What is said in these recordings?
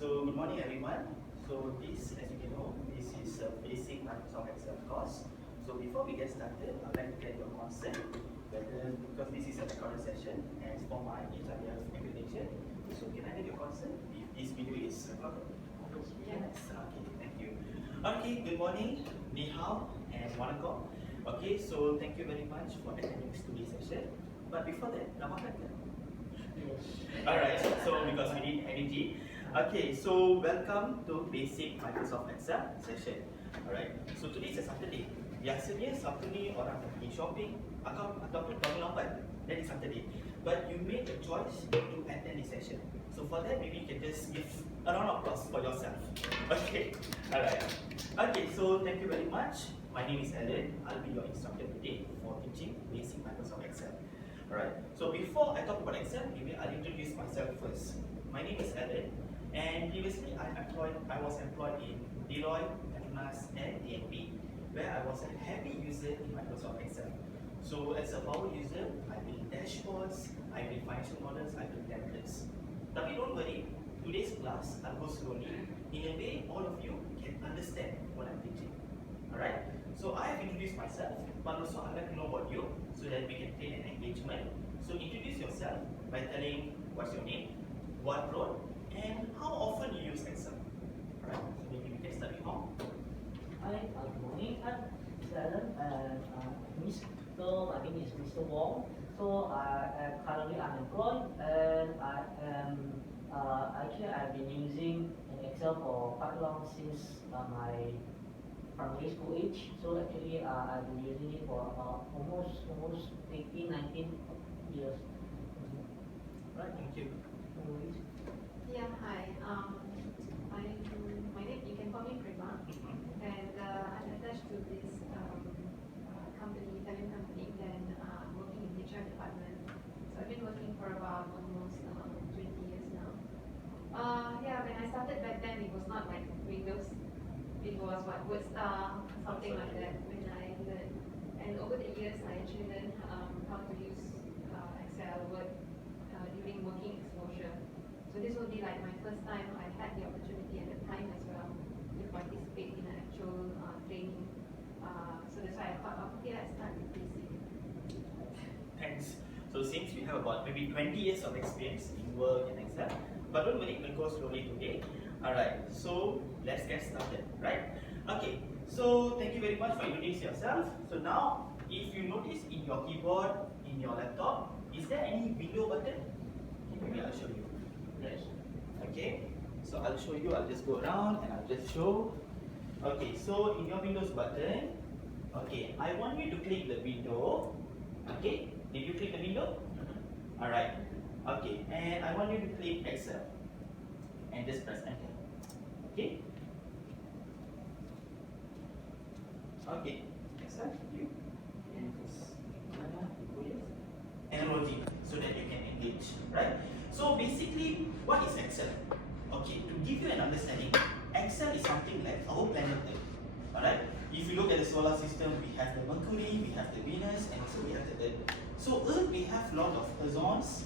So good morning everyone. So this, as you can know, this is a basic Microsoft Excel course. So before we get started, I'd like to get your consent, whether because this is a recorded session and for my HRF accreditation. So can I get your consent if this video is recorded? Yes. Okay, thank you. Okay, good morning, ni hao and wanakom. Okay, so thank you very much for attending today's session. But before that, nama kan? Yes. Alright, so because we need energy. Okay, so welcome to basic Microsoft Excel session. Alright, so today is a Saturday. Biasanya Sabtu ni orang pergi shopping ataupun bangun lambat. That is Saturday. But you made the choice to attend this session. So for that, maybe you can just give a round of applause for yourself. Okay, alright. Okay, so thank you very much. My name is Alan. I'll be your instructor today for teaching basic Microsoft Excel. Alright, so before I talk about Excel, maybe I'll introduce myself first. My name is Alan, and previously I was employed in Deloitte, Petronas, and DNB, where I was a heavy user in Microsoft Excel. So as a power user, I build dashboards, I build financial models, I build templates. But don't worry, today's class I'll go slowly, in a way all of you can understand what I'm teaching. Alright, so I have introduced myself, but also I'd like to know about you so that we can create an engagement. So introduce yourself by telling what's your name, what role, and how often you use Excel. Alright, so maybe we can start with home. Hi, good morning. I'm Alan, and so my name is Mr. Wong. So I am currently unemployed, and I am actually I've been using Excel for quite long since my primary school age. So actually I've been using it for almost 18, 19 years. Right, thank you. Yeah, hi. My name, you can call me Prima, and I'm attached to this company, Italian company, and I'm working in HR department. So I've been working for about almost 20 years now. Yeah, when I started back then, it was not like Windows. It was what, WordStar, something like that when I learned. And over the years, I actually learned how to use Excel, Word during working exposure. So this will be like my first time I had the opportunity at the time as well to participate in an actual training. So that's why I thought, okay, let's start with basic. Thanks. So since we have about maybe 20 years of experience in work and Excel, but don't worry, we'll go slowly today. Alright, so let's get started, right? Okay, so thank you very much for introducing yourself. So now, if you notice in your keyboard, in your laptop, is there any window button? Maybe I'll show you. Yes. Okay, so I'll show you, I'll just go around and I'll just show. Okay, so in your Windows button, okay, I want you to click the window. Okay, did you click the window? Alright, okay, and I want you to click Excel and just press enter. Okay, okay, Excel, you and enroll so that you can engage, right? So basically, what is Excel? Okay, to give you an understanding, Excel is something like our planet Earth. Alright? If you look at the solar system, we have the Mercury, we have the Venus, and also we have the Earth. So Earth, we have a lot of ozons,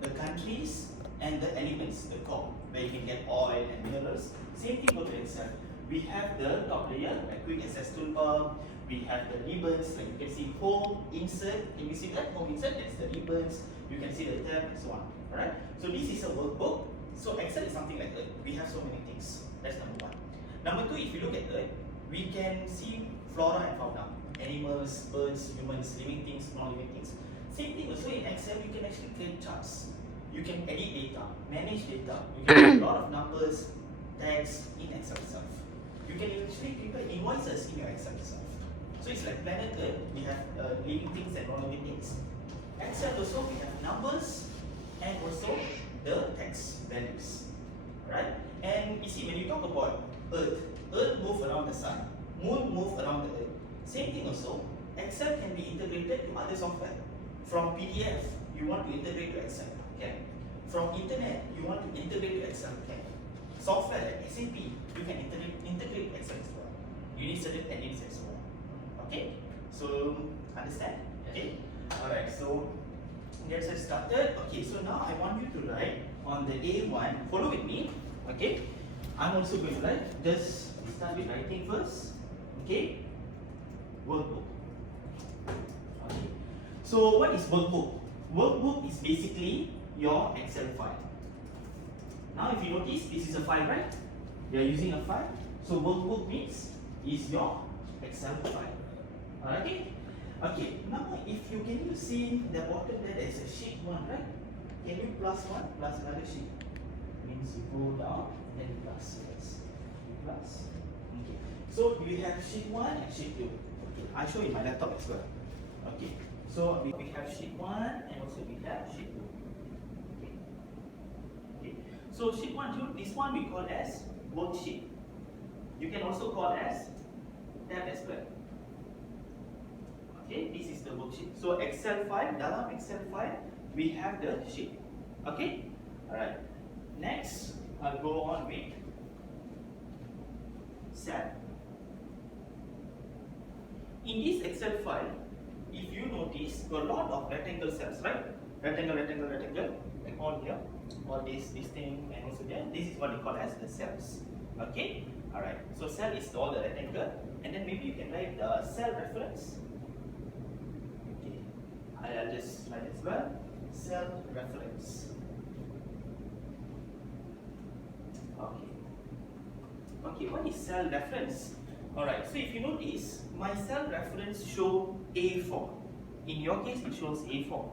the countries, and the elements, the core, where you can get oil and minerals. Same thing goes to Excel. We have the top layer, like quick access toolbar. We have the ribbons, like you can see home, insert. Can you see that? Home, insert, that's the ribbons. You can see the tab and so on. Alright? So this is a workbook. So Excel is something like Earth. We have so many things. That's number one. Number two, if you look at Earth, we can see flora and fauna. Animals, birds, humans, living things, non-living things. Same thing also in Excel, you can actually create charts. You can edit data, manage data. You can put a lot of numbers, tags in Excel itself. You can actually prepare invoices in your Excel itself. So it's like planet Earth, we have living things and non-living things. Excel also, we have numbers and also the text values. Right? And you see, when you talk about Earth, Earth moves around the sun, Moon moves around the Earth. Same thing also, Excel can be integrated to other software. From PDF, you want to integrate to Excel, okay? From internet, you want to integrate to Excel, okay? Software like SAP, you can integrate to Excel as well. You need certain edits as well. Okay? So, understand? Okay? Alright, so let's get started. Okay, so now I want you to write on the A1, follow with me. Okay, I'm also going to write. Just start with writing first. Okay, workbook. Okay, so what is workbook? Workbook is basically your Excel file. Now, if you notice, this is a file, right? You are using a file. So workbook means is your Excel file. Okay. Okay. Now, if you can you see the bottom there is a sheet 1, right? Can you plus 1 plus another sheet? Means you go down then plus. Yes. Plus. Okay. So we have sheet 1 and sheet 2. Okay. I show you my laptop as well. Okay. So we have sheet 1 and also we have sheet 2. Okay. Okay. So sheet 1, 2, this one we call as worksheet. You can also call as tab as well. Okay, this is the worksheet. So Excel file, dalam Excel file, we have the sheet. Okay, alright. Next, I'll go on with cell. In this Excel file, if you notice, a lot of rectangle cells, right? Rectangle, like all here, all this thing, and also there. This is what we call as the cells. Okay, alright. So cell is all the rectangle, and then maybe you can write the cell reference. I'll just write as well, cell reference. Okay. Okay, what is cell reference? Alright, so if you notice, my cell reference show A4. In your case, it shows A4.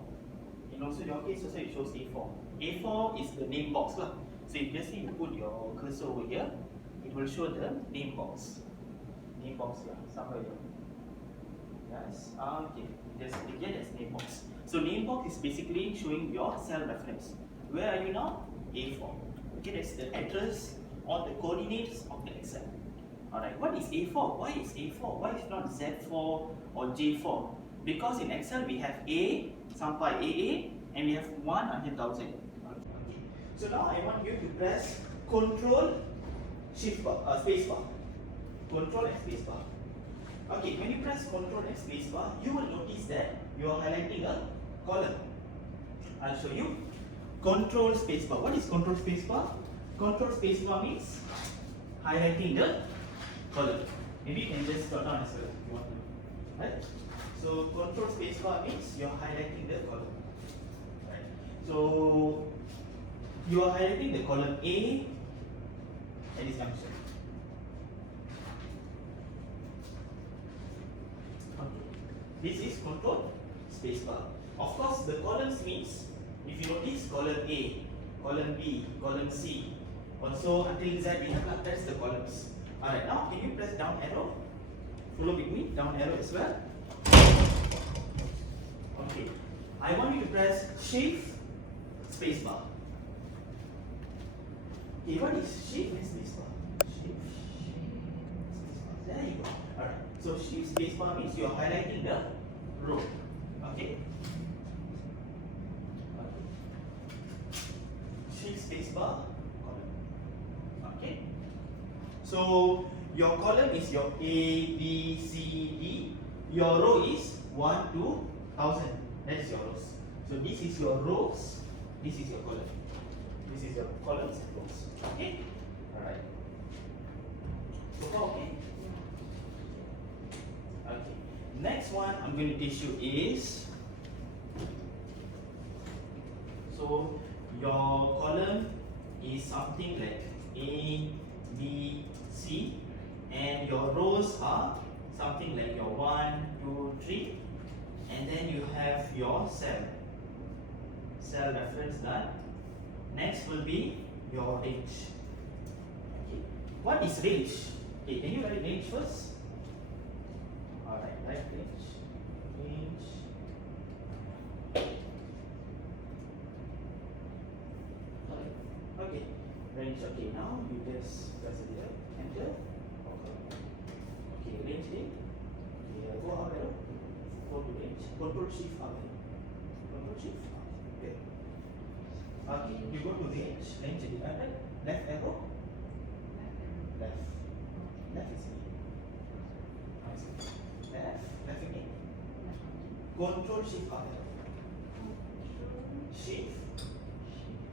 In also your case, also it shows A4. A4 is the name box. So if let's say you put your cursor over here, it will show the name box. Name box here, somewhere here. Yes, okay. Just click here as name box. So name box is basically showing your cell reference. Where are you now? A4. Okay, that's the address or the coordinates of the Excel. Alright, what is A4? Why is A4? Why is not Z4 or J4? Because in Excel we have A, sampai AA, and we have 1 until 1000. Okay. So now I want you to press Control Shift bar, space bar. Control and space bar. Okay, when you press Control and space bar, you will notice that you are highlighting a column. I'll show you. Control space bar. What is Control space bar? Control space bar means highlighting the column. Maybe you can just jot down as well if you want to. Right? So Control space bar means you are highlighting the column. Right? So you are highlighting the column A at this junction. This is Control space bar. Of course, the columns means, if you notice, column A, column B, column C, also until Z we have, that's the columns. Alright, now can you press down arrow? Follow with me, down arrow as well. Okay, I want you to press Shift space bar. Okay, what is Shift and space bar? Shift, space bar. There you go. Alright, so Shift space bar means you are highlighting the row. Okay. Shift space bar, column. Okay. So your column is your A, B, C, D. Your row is 1 to 1000. That's your rows. So this is your rows. This is your column. This is your columns and rows. Okay. All right. So far, okay. Okay. Next one I'm going to teach you is, so your column is something like A, B, C, and your rows are something like your 1, 2, 3, and then you have your cell reference done. Next will be your range. Okay. What is range? Okay, can you write range first? Alright, write range. Range. Okay, range. Okay, now you just press it here, enter. Okay, range A. Okay, go up arrow. Go to range. Control Shift up. Control Shift up. Okay. Okay, you go to range. Range is right. Left arrow. Left. Left is me. Left again. Control Shift up arrow. Shift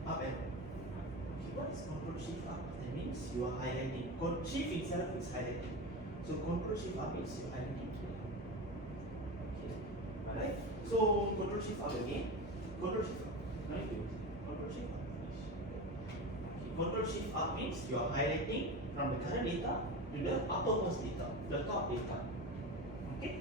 up arrow. Okay, what is Control Shift up? you are highlighting. Shift itself is highlighting. So Control Shift up means you are highlighting here. Okay. Alright. So Control Shift up again. Control Shift up. Right? Control Shift up. Okay. Control Shift up means you are highlighting from the current data to the uppermost data, the top data. Okay.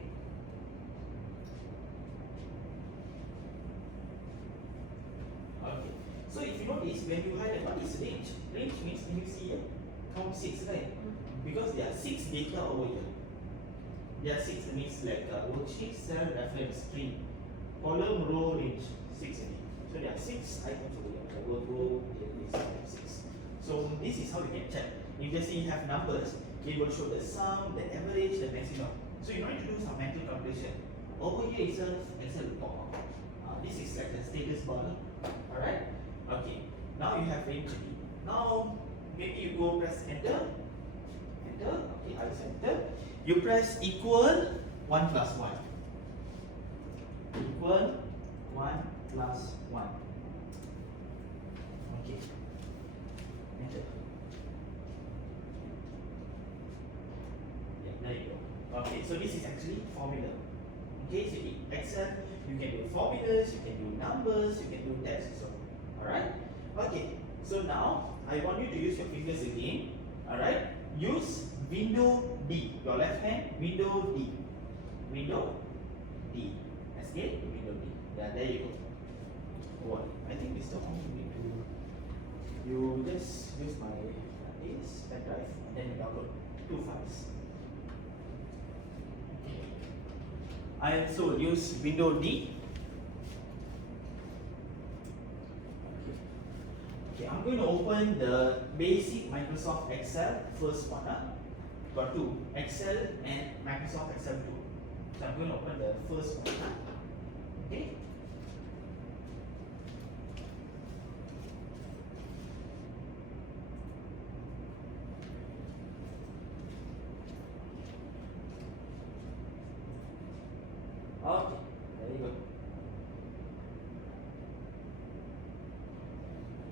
Okay. So if you notice, when you highlight, what is range? Range means, can you see here? Count 6, right? Because there are 6 data over here. There are 6, it means like worksheet, cell, reference, string, column, row, range, 6 in it. So there are 6 items over here. The workbook, database, 6. So this is how you can check. If let's say you have numbers, it will show the sum, the average, the maximum. So you need to do some mental calculation. Over here itself, Excel will pop up. This is like the status bar. Alright? Okay. Now you have range. Now maybe you go press enter. Enter. Okay, I will say enter. You press equal 1 plus 1. Equal 1 plus 1. Okay. Enter. Yeah, there you go. Okay, so this is actually formula. Okay, so in Excel, you can do formulas, you can do numbers, you can do text as well. Alright? Okay, so now I want you to use your fingers again. Alright? Use window D. Your left hand, window D. Window D. Escape, window D. Yeah, there you go. What? I think this is the only way to. You just use my this pen drive and then you download 2 files. I also use window D. Okay, I'm going to open the basic Microsoft Excel first one. Got 2, Excel and Microsoft Excel 2. So I'm going to open the first one. Okay. Okay, there you go.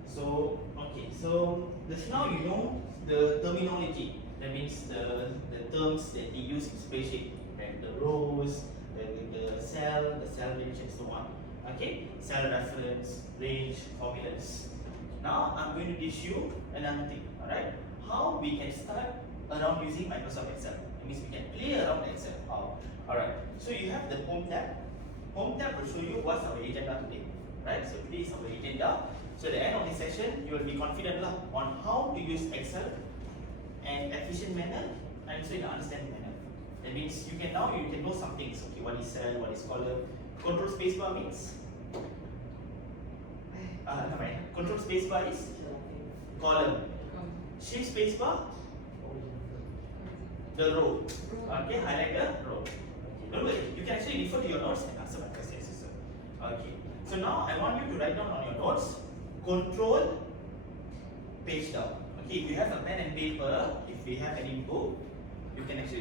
So, okay, so just now you know the terminology. That means the terms that they use in spreadsheet, like the rows, the cell range and so on. Okay, cell reference, range, formulas. Now I'm going to teach you another thing. Alright, how we can start around using Microsoft Excel. That means we can play around Excel. How? Alright, so you have the home tab. Home tab will show you what's our agenda today. Right, so today is our agenda. So at the end of this session, you will be confident on how to use Excel in efficient manner and also in an understanding manner. That means you can now know some things. Okay, what is cell, what is column. Control spacebar means control spacebar is column. Shift spacebar, the row. Okay, highlight the row. Okay, don't worry, you can actually refer to your notes and answer my questions as well. Okay, so now I want you to write down on your notes, control page down. Okay, if you have a pen and paper, if you have any book, you can also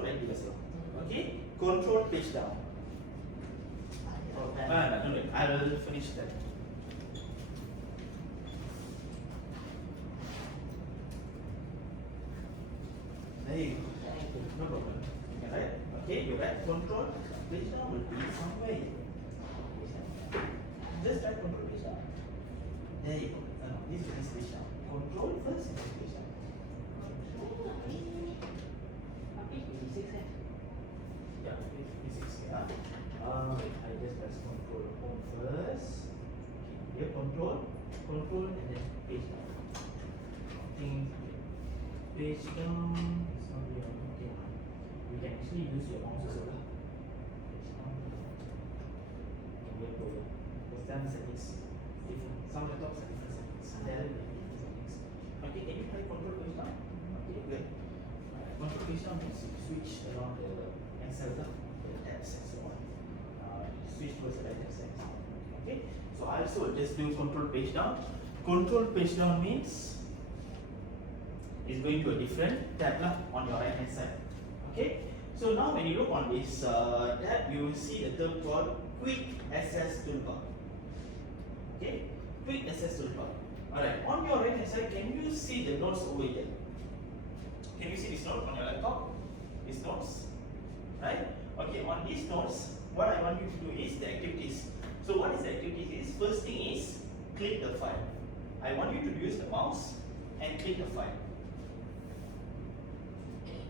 write it as well. Okay, control page down. No, don't worry, I will finish that. There you go. No problem. You can write. Okay, you write control page down will be somewhere here. Just write control page down. There you go. No, this is page down. Control first and then page down. Yeah, 56 here. I just press control home first. Okay, here control and then page down. Page down. Okay. We can actually use your mouse as well. Page down. Because then settings different. Some laptops are different settings. There are different settings. Okay, can you try control page down? Okay, good. Control page down means you switch around the Excel, the tabs and so on. Switch towards the right hand side. Okay, so I also just do control page down. Control page down means it's going to a different tab on your right hand side. Okay, so now when you look on this tab, you will see the term called Quick Access Toolbar. Okay, Quick Access Toolbar. Alright, on your right hand side, can you see the note notes over here. Can you see this note on your laptop? These notes, right? Okay, on these notes, what I want you to do is the activities. So what is the activities is, first thing is click the file. I want you to use the mouse and click the file.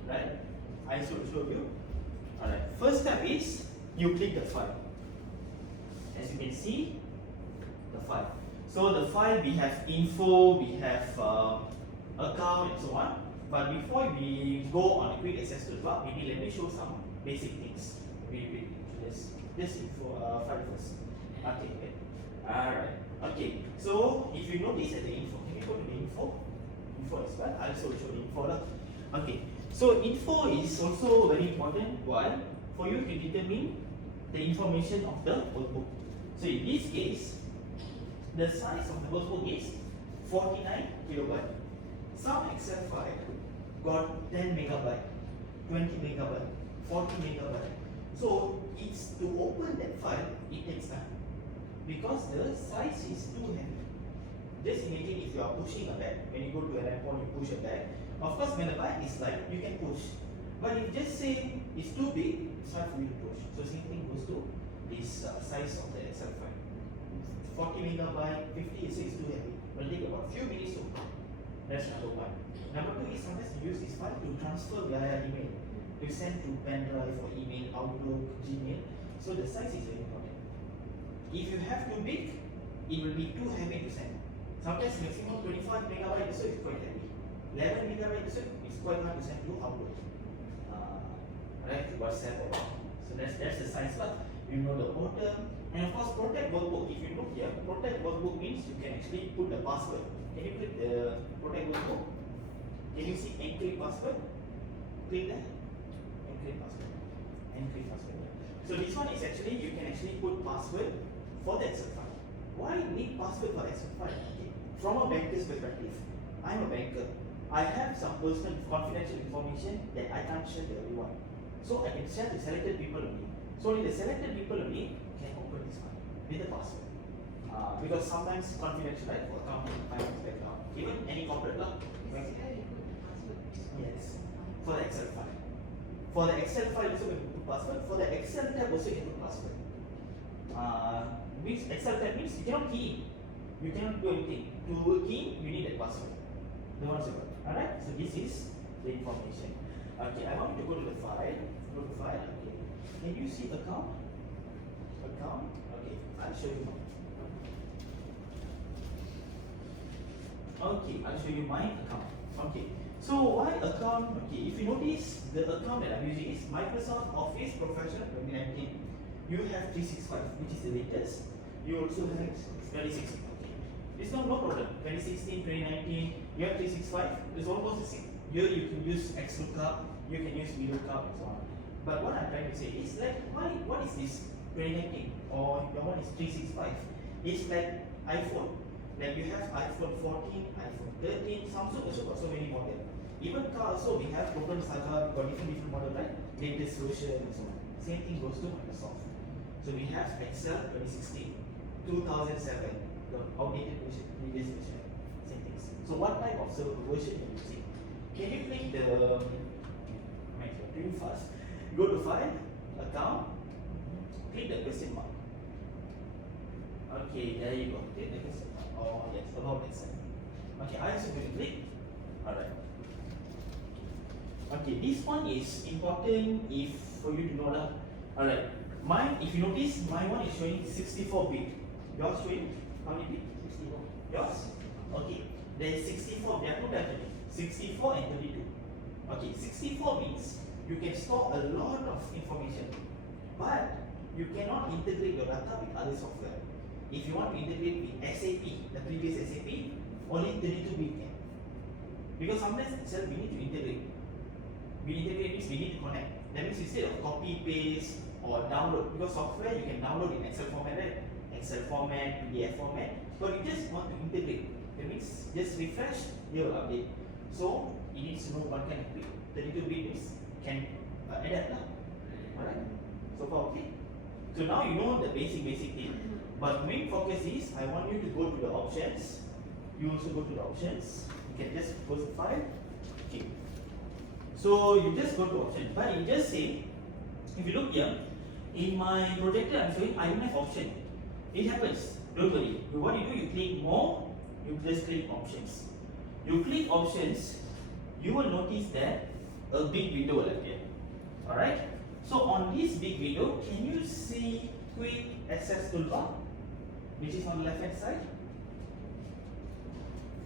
Right? I should show you. Alright, first step is you click the file. As you can see, the file. So the file, we have info, we have account and so on. But before we go on a quick access to the file, maybe let me show some basic things. This info file first. Okay, wait. Alright. Okay, so if you notice at the info, can you go to the info? Info as well. I'll also show the info. Okay, so info is also very important. Why? For you to determine the information of the workbook. So in this case, the size of the workbook is 49 kilobyte. Some Excel file got 10 megabyte, 20 megabyte, 40 megabyte. So it's to open that file, it takes time because the size is too heavy. Just imagine if you are pushing a bag. When you go to an airport, you push a bag. Of course, when the bag is light, you can push. But if just say it's too big, it's hard for you to push. So same thing goes to this size of the Excel file. 40 megabyte, 50 is too heavy. It will take about a few minutes to open. That's number one. Number two is sometimes you use this file to transfer via email. You send to pen drive or email, Outlook, Gmail. So the size is very important. If you have too big, it will be too heavy to send. Sometimes maximum 25 megabyte so it's quite heavy. 11 megabyte so it's quite hard to send to Outlook. Right, to WhatsApp or what. So that's the size part. You know the bottom. And of course protect workbook. If you look here, protect workbook means you can actually put the password. Can you click the protect workbook? Can you see encrypt password? Click that. Encrypt password. Encrypt password. So this one is actually, you can actually put password for the Excel file. Why need password for Excel file? Okay. From a banker's perspective, I'm a banker. I have some personal confidential information that I can't share to everyone. So I can share to selected people only. So only the selected people only can open this file with the password. Because sometimes confidential, right? For accounting, finance background, even any corporate law. Yes. For the Excel file. For the Excel file also you can put password. For the Excel tab also you can put password. Which Excel tab means you cannot key in. You cannot do anything. To key in, you need a password. The ones you got. Alright? So this is the information. Okay, I want you to go to the file. Go to file. Okay. Can you see account? Account? Okay, I'll show you now. Okay, I'll show you my account. Okay. So why account? Okay, if you notice the account that I'm using is Microsoft Office Professional 2019. You have 365, which is the latest. You also have 2016. Okay. It's no problem. 2016, 2019, you have 365. It's almost the same. Here you can use Excel cup, you can use video cup and so on. But what I'm trying to say is like, what is this 2019 or your one is 365? It's like iPhone. Like you have iPhone 14, iPhone 13, Samsung also got so many models. Even car also we have Proton Saga, we got different models, right? Latest version and so on. Same thing goes to Microsoft. So we have Excel 2016, 2007, the outdated version, previous version, same things. So what type of server version are you using? Can you click the do first? Go to File, Account, click the question mark. Okay, there you go. Click the question mark. Oh yes, about Excel. Okay, I also going to click. Alright. Okay, this one is important if for you to know that. Alright. Mine, if you notice, my one is showing 64 bit. Yours showing how many bit? 64. Yours? Okay. There is 64. There are two types. 64 and 32. Okay, 64 means you can store a lot of information, but you cannot integrate your data with other software. If you want to integrate with SAP, the previous SAP, only 32 bit can. Because sometimes itself we need to integrate. We integrate means we need to connect. That means instead of copy, paste, or download, because software you can download in Excel format, right? Excel format, PDF format, but you just want to integrate. That means just refresh, you will update. So it needs to know what kind of bit. 32 bit means can adapt now. Alright? So far okay? So now you know the basic thing. But main focus is I want you to go to the options. You also go to the options. You can just equals to 5. Okay. So you just go to option, but you just say, if you look here, in my projector I'm showing I don't have option. It happens, don't worry. What you do, you click more, you just click options. You click options, you will notice that a big window will appear. Alright? So on this big window, can you see quick access toolbar, which is on the left hand side?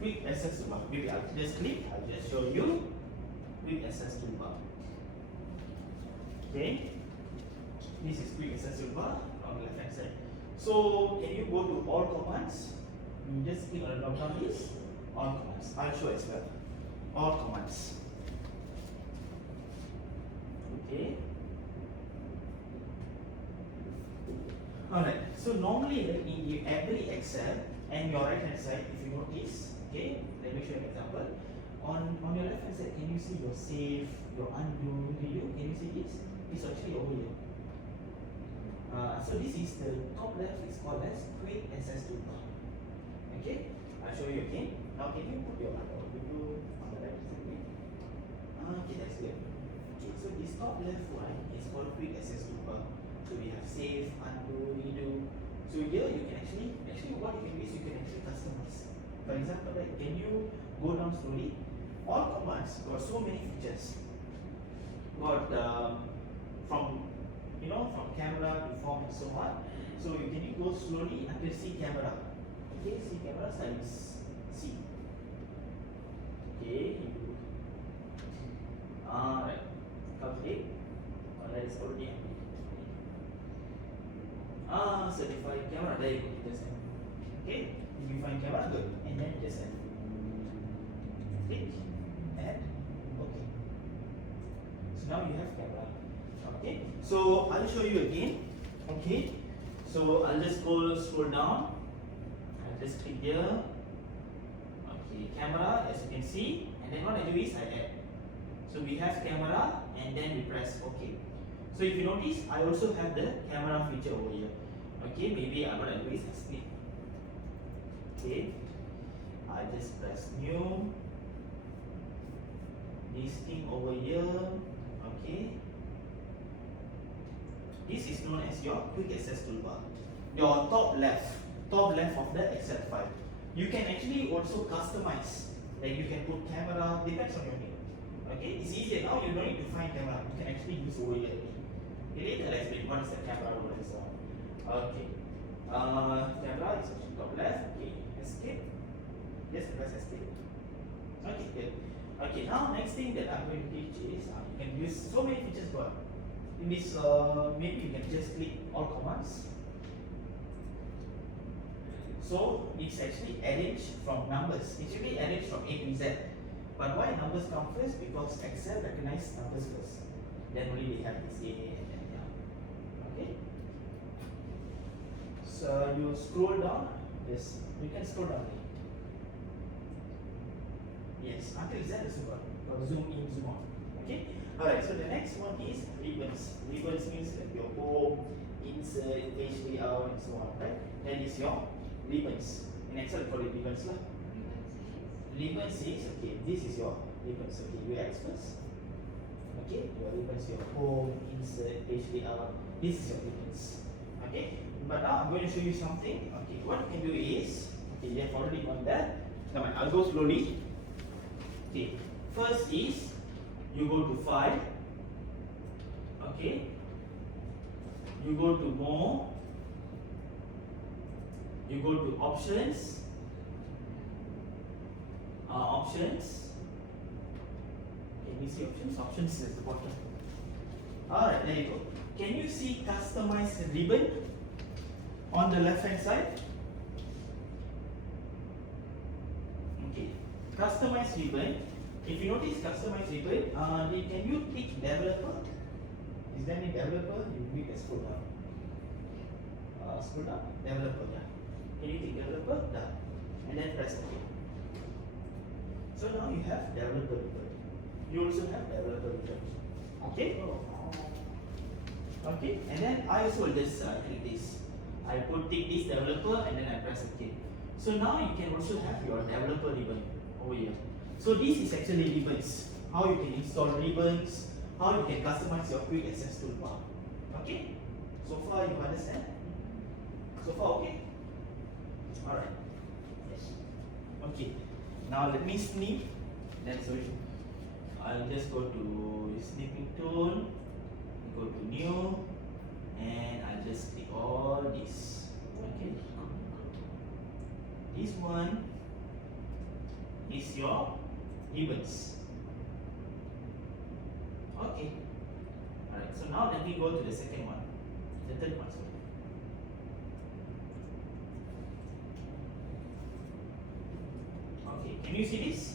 Quick access toolbar. Maybe I'll just click, I'll just show you quick access toolbar. Okay? This is quick access toolbar on the left hand side. So can you go to all commands? You just click on the drop down list, all commands. I'll show as well. All commands. Okay. Alright, so normally in every Excel and your right hand side, if you notice, okay, let me show you an example. On your left hand side, can you see your save, your undo, redo? Can you see this? It's actually over here. So this is the top left is called as quick access toolbar. Okay, I'll show you again. Now can you put your window on the right side again? Okay, that's good. Okay, so this top left one is called quick access toolbar. So we have save, undo, redo. So here you can actually what you can do is you can actually customize. For example, right, can you go down slowly? All commands got so many features. Got from camera to form and so on. So you can go slowly until see camera. Okay, see camera size C. Okay, you right. Calculate. That is already empty. Certified camera, there you go. Just okay. If you find camera, good. And then just click and okay. So now you have camera. Okay. So I'll show you again. Okay. So I'll just scroll down. I'll just click here. Okay, camera, as you can see, and then what I do is I add. So we have camera and then we press OK. So if you notice, I also have the camera feature over here. Okay, maybe what I do is I split. Okay, I just press new. This thing over here. Okay. This is known as your quick access toolbar. Your top left of the Excel file. You can actually also customize. Like you can put camera, depends on your need. Okay, it's easier now. You don't need to find camera. You can actually use over here. Okay, later I'll explain what is the camera over and so on. Okay, camera is actually top left. Okay, escape. Yes, press escape. Okay, good. Okay, now next thing that I'm going to teach is you can use so many features. But in this, maybe you can just click all commands. So it's actually arranged from numbers. It should be arranged from A to Z. But why numbers come first? Because Excel recognizes numbers first. Then only they have this A and then okay. So you scroll down. Yes, you can scroll down. Yes, until Z is over. Or zoom in, zoom out. Okay. Alright. So the next one is ribbons. Ribbons means like your home, insert, page layout, and so on. Right. That is your ribbons. In Excel, we call it ribbons lah. Ribbons is okay. This is your ribbons. Okay, you first. Okay, your ribbons, your home, insert, page layout. This is your ribbons. Okay, but now I'm going to show you something. Okay, what you can do is okay. You have already done that. Come on, I'll go slowly. Okay, first is you go to file. Okay, you go to more. You go to options. Options. Can you see options? Options is at the bottom. Alright, there you go. Can you see customize ribbon on the left hand side? Okay. Customize ribbon. If you notice customize ribbon, can you click developer? Is there any developer? You can scroll down. Scroll down. Developer. Yeah. Can you click developer? Done. And then press OK. So now you have developer ribbon. You also have developer ribbon. Okay? Okay, and then I also will just click this. I tick this developer and then I press OK. So now you can also have your developer ribbon over here. So this is actually ribbons. How you can install ribbons, how you can customize your quick access toolbar. Okay? So far you understand? So far okay? Alright. Yes. Okay. Now let me snip. Then sorry. I'll just go to snipping tool, go to new, and I'll just click all this. Okay. This one is your ribbons. Okay. Alright, so now let me go to the second one. The third one, sorry. Okay, can you see this?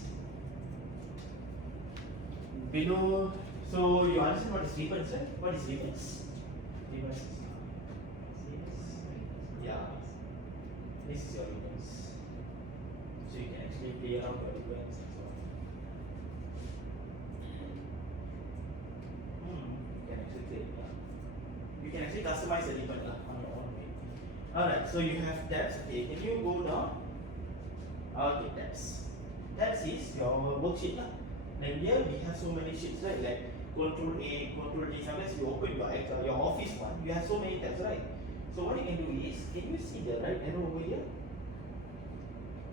Below, so you understand what is ribbons, right? What is ribbons? Ribbons is yeah. This is your ribbons. So you can actually play around your ribbons and so on. You can actually play, yeah. You can actually customize the ribbon on your own way. Alright, so you have tabs. Okay, can you go down? Okay, tabs. Tabs is your worksheet lah. Like here we have so many sheets, right? Like Control A, Control D. Sometimes you open your office one, you have so many tabs, right? So what you can do is, can you see the right arrow over here?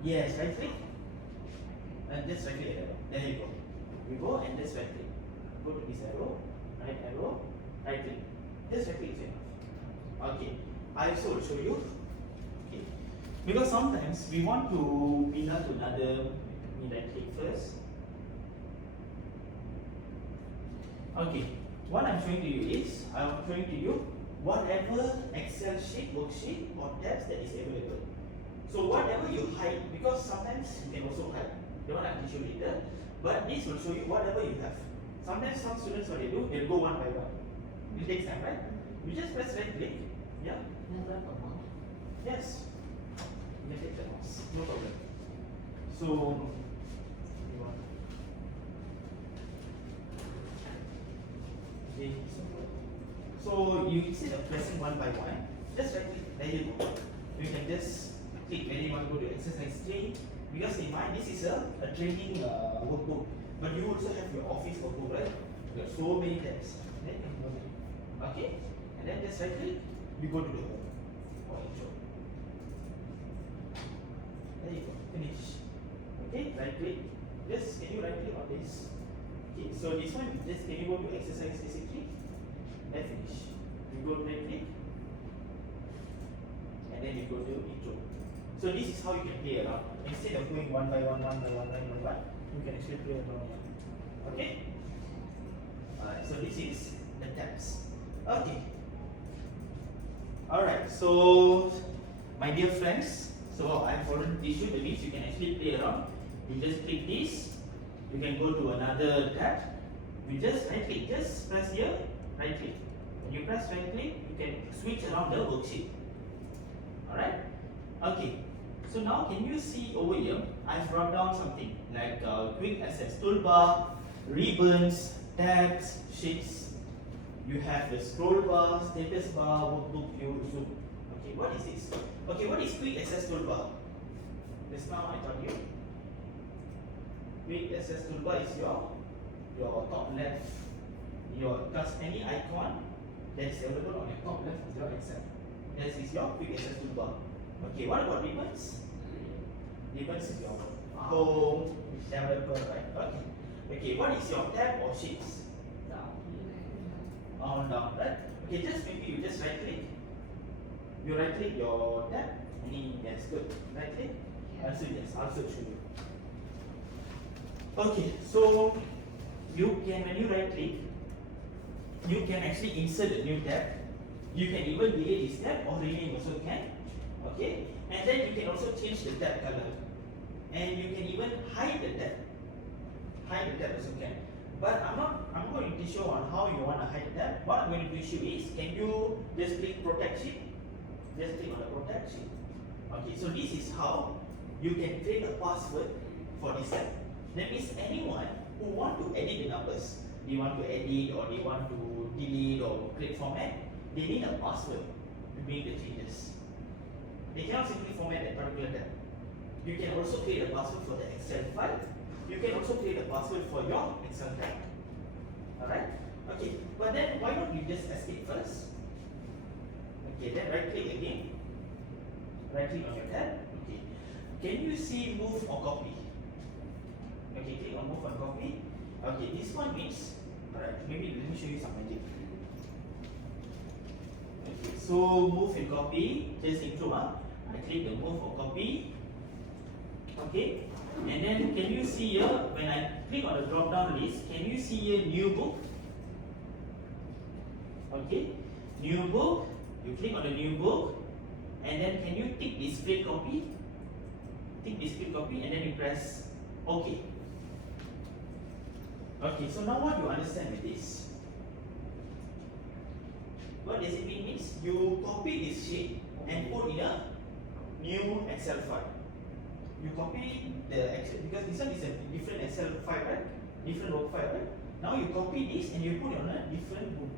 Yes, right click. And just right click arrow. There you go. You go and just right click. Go to this arrow, right click. Just right click is enough. Okay. I also will show you. Okay. Because sometimes we want to pin up to another. Let me right click first. Okay. What I'm showing to you is, I'm showing to you whatever Excel sheet, worksheet or tabs that is available. So whatever you hide, because sometimes you can also hide. The one I'll teach you later. But this will show you whatever you have. Sometimes some students what they do, they'll go one by one. It takes time, right? You just press right click. Yeah? Yes. You can take the mouse. No problem. So okay. So you instead of pressing one by one, just right click. There you go. You can just click when you want to go to exercise 3. Because in mind, this is a training workbook. But you also have your office workbook, right? There are so many tabs. Okay? And then just right click, you go to the home or intro. There you go. Finish. Okay? Right click. Just can you right click on this? Okay, so this one, just can you go to exercise basically? Then finish. You go right click. And then you go to intro. So this is how you can play around. Instead of going one by one, you can actually play around. Okay? Alright, so this is the tabs. Okay. Alright, so my dear friends, so I've already issued the list. You can actually play around. You just click this. You can go to another tab. You just right click. Just press here, right click. When you press right click, you can switch around the worksheet. Alright? Okay. So now can you see over here, I've brought down something like quick access toolbar, ribbons, tabs, sheets. You have the scroll bar, status bar, workbook view, zoom. Okay, what is this? Okay, what is quick access toolbar? Just now I told you. Quick access toolbar is your top left, because any icon that is available on your top left is your Excel. This is your quick access toolbar. Okay, what about ribbons? Ribbons is your home, developer, right? Okay. Okay, what is your tab or sheets? Down, right? Okay, just maybe you just right click. You right click your tab. Yes, good. Right click. Also yes, also show you. Okay, so you can when you right click, you can actually insert a new tab. You can even delete this tab or rename also can. Okay, and then you can also change the tab color, and you can even hide the tab. Hide the tab also can. But I'm going to teach you on how you want to hide the tab. What I'm going to teach you is, can you just click protect sheet? Just click on the protect sheet. Okay, so this is how you can create a password for this tab. That means anyone who want to edit the numbers, they want to edit or they want to delete or create format, they need a password to make the changes. They cannot simply format that particular tab. You can also create a password for the Excel file, you can also create a password for your Excel tab. Alright? Okay, but then why don't you just escape first? Okay, then right click again. Right click on your tab. Okay. Can you see move or copy? Okay, click on move and copy. Okay, this one means, alright, maybe let me show you some magic. Okay, so move and copy, just intro. I click the move or copy. Okay, and then can you see here when I click on the drop down list, can you see here new book? Okay, new book, you click on the new book, and then can you tick display copy? Tick display copy, and then you press OK. Okay, so now what you understand with this? What does it mean means you copy this sheet and put in a new Excel file. You copy the Excel because this one is a different Excel file, right? Different work file, right? Now you copy this and you put it on a different book.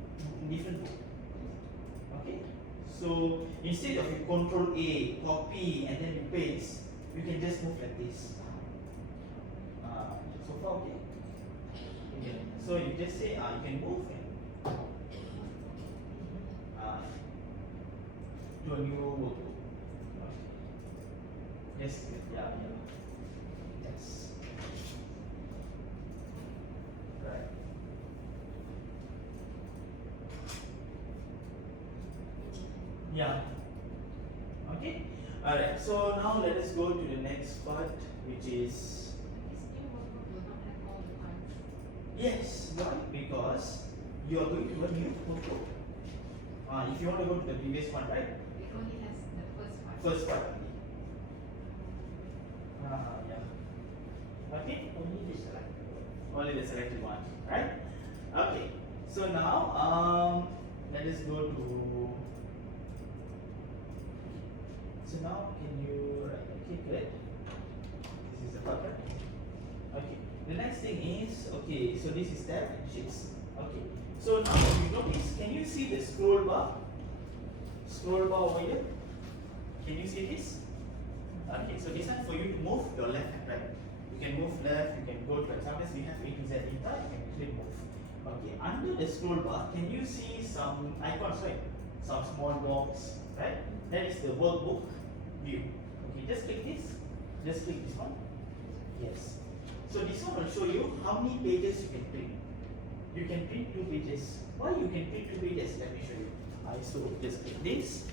Okay. So instead of you Control A, copy and then you paste, you can just move like this. So far okay. Okay. So you just say you can move and to a new workbook. Yes, yeah. Yes. Right. Yeah. Okay. Alright. So now let us go to the next part, which is This new workbook will not have all the parts. yes. Why? Because you are going to a new workbook. If you want to go to the previous one, right? It only has the first part. First part only. Yeah. Okay. Only the selected one. Only the selected one, right? Okay. So now let us go to. So now can you right? Okay, good. This is the part, right? Okay. The next thing is okay. So this is tab and sheets. Okay. So now you notice. Can you see the scroll bar? Scroll bar over here. Can you see this? Okay, so this one for you to move your left and right. You can move left, you can go to right. Sometimes we have A to Z data, you can actually move. Okay, under the scroll bar, can you see some icons, right? Some small box, right? That is the workbook view. Okay, just click this. Just click this one. Yes. So this one will show you how many pages you can print. You can print 2 pages. Why you can print 2 pages? Let me show you. So just click this.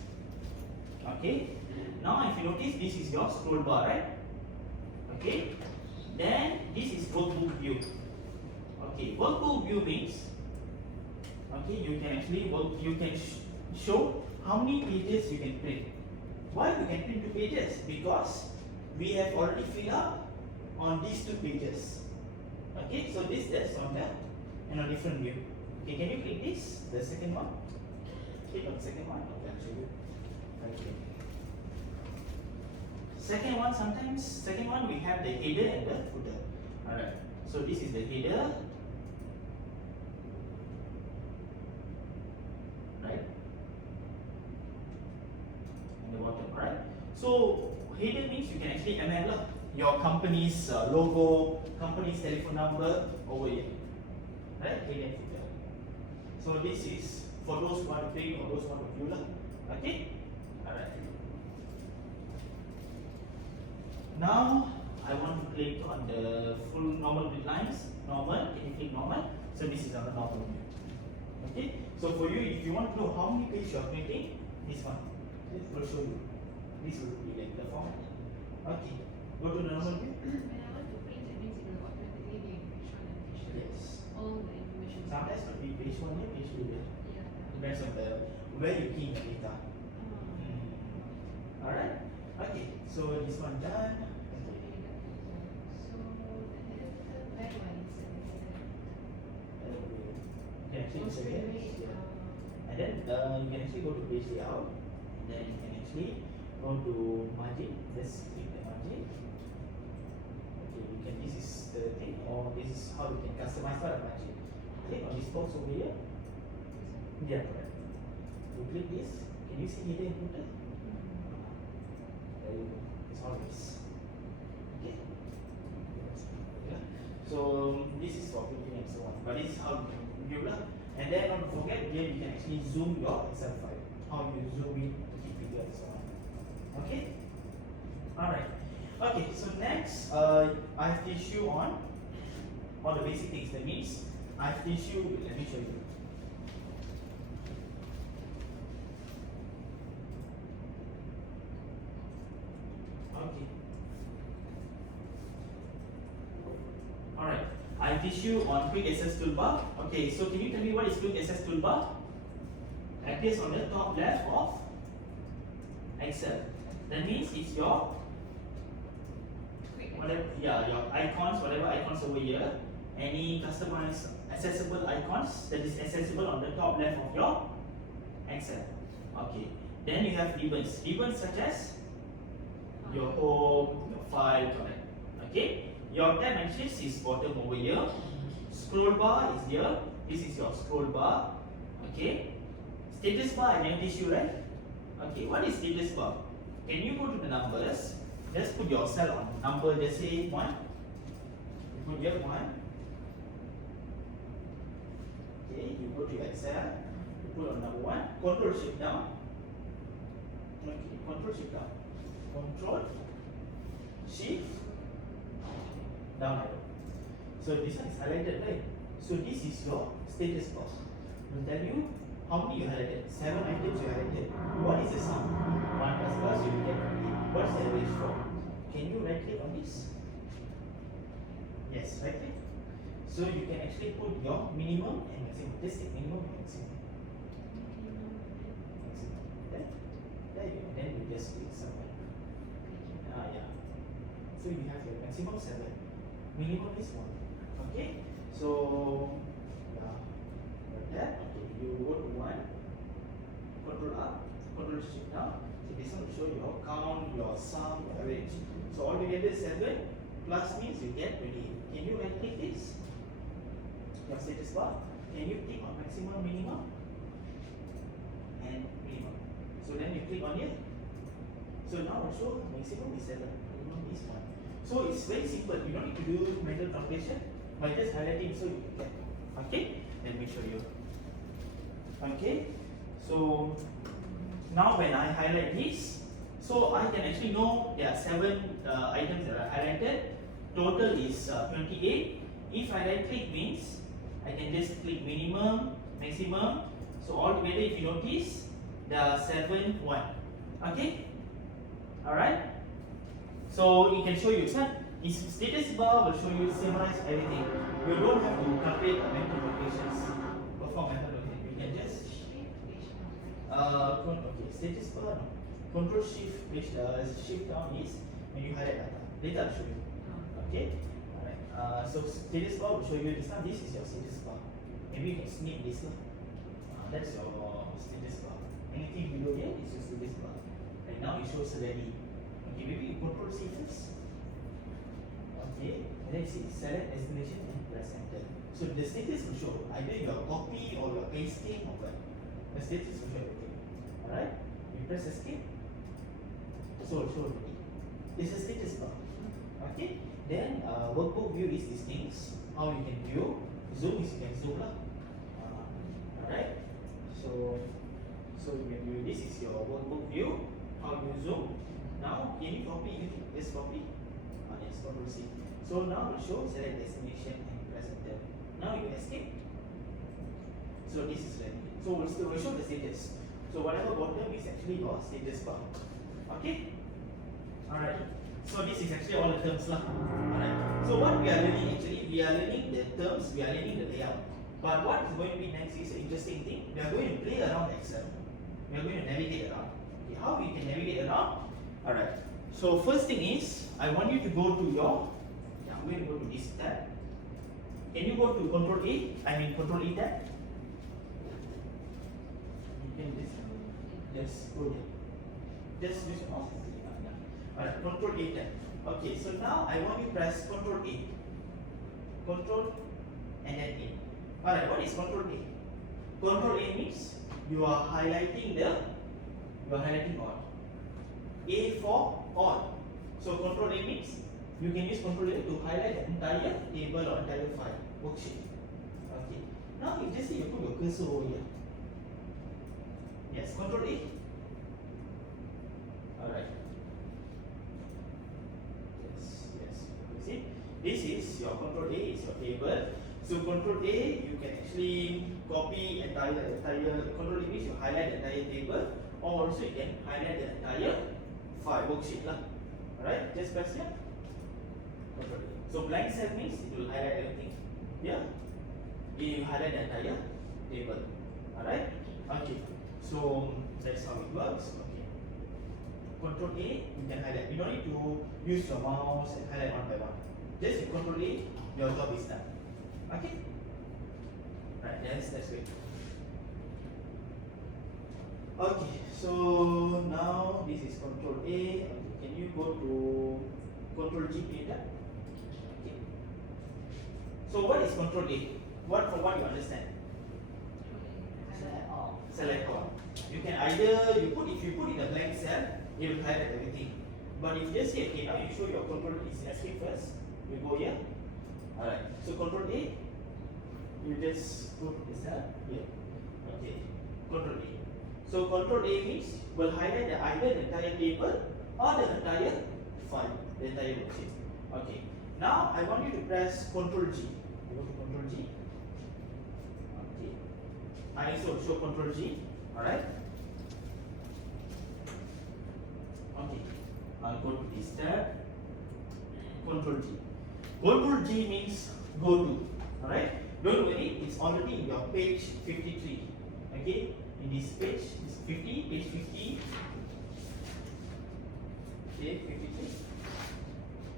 Okay. Now if you notice, this is your scroll bar, right? Okay. Then this is workbook view. Okay, workbook view means okay, you can actually show how many pages you can print. Why you can print 2 pages? Because we have already filled up on these 2 pages. Okay, so this is on the and a different view. Okay, can you click this? The second one. Click on the second one. Okay, I'll show you. Okay. Second one we have the header and the footer. Alright, so this is the header, right? And the bottom, right? So header means you can actually amend your company's logo, company's telephone number over here, right? Header and footer. So this is for those who want to print or those who want to view, okay? Alright. Now I want to click on the full normal grid lines. Normal, can you click normal? So this is on the normal view. Okay. So for you, if you want to know how many pages you are printing, this one. This will show you. This will be like the format. Okay. Go to the normal view. When I want to print, it means it will automatically be in page 1 and page 2. Yes. All the information. Sometimes it will be page 1 here, page 2 here. Yeah. Depends on the where you key in the data. Alright. Okay. So this one done. You can actually select this, yeah. And then you can actually go to page layout. And then you can actually go to margin. Just click the margin. Okay, you can. This is the thing, or this is how you can customize for the margin. Click on this box over here. Yeah, correct. You click this. Can you see header and footer? There you go. It's all this. Okay. Yeah. So this is for clicking and so on. But this is how you can view lah. And then don't forget again, you can actually zoom your Excel file. How you zoom in to keep figure and so on. Okay. Alright. Okay. So next, I have teach you on all the basic things. That means I have teach you. Let me show you. Okay. Alright. I teach you on quick access toolbar. Okay, so can you tell me what is quick access toolbar? Appears on the top left of Excel. That means it's your whatever, yeah, your icons, whatever icons over here, any customized accessible icons that is accessible on the top left of your Excel. Okay. Then you have ribbons. Ribbons such as your home, your file, correct. Okay. Your tab and shifts is bottom over here. Scroll bar is here. This is your scroll bar. Okay. Status bar I never teach you, right? Okay. What is status bar? Can you go to the numbers? Just put your cell on number. Just say 1. You put here 1. Okay. You go to Excel. You put on number 1. Control shift down. Okay. Control shift down. Control shift down arrow. So this one is highlighted, right? So this is your status bar. It will tell you how many you highlighted. 7 items you highlighted. What is the sum? 1 plus plus you will get 8. What's the average from? Can you right click on this? Yes, right click. So you can actually put your minimum and maximum. Just take minimum and maximum. Maximum. There you go. Then you just click somewhere. Yeah. So you have your maximum 7. Minimum is 1. Okay. So like that. Okay. You go to 1. Control up. Control shift down. So this one will show your count, your sum, your average. So altogether 7 plus means you get 28. Can you right click this? Your status bar. Can you click on maximum, minimum, and minimum? So then you click on here. So now I'll show maximum is 7, minimum is 1. So it's very simple. You don't need to do mental calculation by just highlighting so you can get. Okay? Let me show you. Okay? So now when I highlight this, so I can actually know there are 7 items that are highlighted. Total is 28. If I right click means I can just click minimum, maximum. So altogether if you notice there are 7, 1. Okay? Alright? So it can show you, sir. This status bar will show you, summarize everything. You don't have to calculate mental calculations, perform mental calculation. You can just okay, status bar. No. Control shift shift down is when you highlight data. Later I'll show you. Okay. Alright. So status bar will show you this one. This is your status bar. Maybe you can snip this one. That's your status bar. Anything below here is your status bar. Right now it shows ready. Okay, maybe you control C first. Okay, and then you see select destination and press enter. So the status will show either you are copy or you are pasting or what. The status will show everything. Alright, you press escape. So it will show everything. This is status bar. Okay, then workbook view is these things. How you can view. Zoom is you can zoom lah. Alright, so you can view. This is your workbook view. How you zoom. Now, can you copy anything? Just copy. Yes, Control C. So now it will show select destination and press enter. Now you escape. So this is ready. So we'll show the status. So whatever bottom is actually your status bar. Okay? Alright. So this is actually all the terms lah. Alright. So what we are learning actually, we are learning the terms, we are learning the layout. But what is going to be next is an interesting thing. We are going to play around Excel. We are going to navigate around. Okay, how we can navigate around? Alright, so first thing is, I want you to go to your, I'm going to go to this tab. Can you go to Control E tab? You can just go there. Just use your mouse. Alright, Control A tab. Okay, so now I want you to press Control A. Control and then A. Alright, what is Control A? Control A means you are highlighting all. A for all. So Control A means You can use Control A to highlight the entire table or entire file worksheet. Okay. Now if just say you put your cursor over here. Yes, Control A. Alright. Yes. You see, this is your Control A is your table. So Control A, you can actually copy entire Control A means you highlight the entire table, or also you can highlight the entire file worksheet lah. Alright, just press here. Control A. So blank cell means it will highlight everything. Yeah, you highlight the entire table. Alright. Okay. So that's how it works. Okay. Control A, you can highlight. You don't need to use your mouse and highlight one by one. Just Control A, your job is done. Okay. Right. That's great. Okay. So now this is Control A. Okay. Can you go to Control G later? Okay. So what is Control A? What you understand? Select all. Select all. You can either if you put in a blank cell, it will highlight everything. But if you say okay, now you show your Control is escape first. You go here. Alright. So Control A, you just put the cell here. Okay. Control A. So Control A means will highlight either the entire table or the entire file, the entire worksheet. Okay. Now I want you to press Control G. You go to Control G. Okay. I also show Control G. Alright. Okay. I'll go to this tab. Control G. Control G means go to. Alright. Don't worry, it's already in your page 53. Okay. In this page, it's 50, page 50. Okay, 53.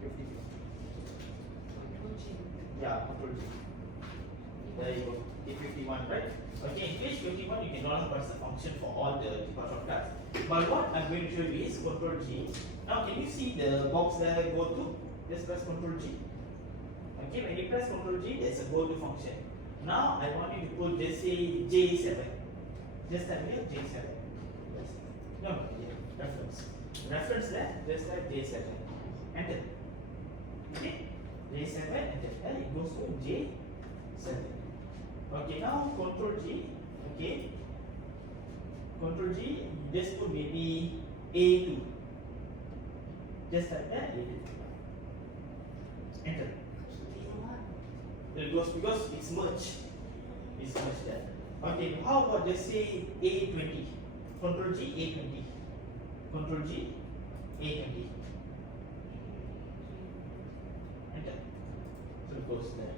53. Yeah, Control G. There you go. Page 51, right? Okay, in page 51, you can no longer press the function for all the shortcuts. But what I'm going to show you is Control G. Now, can you see the box there? Go to. Just press Control G. Okay, when you press Control G, there's a go to function. Now, I want you to put just say J7. Just type here J7. No, yeah, reference. Reference there, just type J7. Enter. Okay, J7, enter. And it goes to J7. Okay, now Control G. Okay, Control G. You just put maybe A2. Just type that A2. Enter. It goes because it's merged. It's merged there. Okay, how about just say A20? Control G, A20. Control G, A20. Enter. So it goes there.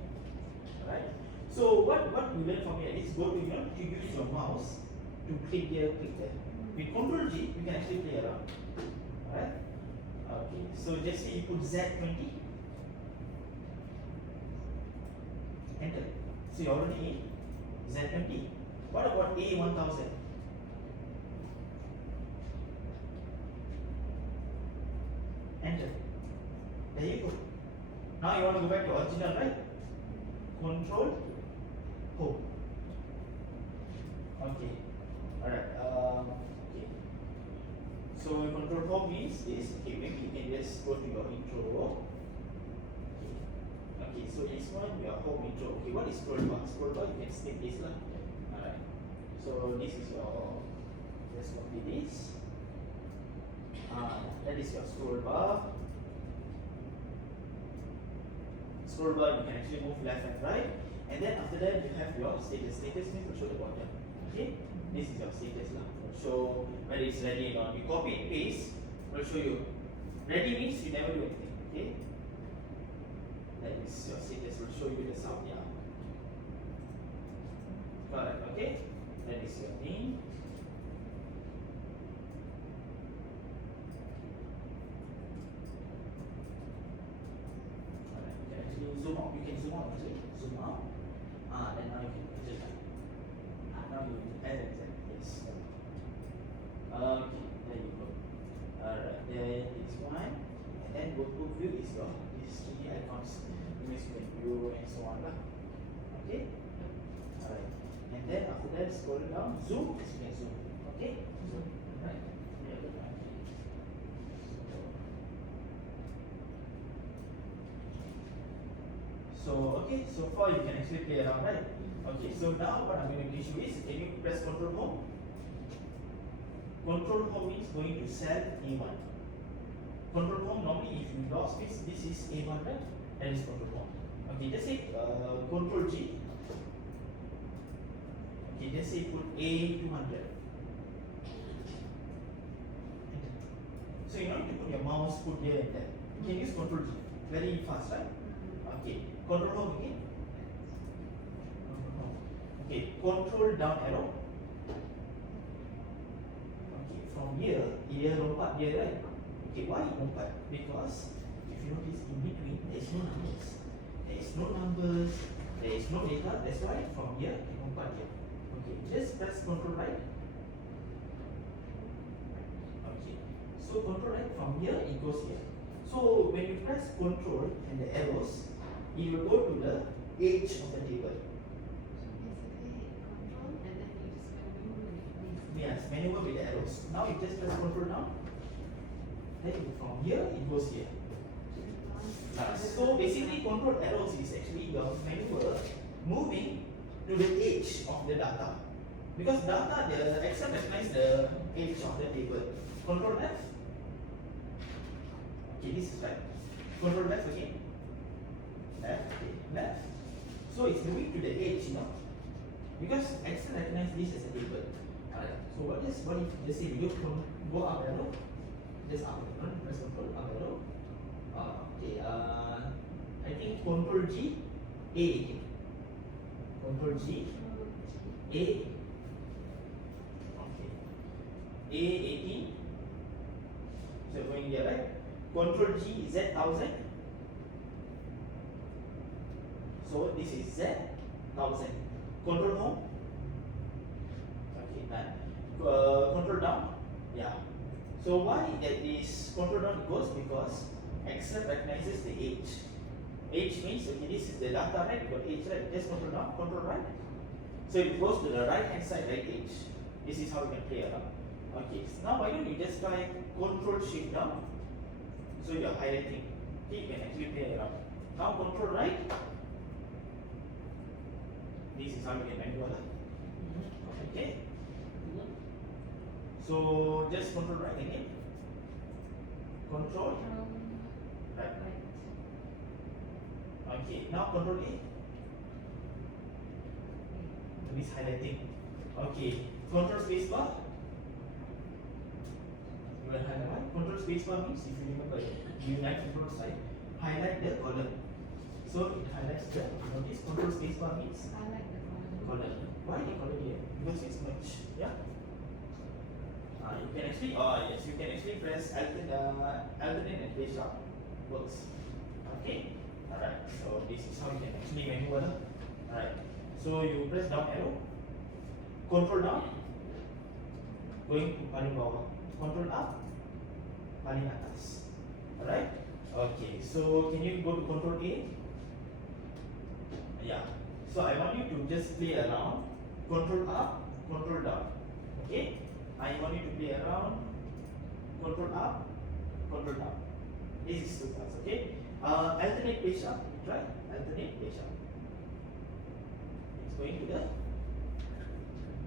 Alright. So what you learn from here is go to to use your mouse to click here, click there. With Control G, you can actually play around. Alright. Okay. So just say you put Z20. Enter. So you're already in Z20. What about A1000? Enter. There you go. Now you want to go back to original, right? Control Home. Okay. Alright. Okay. So Control Home means this. Okay, maybe you can just go to your intro. Okay, so this one your home intro. Okay, what is scroll bar? Scroll bar, you can skip this lah. Alright. So this is your, just copy this. That is your scroll bar. Scroll bar, you can actually move left and right. And then after that, you have your status. Status means will show the bottom. Okay, this is your status lah. Will show whether it's ready or not. You copy and paste, will show you. Ready means you never do anything. Okay. That is your status, will show you the sound, yeah. Correct, okay? That is your name. Alright, you can actually zoom out. You can zoom out actually. Zoom out. Then now you can adjust that. Now you edit that. Yes. Okay, there you go. Alright, there is one. And then workbook view is your these 3D icons. Means you can view and so on. Okay? Alright. And then after that, scroll down, zoom, you can zoom. Okay? Zoom. Right? Yeah, So okay, so far you can actually play around, right? Okay, so now what I'm going to teach you is, can you press Control Home? Control Home is going to cell A1. Control Home, normally if you lost this is A1, right? That is Control Home. Okay, just say Control G. Okay, just say put A200. So you don't need to put your mouse put here and there. You can use Control G. Very fast, right? Okay, Control Home again. Okay, Control down arrow. Okay, from here, lompat here, right? Okay, why lompat? Because if you notice in between, there is no numbers. There is no numbers. There is no data. That's why from here, lompat here. Okay, just press Control right. Okay, so Control right from here, it goes here. So when you press Control and the arrows, it will go to the edge of the table. Yes, maneuver with the arrows. Now you just press Control down. Then from here it goes here. So basically, Control arrows is actually your maneuver moving to the edge of the data. Because data, the Excel recognize the edge of the table. Control left. Okay, this is right. Control left again. Left, okay, left. So it's moving to the edge, because Excel recognize this as a table. Alright. So what if just say you go up arrow, just up arrow, press Control up arrow. Okay. I think Control G, A18. Control G, A. Okay. A18. So going here, right? Control G, Z1000. So this is Z1000. Control Home. Okay, done. Control down. Yeah. So why that is Control down goes? Because Excel recognizes the age. Age means, okay, this is the data, right? You got age, right? Just Control down, Control right. So it goes to the right hand side, right age. This is how you can play around. Okay. So now why don't you just try Control Shift down? So you are highlighting. Okay, you can actually play around. Now Control right. This is how you can maneuver. Okay. So just Control right again. Control right. Okay. Now Control A. This highlighting. Okay. Control space bar. You will highlight. Control space bar means, if you remember, you like control side, highlight the column. So it highlights the. Notice Control space bar means column. Why the column here? Because it's merged. Yeah. You can actually, yes, you can actually press alternate and place up. Works. Okay. Alright. So this is how you can actually maneuver. Alright. So you press down arrow. Control down. Going to paling bawah. Control up. Paling atas. Alright. Okay. So can you go to Control A? Yeah. So I want you to just play around. Control up. Control down. Okay. I want you to play around. Control up. Control down. This is 2 parts. Okay. Alternate page up. Try alternate page up. It's going to the.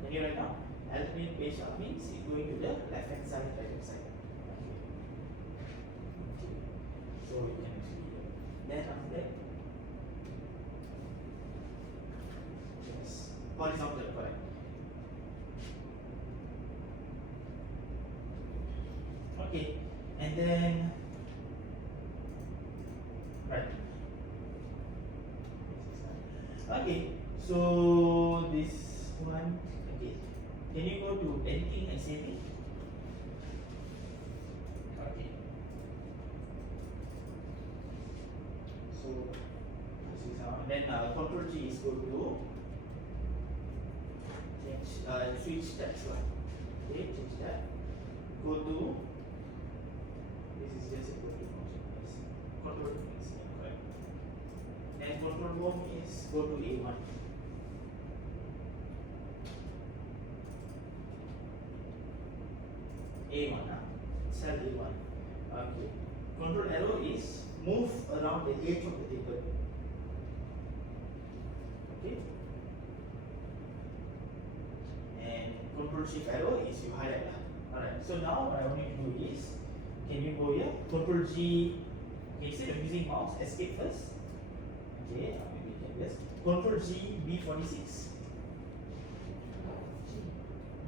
Can you write down? Alternate page up means it's going to the left hand side, right hand side. Okay. Okay. So you can actually. Then after that. Yes. Horizontal, correct. Okay, and then right. Okay, so this one. Okay, can you go to editing and saving? Okay. So this is then Control G is go to change switch that one. Okay, change that. Go to. This is just a good function. Yes. Control is correct. Then Control Home is go to A1. A1, cell A1. Okay. Control arrow is move around the edge of the table. Control Shift arrow is you highlight lah. Alright, so now what I want you to do is, can you go here, Control G, instead of using mouse, escape first. Okay, maybe you can just Control G, B46.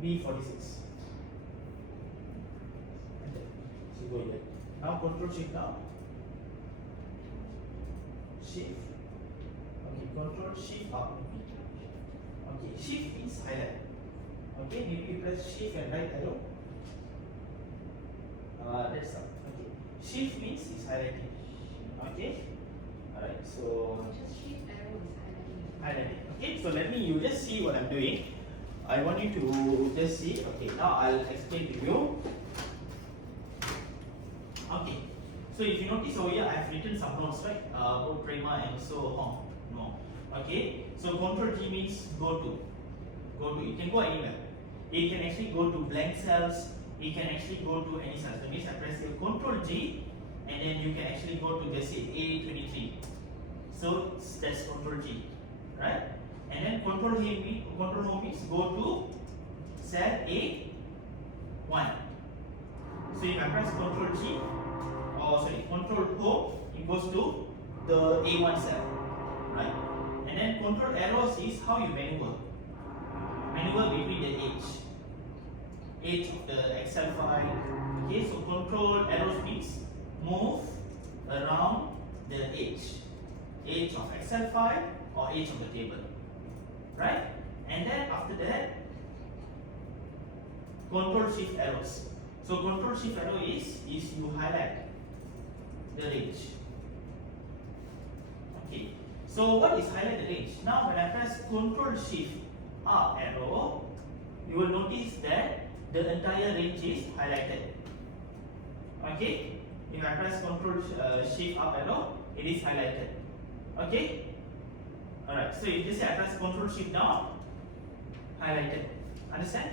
B46. So go here. Now Control Shift now. Shift. Okay, Control Shift up. Okay, Shift means highlight. Okay, maybe you press Shift and right arrow. That's up. Okay. Shift means is highlighting. Okay. Alright, so Just shift arrow is highlighting. highlighting. Okay, so let me you just see what I'm doing. I want you to just see. Okay, now I'll explain to you. Okay, so if you notice over here, I have written some notes, right? Both Prima and so on. No. Okay, so Control G means go to. Go to. It can go anywhere. It can actually go to blank cells. It can actually go to any cells. That means I press your Control G, and then you can actually go to just say A23. So that's Control G, right? And then Control Home means go to cell A1. So if I press Control G, Control Home, it goes to the A1 cell, right? And then Control Arrows is how you maneuver between the edge of the Excel file. Okay, so Control Arrows means move around the edge of Excel file or edge of the table, right? And then after that, Control Shift Arrows. So Control Shift Arrow is you highlight the range. Okay. So what is highlight the range? Now when I press Control Shift up arrow, you will notice that the entire range is highlighted. Okay. If I press Control Shift up arrow, it is highlighted. Okay. Alright. So if you say I press Control Shift down, highlighted. Understand?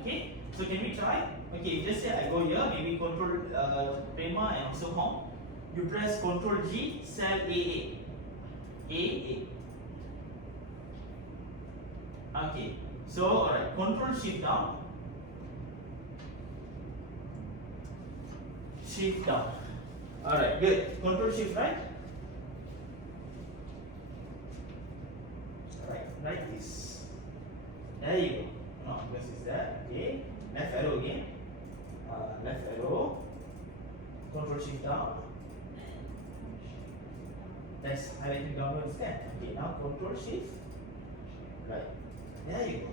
Okay. So can we try? Okay, if just say I go here, maybe Control Prima and also Home. You press Control G, cell AA. AA. Okay, so alright, Control Shift down. Shift down. Alright, good. Control Shift right. Right this. There you go. No, this is that. Okay. Left arrow again. Left arrow. Control Shift down. That's highlighting downward instead. Okay, now Control Shift right. There you go.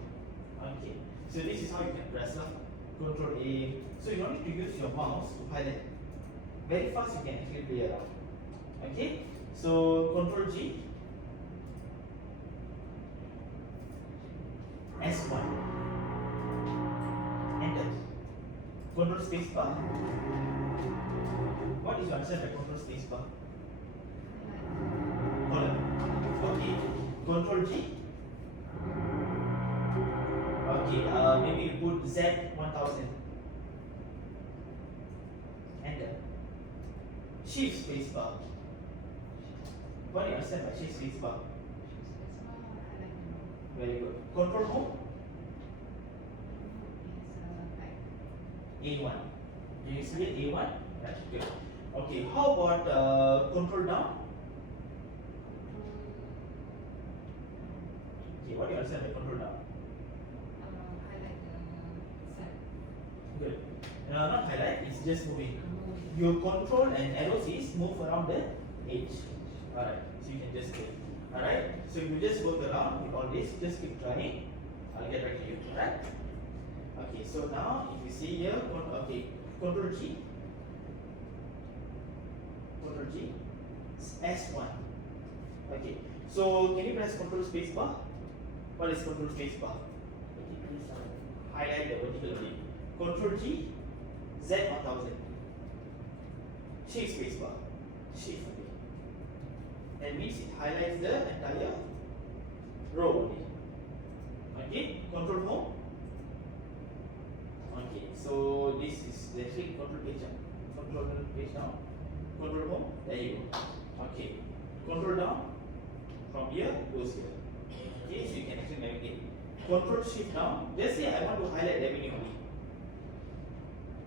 Okay. So this is how you can press up. Control A. So you don't need to use your mouse to highlight. Very fast you can actually play around. Okay. So Control G. S1. Enter. Control space bar. What is your answer by Control space bar? Column. Okay. Control G. Okay. Maybe you put Z1000. Enter. Shift space bar. What do you understand by shift space bar? Very good. Control Home. A1. Do you see it? A1? Right, good. Okay, how about Control Down? Okay, what do you understand by Control Down? Highlight the cell. Good. Not highlight, it's just moving. Your control and arrows is move around the edge. Alright, so you can just click. Alright, so you just work around with all this, just keep trying. I'll get back to you. Alright? Okay, so now if you see here, okay, Control G. Control G. S1. Okay, so can you press Control space bar? What is Control space bar? Okay, please highlight the vertical line. Control G. Z1000. Shift space bar. Shift. That means it highlights the entire row only. Okay, Control Home. Okay, so this is actually Control page down. Control page down. Control Home. There you go. Okay, Control down. From here goes here. Okay, so you can actually navigate. Control Shift down. Just say I want to highlight revenue only.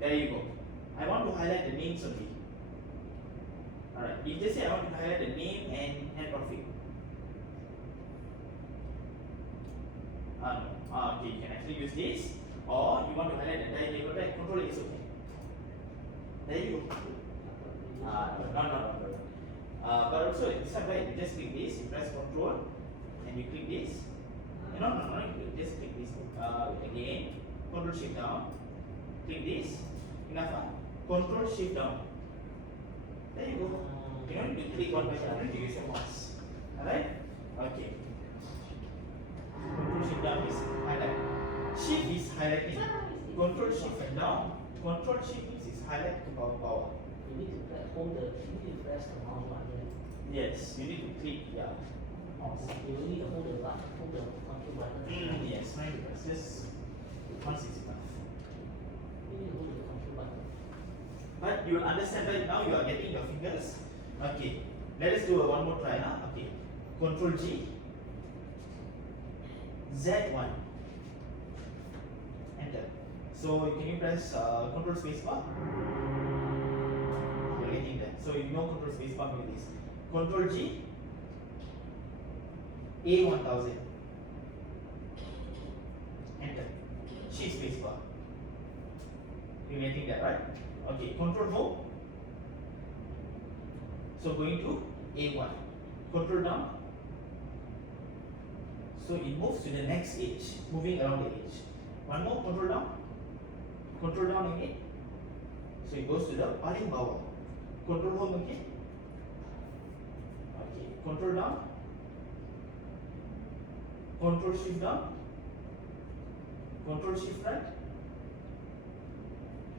There you go. I want to highlight the names only. Alright, you just say I want to highlight the name and net profit. Okay, you can actually use this, or you want to highlight the entire table, right? Control is okay. There you go. No. But also this one, right? You just click this, you press Control, and you click this. No, you just click this. Again, Control Shift down. Click this. Enough. Control Shift down. There you go. You don't need to click on by one to use your mouse. Alright? Okay. Control Shift down is highlight. Shift is highlighting. Control Shift and down. Control Shift means is highlight to power. You need to press the mouse button. Yes, you need to click, yeah. Mouse. You need to hold the control button. Yes, trying to press this. Once is enough. You need to hold the control button. But you will understand right now you are getting your fingers. Okay, let us do one more try now. Okay, Control G, Z1, enter. So can you press Control Spacebar? You're getting there. So you know Control Spacebar means this. Control G, A1000, enter. Shift Spacebar. You're getting that, right? Okay, Control Home. So going to A1. Control down. So it moves to the next edge, moving around the edge. One more, Control down. Control down again. So it goes to the paling bawah. Control Home again. Okay, Control down. Control Shift down. Control Shift right.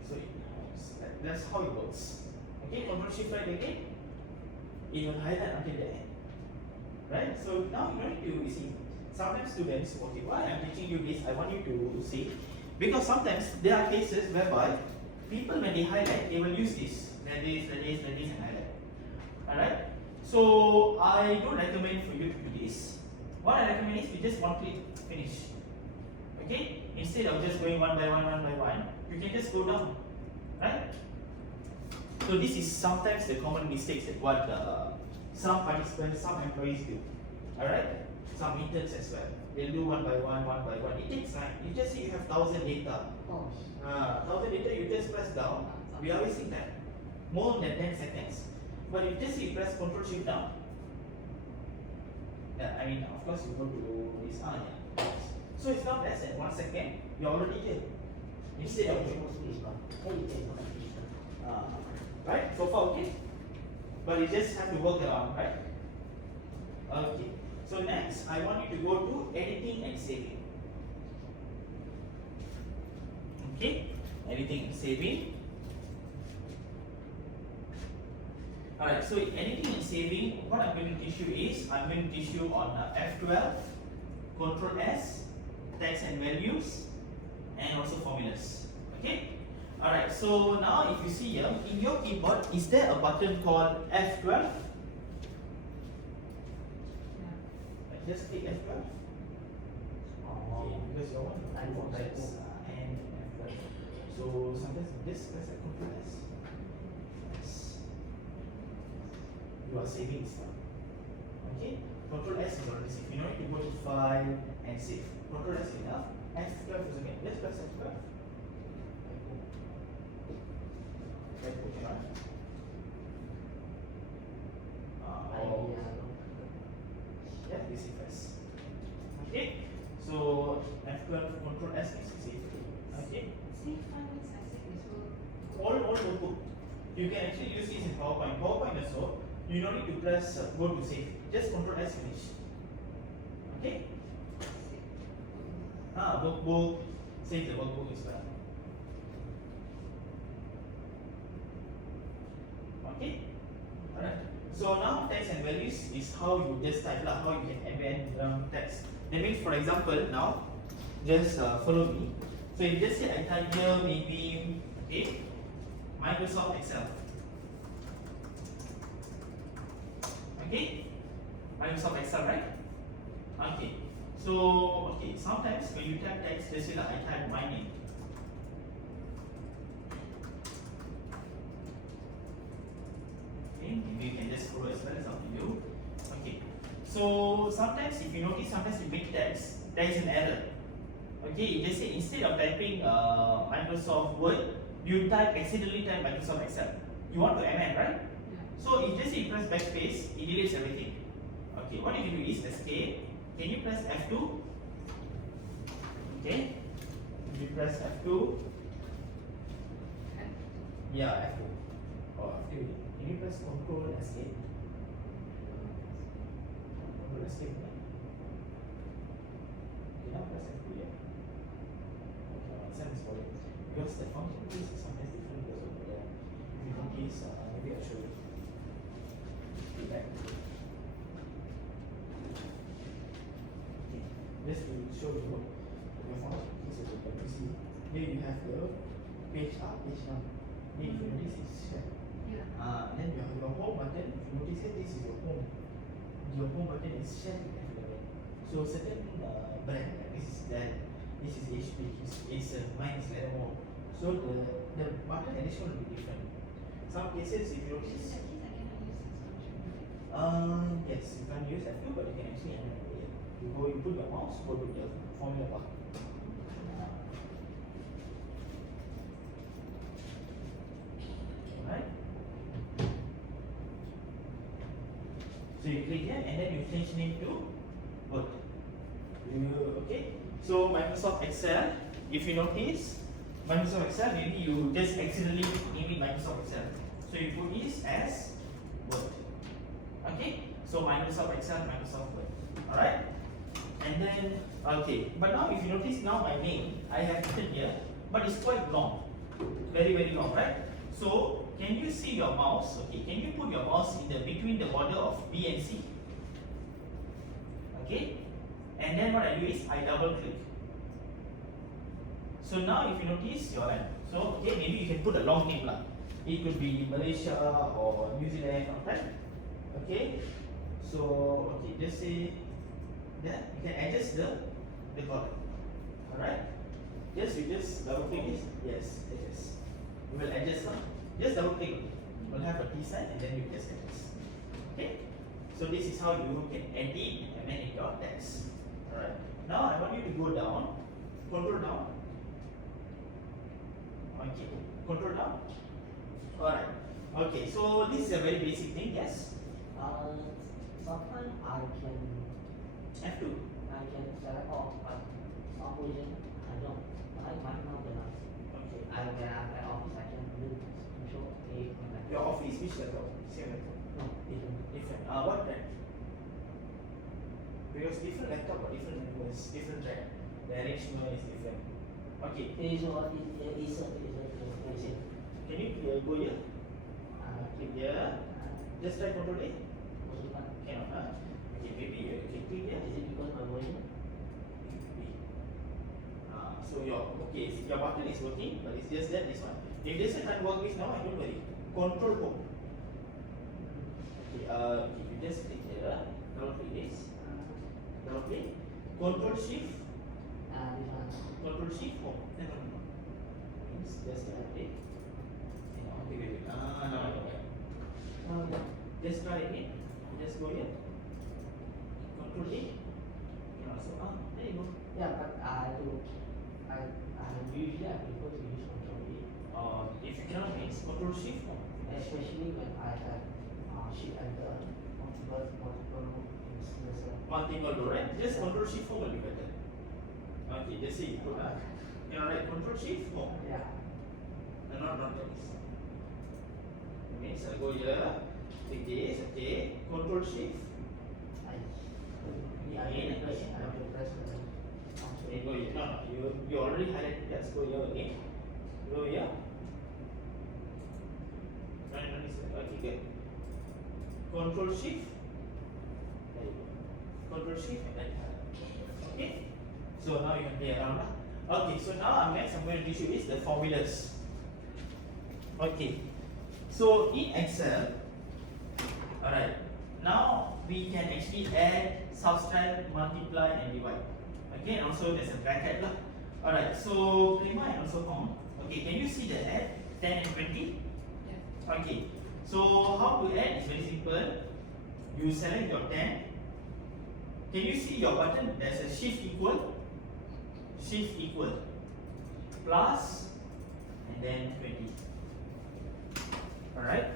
So that's how it works. Okay, Control Shift right again. It will highlight until the end. Right? So now you need to see. Sometimes students, okay, why I'm teaching you this, I want you to see. Because sometimes there are cases whereby people when they highlight, they will use this. This, and highlight. Alright? So I don't recommend for you to do this. What I recommend is you just one click, finish. Okay? Instead of just going one by one, you can just go down. Right? So this is sometimes the common mistakes that what some participants, some employees do. Alright? Some interns as well. They'll do one by one. It takes time. You just see you have 1000 data. 1000 data, you just press down. We are wasting time. More than 10 seconds. But you just see you press Control Shift down. Yeah, I mean, of course you go to this. Yeah. So it's not less than 1 second. You're already here. Instead of right? So far okay? But you just have to work around, right? Okay. So next, I want you to go to editing and saving. Okay? Editing and saving. Alright, so in editing and saving, what I'm going to teach you is, I'm going to teach you on F12, Control S, text and values, and also formulas. Okay? Alright, so now if you see here, in your keyboard, is there a button called F12? Just click F12. Okay, because you want to type for text and F12. So sometimes just press Control S. Yes. You are saving stuff. Okay? Control S is already saved. You don't need to go to File and Save. Control S is enough. F12 is okay. Just press F12. Yeah, this is first. Okay, so F12 Control S is save. Okay, all workbook. You can actually use this in PowerPoint. PowerPoint also, you don't need to press go to save. Just Control S finish. Okay. Workbook, save the workbook as well. Okay. Alright. So now text and values is how you just type lah, how you can embed text. That means, for example, now just follow me. So you just say I type here maybe Microsoft Excel. Okay, Microsoft Excel, right? Okay. So So, okay, sometimes when you type text, just say that I type my name. Okay, maybe you can just follow as well, it's up to you. Okay, so sometimes if you notice, sometimes you make text, there is an error. Okay, you just say instead of typing Microsoft Word, you accidentally type Microsoft Excel. You want to amend, right? So if just you press backspace, it deletes everything. Okay, what you can do is escape. Can you press F2? Okay. If you press F2, yeah, F2. Oh, F2. Can you press Control Escape? Control Escape. Yeah. Okay, now press F2. Yeah. Okay, now sense for it. Because the function is sometimes different because over there. If you notice, maybe I'll show you. Back. Okay. Just to show you your function keys as well. You see, here you have the page up, page down. Here if you notice it's shared. Then you have your home button. If you notice here, this is your home. Your home button is shared with everyone. So certain brand, like this is Dell, this is HP, this is Acer, mine is Lenovo. So the button addition will be different. Some cases if you notice, yes, you can use F2, but you can actually enter it here. You put your mouse, go to the formula bar. Alright. So you click here and then you change name to Word. Okay. So Microsoft Excel, if you notice, Microsoft Excel, maybe you just accidentally name it Microsoft Excel. So you put this as Word. Okay, so Microsoft Excel, Microsoft Word. Alright? And then, okay, but now if you notice now my name, I have written here, but it's quite long. Very, very long, right? So, can you see your mouse? Okay, can you put your mouse in the between the border of B and C? Okay? And then what I do is I double click. So now if you notice your line. So, okay, maybe you can put a long name lah. It could be Malaysia or New Zealand, right? Okay, so okay, just say that you can adjust the color. Alright, you just double click this. Yes, adjust. You will adjust now. Just double click. You will have a T sign and then you just adjust. Okay, so this is how you can edit and amend your text. Alright, now I want you to go down, control down. Okay, control down. Alright, okay, so this is a very basic thing, yes? Sometimes I can F2. select all, but some position I don't. I might not be enough. Okay. When I'm at office, I can do control A. Your office, which laptop? Same laptop? No, different. Different. What brand? Because different laptop got different numbers, different brand. The arrangement is different. Okay. Is what is Can you go here? Click here. Just try control A. Cannot, huh? Okay, maybe you can click here. Is it because my version? So your button is working, but it's just that this one. If this one can't work, now I don't worry. Control home. Okay, if you just click here, double click this, double click, Control Shift, This one. Control Shift home. No. It's just double click. Okay, wait. No. Just try again. Just go here. Control A. There you go. Yeah, but usually I prefer to use control A. If you cannot, means Control Shift home. Especially when I have shift enter multiple instances. Multiple row, right? Just Control Shift home will be better. Okay, just say you put right, Control Shift home. Yeah. Not this. Means I'll go here, click this, okay, Control Shift. I have to press the Okay, go here. No, you already highlighted. Just go here again. Go here. No, okay, good. Control Shift. There you go. Control Shift and then okay. So now you can play around. Okay, so now next I'm going to teach you is the formulas. Okay. So in Excel, alright. Now we can actually add, subtract, multiply, and divide. Okay, and also there's a bracket lah. Alright, so prima and also comma. Okay, can you see the add 10 and 20? Yeah. Okay, so how to add is very simple. You select your 10. Can you see your button? There's a shift equal, plus, and then 20. Alright.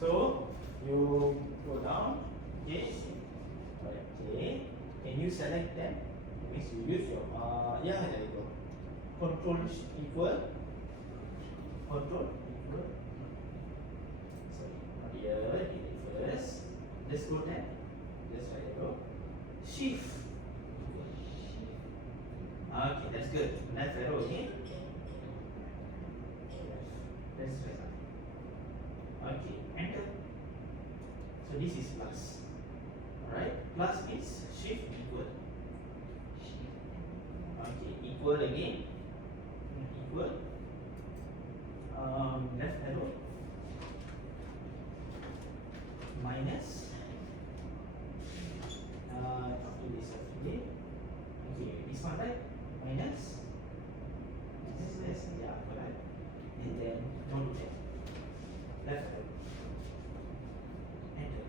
So you go down. Okay. Okay. Can you select them? That means you use your yeah, there you go. Control equal. Control equal. Sorry, not here. Delete first. Let's go 10. Just right arrow. Shift. Okay, that's good. Left arrow again. That's right. Okay, enter. So this is plus. Alright, plus means shift equal. Okay, equal again. Equal. Left arrow. Minus. Copy this again. Okay, this one right? Minus. This, yeah, correct. And then go to 10. Left arrow. Enter.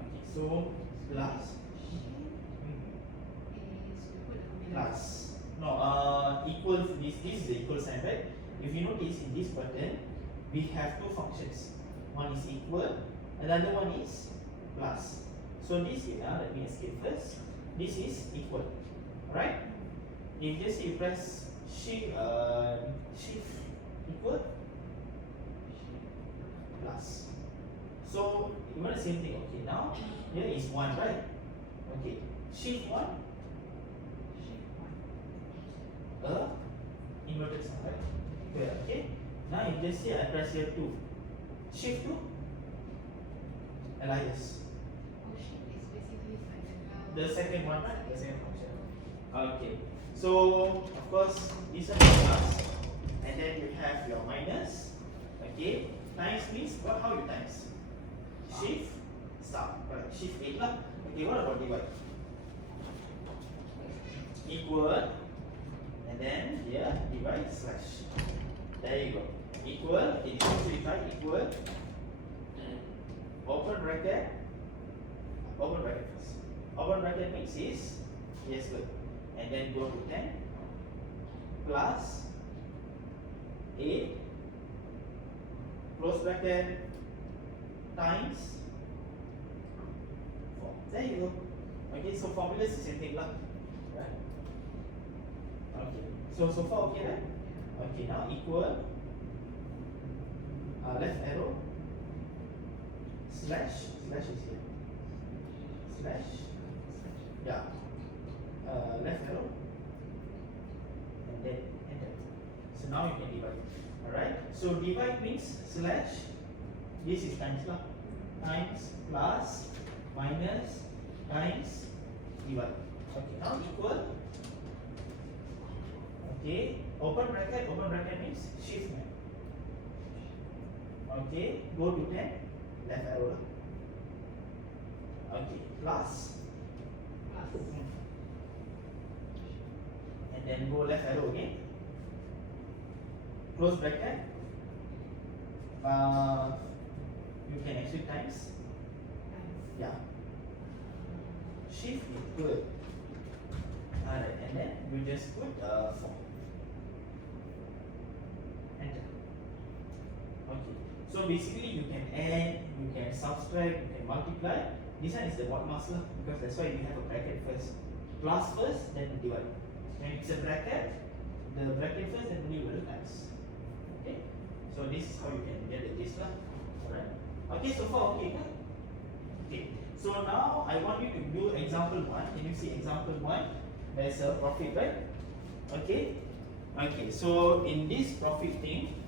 Okay, so plus. Plus. No, equal. This is the equal sign, right? If you notice in this button, we have two functions. One is equal, another one is plus. So this is let me escape first. This is equal, right? If just you press shift equal plus. So you want the same thing. Okay, now here is 1, right? Okay, shift 1. Inverted sign, right? Here, okay. Now you just say I press here 2. Shift 2. Alias. The second one, right? The second function. Okay. So of course this one is plus, and then you have your minus. Okay. Times means what? How you times? Shift star. Right. Shift 8 lah. Okay. What about divide? Equal. And then here divide slash. There you go. Equal. Okay, this is divide equal. Open bracket. Open bracket first. Open bracket means is yes good. And then go to 10 plus 8 close bracket times 4. There you go. Okay, so formula is the same thing lah. Right? Okay. So far okay, right? Okay, now equal left arrow slash is here. Slash, yeah, left arrow, and then enter. So now you can divide. Alright, so divide means slash, this is times lah, times plus minus times divide. Okay, now equal. Okay, open bracket means shift man. Okay, go to 10, left arrow lah. Okay, plus. And then go left arrow again. Close bracket. You can actually times. Yeah. Shift equal. Alright, and then you just put 4. Enter. Okay. So basically you can add, you can subtract, you can multiply. This one is the mod mask lah, because that's why we have a bracket first. Plus first, then divide. When it's a bracket, the bracket first, then we will times. Okay. So this is how you can get the gist lah. Alright. Okay, so far okay, right? Okay. So now I want you to do example 1. Can you see example 1? There's a profit, right? Okay. Okay. So in this profit thing,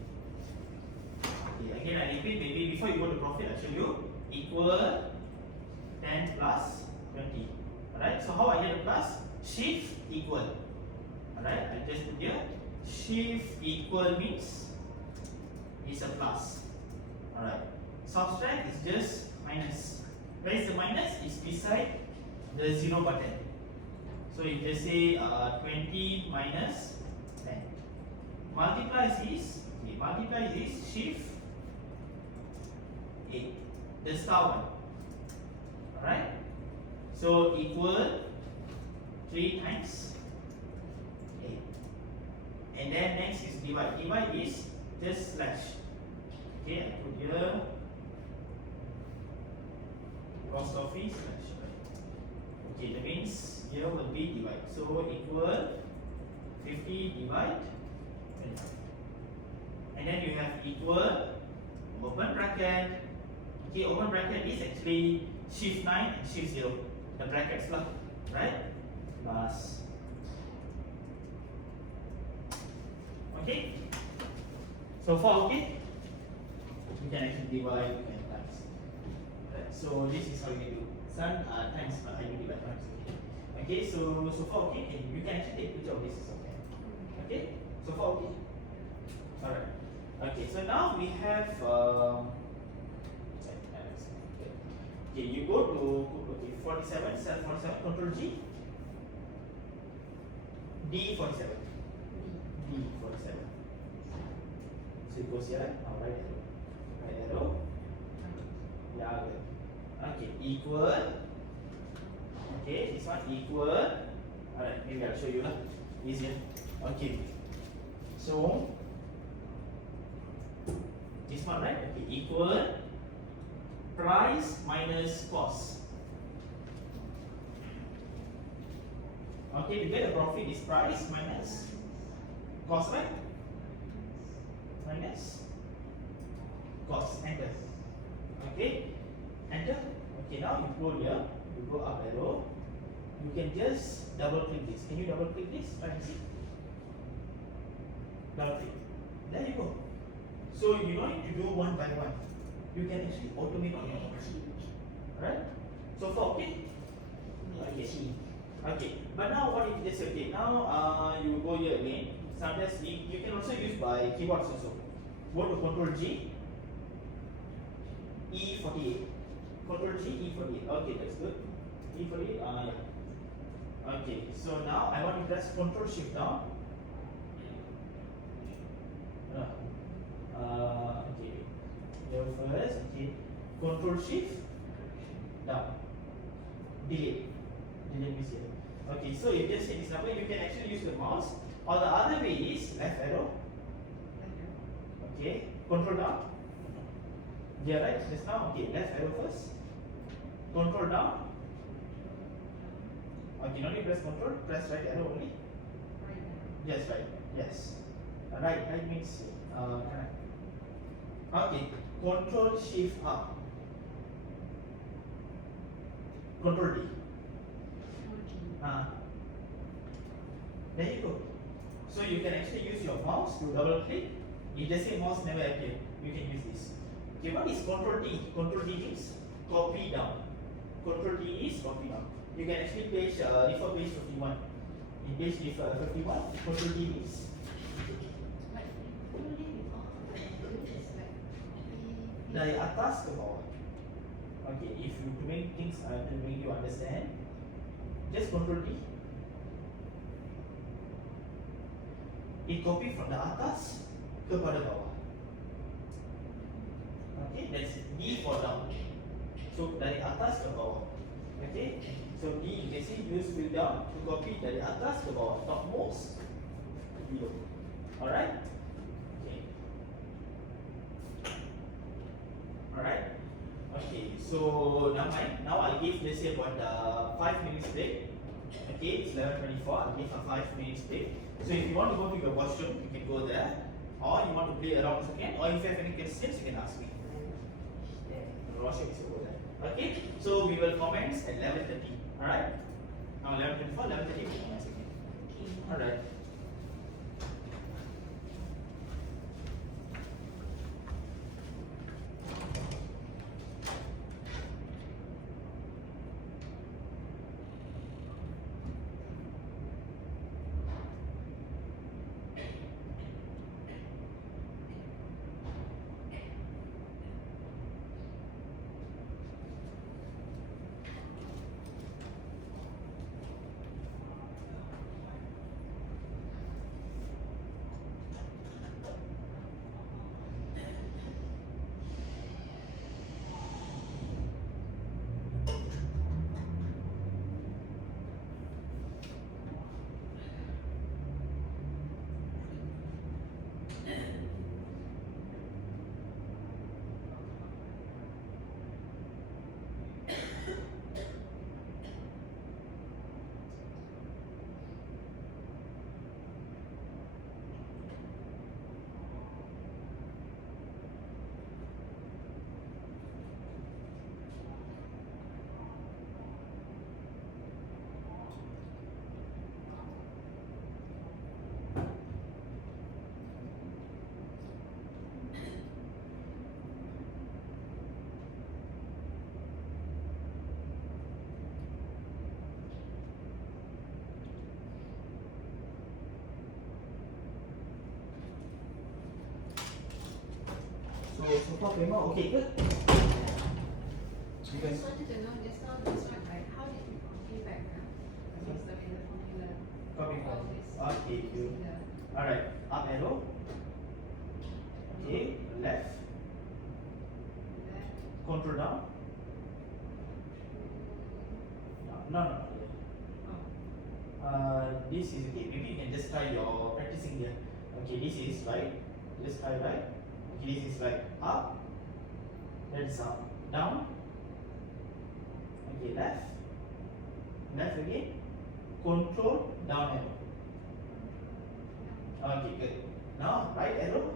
okay, again I repeat, maybe before you go to profit, I'll show you. Equal 10 plus 20. Alright, so how I get a plus? Shift equal. Alright, I'll just put here. Shift equal means it's a plus. Alright, subtract is just minus. Where is the minus? It's beside the 0 button. So you just say 20 minus 10. Multiply this shift 8, the star one. Alright? So equal 3 times 8. And then next is divide. Divide is just slash. Okay, I put here cost of fee slash. Okay, that means here will be divide. So equal 50 divide 25. And then you have equal open bracket. Okay, open bracket is actually shift 9 and shift 0. The brackets lah, right? Plus. Okay. So far okay. We can actually divide, we can times. Right? So this is how you do. Sun times I do divide times. Okay, so far okay. And you can actually take picture of this is okay. Okay, so far okay. Alright. Okay, so now we have okay, you go to 47, cell 47, control G, D47, D47. So it goes here, now right arrow, yeah, okay, equal, okay, this one equal, alright, maybe I'll show you lah, easier, okay, so, this one right, okay, equal, price minus cost. Okay, to get a profit is price minus cost, right? Minus cost. Enter. Okay, enter. Okay, now you go here, you go up arrow. You can just double click this. Can you double click this? Try and see. Double click. There you go. So you don't need to do one by one. You can actually automate on your own. Right? So far, okay? Okay. Okay. But now what if this okay? Now you go here again. Sometimes you can also use by keyboards also. Go to Control G, E48. Control G, E48. Okay, that's good. E48. Yeah. Okay. So now I want to press Control Shift down. Okay. Here first. Okay. Control Shift down. Delete. Delete this here. Okay. So you just hit this number. You can actually use the mouse. Or the other way is left arrow. Okay. Control down. Yeah, right. Just now. Okay. Left arrow first. Control down. Okay. Not only press control. Press right arrow only. Yes. Right. Yes. Right. Right means correct. Okay. Control Shift up. Control D. There you go. So you can actually use your mouse to double click. If they say mouse never appear, you can use this. Okay, what is Control D? Control D is copy down. Control D is copy down. You can actually refer page 51. In page 51, Control D is. Dari atas ke bawah. Okay, if you to make things to make you understand, just Control D. It copy from the atas kepada bawah. Okay, that's D for down. So dari atas ke bawah. Okay, so D you can see use fill down to copy dari atas ke bawah, topmost to below. Alright. Alright. Okay, so now I'll give let's say about 5 minutes break. Okay, it's 11:24. I'll give a 5 minutes break. So if you want to go to your washroom, you can go there. Or you want to play around again. Or if you have any questions, you can ask me. The washroom is over there. Okay, so we will commence at 11:30. Alright. Now 11:24, 11:30 we commence again. Alright. so far payment okay good. I just wanted to know just now this one, right? How did you copy back against the formula? Copy for from. this? Okay, good. Yeah. Alright, up arrow. Okay, left. That, Control down. No. oh, This is okay. Maybe you can just try your practicing here. Okay, this is right. Just try right. Okay, this is like up. That's up. Down. Okay, left. Left again. Control down arrow. Okay, good. Now right arrow.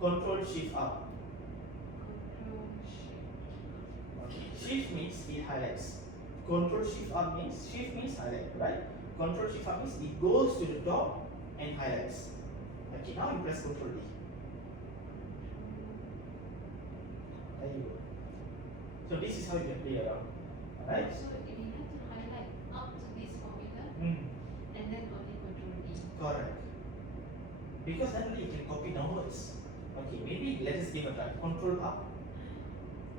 Control shift up. control shift. Okay. Shift means it highlights. Control shift up means shift means highlight, right? Control shift up means it goes to the top and highlights. Okay, now you press Control D. There you go. So this is how you can play around. Alright? So you have to highlight up to this formula Mm, and then only control D. correct. Because then only you can copy downwards. Okay, maybe let us give a try. Control up.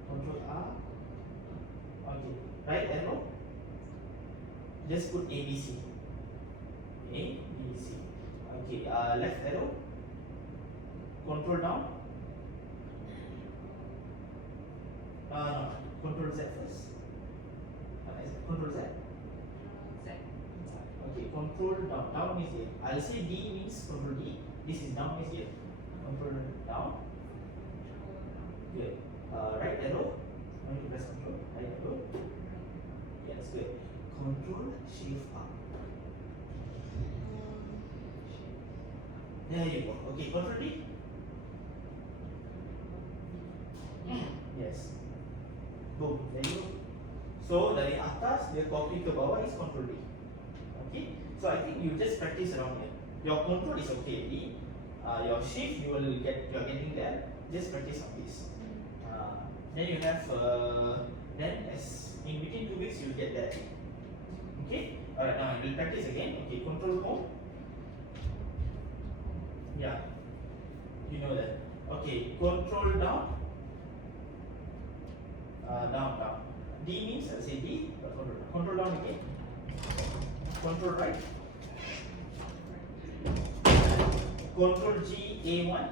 Control up. Okay. Right arrow. Just put ABC. ABC. Okay. Left arrow. Control down. No. Control Z first. Control Z. Z. Okay. Control down. Down means here. I'll say D means control D. This is down means here. Control down. Good. Right arrow. I need to press control. Right arrow. Yes, good. Control shift up. There you go. Okay, control D. Yes. Boom. There you go. So dari atas dia copy ke bawah is control D. Okay. So I think you just practice around here. Your control is okay. D. Your shift you are getting there. Just practice on this. Then you have then as in between 2 weeks you will get that. Okay. Alright. Now you will practice again. Okay. Control home. Yeah. You know that. Okay. Control down. Down. D means I'll say D. Control down again. Control right. Control G A1.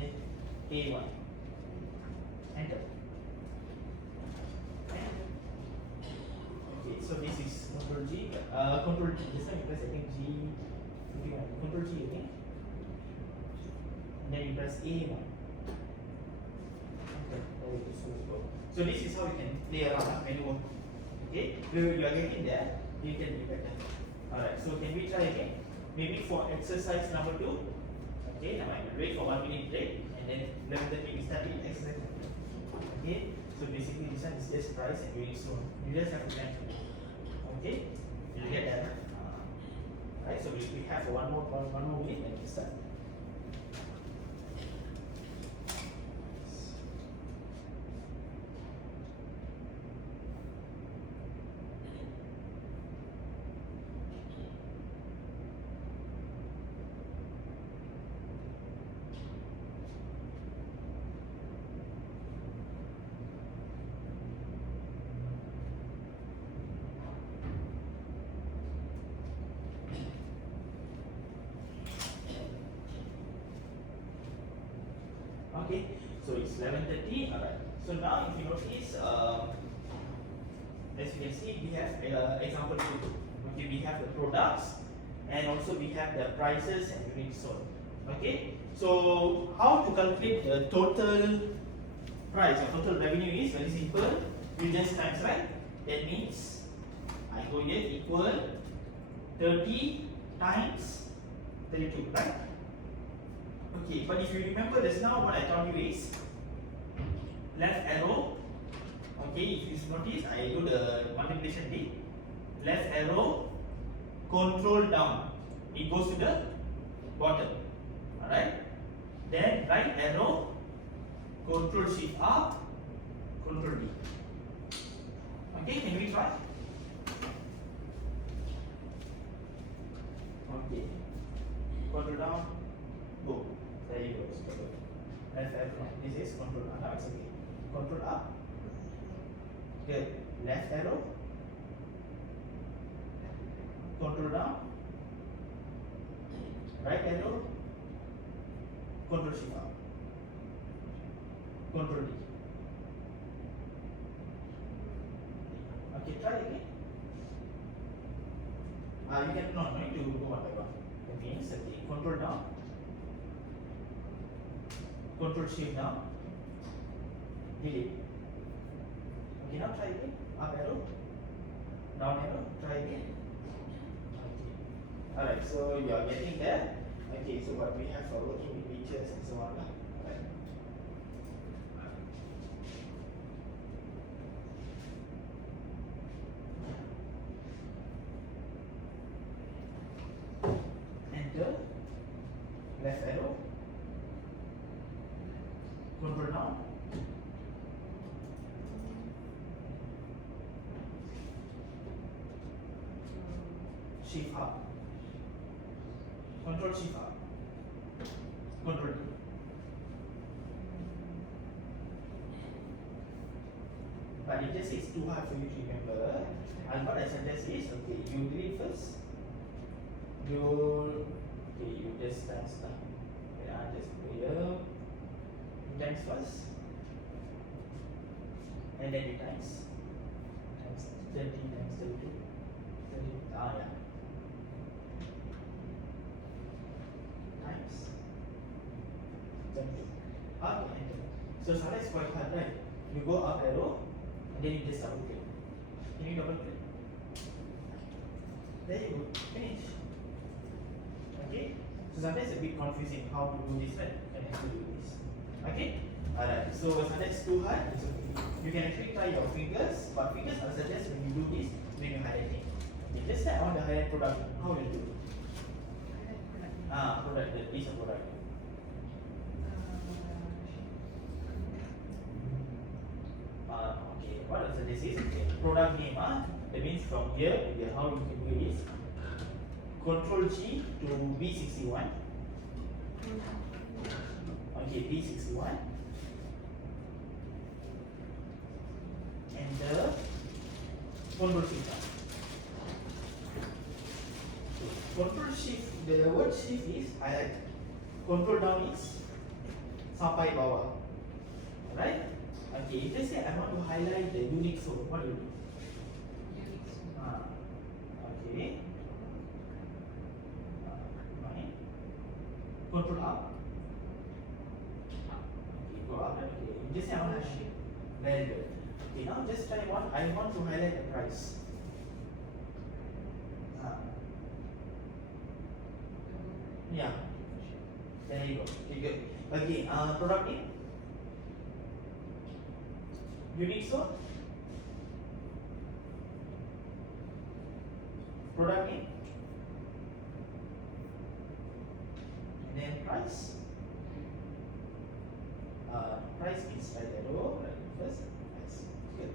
Yeah. A1. Enter. Okay, so this is Control G. Control G. This time you press I think G. Control G again. And then you press A1. Okay, there you go. So this is how you can play around when you work. Okay, you are getting there. You can be better. Alright, so can we try again? Maybe for exercise number 2. Okay, now I will wait for 1 minute break and then 11:30 we start with exercise. Okay, so basically this one is just price and doing soon. You just have to plan. Okay, you get that. Right, so we have one more minute and we start. Okay, so it's 11:30. Alright. So now, if you notice, as you can see, we have example 2. Okay, we have the products and also we have the prices and units sold. Okay, so how to calculate the total price or total revenue is very simple. You just times, right? That means I go here equal 30 times 32, right? Okay, but if you remember just now what I told you is left arrow. Okay, if you notice I do the multiplication thing. Left arrow, control down. It goes to the bottom. Alright. Then right arrow, control shift up, control D. Okay, can we try? Okay. Control down. Go. There left wrong. This is control up. Now it's okay. Control up. Good. Left arrow. Control down. Right arrow. Control shift up. Control D. Okay, try again. You can no need to go one by one. That means okay, control down. Control shift down. Delete. Okay, now try again. Up arrow. Down arrow. Try again. Okay. Alright, so you are getting there. Okay, so what we have for working with pictures and so on. Right. Enter. Left arrow. Control down. Shift up. Control shift up. Control D. But it just is too hard for you to remember. And what I suggest is okay, you delete first. You just times now. Yeah, just go here. Times first. And then you times 30 times 32. 30. Yeah. Times 20. Okay, enter. So Sarah is quite hard, right? You go up arrow and then you just double click. Can you double click? There you go. Finish. Okay? So sometimes it's a bit confusing how to do this, right? You can actually do this. Okay? Alright, so sometimes it's too hard, it's okay. You can actually try your fingers, but fingers I suggest when you do this, when you're highlighting. Okay, just say I want to highlight product. How will you do it? Product, the list of product. Okay, what I suggest is okay, product name. That means from here to here, how you can do is Control G to B61. Okay, B61. And the Control Shift. Control Shift, the word shift is highlight. Control down is sampai bawah. Right? Okay, if they say I want to highlight the unique zone, what do you do? Okay. Fine. Control up. Okay, go up. Okay, you just say I want to highlight. Very good. Okay, now just try one. I want to highlight the price. Yeah. There you go. Okay, good. Okay, product name. Unique zone. Product name. And then price. Price means right arrow, right first. Price. Good.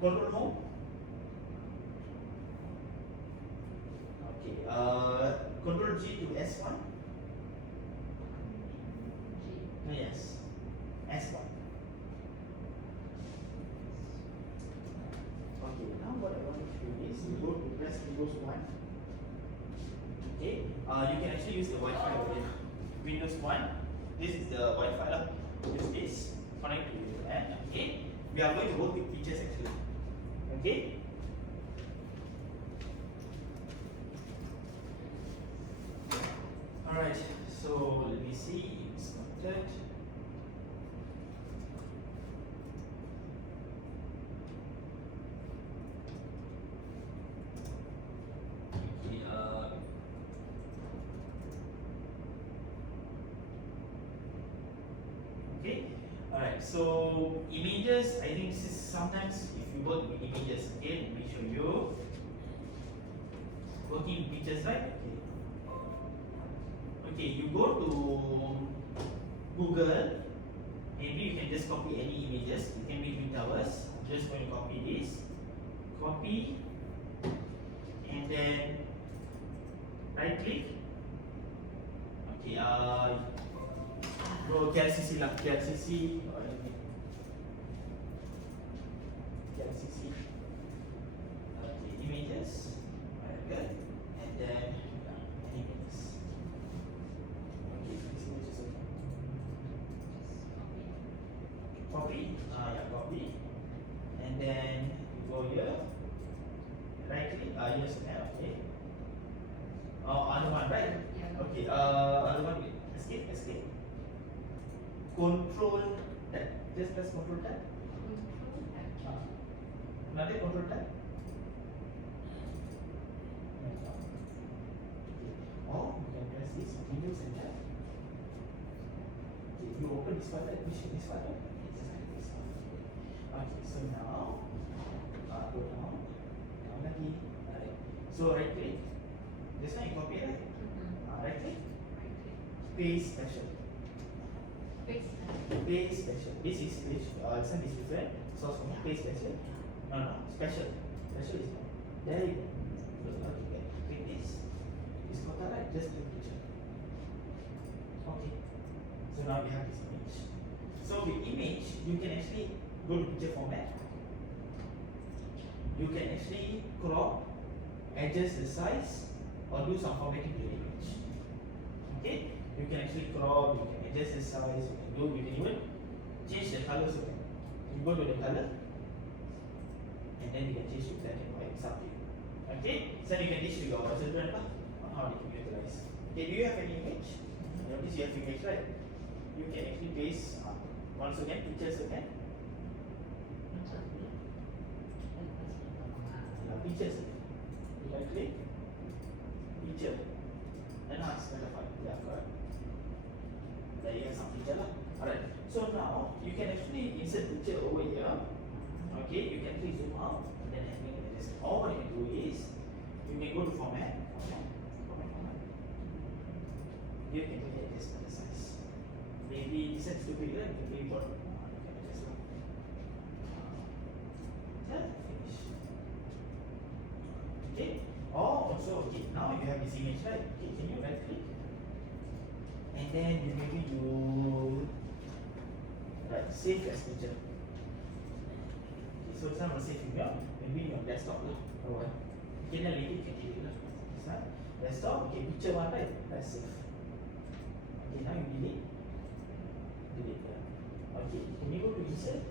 Control home. Okay. Control G to S1. Yes. S1. Okay, now what I want you to do is you go to press Windows 1. Okay, you can actually use the Wi-Fi over here. Windows 1. This is the Wi-Fi. Use this. Connect to internet. Okay. We are going to work with features actually. Okay. Alright, so let me see. It's connected. Okay, alright, so images, I think this is sometimes if you work with images, okay, let me show you. Working with pictures, right? Okay. Okay, you go to Google, maybe you can just copy any images, it can be twin towers. I'm just going to copy this, copy, and then right click. Okay, Go KLCC lah, KLCC or anything. KLCC. Okay, images. Very good. And then any images. Okay, these images okay. Copy. Yeah, copy. And then you go here. Right click. Yes, okay. Other one, right? Yeah. Okay. Other one. Escape. Escape. Control tab. Just press Control tab. Another Control tab. Or you can press this Windows and tab. Okay, you open this file, right? Which this file? This one. Okay, so now go down lagi. Alright. So right click. This one you copy, right? Right click. Paste special. Paste special. This is page. This one is different. Source format. Paste special. No. Special. Special is not. There you go. Okay. Click this. This kotak, right? Just click picture. Okay. So now we have this image. So with image, you can actually go to picture format. You can actually crop, adjust the size, or do some formatting to the image. Okay? You can actually crop, you can adjust the size, you can even change the color. So you go to the color, and then you can change to black and white. It's up to you. Okay? So you can teach to your children on how they can utilize. Okay, do you have any image? Notice you have image, right? You can actually paste once again, pictures again. Pictures. You right click, picture, enhance verify. Yeah, correct. There you have some picture lah. Alright. So now you can actually insert picture over here. Okay, you can actually zoom out and then make it adjust. All what you can do is you can go to format. Here you can make it adjust the size. Maybe this is stupid, right? You can maybe bottom. You can adjust one. Yeah, finish. Okay. Oh, also okay. Now you have this image, right? Okay, can you right click? And then you maybe you right save as picture. Okay, so it's not save in your maybe your desktop lah. Or what? Okay, then later you can delete lah. This one desktop. Okay, picture one, right? Let's save. Okay, now you delete. Delete. Yeah. Okay, can you go to insert?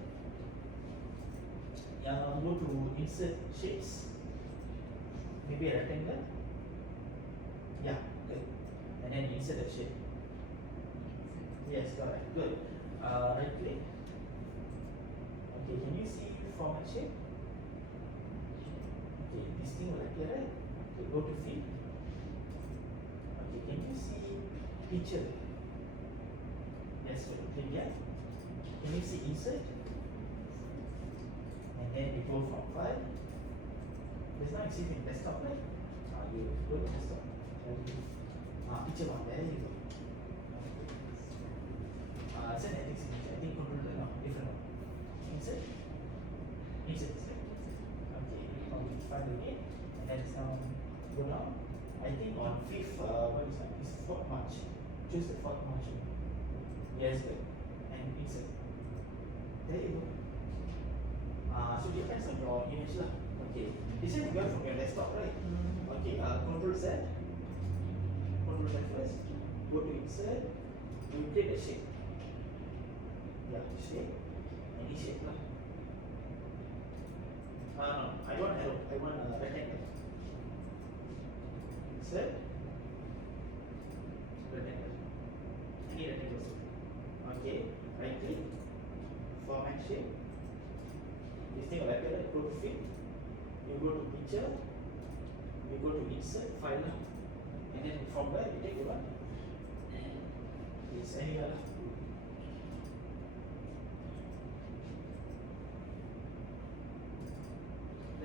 Go to insert shapes. Maybe a rectangle. Yeah, good. And then insert the shape. Yes, correct. Good. Right click. Okay, can you see format shape? Okay, this thing will appear, right? Okay, go to field. Okay, can you see picture? Yes, good. Click here. Can you see insert? And then you go from file. There's no exit in desktop, right? You go to desktop. Picture one, there you go. Send edit signature. I think control no, different one. Insert. Insert. Okay, find again. And then now go down. I think on 5th, what is that? It's 4th March. Choose the 4th March. Yes, good. And insert. There you go. So it depends on your image lah. Okay, this is going from your desktop, right? Okay, Control Z. Control Z first. Go to insert. You create a shape. Yeah, shape. Any shape lah. No, I want arrow. I want a rectangle. Insert. Rectangle. Any rectangle shape. Okay, right click. Format shape. This thing will appear like go to field. You go to picture, you go to insert file, and then from there you take the one. It's anywhere.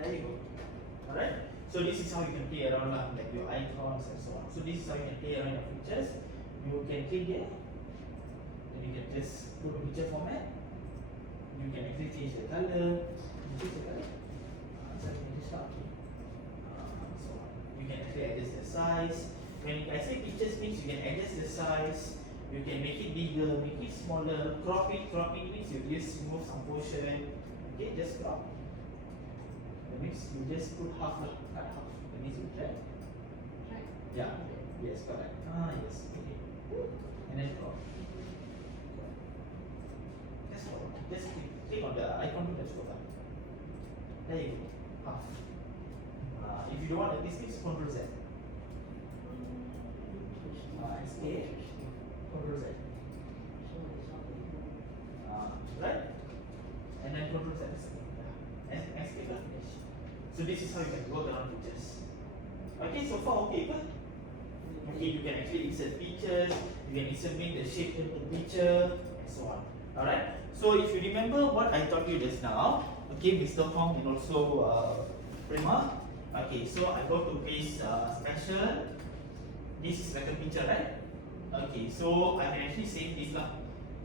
There you go. Alright? So this is how you can play around like your icons and so on. So this is how you can play around your pictures. You can click here, then you can just go to picture format. You can actually change the color. Change the color. So you can actually adjust the size. When I say pictures means you can adjust the size, You can make it bigger, make it smaller, crop it. Crop it means you just remove some portion. Okay, just crop. That means you just put half, cut half. That means you try. Right. Yeah. Yes, correct. Ah, yes. Okay. And then crop. Just crop. Just click on the icon to the scroll. There you go. Half. If you don't want this, Ctrl Z. Escape. Ctrl Z. Right? And then Ctrl Z. And escape and finish. So this is how you can work around pictures. Okay, so far okay, but okay, you can actually insert pictures, you can insert make the shape of the picture, and so on. Alright? So if you remember what I taught you just now, okay, Mr. Hong and also Prima. Okay, so I go to page special. This is like a picture, right? Okay, so I can actually save this lah.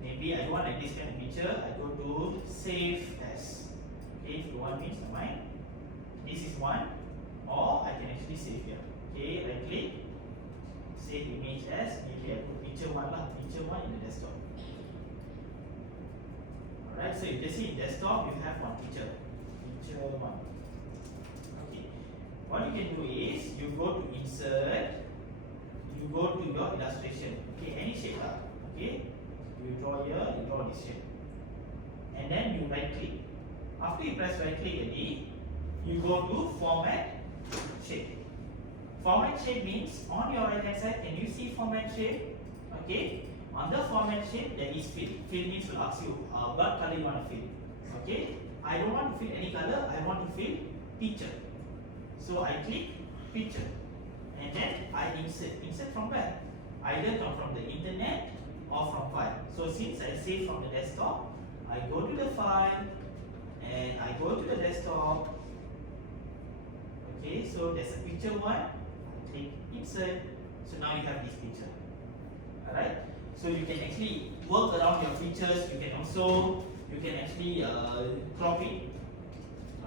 Maybe I don't want like this kind of picture. I go to save as. Okay, if you want means mine. This is one, or I can actually save here. Okay, right click, save image as. Maybe I put picture one lah. Picture one in the desktop. Alright, so you just see in desktop you have one picture. Picture one. Okay. What you can do is you go to insert, you go to your illustration. Okay, any shape lah. Okay. You draw here, you draw this shape. And then you right click. After you press right click again, you go to format shape. Format shape means on your right hand side, can you see format shape? Okay. On the format shape, there is fill. Fill means will ask you what color you want to fill. Okay. I don't want to fill any color. I want to fill picture. So I click picture, and then I insert. Insert from where? Either come from the internet or from file. So since I save from the desktop, I go to the file and I go to the desktop. Okay, so there's a picture one. I click insert. So now you have this picture. Alright. So you can actually work around your features. You can also actually crop it.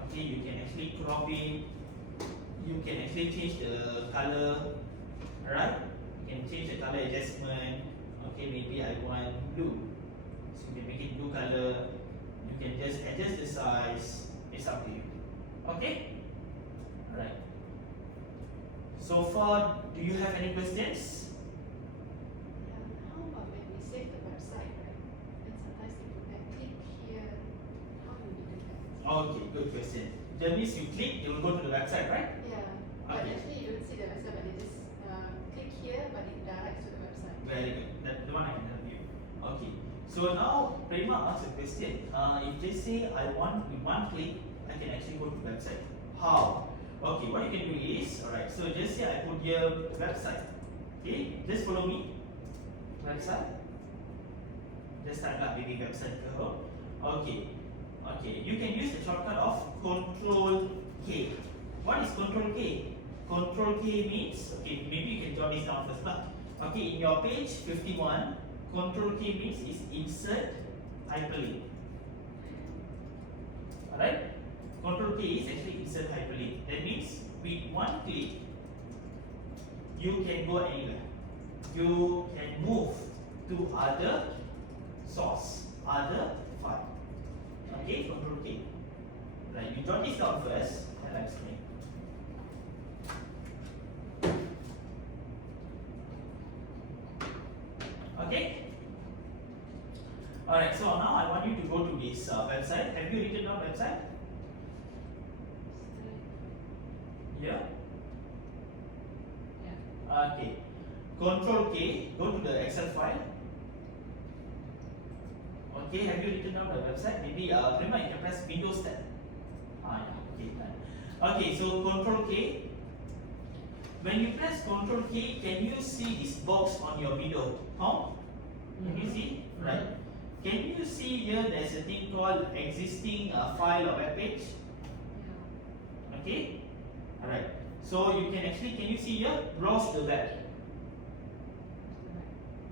Okay, you can actually crop it. You can actually change the color. Alright. You can change the color adjustment. Okay, maybe I want blue. So you can make it blue color. You can just adjust the size. It's up to you. Okay? Alright. So far, do you have any questions? How about when we save the website, right? And sometimes if you can click here, how do we do that? Okay, good question. That means you click, you will go to the website, right? Yeah. But Okay. actually you don't see the website, but you just click here, but it directs to the website. Very good. That's the one I can help you. Okay. So now Prema asks a question. If they say I want with one click, I can actually go to the website. How? Okay, what you can do is, alright, so just say I put here website. Okay, just follow me. Website. Just type that baby website go. Okay. Okay, you can use the shortcut of Control K. What is Control K? Control K means, okay, maybe you can jot this down first. Okay, in your page 51, Control K means is insert hyperlink. Alright? Control K is actually insert hyperlink. That means with one click, you can go anywhere. You can move to other source, other file. Okay, Control K. Right, you jot this down first, and I'll explain. Okay? Alright, so now I want you to go to this website. Have you written down website? Yeah? Yeah. Okay. Control K, go to the Excel file. Okay, have you written down the website? Maybe remember you can press Windows tab. Yeah, okay, done. Okay, so Control K. When you press Control K, can you see this box on your window? Home? Can you see? Right. Can you see here there's a thing called existing file or web page? Yeah. Okay? Alright. So you can actually, can you see here? Browse the web.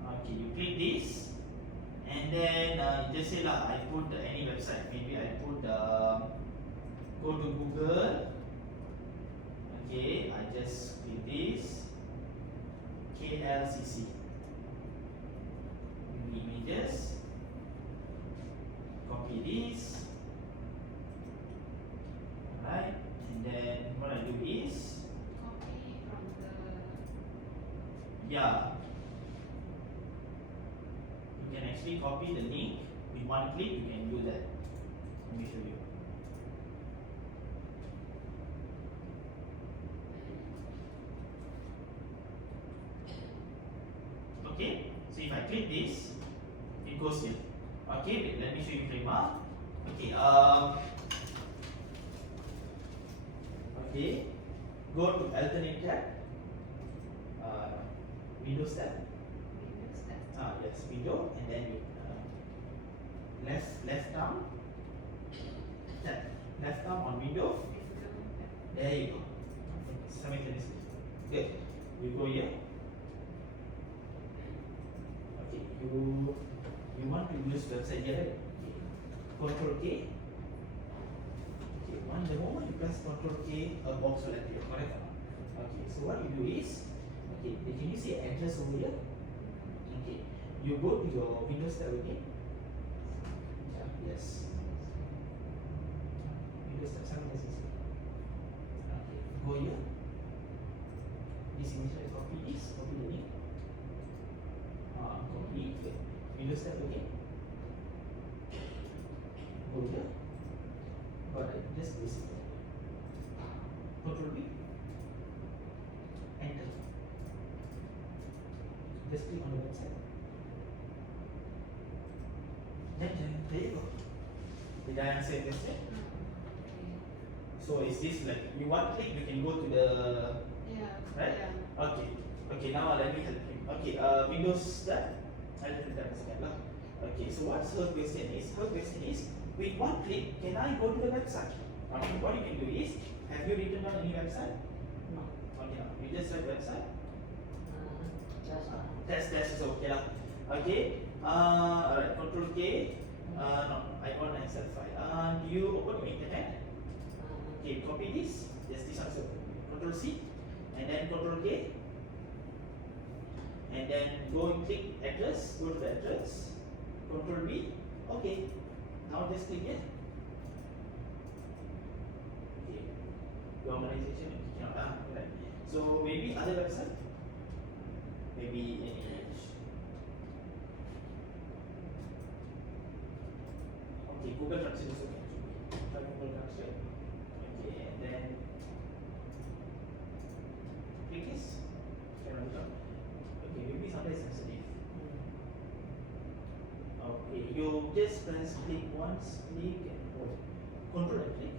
Okay, you click this. And then you just say I put any website. Maybe I put go to Google. Okay, I just click this KLCC. just copy this. Alright, and then what I do is, Copy from the. yeah, you can actually copy the link with one click. You can do that. Let me show you. Okay, so if I click this, it goes here. Okay, wait, let me show you Prima. Okay, okay, go to alternate tab, Windows tab. Windows tab. Yes, window, and then left thumb, tab, left thumb on window. Window tab. There you go. Simultaneously. Good. You go here. Okay, you want to use website here, right? Okay. Control K. Okay, the moment you press Control K, a box will appear, correct? Okay, so what you do is, okay, can you see address over here? Okay, you go to your Windows tab again. Yeah, yes. Windows tab, simultaneously. Okay, go here. This image, copy this, copy the link. Copy, Windows tab again. Go here. Alright, just place it there. Control B. Enter. Just click on the website. Then there you go. Did I answer your question? So is this like you one click you can go to the Yeah. right? Yeah. Okay. Okay, now let me help you. Okay, Windows that I'll do that second lah. Okay, so what's her question is? Her question is, with one click, can I go to the website? Okay, what you can do is, have you written down any website? No. Okay, now you just write website. Just Test is okay lah. Okay. Alright, Control K. No, I want an Excel file. Do you open your internet? Okay, copy this. Yes, this also. Control C, and then Control K, and then go and click address. Go to the address. Control B. Okay. Now just click here. Okay. The organization cannot. Right. So maybe other website. Maybe any. Okay, Google Translate is okay. Try Google Translate. Okay, and then click this. Can run it up. Okay, maybe something sensitive. Okay, you just press click once, click and hold. Control and click.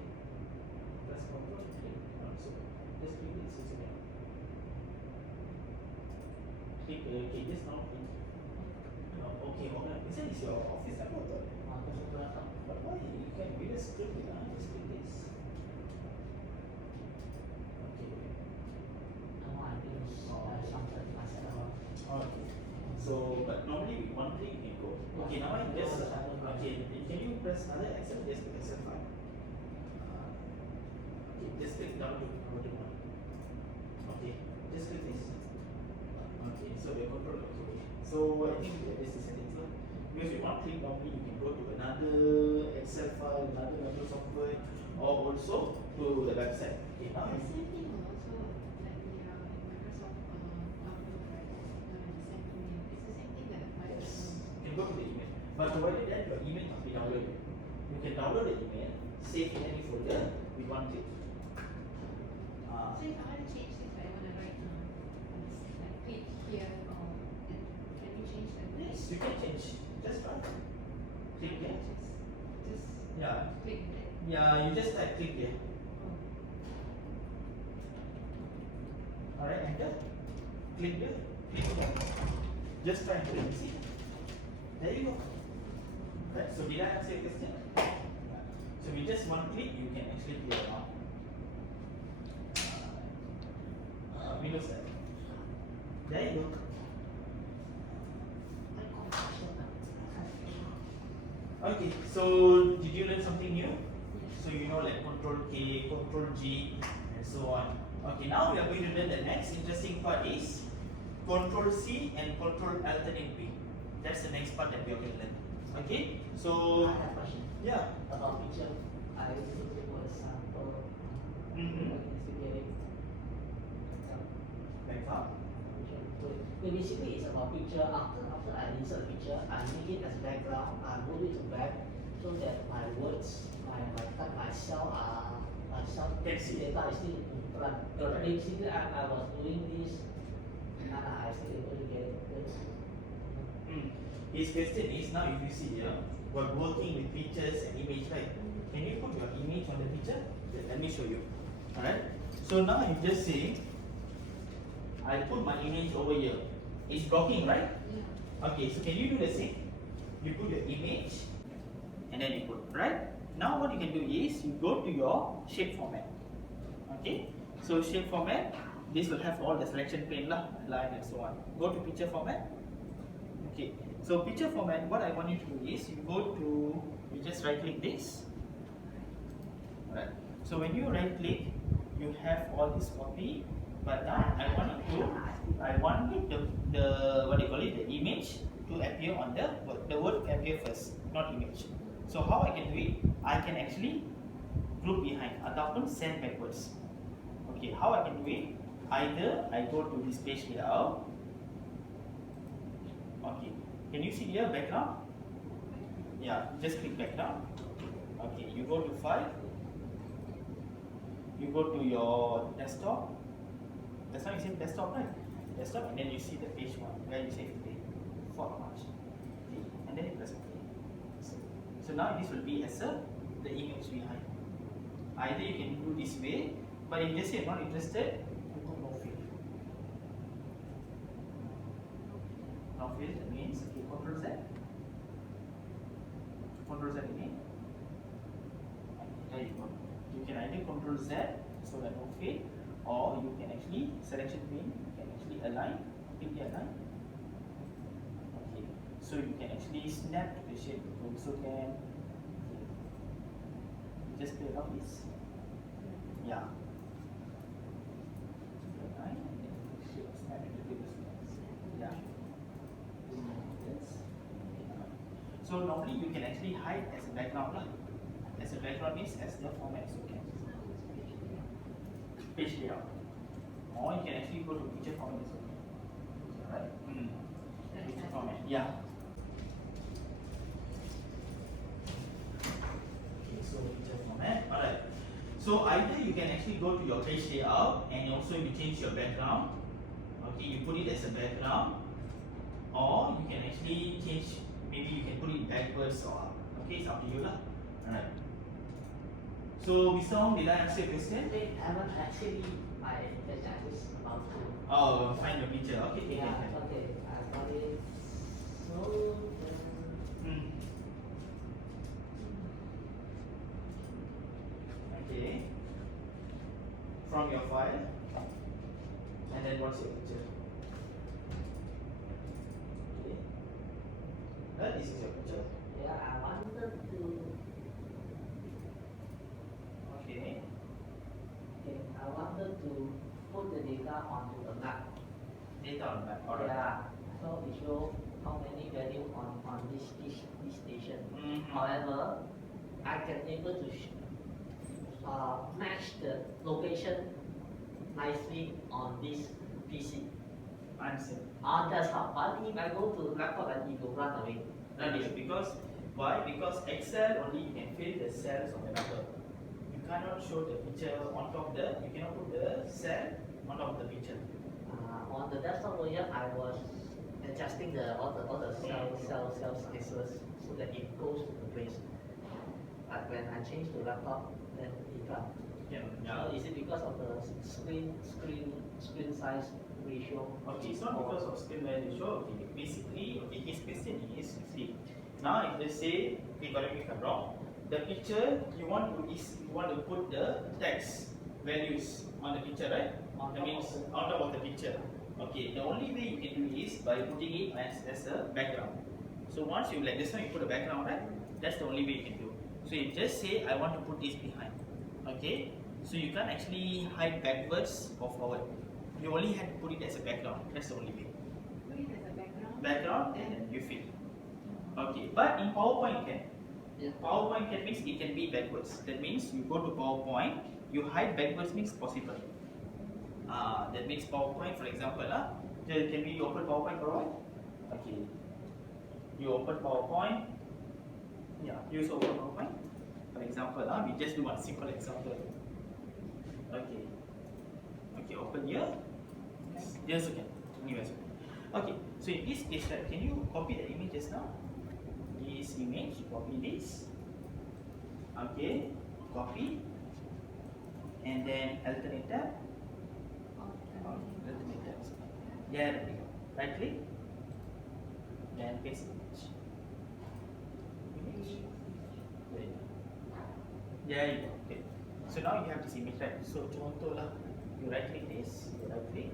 Press control and click. So just click this. It's okay. Click. Okay, just now click. Okay, this is your office laptop. But why you can just click it? Just click this. Okay. Okay. So, but normally with one click you can go. Okay, now I just okay. Can you press other Excel? Just click Excel file. Okay, just click down to one. Okay, just click this. Okay, so the control. Okay. So I think this is settings lah. Because with one click normally you can go to another Excel file, another software, or also to the website. Okay, now The same thing will also like the Microsoft Outlook, right? Send email. It's the same thing that applies yes, to. you can go to the email. But provided that your email must be downloaded. You can download the email, save in any folder with one click. So if I want to change this, I want to write like click here or can you change that? Yes, you can change. Just try. Click here. Just Yeah. click there. Yeah, you just type click here. Oh. Alright, enter. Click here. Click here. Just try and click. See? There you go. Right. So did I answer your question? So with just one click, you can actually clear now. Windows 7. There you go. Okay, so did you learn something new? So you know like Control K, Control G, and so on. Okay, now we are going to learn the next interesting part is Control C and Control Alternate B. That's the next part that we are going to learn. Okay, I so have a question yeah. about picture. I used to take for example, investigating Background. picture. So basically it's about picture. After I insert picture, I make it as background. I move it to back so that my words, my cell Can see. data is still in front. Correct. Basically I was doing this and I still able to get it. His question is, now if you see here, we're working with pictures and image, right? Can you put your image on the picture? Let me show you. Alright. So now you just say, I put my image over here. It's blocking, right? Yeah. Okay, so can you do the same? You put your image and then you put, right? Now what you can do is you go to your shape format. Okay, so shape format, this will have all the selection pane lah, line and so on. Go to picture format. Okay, so picture format, what I want you to do is you go to, you just right click this. Alright, so when you right click, you have all this copy, but now I want the what do you call it, the image to appear on the word can appear first, not image. So how I can do it? I can actually group behind ataupun send backwards. Okay, how I can do it? Either I go to this page layout. Okay, can you see here background? Yeah, just click background. Okay, you go to file. You go to your desktop. That's why you say desktop, right? Desktop, and then you see the page one where you say play for March. Okay, and then you press play. So now this will be as the image behind. Either you can do this way, but if you just say you're not interested, you put no field. No field means okay, Control Z. Control Z again. There you go. You can either Control Z so that no field, or you can actually selection pane. You can actually align, click the align. Okay, so you can actually snap to the shape. You also can. Just play around this. Yeah. Align and then snap into the yeah. So normally you can actually hide as a background lah. As a background means as the format so can. Page layout. Or you can actually go to picture format as well. Right? Picture format. Yeah. Okay, so picture format. Alright. So either you can actually go to your page layout and also you change your background. Okay, you put it as a background. Or you can actually change, maybe you can put it backwards or up. Okay, it's up to you lah. Alright. So Bisong, did I answer your question? I haven't actually, my question is about to. Oh, find your picture. Okay, Yeah, okay. okay, I got it. So, Okay. From your file. And then what's your picture? Okay. This is your picture. yeah, I wanted to, Okay. okay, I wanted to put the data onto the map. Data on the map. Alright. Yeah, so it shows how many value on this station. Mhm. However, I can able to match the location nicely on this PC. Answer. On desktop, but if I go to laptop and it will run away. That is because why? Because Excel only you can fill the cells on the number. You cannot show the picture on top of the. You cannot put the cell on top of the picture. On the desktop version, I was adjusting all the cell sizes so that it goes to the place. But when I change to laptop, then it can't. Yeah. So is it because of the screen size ratio? Okay, it's not because of screen ratio. Okay, basically, okay, his question is, see, now if they say, okay, correct me if I'm wrong, the picture you want to put the text values on the picture, right? That means on top of the picture. Okay, the only way you can do is by putting it as a background. So once you like this one, you put a background, right? That's the only way you can do. So you just say, I want to put this behind. Okay, so you can't actually hide backwards or forward. You only have to put it as a background. That's the only way. Put it as a background. background, and you fill. Okay, but in PowerPoint can. Yeah. PowerPoint can means it can be backwards. That means you go to PowerPoint, you hide backwards means possible. That means PowerPoint, for example, can we open PowerPoint for a while? Okay. You open PowerPoint. Yeah, use open PowerPoint. For example, we just do one simple example. Okay. Okay, open here. Just again. Anyway, okay. So in this case, can you copy the image just now? This image, copy this. Okay, copy. And then alternate tab. Alternate tab. Yeah, there we go. Right click. Then paste image. Image. There you go. There you go. Okay. So now you have this image, right? So contoh lah. You right click this. You right click.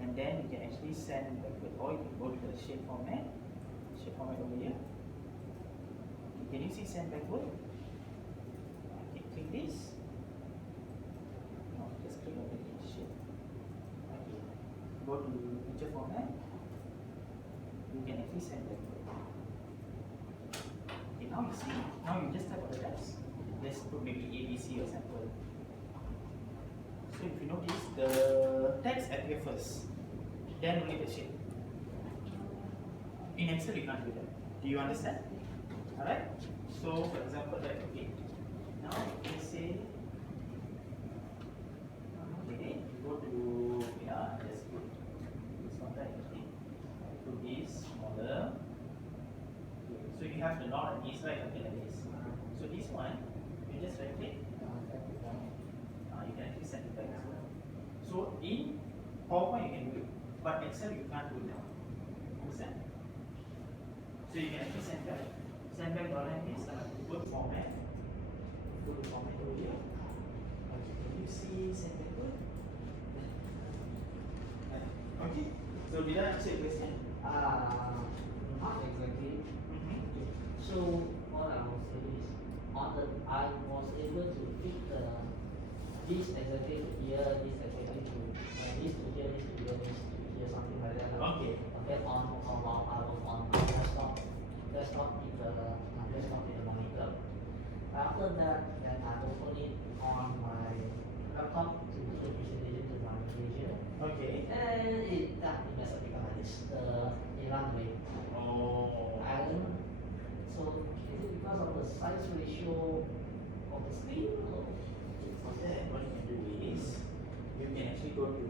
And then you can actually send backward, or you can go to the shape format. Shape format over here. Okay, can you see send backward? Okay, click this. No, just click on the shape. Okay, go to picture format. You can actually send backward. Okay, now you see. Now you just type on the tabs. Let's put maybe ABC or sample. So if you notice, the text appear first, then only the shape. In Excel, you can't do that. Do you understand? Alright? So, for example, right, okay. Now, let's say, okay, you go to, yeah, let's put this one, right, okay. Put this smaller. Okay. So, you have the not and is, right, okay, like this. So, this one, you just right click. You can actually send it back as well. So, in PowerPoint, you can do it, but Excel, you can't do that. Understand? So you can actually send back. Send back dollar means go to format. Go to format over here. Okay, can you see send backward? Okay. So did I answer your question? Not exactly. Okay. So what I will say is, I was able to fit this executive here, this executive to this to here, this to here, this to here, something like that. Okay. Okay, while I was on my desktop with the monitor. After that, then I open it on my laptop to do the presentation to my manager. Okay. And it messed up because like this. It ran away. Oh. I don't know. So is it because of the size ratio of the screen or? For that, what you can do is you can actually go to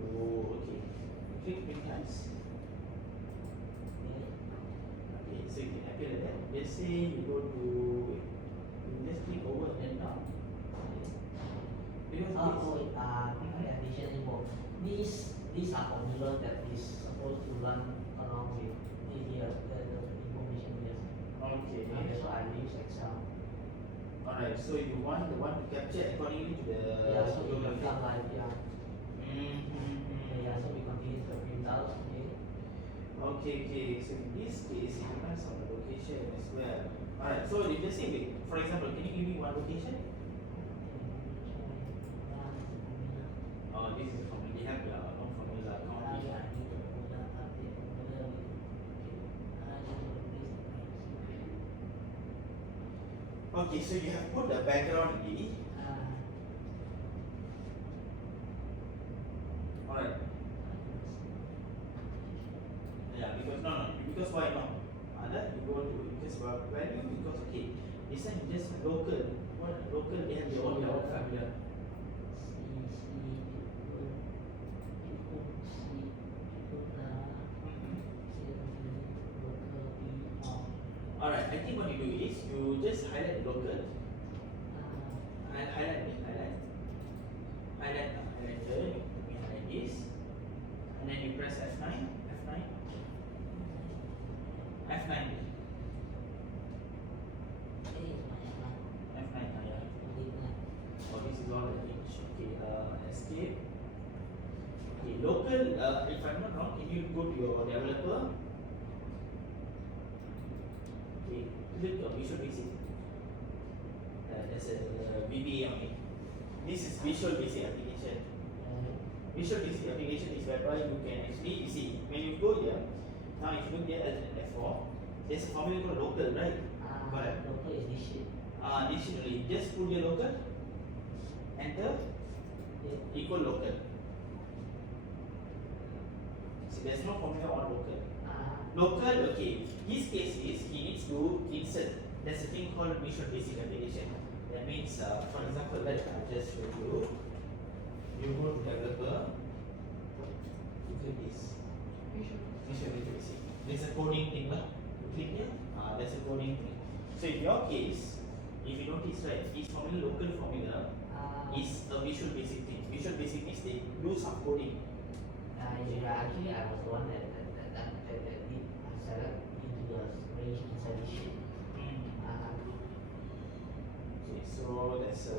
click three times. Okay, so you can appear like that. Let's say you go to you just click over and then down. Because Addition info. These are formula that is supposed to run along with the information here. okay. So I use Excel. Alright, so you want the one to capture accordingly to the Yeah, so we photography. become like yeah, so we continue to print out. Okay. So in this case, it depends on the location as well. Alright, so if let's say, for example, can you give me one location? This is from we have the own formula account. Okay, so you have put the background already. Alright. Yeah, because why not? That you go to just value because okay, this one is just local. Local they have their own formula. Alright, I think what you do is you just highlight local and highlight this, and then you press F9. Oh, this is all the image. Okay, escape. Okay, local, if I'm not wrong, can you go to your developer? Okay, click on Visual Basic. There's a VBA on it. This is Visual Basic application. Visual Basic application is whereby you can actually, you see, when you go here, Now if you look at alternate F4, there's a formula called local, right? Correct. Local is this sheet. This should only just put your local, enter, equal local. So there's no formula on local. Local, okay. His case is he needs to insert. There's a thing called Visual Basic Application. That means, for example, let I just show you. You go to developer, you click this. Visual Basic. There's a coding thing, lah. You click here. There's a coding thing. So in your case, if you notice, right, his formula, local formula, is a Visual Basic thing. Visual Basic means they do some coding. Yeah, actually I was the one that did select into the range inside the sheet. Okay, so that's a.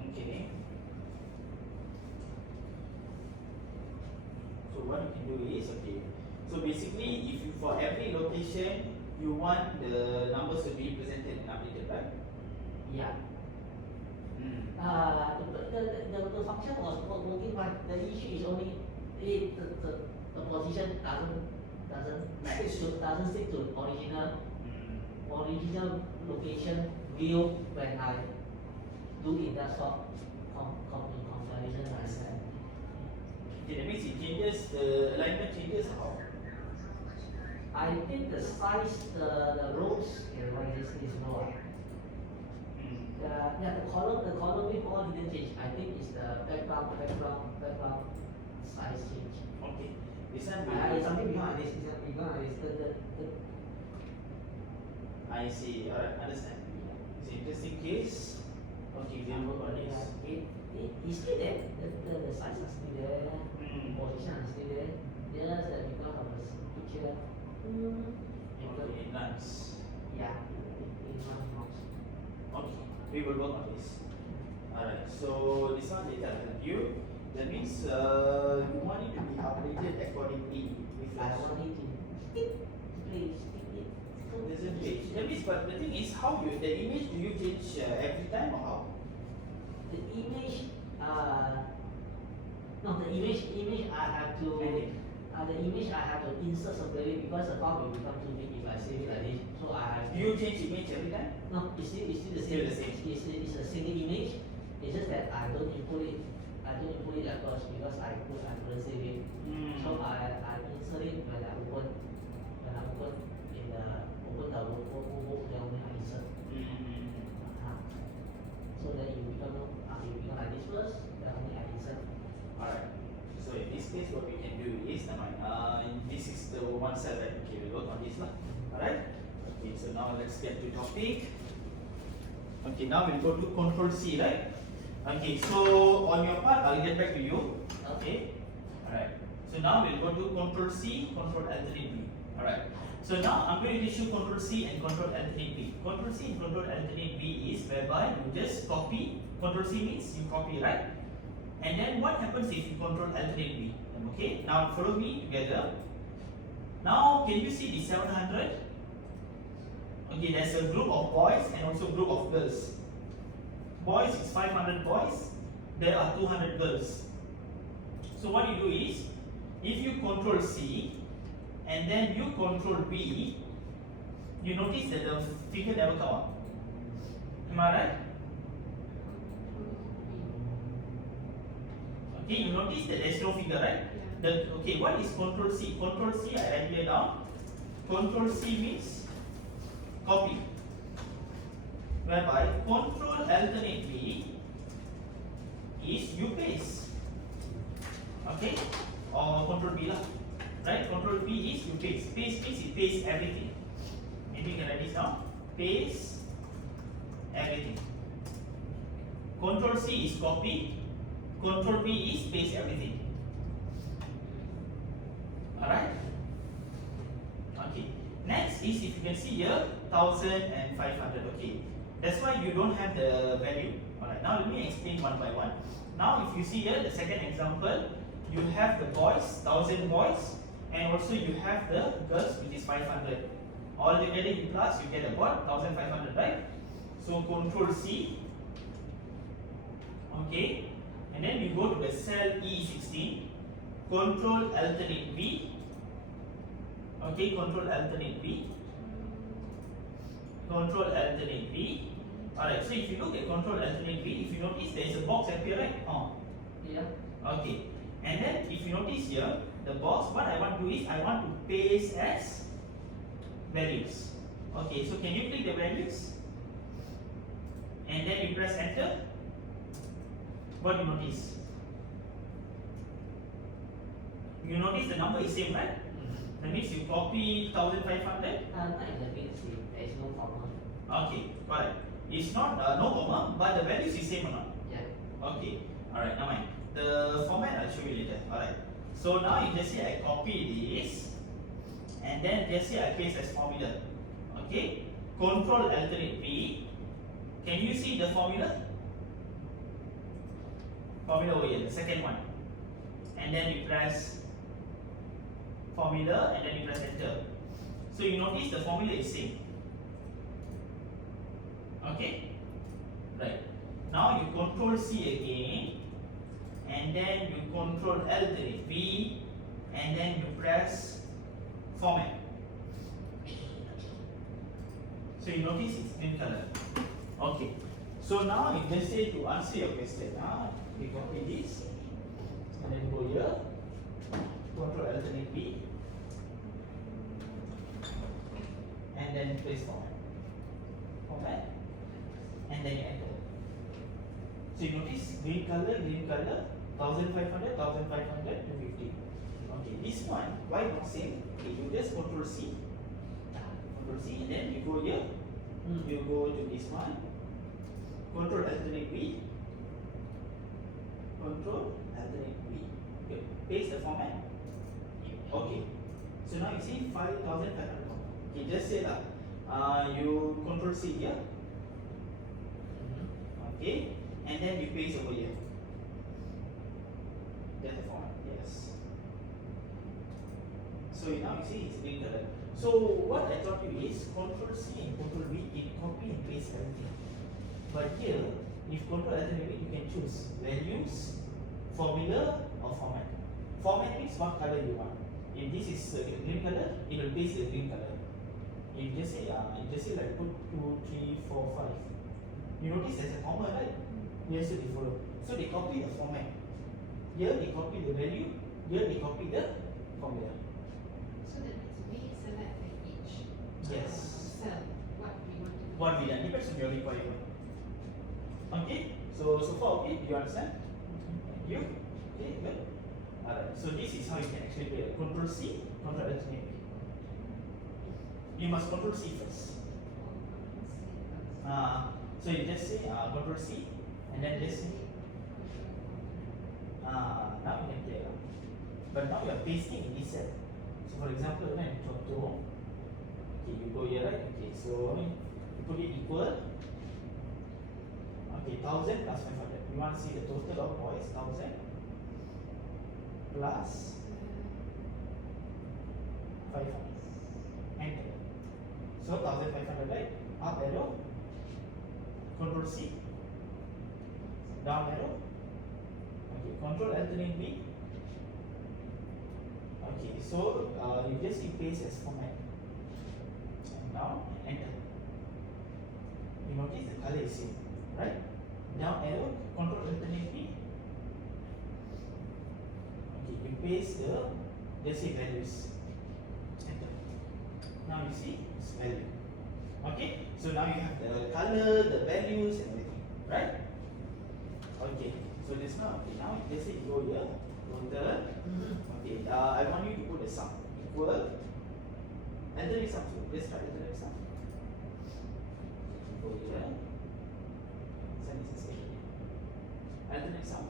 Okay. So what you can do is, okay. So basically, if you for every location you want the numbers to be presented and updated, right? Yeah. The function was working fine. The issue is only the position doesn't stick to original location view when I do industrial comparison myself. Okay, that means it changes, the alignment changes how? I think the size, the rows, is lower. The column with all didn't change. I think it's the background size change. Okay. This one It's something behind this. I see. Alright, understand. It's an interesting case. Okay, we'll work on this. It's still there. The size is still there. Position is still there. Just that because of the picture. Okay, nice. Yeah. It runs. Okay, we will work on this. Alright, so this one later I'll help you. That means you want it to be updated accordingly with I Flash. want it to stick it. Doesn't change. That means, but the thing is, how you the image do you change every time or how? The image, no, the image I have to, the image I have to insert some value because the file will become too big if I save it like this. So I have. Do you change image every time? No, it's still the same. Still the same. It's a single image. It's just that I don't input it at first because I couldn't save it. So I insert it when I open in the workbook, then only I insert. So then you become like this first, then only I insert. Alright. So in this case, what we can do is, this is the one side, right? Okay, we'll work on this lah. Alright. Okay, so now let's get to topic. Okay, now we'll go to Control C, right? Okay, so on your part, I'll get back to you. Okay. Alright. So now we'll go to Control C, Control Alternate B. Alright. So now I'm going to issue Control C and Control Alternate B. Control C and Control Alternate B is whereby you just copy. Control C means you copy, right? And then what happens if you Control Alternate B? Okay. Now follow me together. Now can you see the 700? Okay, there's a group of boys and also group of girls. Boys is 500 boys. There are 200 girls. So what you do is, if you Control C and then you Control B, you notice that the figure never come up. Am I right? Okay, you notice that there's no figure, right? Okay, what is Control C? Control C, I write here down. Control C means copy. Whereby Control Alternate B is you paste. Okay? Or Control B lah. Right? Control B is you paste. Paste means it pastes everything. Maybe you can write this down. Paste everything. Control C is copy. Control B is paste everything. Alright? Okay. Next is, if you can see here, 1500. Okay. That's why you don't have the value. Alright. Now let me explain one by one. Now if you see here, the second example, you have the boys, 1000 boys, and also you have the girls, which is 500. All together in class, you get about 1500, right? So Control C. Okay, and then we go to the cell E16. Control alternate V. Okay, Control alternate V. Control alternate V. Alright, so if you look at Control alternate V, if you notice there is a box appear, right? Yeah. Okay, and then if you notice here, the box, what I want to do is I want to paste as values. Okay, so can you click the values? And then you press enter. What do you notice? You notice the number is same, right? That means you copy 1500. Not exactly the same. There is no comma. Okay, correct. It's not no comma, but the values is same or not? Yeah. Okay, alright, now mind. The format I'll show you later. Alright. So now you just say I copy this, and then just say I paste as formula. Okay. Control alternate V. Can you see the formula? Formula over here, the second one. And then you press formula, and then you press enter. So you notice the formula is same. Okay. Right. Now you Control C again, and then you Control alternate V, and then you press format. So you notice it's green color. Okay. So now you just say to answer your question. We copy this, and then go here. Control alternate V, and then place format. Format, and then you enter. So you notice green color, 1500, 1500, 250. Okay, this one, why not same? Okay, you just Control C, and then you go here, you go to this one, Control alternate V, Control alternate V. Okay, paste the format. Okay, so now you see 5500. Okay, just say that you Control C here. Okay, and then you paste over here. That's the format. Yes. So now you see it's green color. So what I taught you is Control C and Control V, it copy and paste everything. But here, if Control alternate V, you can choose values, formula, or format. Format means what color you want. If this is green color, it will paste the green color. If you just say like put 2, 3, 4, 5. You notice there's a comma, right? Yes, so they follow. So they copy the format. Here they copy the value. Here they copy the formula. So that means we select like each Yes. cell what we want to do. What we done depends on your requirement. Okay. So far okay. Do you understand? You? Okay. Good. Alright. So this is how you can actually play. Control C, Control alternate V. You must Control C first. So you just say Control C, and then just say now you can play. But now you are pasting in this cell. So for example, when control, okay, you go here, right? Okay, so you put it equal. Okay, 1000 plus 500. You want to see the total of boys? 1000 plus 500. Enter. So 1500, right? Up arrow. Control C. Down arrow. Okay, Control alternate V. Okay, so you just paste as format. And now enter. You notice the color is same, right? Down arrow, Control alternate V. Okay, you paste the just say values. Enter. Now you see it's value. Okay, so now you have the color, the values, and everything, right? Okay, so this now, okay, now let's say you go here, total. Okay, I want you to put the sum equal alternate sum. So let's try alternate sum. Go here, sum is the same. Alternate sum,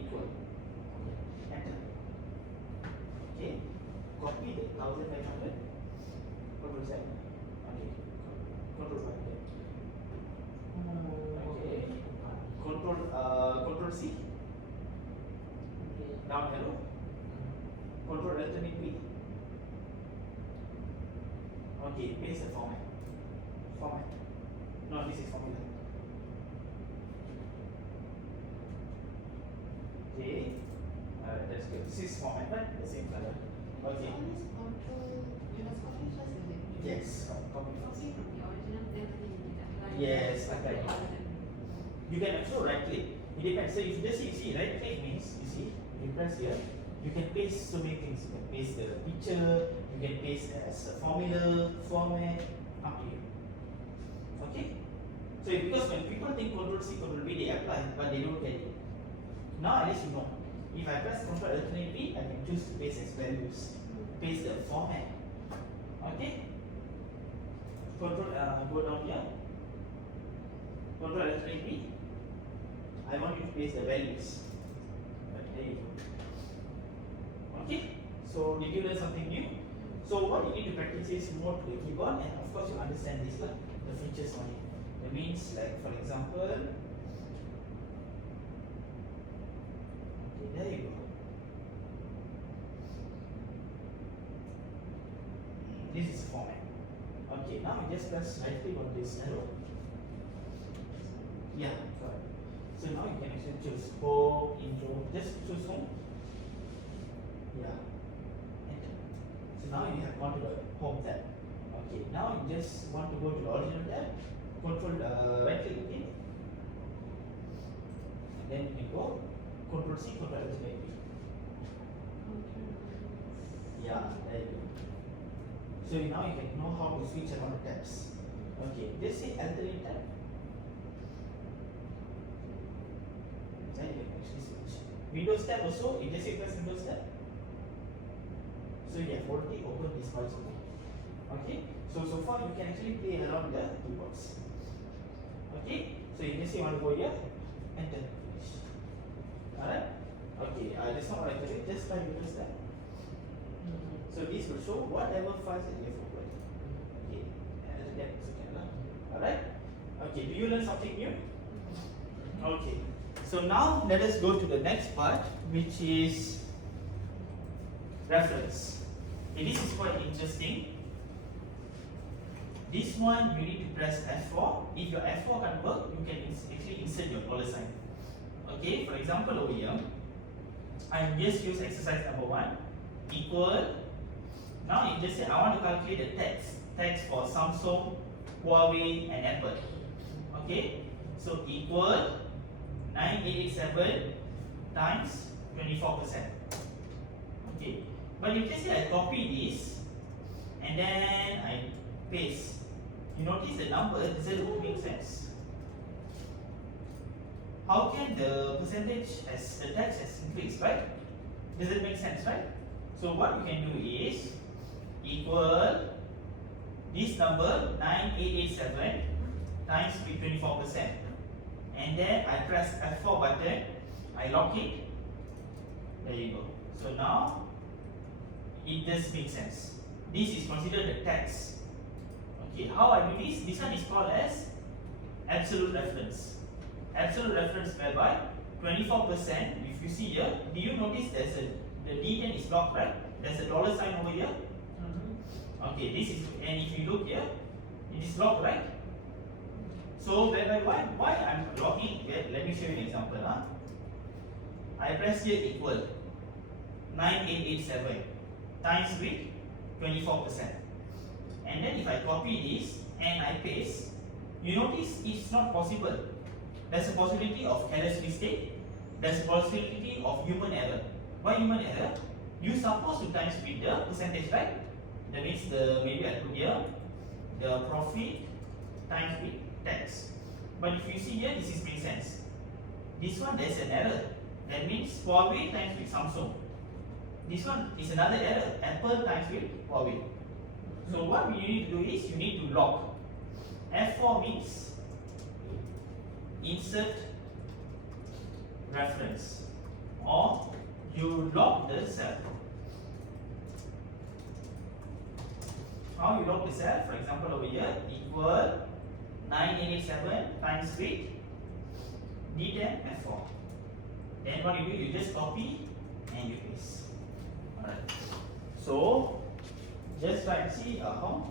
equal. Enter. Okay. Copy the 1500. Control Z. Okay. Control Y. Okay. Control C. Down arrow. Control alternate V. Okay, paste the format. Format. No, this is formula. Okay. That's good. This is format, right? The same color. Okay. Always control, you must copy first, is it? Yes. Copy first. Copy from the original, then you can apply. Yes, apply. You can also right click. It depends. So if just you see right click means you see you press here, you can paste so many things. You can paste the picture, you can paste as a formula, format, up to you. Okay? So because when people think Control C, Control V, they apply, but they don't get it. Now at least you know. If I press Control Alternate V, I can choose to paste as values. Paste the format. Okay? Control go down here. Control Alternate V. I want you to paste the values. But there you go. Okay? So did you learn something new? So what you need to practice is more to the keyboard, and of course you understand this the features on it. That means like for example, okay, there you go. This is format. Okay, now you just press right click on this arrow. Yeah, correct. So now you can actually choose home, intro, just choose home. Yeah. Enter. So now you have gone to the home tab. Okay, now you just want to go to the original tab, control right click again. And then you can go Control C, Control Alternate V. Yeah, there you go. So now you can know how to switch around the tabs. Okay, just say alternate tab. Then you can actually switch. Windows tab also, you just say press Windows tab. So you have already opened this file okay. Okay, so far you can actually play around the keyboards. Okay, so you just say you want to go here, enter, finish. Alright? Okay, that's not what I told you, just try Windows tab. So this will show whatever files that you have opened. Okay, and that's okay. Alright? Okay, do you learn something new? Okay, so now let us go to the next part, which is reference. Okay, this is quite interesting. This one you need to press F4. If your F4 can't work, you can actually insert your dollar sign. Okay, for example over here, I just use exercise number 1 equal. Now you just say I want to calculate the tax for Samsung, Huawei and Apple. Okay, so equal 9887 times 24%. Okay, but if you say I copy this and then I paste, you notice the number doesn't make sense. How can the percentage as the tax has increased, right? Does it make sense, right? So what you can do is equal this number 9887 times 24%, and then I press F4 button, I lock it. There you go. So now it does make sense. This is considered the tax. Okay, how I do this? This one is called as absolute reference. Absolute reference whereby 24%, if you see here, do you notice there's the D10 is locked, right? There's a dollar sign over here. Okay, this is, and if you look here, it is locked, right? So whereby why I'm locking here, let me show you an example. I press here equal 9887 times with 24%. And then if I copy this and I paste, you notice it's not possible. There's a possibility of careless mistake. There's a possibility of human error. Why human error? You're supposed to times with the percentage, right? That means maybe I put here the profit times with tax. But if you see here, this is makes sense. This one there's an error. That means Huawei times with Samsung. This one is another error. Apple times with Huawei. So what you need to do is you need to lock. F4 means insert reference, or you lock the cell. How you lock the cell? For example, over here equal 9887 times with D10 F4. Then what you do? You just copy and you paste. Alright. So just try and see how.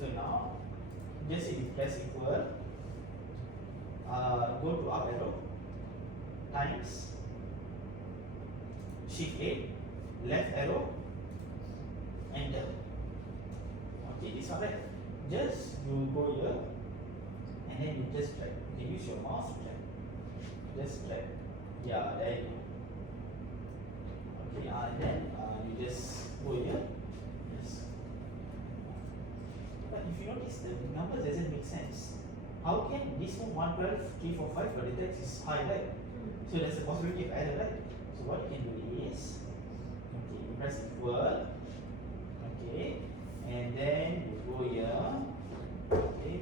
So now, just if you press equal, go to up arrow, times, shift 8, left arrow, enter. Okay, this one right. Just you go here, and then you just drag. You can use your mouse to drag. Just drag. Yeah, there you go. Okay, and then you just go here. Yes. But if you notice, the number doesn't make sense. How can this one 112, 345, but the text is high, right? So there's a possibility of error, right? So what you can do is, okay, you press equal, okay, and then you go here, okay,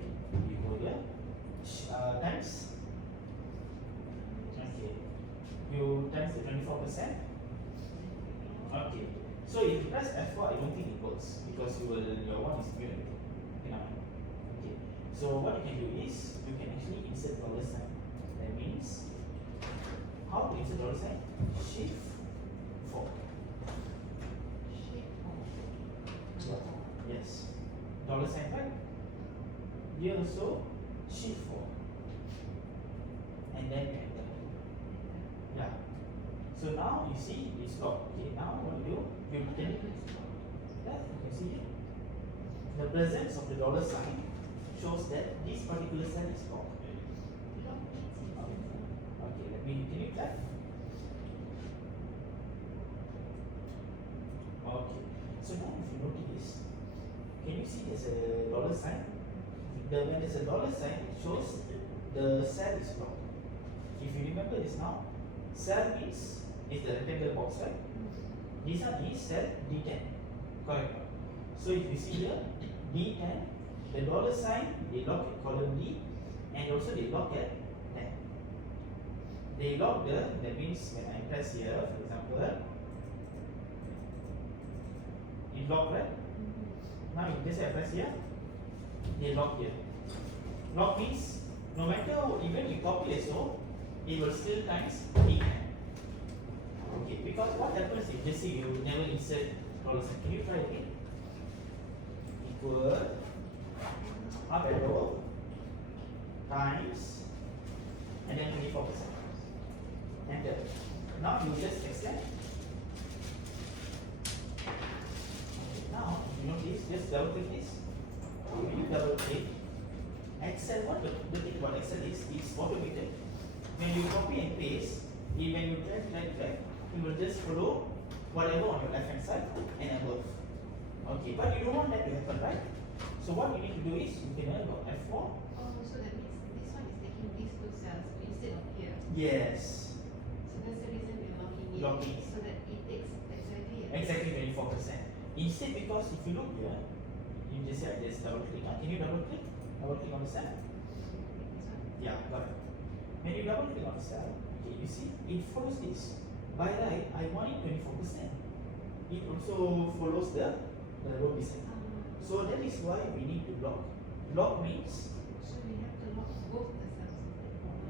you go here, times, okay, you times the 24%, okay. So if you press F4, I don't think it works because your one is muted. Okay. So what you can do is you can actually insert dollar sign. That means how to insert dollar sign? Shift 4. Yes. Dollar sign right? Here also shift 4. And then enter. Yeah. So now you see it's locked. Okay, now what you do? You can see here. The presence of the dollar sign shows that this particular cell is locked. Okay, can you try? Okay, so now if you notice, can you see there's a dollar sign? When there's a dollar sign, it shows the cell is locked. If you remember this now, cell is the rectangle box, right? This one is cell D10, correct? So if you see here, D10, the dollar sign, they lock at column D, and also they lock at 10. They lock that means when I press here, for example, it lock, right? Now if just I press here, they lock here. Lock means no matter even you copy so, it will still times D10. Okay, because what happens if just say you never insert dollar sign? Can you try again? Equal up arrow times and then 24%. Enter. Now you just extend. Okay, now you notice just double click this. When you double click, Excel, what the thing about Excel is it's automated. When you copy and paste, when you drag, it will just follow whatever on your left hand side and above. Okay, but you don't want that to happen, right? So what you need to do is you can go F4. Oh, so that means this one is taking these two cells instead of here. Yes. So that's the reason we're locking it. Locking. So that it takes Exactly 24%. Instead, because if you look here, you just say I just double click. Can you double click? Double click on the cell. Yeah, got it. When you double click on the cell, okay, you see it follows this. By right, I want it 24%. It also follows the row beside. So that is why we need to lock. Lock means So we have to lock both the cells.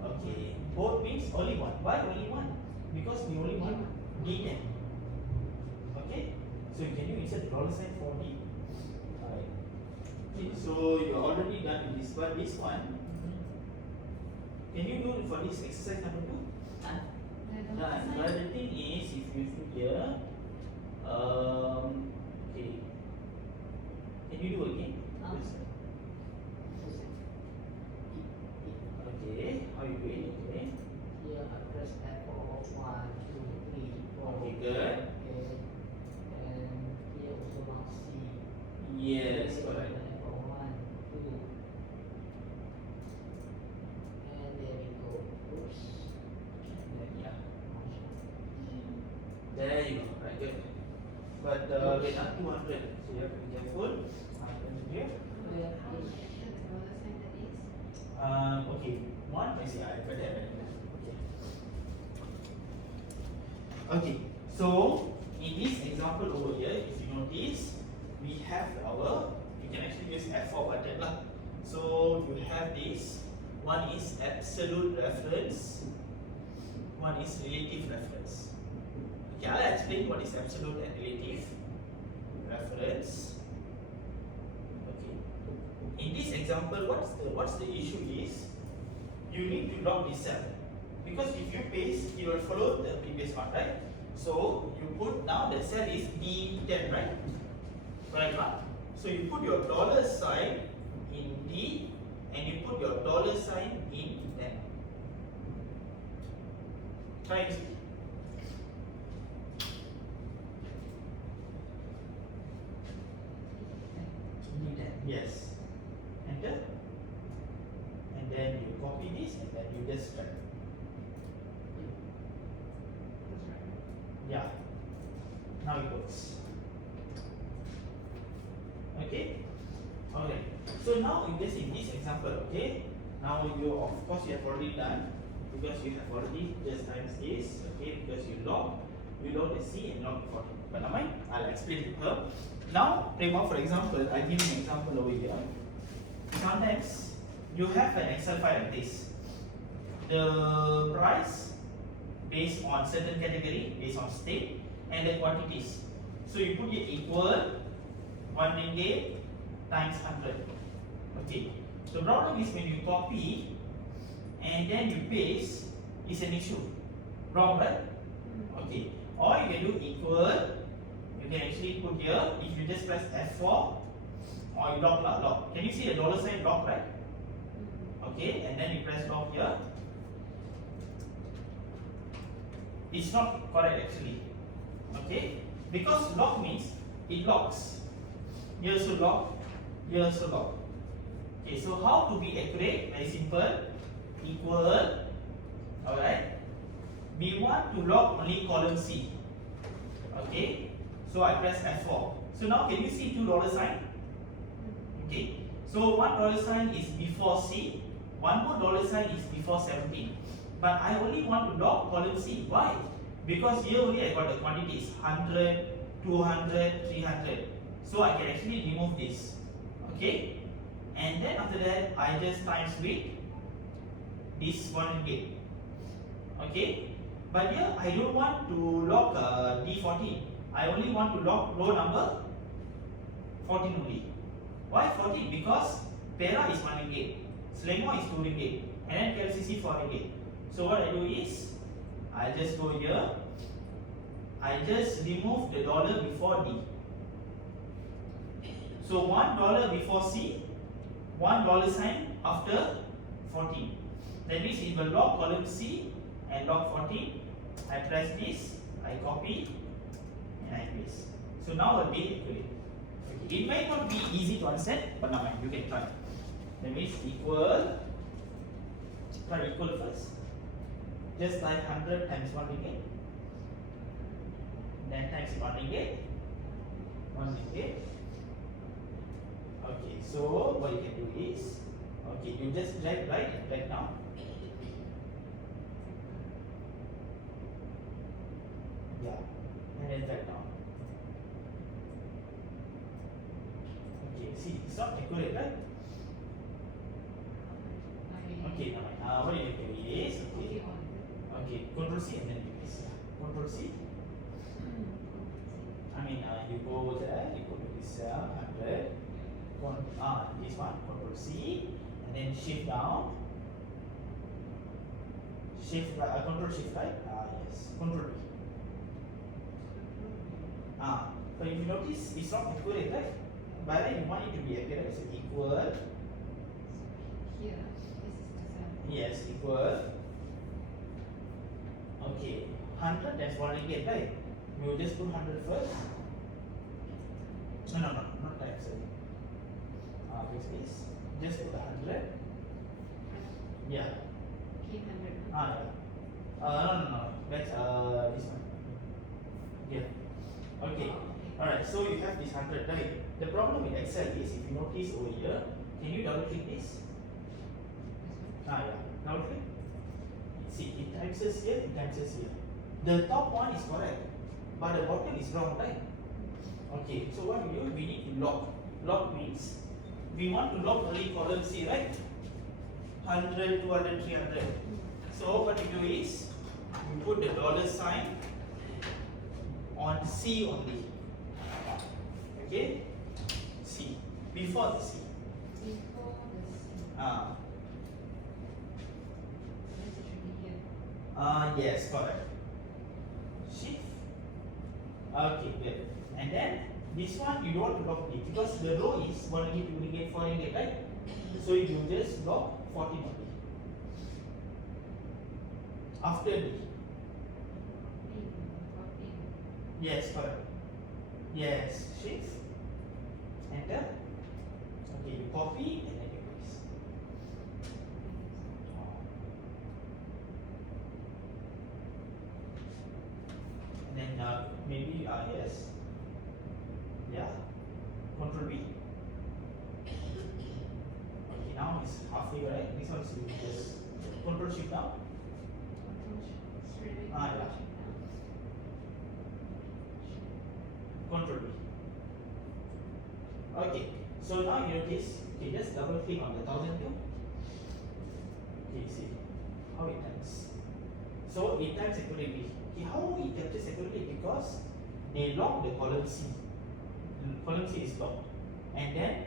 okay, both means only one. Why only one? Because we only want D10. Okay, so can you insert the dollar sign for D? Alright. Okay, so you're already done with this, but this one, can you do for this exercise number 2? Done. But the thing is, if you do here, okay, can you do again? Okay, how you do it? Okay. Here I press F4, 1, 2, 3, 4. Okay, good. Okay. And here also mark C. Yes, Here correct. F4, 1, 2. And there we go. Oops. And then Yeah. E. There you go. Right, good. But we're not 200, so you have to be careful. Here. Where How do is you enter the dollar sign that is? Okay. One, I see. I better. Okay. So in this example over here, if you notice, we have you can actually use F4 button lah. So you have this. One is absolute reference. One is relative reference. Okay, I'll explain what is absolute and relative reference. Okay. in this example, what's the issue is you need to lock this cell because if you paste, it will follow the previous one, right? So you put now the cell is D10, right? Right one. So you put your dollar sign in D and you put your dollar sign in 10. Try it. Yes. Enter. And then you copy this and then you just drag. Yeah. Now it works. Okay. Okay. So now in this example, okay. Now you of course you have already done because you have already just times this, okay, because you log the C and log the 40. But never mind, I'll explain to her. Now, Prema, for example, I give you an example over here. Sometimes you have an Excel file like this. The price based on certain category, based on state, and the quantities. So you put it equal 1 ringgit times 100. Okay. The problem is when you copy and then you paste, is an issue. Wrong, right? Okay. Or you can do equal. You can actually put here, if you just press F4 or you lock. Can you see the dollar sign lock, right? Okay, and then you press lock here. It's not correct actually. Okay, because lock means it locks. Here also lock, here also lock. Okay, so how to be accurate? Very simple. Equal. Alright. We want to lock only column C. Okay. So I press F4. So now can you see $2 sign? Okay. So $1 sign is before C. One more dollar sign is before 17. But I only want to lock column C. Why? Because here only I got the quantities 100, 200, 300. So I can actually remove this. Okay. And then after that I just times with this 1 ringgit. Okay. But here I don't want to lock D14. I only want to lock row number 14 only. Why 14? Because Pera is 1 ringgit, Selangor is 2 ringgit, and then KLCC 4 ringgit. So what I do is, I just go here, I just remove the dollar before D. So $1 before C, $1 sign after 14. That means it will lock column C and lock 14. I press this, I copy, and I paste. So now it will be accurate. Okay. It might not be easy to understand, but now you can try. That means equal. Try equal first. Just like 100 times 1 ringgit. Then times 1 ringgit. 1 ringgit. Okay, so what you can do is, okay, you just drag right and drag down. Yeah, and then drag down. Okay, see, it's not accurate, right? Okay, now what you can do is, okay, Control C and then you paste. Control C. I mean, you go there, you go to this cell, 100. This one, Control C, and then shift down. Shift right, Control Shift right? Yes, Control B. So if you notice, it's not accurate, right? By then you want it to be accurate, so equal. Here, this is the cell. Yes, equal. Okay, 100 that's 1 ringgit, right? You just put 100 first. No, not that, sorry. Fix this. Just put 100. Yeah. Okay, 100. Yeah. No. That's this one. Yeah. Okay. Alright, so you have this 100, right? The problem with Excel is, if you notice over here, can you double click this? Yeah. Double click. See, it times us here, it times us here. The top one is correct, but the bottom is wrong, right? Okay, so what we do, we need to lock. Lock means, we want to lock only column C, right? 100, 200, 300. So what you do is, you put the dollar sign on C only. Okay? C. Before the C. before the C. Ah, Yes, it should be here. yes, correct. Shift. Okay, good. And then this one you don't want to lock it because the row is 1 ringgit, 2 ringgit, 4 ringgit, right? So you just lock 14 only. After D. In, in. Yes, correct. Yes, shift. Enter. Okay, you copy and then you paste. And then maybe yes. Yeah. Control V. Okay, now it's halfway, right? This one is just control shift now. Straight away. Ah, yeah. Control V. Okay, so now you notice, okay, just double click on the 1002. Okay, see how it turns. So it turns accurately. Okay, how it captures accurately? Because they lock the column C. The column C is locked, and then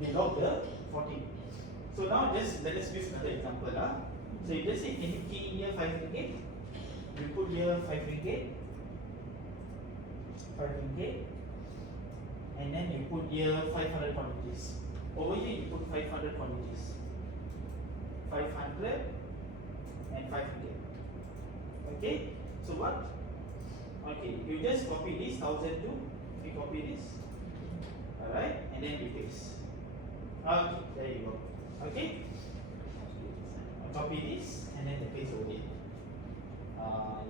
they lock the 14. So now just let us use another example. So you just say, can you key in here 5 ringgit? You put here 5 ringgit. 5 ringgit. And then you put here 500 quantities. Over here you put 500 quantities. 500 and 500. Okay? So what? Okay, you just copy this 1002. You copy this. Alright? And then you paste. Okay, there you go. Okay? Copy this and then the paste over here.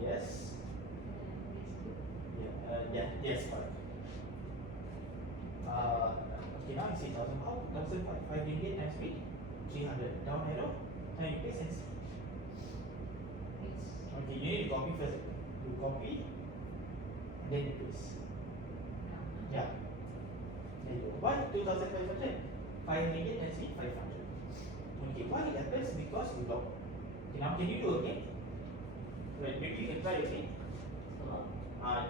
Yes. Yeah, yes, correct. Okay, now you see 1000. How? 5 ringgit times 3? 300. Down arrow. Now you paste and see. Okay, you need to copy first. You copy and then you paste. Yeah. There you go. Why 2500? 5 ringgit times 3? 500. Okay, why it happens? Because we lock. Okay, now can you do again? Wait, maybe you can try again.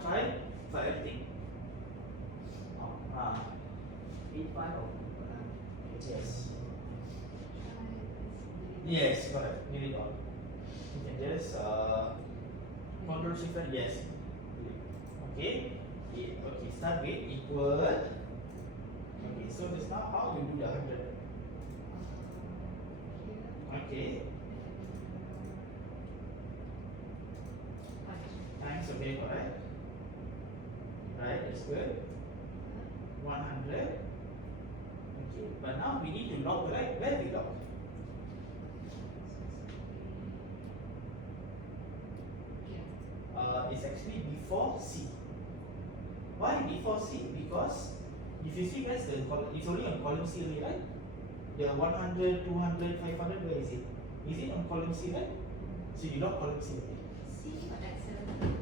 Try for everything. 85 or Yes. Yes, correct. Nearly all. You can just control shift and yes. Okay. Okay. Start with equal. Okay. So just now how you do the 100? Okay. Times. Okay. Correct. Right. That's good. 100. Okay. But now we need to log, right? Where we log? It's actually before C. Why before C? Because if you see guys, it's only on column C only, right? The 100, 200, 500, where is it? Is it on column C, right? So you log column C only. C, but at 17, right?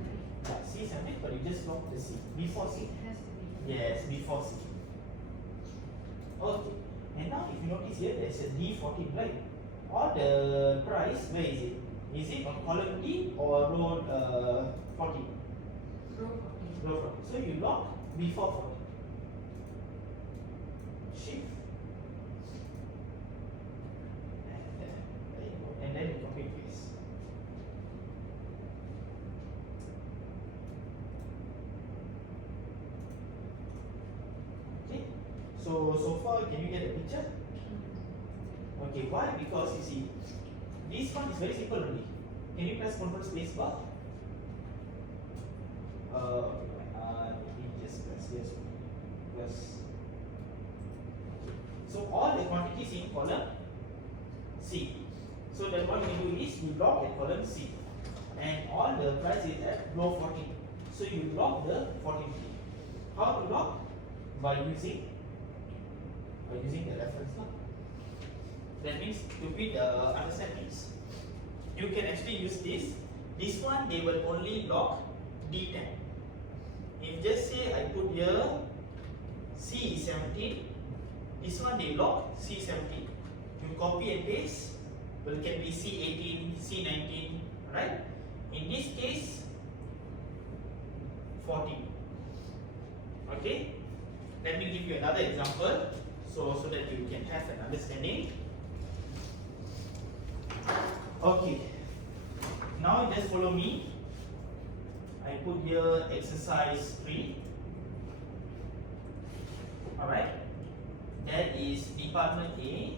Yeah, C is 7, but you just log the C. Before C. It has to be. Yes, before C. Okay. And now if you notice here, there's a D14, right? All the price, where is it? Is it on column D or row 14? Row 14. Row 14. So you log before 14. Shift. And there you go. And then you copy paste. Okay. So far, can you get the picture? Okay, why? Because you see, this one is very simple only. Can you press Ctrl space bar? Maybe just press yes. Press. Okay. So all the quantities in column C. So then what you do is you log at column C, and all the price is at row 14. So you log the 14. How to log? By using the reference log. That means to be understand means you can actually use this. This one they will only log D10. If just say I put here C is 17, this one they log C17. You copy and paste, well, can be C18, C19, right? In this case, 14. Okay? Let me give you another example. So that you can have an understanding. Okay. Now just follow me. I put here exercise 3. Alright. That is department A.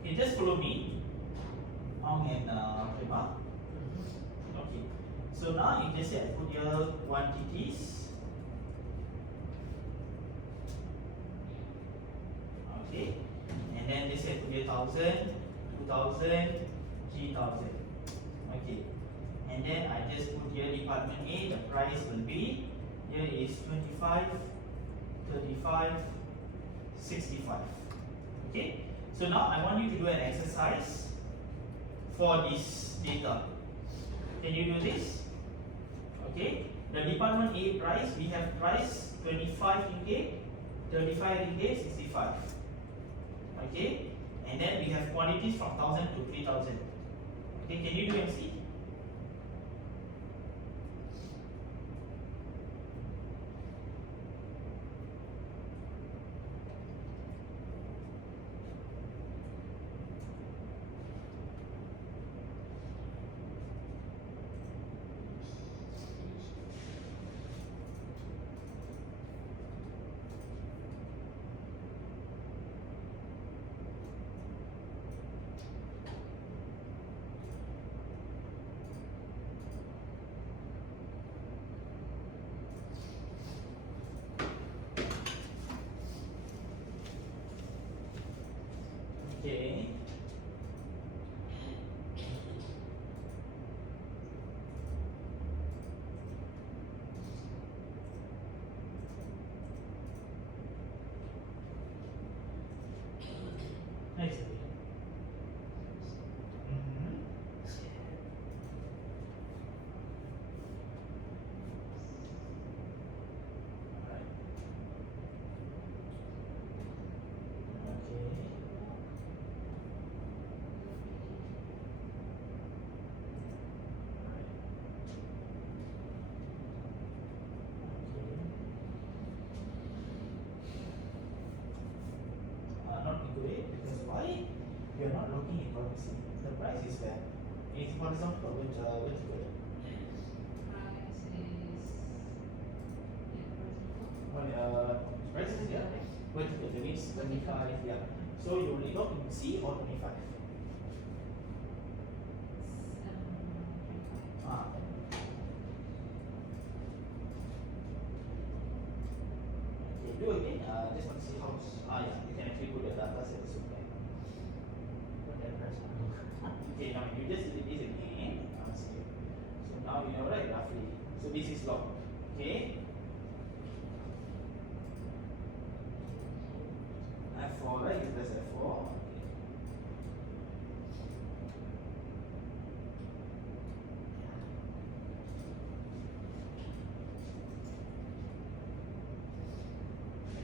Okay, just follow me. Ong and Prima. Okay. So now you just say I put here quantities. Okay. And then they say put here 1,000, 2,000, 3,000. Okay. And then I just put here department A, the price will be, here is 25, 35, 65. Okay. So now I want you to do an exercise for this data. Can you do this? Okay. The department A price, we have price 25 ringgit, 35 ringgit, 65. Okay. And then we have quantities from 1,000 to 3,000. Okay. Can you do MC? Okay. Nice. Not accurate because why? You are not looking at currency. The price is where? It's horizontal or vertical? Price is here. Vertical, that means 25, yeah. So you will look in C or 25? Ah. Okay, do again. Just want to see how. Yeah, you can actually put the data set as well. Okay, now you just do this again. So now you know, right, roughly. So this is log. Okay. F4, right? You press F4.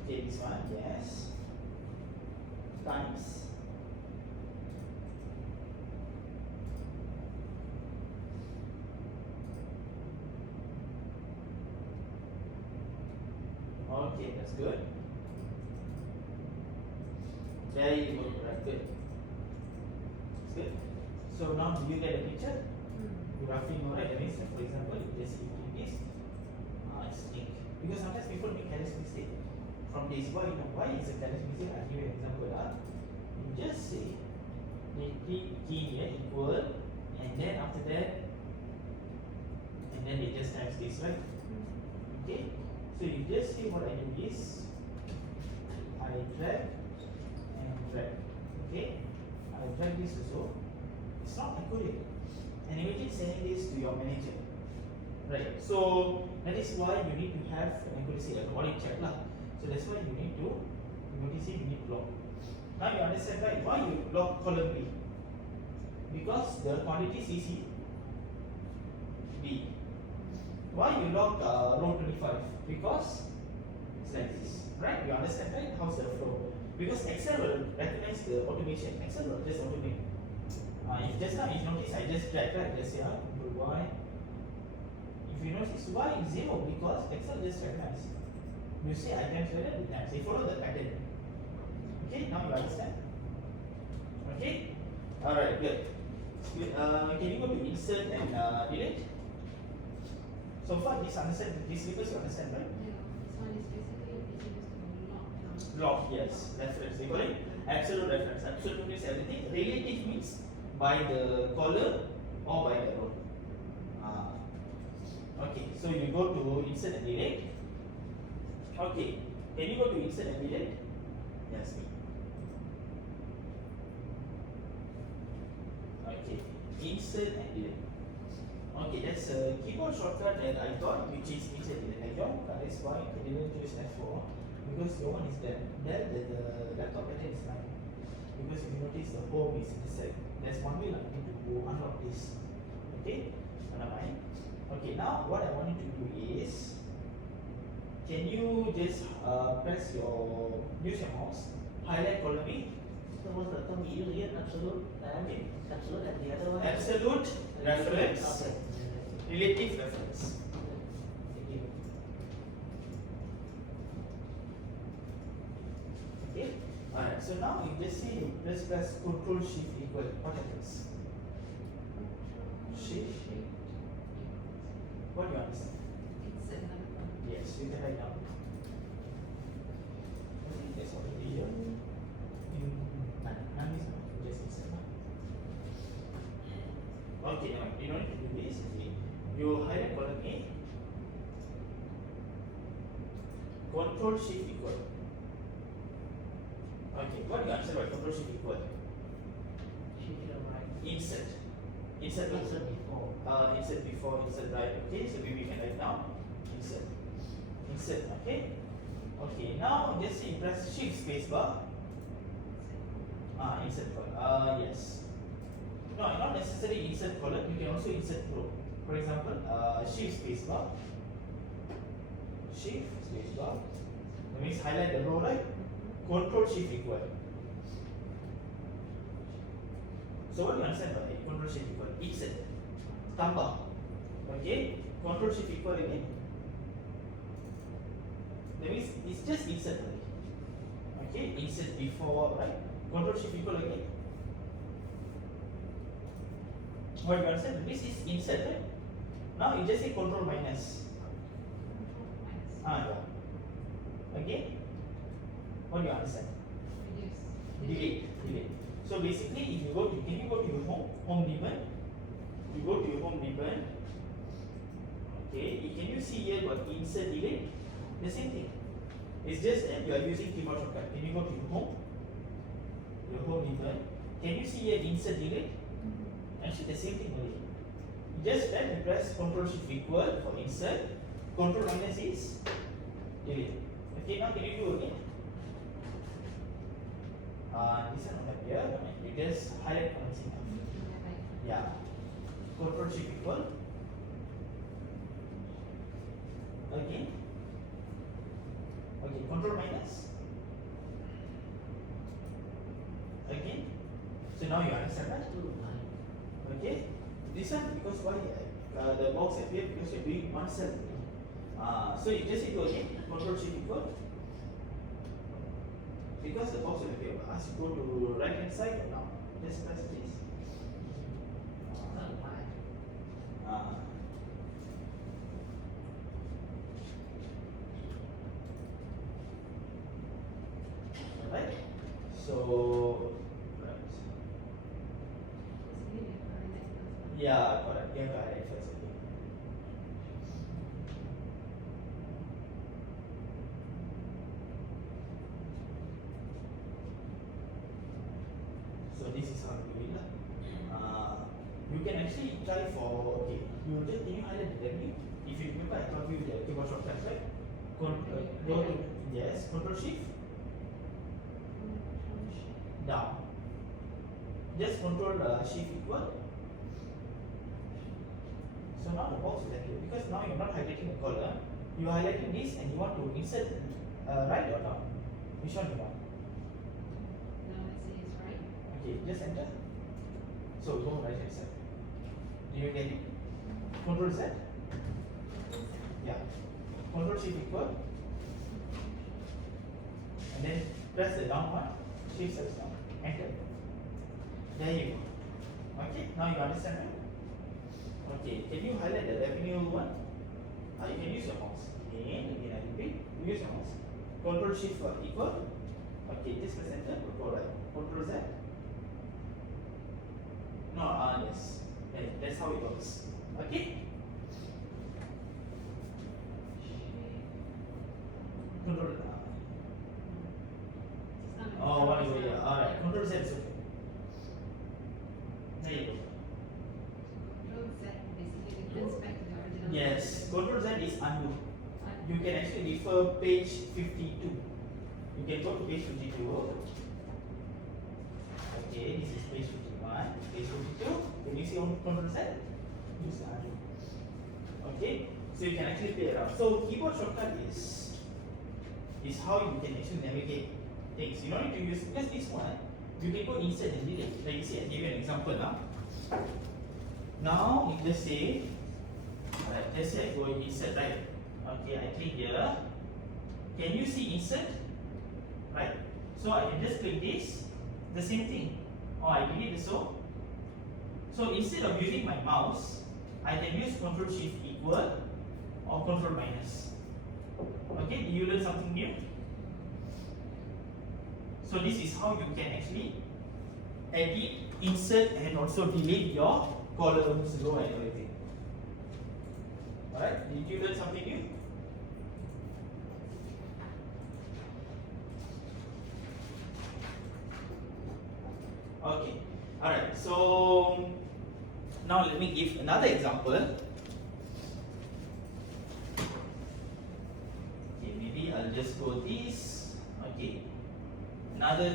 Okay, this one, yes. Times. Okay, that's good. Very good, right? Good. That's good. So now do you get a picture? You roughly know, right? That means, for example, you just do this. It's ink. Because sometimes people make careless mistake. From this, why is a careless mistake? I'll give you an example. You just say the key here equal, and then after that, and then they just times this, right? Okay. So you just see what I do is I drag and drag. Okay. I drag this also. It's not accurate. And imagine sending this to your manager. Right. So that is why you need to have an accuracy, an audit check lah. So that's why you need to, you need to log. Now you understand, right? Why you log column B? Because the quantity CC B. Why you log row 25? Because it's like this, right? You understand, right? How's the flow? Because Excel will recognize the automation. Excel will just automate. If just now you notice, I just drag, right? Just say, Y. If If you notice why 0, because Excel just recognizes. You see I times divided with times. They follow the pattern. Okay, now you understand. Okay? Alright, good. Can you go to insert and delete? So far this understand this because you understand, right? Yeah, this one is basically it's used to lock down. Log, yes, reference. They call it absolute reference. Absolute means everything. Relative means by the column or by the row. Okay, so you go to insert and delete. Okay, can you go to insert and delete? Yes, me. Okay, insert and delete. Okay, that's a keyboard shortcut that I got, which is insert and delete. That is why I didn't choose F4 because your one is there. There the laptop pattern is mine. Because if you notice the home is inside. There's one way I need to unlock this. Okay, mine. Okay, now what I want you to do is, can you just use your mouse, highlight column A. So what's the term we use here? Absolute and Okay. absolute and the other one? Absolute reference, Okay. relative reference. Thank you. Okay, alright, so now you just see press Control Shift equal. What happens? Shift. What do you understand? It's another one. Yes, you can write down. I think that's already here. None is not, just insert. Okay, now you don't need to do this. You highlight column A. Control Shift equal. Okay, what do you understand by Control Shift equal? Shift to the right. Insert. Insert. Insert before. Insert before, insert right. Okay, so maybe we can write down insert. Insert, okay? Okay, now just press Shift space bar. Insert column. Yes. No, not necessarily insert column, you can also insert row. For example, Shift space bar. Shift space bar. That means highlight the row, right? Control Shift equal. So what do you understand by Control Shift equal? Insert. Tambah. Okay? Control Shift equal again. That means it's just insert only. Okay? Insert before, right? Control Shift equal again. What do you understand? This is insert, right? Now you just say Control minus. Control minus. Yeah. Again? What do you understand? Reduce. Delete. So basically, if you go to, can you go to your home ribbon? You go to your home ribbon. Okay, can you see here what insert delete? The same thing. It's just that you are using keyboard shortcut. Can you go to your home ribbon? Can you see here insert delete? Actually, the same thing only. Just then you press Control Shift equal for insert. Control minus is delete. Okay, now can you do again? This one not here. You just highlight column C. Yeah. Control Shift equal. Again. Okay. Control minus. Again. So now you understand that? Okay. This one because why the box appear because you're doing one cell. So you just do again. Control Shift equal. Because the box will appear, as you go to right hand side or now, just press this. Right? So, right. Yeah, correct. You have to highlight first again. So this is how you do it. You can actually try for, okay, you just can you highlight the W? If you remember, I taught you the keyboard shortcuts, right? Go to, yes, Control Shift, down. Just Control Shift equal. So now the box will appear because now you're not highlighting the column, you're highlighting this and you want to insert right or down. Which one you want? Now it says right. Okay, just enter. So go right hand side. Do you get it? Control Z. Control shift equal, and then press the down one, shift steps down, enter. There you go. Okay, now you understand, right? Okay, can you highlight the revenue one? You can use your mouse. Again, I repeat, use your mouse. Control shift equal. Okay, just press enter, control right. Control Z. No, yes. That's how it works. Okay? Control. Oh, one is over here. Alright, control Z is okay. There you go. Control Z basically returns back to the original. Yes, control Z is undo. You can actually refer page 52. You can go to page 52. Okay, this is page 51. Page 52. Can you see on control Z? Use the undo. Okay, so you can actually play around. So keyboard shortcut is how you can actually navigate things. You don't need to use, because this one you can go insert and delete. Like you see, I give you an example now. Now, if let's say, alright, let's say I go insert, right? Okay, I click here. Can you see insert? Right. So I can just click this, the same thing. Or I delete this so. So instead of using my mouse, I can use Control Shift equal or Control minus. Okay, do you learn something new? So this is how you can actually edit, insert, and also delete your columns, row, and everything. Alright, did you learn something new? Okay, alright, so now let me give another example. Okay, maybe I'll just go this. Okay, another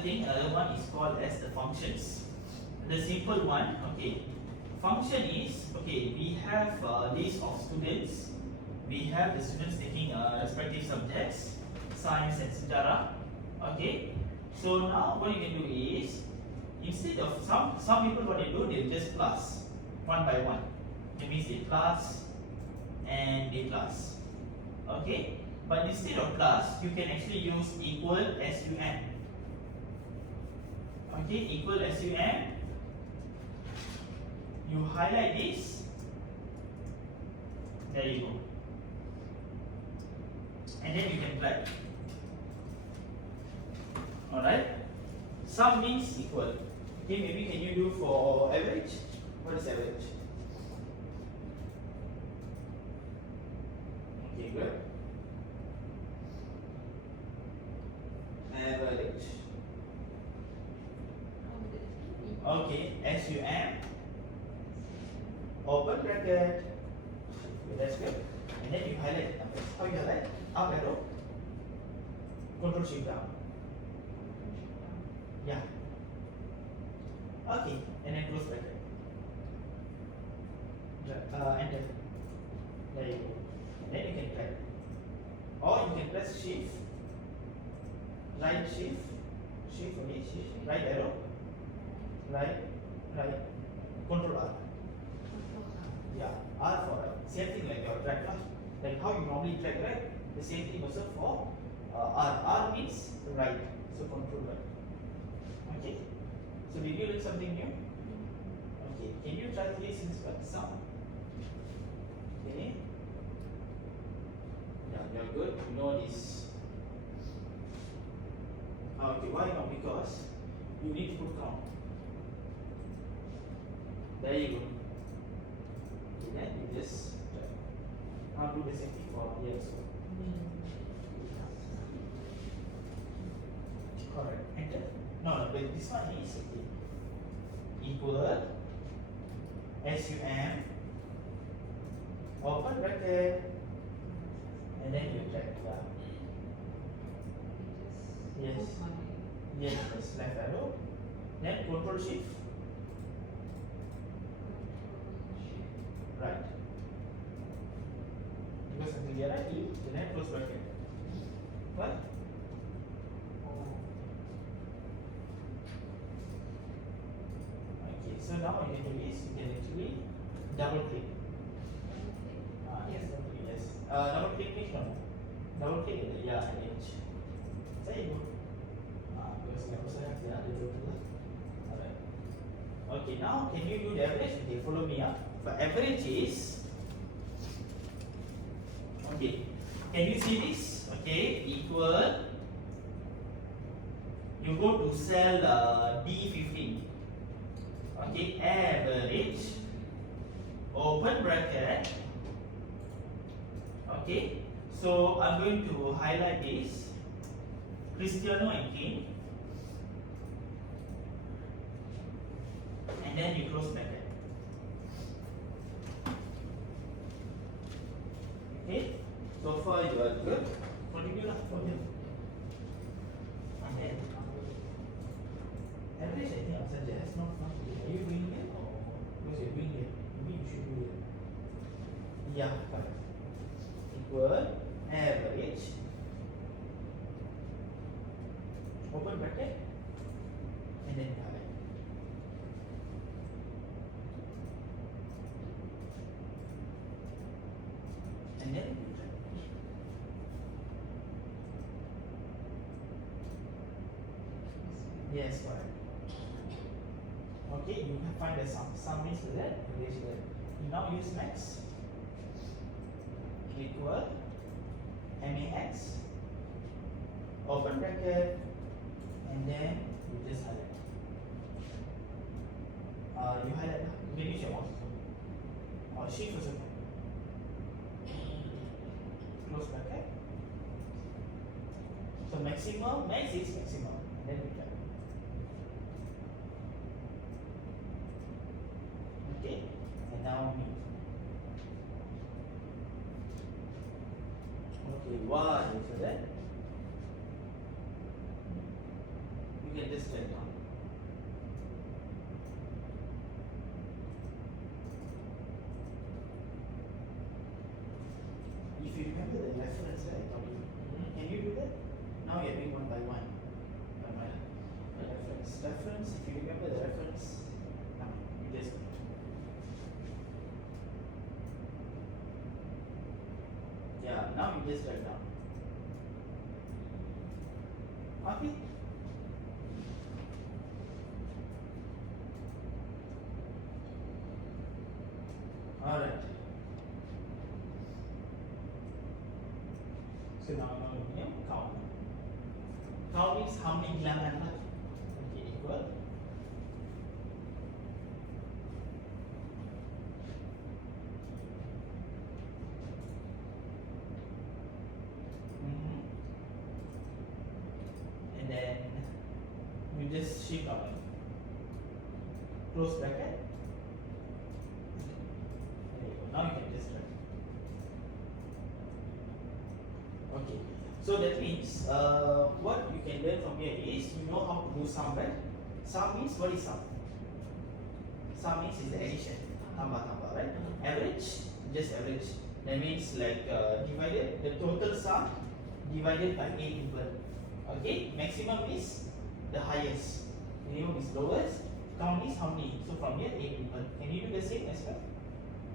one is called as the functions. The simple one, okay, function is, okay, we have a list of students. We have the students taking respective subjects, science and sejarah. Okay, so now what you can do is, instead of some people what they do, they just plus one by one. That means they plus and they plus. Okay, but instead of plus, you can actually use equal SUM. Okay, equal SUM. You highlight this. There you go. And then you can drag. Alright. Sum means equal. Okay, maybe can you do for average? What is average? Okay, good. Average. Okay, SUM. Open bracket. Okay, that's good. And then you highlight the numbers. How you highlight? Up arrow. Control shift down. Yeah. Okay, and then close bracket. Enter. There you go. And then you can drag. Or you can press shift, right shift, shift only, shift, right arrow, right, control R. Yeah, R for right. Same thing like your drag, like how you normally drag right. The same thing also for R. R means right, so control right. Okay. So did you learn something new? Okay. Can you try this in some? Okay. Yeah, you're good. You know this. Okay. Why not? Because you need to put count. There you go. Okay, then you just try. Now do the same thing for here also. Correct. Enter. No, but this one is okay. Equal SUM, open bracket, and then you drag. Yes. Yes, yes, left arrow. Then control shift. Right. Because until here right, you then close bracket. What? Okay, so now what you can do is you can actually double click. Yes, double click, yes. Double click means no. Double click at the edge. Saya go. Because level saya ada total lah. Alright. Okay, now can you do the average? Okay, follow me up. For average is, okay, can you see this? Okay, equal, you go to cell D15. Okay, average, open bracket. Okay, so I'm going to highlight this, Cristiano and Kane, and then you close bracket. Okay, so far you are good. Continue lah, continue. And then average I think answer just not. Are you doing it or because you're doing it? Maybe you should do it. Yeah, correct. Equal average, open bracket, and then highlight. And then yes, correct. Okay, you can find the sum means that, erase that. You now use max equal max, open bracket, and then you just highlight. You highlight, you can use your mouse or shift also. Close bracket. So maximum, max is maximum, and then we can. Okay, and now me. Okay, why is that? You can just write down. If you remember the reference that I told you, can you do that? Now you're doing one by one. The reference. If you remember the reference, now you just. Yeah, now you just write down. Okay. Alright. So now you count. Count means how many bilangan lah. Okay, equal. And then you just shift on it. Close bracket. There you go. Now you can just run. Okay. So that means what you can learn from here is you know how to do sum, right? Sum means what is sum? Sum means is the addition. Tambah, right? Average, just average. That means like divided the total sum divided by 8 people. Okay, maximum is the highest, minimum is lowest, count is how many. So from here 8 people. Can you do the same as well?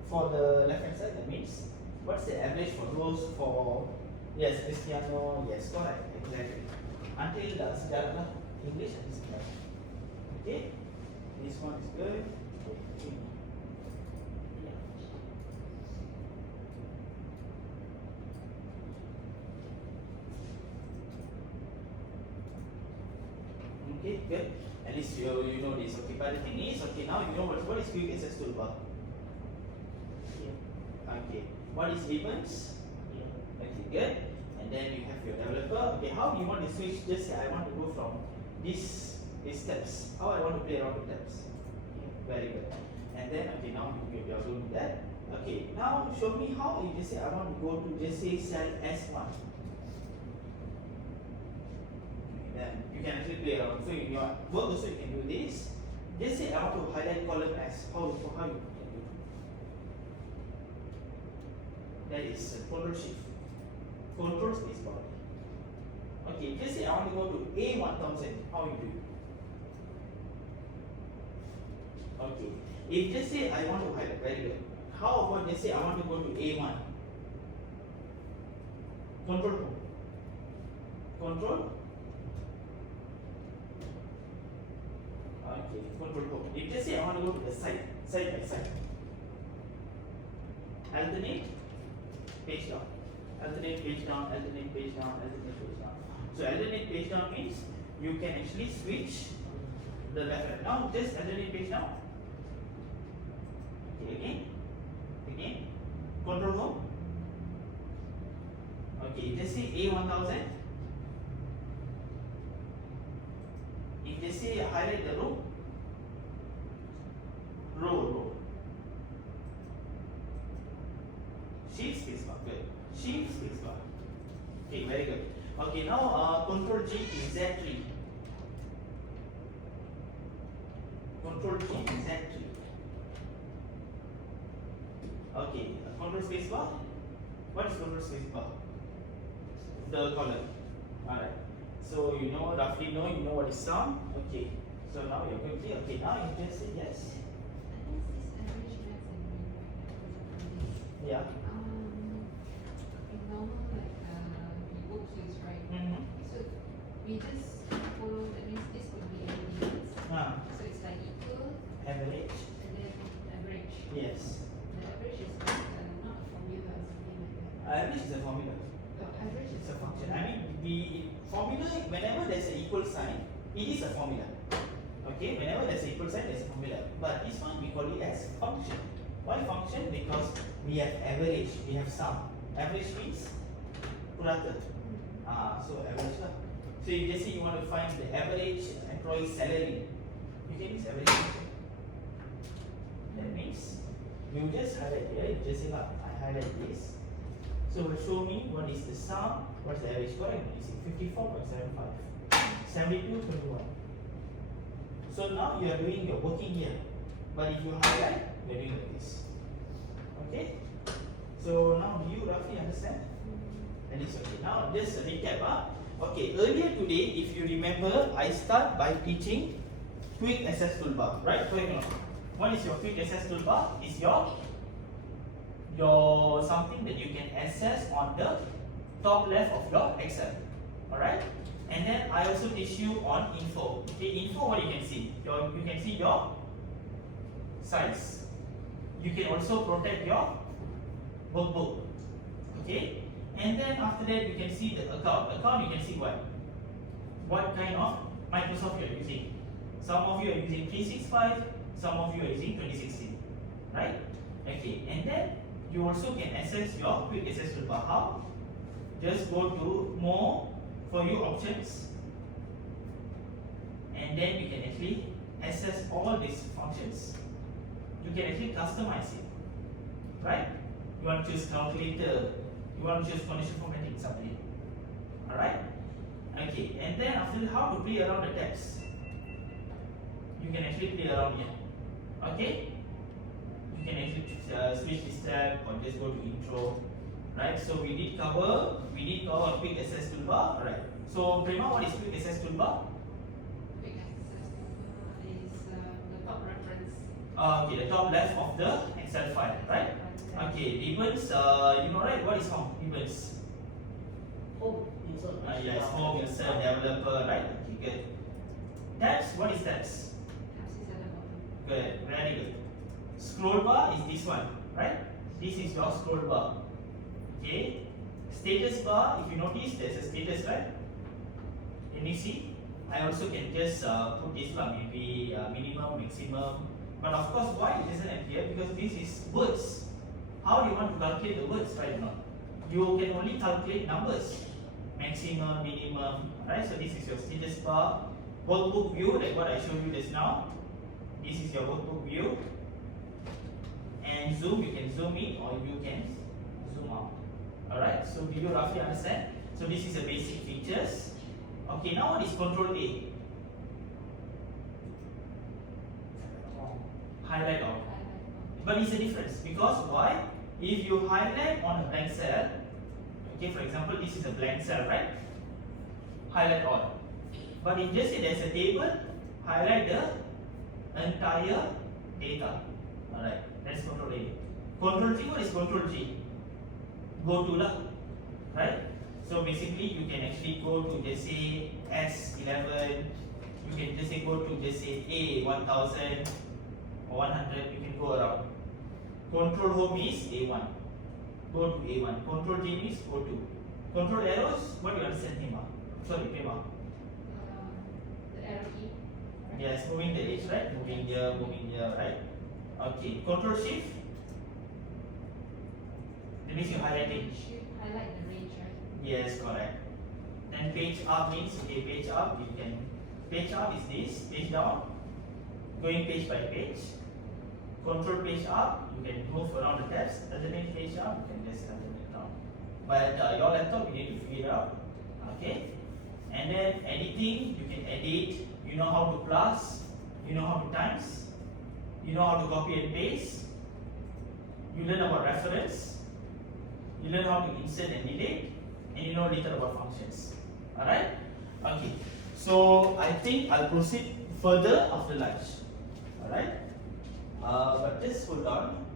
For the left hand side, that means what's the average for those for yes, Cristiano, yes, correct, exactly. Until the sejarah English and sejarah. Okay, this one is good. Okay. Yeah. Okay, good. At least you know this. Okay, but the thing is, okay, now you know what is quick access toolbar. Okay, what is events? Okay, good. And then you have your developer. Okay, how do you want to switch? Just say I want to go from these steps. How I want to play around with steps. Very good. And then okay, now you are doing that. Okay, now show me how you just say I want to go to just say cell S1. Then you can actually play around. So in your work also you can do this. Just say I want to highlight column S. How you can do? That is control shift. Control space bar. Okay, just say I want to go to A1000. How you do? Okay. If just say I want to highlight, very good. How about just say I want to go to A1? Control who? Control. Okay, control who? If let's say I want to go to the side by side. Alternate page down. Alternate page down, alternate page down, alternate page down. So alternate page down means you can actually switch the left and now just alternate page down. Okay, again, control home. Okay, just say A1000. If they say highlight the row, row. Shift spacebar, good. Shift spacebar. Okay, very good. Okay, now control G is Z3. Control G is Z3. Okay, control spacebar. What is control spacebar? The column. Alright. So you know, roughly know, you know what is sum. Okay. So now you're quickly. Okay, now you just say yes. Yeah. In normal worksheets, right? So we just follow, that means this would be elements. So it's like equal Average. and then average. Yes. The average is like not a formula or something like that. Average is a formula. The average It's is a function. I mean, the formula, whenever there's an equal sign, it is a formula. Okay, whenever there's an equal sign, there's a formula. But this one we call it as function. Why function? Because we have average, we have sum. Average means product. So average lah. So if just say you want to find the average employee salary, you can use average function. That means you just highlight here. You just say lah, I highlight this. So it will show me what is the sum, what is the average. Correct? You see 54.75, 72.21. So now you are doing your working here. But if you highlight, you are doing like this. Okay? So now do you roughly understand? That is okay. Now just a recap. Okay, earlier today, if you remember, I start by teaching quick access toolbar. Right? Correct or not? What is your quick access toolbar? Is your something that you can access on the top left of your Excel. Alright? And then I also teach you on info. Okay, info, what you can see? You can see your size. You can also protect your workbook. Okay? And then after that you can see the account. Account you can see what kind of Microsoft you are using. Some of you are using 365, some of you are using 2016. Right? Okay, and then you also can access your quick access toolbar. How? Just go to more for you options, and then you can actually access all these functions. You can actually customize it. Right? You want to choose calculator, you want to choose condition formatting, something. Alright? Okay, and then after that, how to play around the tabs. You can actually play around here. Okay? You can actually switch this tab or just go to intro. Right? So we did cover quick access toolbar. Alright. So Prima, what is quick access toolbar? Quick access toolbar is the top reference. Okay, the top left of the Excel file, right? Okay, ribbons, you know right, what is home? Ribbons. Home, insert. Yes, home, insert, developer, right? Okay, good. Tabs, what is tabs? Tabs is at the bottom. Good, very good. Scroll bar is this one, right? This is your scroll bar. Okay. Status bar, if you notice, there's a status, right? Can you see? I also can just put this one, maybe minimum, maximum. But of course, why it doesn't appear? Because this is words. How do you want to calculate the words right now? You can only calculate numbers. Maximum, minimum, right? So this is your status bar. Workbook view, like what I showed you just now. This is your workbook view. And zoom, you can zoom in or you can zoom out. Alright, so do you roughly understand? So this is the basic features. Okay, now what is control A? Highlight all. But it's a difference because why? If you highlight on a blank cell, okay, for example, this is a blank cell, right? Highlight all. But if just say there's a table, highlight the entire data. Alright, that's control A. Control G, what is control G? Go to lah, right? So basically you can actually go to just say S11, you can just say go to just say A1000 or 100, you can go around. Control home is A1, go to A1. Control J is O2. Control arrows, what do you understand here? Sorry, Prima. The arrow key. Yes, moving the edge, right? Moving here, right? Okay, Control Shift. That means you're highlighting. Should highlight the range, right? Yes, correct. Then page up means, okay, page up, you can, page up is this, page down, going page by page. Control page up, you can move around the tabs, alternate page up, you can just alternate down. But your laptop, you need to figure it out, okay? And then editing, you can edit, you know how to plus, you know how to times, you know how to copy and paste, you learn about reference, you learn how to insert and delete, and you know little about functions. Alright? Okay. So I think I'll proceed further after lunch. Alright? But just hold on.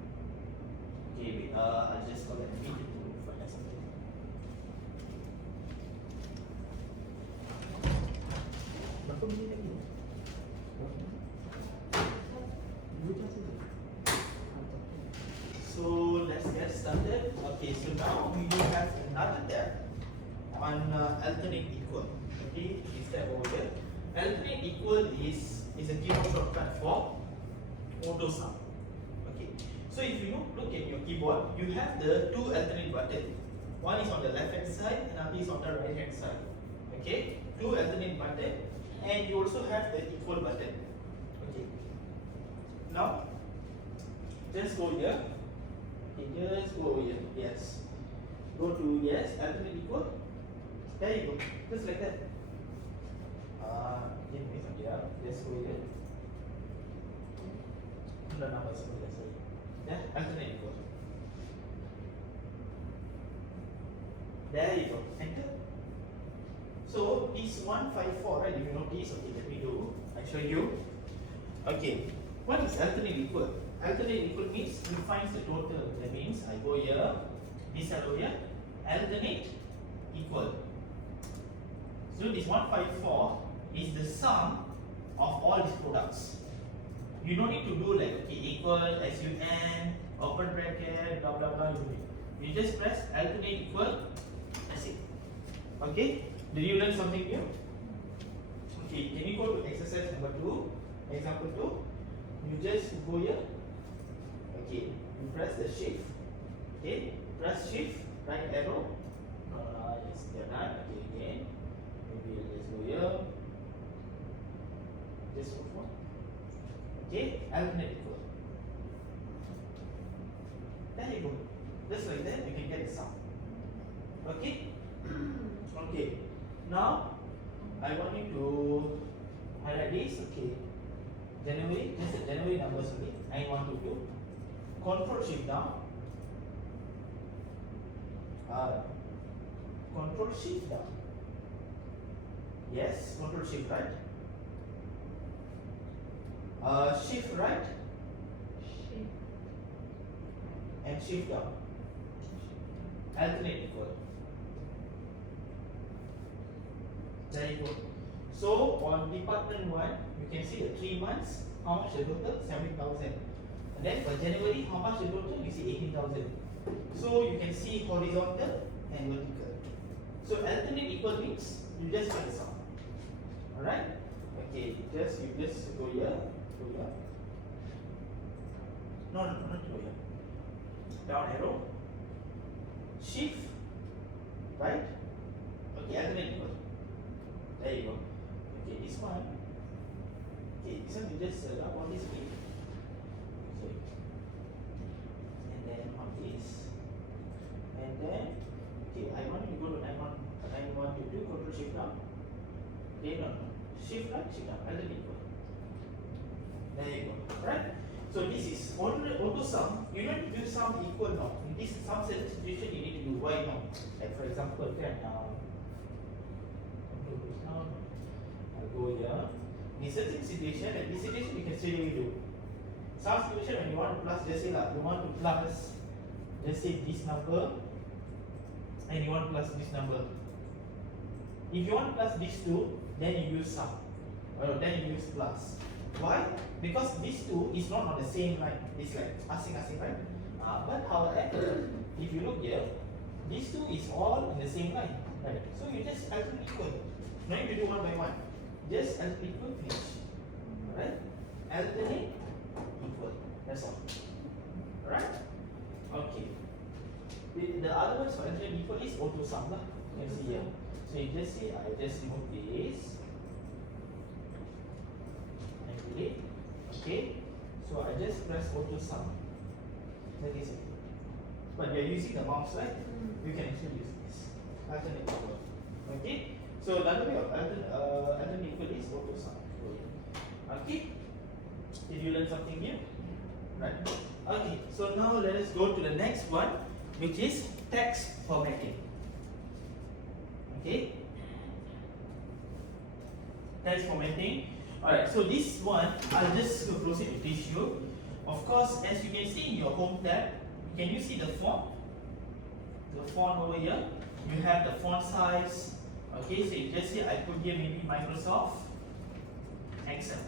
Okay, wait, I'll just call it a meeting to find out something. Berapa minit lagi? So let's get started. Okay, so now we will have another tab on alternate equal. Okay, this tab over here. Alternate equal is a keyboard shortcut for auto sum. Okay, so if you look at your keyboard, you have the two alternate buttons. One is on the left hand side, another is on the right hand side. Okay, two alternate buttons, and you also have the equal button. Okay, now just go here. Okay, just go over here. Yes, go to yes, alternate equal. There you go, just like that. Give me some here. Just go here. The numbers will be the yeah, alternate equal. There you go. Enter. So it's 154, right? If you notice, okay, let me do. I show you. Okay, what is alternate equal? Alternate equal means you find the total. That means I go here, this over here, alternate equal. So this 154 is the sum of all these products. You don't need to do like okay, equal, SUN, open bracket, blah blah blah. You just press alternate equal. That's it. Okay? Did you learn something new? Okay, can you go to exercise number 2? Example 2. You just go here. Okay, you press the shift. Okay, press shift, right arrow. Yes, they're done. Okay, again. Maybe I'll just go here. Just move on. Okay, alternate equal. There you go. Just like that, you can get the sum. Okay? Okay. Now, I want you to highlight this. Okay. January, just the January numbers only. 9122. Control shift down. Control shift down. Yes, control shift right. Shift right Shift. and shift down. Alternate equal. There you go. So on department 1, you can see the 3 months, how much the total? 70,000. And then for January, how much the total? You see 18,000. So you can see horizontal and vertical. So alternate equal means you just find the sum. Alright? Okay, you just go here. Go here. No, not go here. Down arrow. Shift. Right? Okay, alternate equal. There you go. Okay, this one. Okay, this one you just rub on this way. Sorry. And then on this. And then, okay, I want you to go to 9122, control shift down. Okay, no. Shift right, shift down, alternate equal. There you go. Right? So this is auto sum. You don't do sum equal now. In this some certain situation you need to do why now. Like for example, I'll go here. In certain situation, and this situation you can straight away do. Some situation when you want to plus, just say you want to plus, just say this number and you want plus this number. If you want plus these two, then you use sum. Or then you use plus. Why? Because these two is not on the same line. It's like asing, right? But however, if you look here, these two is all in the same line, right? So you just alternate equal. No need to do one by one. Just alternate equal, finish. Alright? Alternate equal. That's all. Alright? Okay. The other ones for alternate equal is auto sum lah. You can see here. So you just say I just remove this. Okay. So I just press auto sum. Like this. But you are using the mouse, right? You can actually use this. Alternate equal. Okay. So another way of alternate equal is auto sum. Okay. Did you learn something new? Right. Okay. So now let us go to the next one, which is text formatting. Okay. Text formatting. Alright, so this one, I'll just proceed to teach you. Of course, as you can see in your home tab, can you see the font? The font over here. You have the font size. Okay, so you just say I put here maybe Microsoft Excel.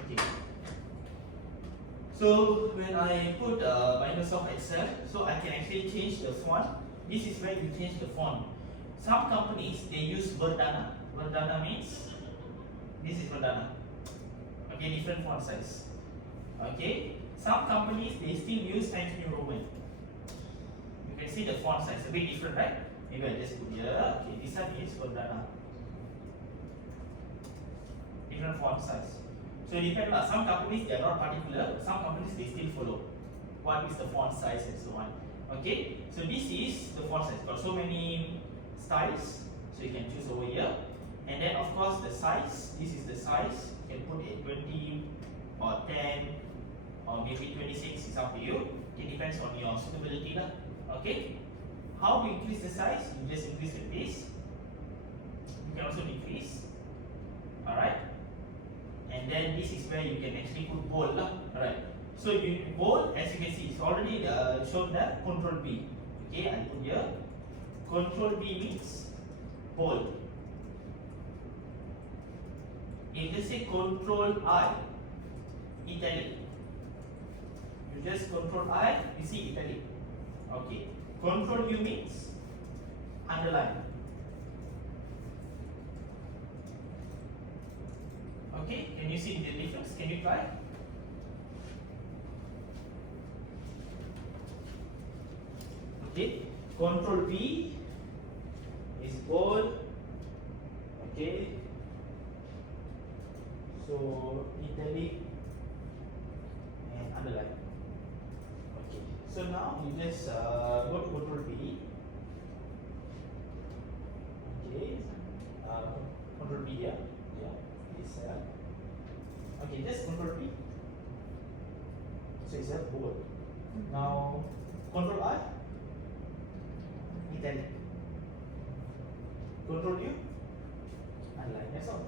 Okay. So when I put Microsoft Excel, so I can actually change the font. This is where you change the font. Some companies they use Verdana. Verdana means this is Verdana. Okay, different font size. Okay. Some companies they still use Times New Roman. You can see the font size a bit different, right? Maybe I just put here. Okay, this one is Verdana. Different font size. So it depends. Some companies they are not particular. Some companies they still follow what is the font size and so on. Okay. So this is the font size. Got so many styles. So you can choose over here. And then of course the size. This is the size. You can put a 20 or 10 or maybe 26. It's up to you. It depends on your suitability lah. Okay. How to increase the size? You just increase with this. You can also decrease. Alright. And then this is where you can actually put bold lah. Alright. So you bold, as you can see, it's already shown that Control B. Okay, I put here. Control B means bold. If you say Control I, italic. You just Control I, you see italic. Okay. Control U means underline. Okay, can you see the difference? Can you try? Okay, Control B is bold. Okay, so italic and underline. Okay, so now you just go to Control B. Okay, Control B here. Yeah, this okay, just Control B. So it's a bold. Now Control I, italic. Control U, underline. That's all.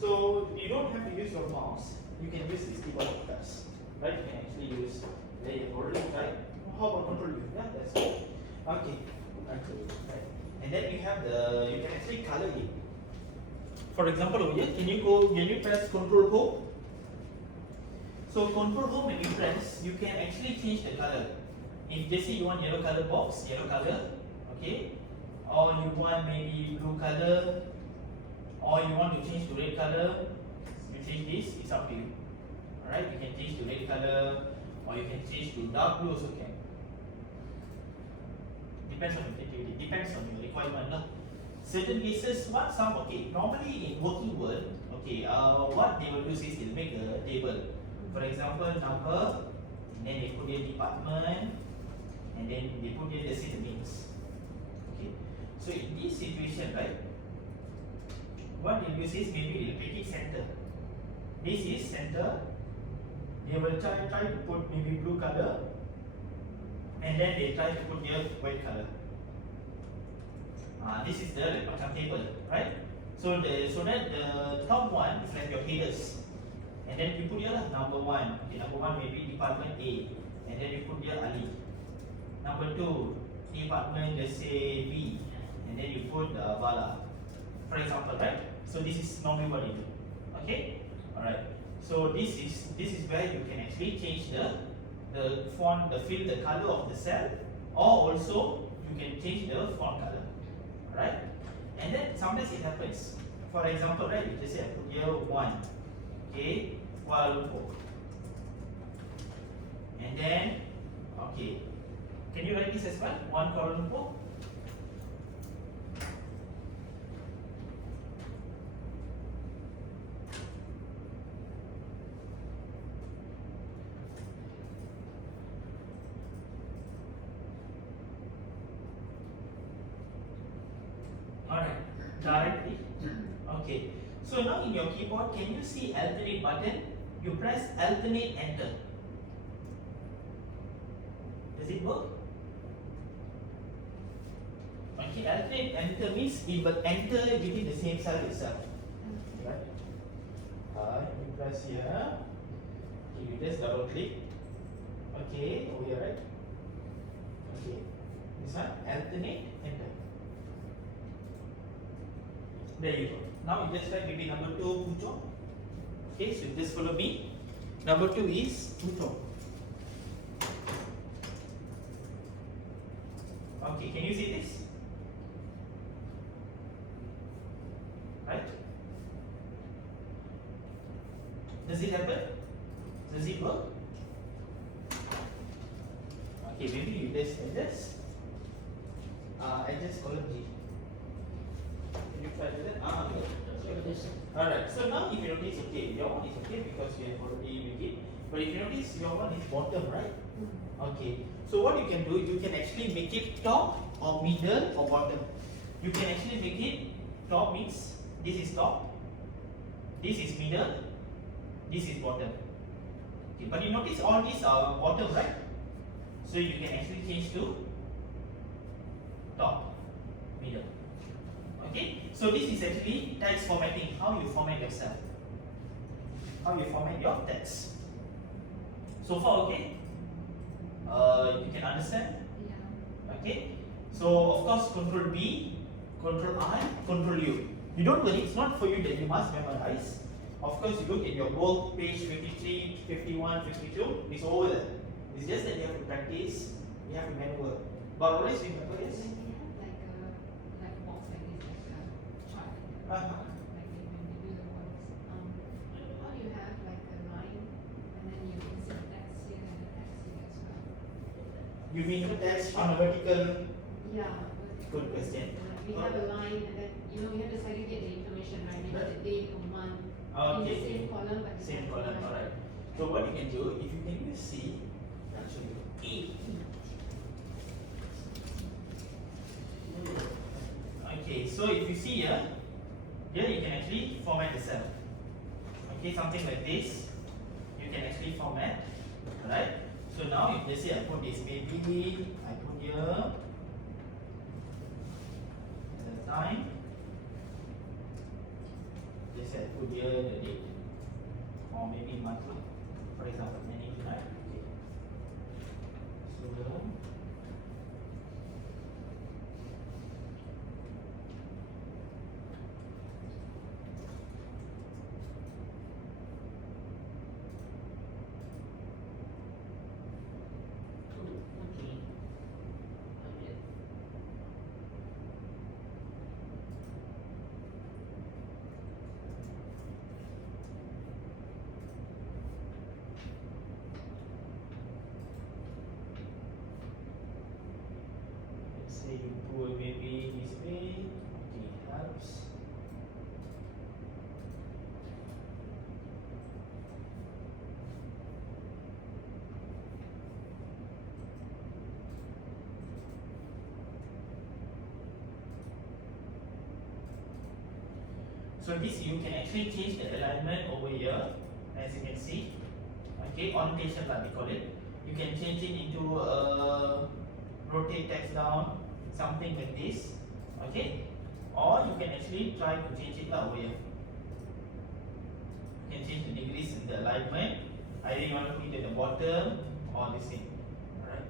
So you don't have to use your mouse. You can use this keyboard shortcuts. Right? You can actually use. There you already tried. How about Control U? Yeah, that's good. Okay. Okay. Right. And then you have the. You can actually color it. For example, over here, can you press Control Home? So Control Home when you press, you can actually change the color. If they say you want yellow color box, yellow color, okay, or you want maybe blue color, or you want to change to red color, you change this. It's up to you. Alright, you can change to red color, or you can change to dark blue also can. Depends on your creativity. Depends on your requirement lah. Certain cases, what some okay. Normally in working world, okay, what they will do is they'll make a table. For example, number, and then they put their department, and then they put their the names. Okay. So in this situation, right, what they'll use is maybe they'll make it center. This is center. They will try to put maybe blue color, and then they try to put their white color. This is the like, table, right? So that the top one is like your headers, and then you put your number one. Okay, number one maybe department A, and then you put your Ali. Number two, department, just say B, and then you put Bala, for example, right? So this is normally what you do. Okay, all right. So this is where you can actually change the font, the fill, the color of the cell, or also you can change the font color, right? And then sometimes it happens. For example, right, you just say I put here 1, okay, Kuala Lumpur, and then okay, can you write this as well? 1 Kuala Lumpur. Alright, directly. Okay. So now in your keyboard, can you see alternate button? You press alternate enter. Does it work? Okay, alternate enter means it will enter within the same cell itself. Right? You press here. Okay, you just double click. Okay, over here, right? Okay. This one, alternate enter. There you go. Now you just write maybe number 2 Puchong. Okay, so just follow me. Number 2 is Puchong. Okay, can you see this? Right? Does it happen? Does it work? Okay, maybe you just adjust column G. Can you try that? Good. Alright, so now if you notice, okay, your one is okay because you have already made it. But if you notice, your one is bottom, right? Okay, so what you can do, you can actually make it top or middle or bottom. You can actually make it top means this is top, this is middle, this is bottom. Okay, but you notice all these are bottom, right? So you can actually change to top, middle. Okay, so this is actually text formatting, how you format yourself, how you format your text. So far, okay? You can understand? Yeah. Okay, so of course Control B, Control I, Control U. You don't worry, it's not for you that you must memorize. Of course, you look at your book, page 53, 51, 52, it's over there. It's just that you have to practice, you have to manual. But always remember, yes? When we have like a box like this, like a chart, Uh-huh. like when you do the words, how do you have like a line and then you insert text here and the text here as well? You mean text on a vertical? Yeah. Good question. We have a line and then, we have to segregate the information, right? Maybe the date or month in the Okay. same column, but Same different column, line. alright. So what you can do, if you can even see, actually, E. Okay, so if you see here, you can actually format the cell. Okay, something like this, you can actually format, right? So now if let's say I put this maybe, I put here, the time, let's say I put here the date, or maybe monthly, for example, manage, right? Okay. So let's say you put maybe this way, okay, it helps. So this you can actually change the alignment over here, as you can see. Okay, orientation like we call it. You can change it into rotate text down, something like this. Okay, or you can actually try to change it over here. You can change the degrees in the alignment. Either you want to put it at the bottom or this thing. Alright.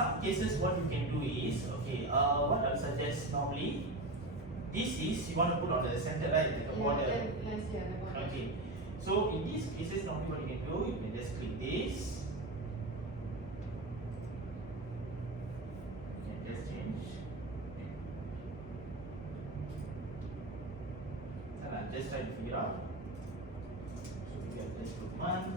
some cases what you can do is, okay, what I'll suggest normally, this is you want to put on the center, right, like a border. Yes, yeah, the border. Okay, so in these cases normally what you can do, you can just click this. You can just change. And I'll just try to figure out. So maybe I'll just put month.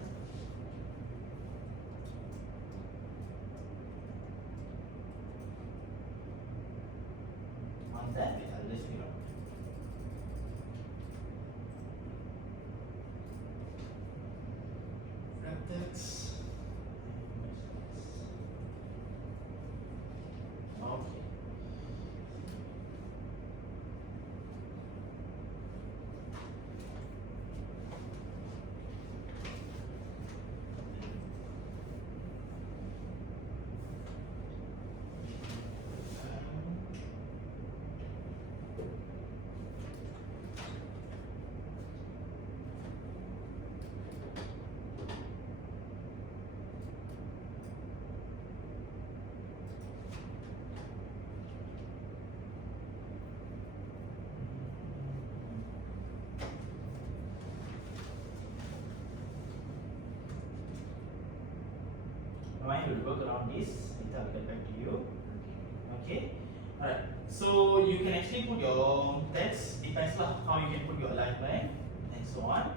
On that bit, I'll just figure out. Brackets. Okay. Mine will work around this. Later I'll get back to you. Okay. Alright. So you can actually put your text, depends lah how you can put your alignment and so on.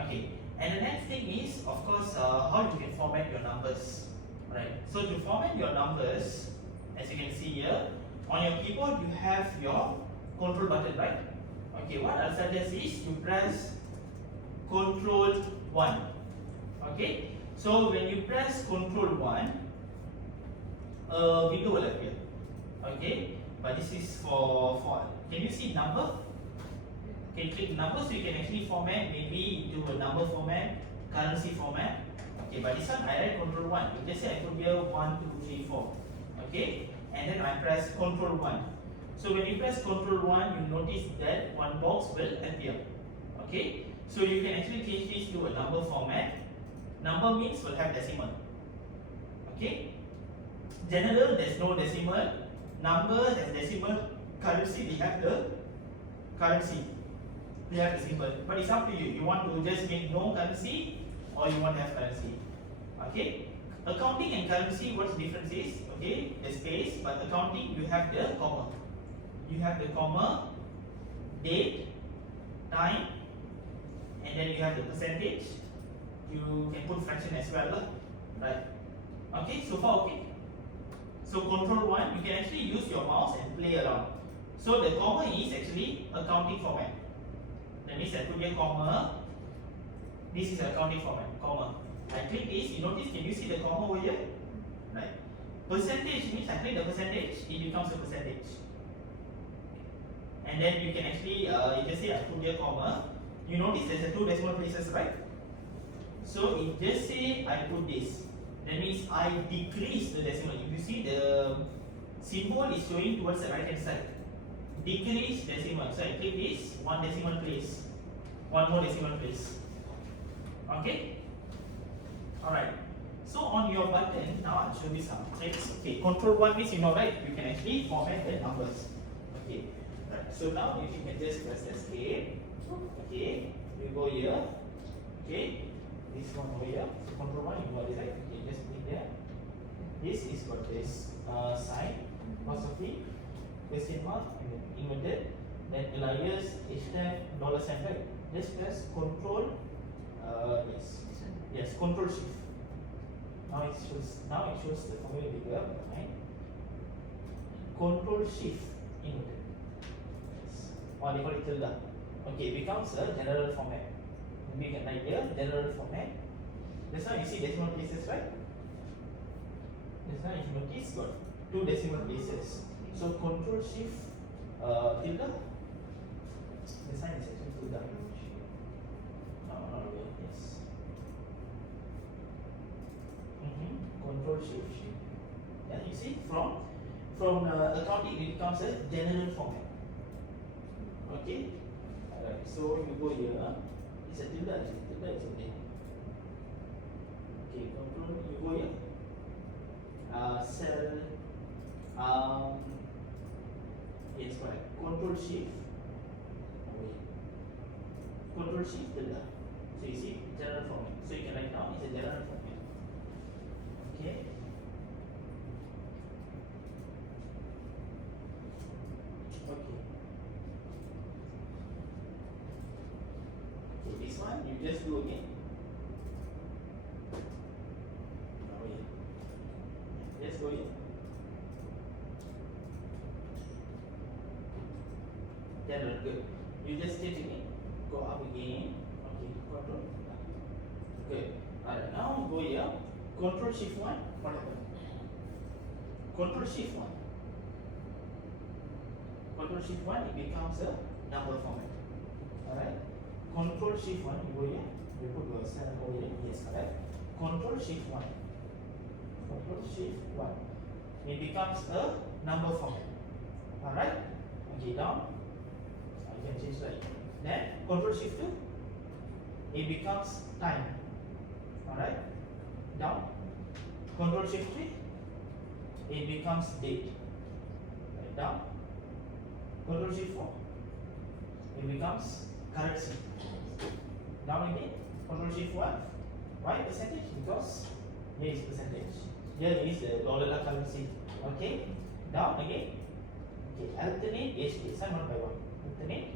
Okay. And the next thing is, of course, how you can format your numbers. Right. So to format your numbers, as you can see here, on your keyboard you have your control button, right? Okay. What I'll suggest is you press Control 1. Okay. So when you press Control 1, a window will appear. Okay, but this is for can you see number? Okay, click number so you can actually format maybe into a number format, currency format. Okay, but this one I write Control 1. You just say I put here 1, 2, 3, 4. Okay, and then I press Control 1. So when you press Control 1, you notice that one box will appear. Okay, so you can actually change this to a number format. Number means will have decimal. Okay. General there's no decimal. Number has decimal. Currency they have the currency. They have the symbol. But it's up to you. You want to just make no currency or you want to have currency. Okay. Accounting and currency, what's the difference is, okay, the space, but accounting you have the comma. You have the comma, date, time, and then you have the percentage. You can put fraction as well, right? Okay, so far okay. So Control 1, you can actually use your mouse and play around. So the comma is actually accounting format. That means I put here comma. This is accounting format, comma. I click this, you notice, can you see the comma over here? Right. Percentage means I click the percentage, it becomes a percentage. And then you can actually, you just say I put here comma. You notice there's a 2 decimal places, right? So if just say I put this, that means I decrease the decimal. If you see the symbol is showing towards the right hand side. Decrease decimal. So I click this, 1 decimal place. 1 more decimal place. Okay? Alright. So on your button, now I'll show you some tricks. Okay, Control 1 means you know, right? You can actually format the numbers. Okay. Right. So now if you can just press escape. Okay. You go here. Okay. This one over here. So Control 1, you go this side. Okay, just click there. This is got this sign, apostrophe, question mark, and then inverted. Then alias, hashtag, $sign, right? Just press Control. Yes, Control Shift. Now it shows the formula bigger, right? Control Shift inverted. Yes. Or they call it tilde. Okay, it becomes a general format. We can write here general format. Just now you see decimal places, right? Just now if you notice got 2 decimal places. So Control Shift tilde. The sign is actually tilde. No, not over. Yes. Control Shift. Yeah, you see from accounting it becomes a general format. Okay. Alright. So you go here. It's a tilde is okay. Okay, control, you go here. cell, yes correct, control shift, oh wait, control shift tilde. So you see general format. So you can write down it's a general format. Okay. Okay. So this one you just do again. Oh yeah. Just go in. General, good. You just change again. Go up again. Okay, control. Good. Alright, now go here. Control shift 1. What happened? Control shift 1. Control shift 1, it becomes a number format. Alright. Control shift 1, you go here. You put your cell over here. Yes, correct. Control shift 1. Control shift 1. It becomes a number format. Alright. Okay, down. You can change right. Then control shift 2. It becomes time. Alright. Down. Control shift 3. It becomes date. Right, down. Control shift 4. It becomes currency. Down again. Control shift 1. Why percentage? Because here is percentage. Here is the dollar currency. Okay. Down again. Okay. Alternate HK. Sign one by one. Alternate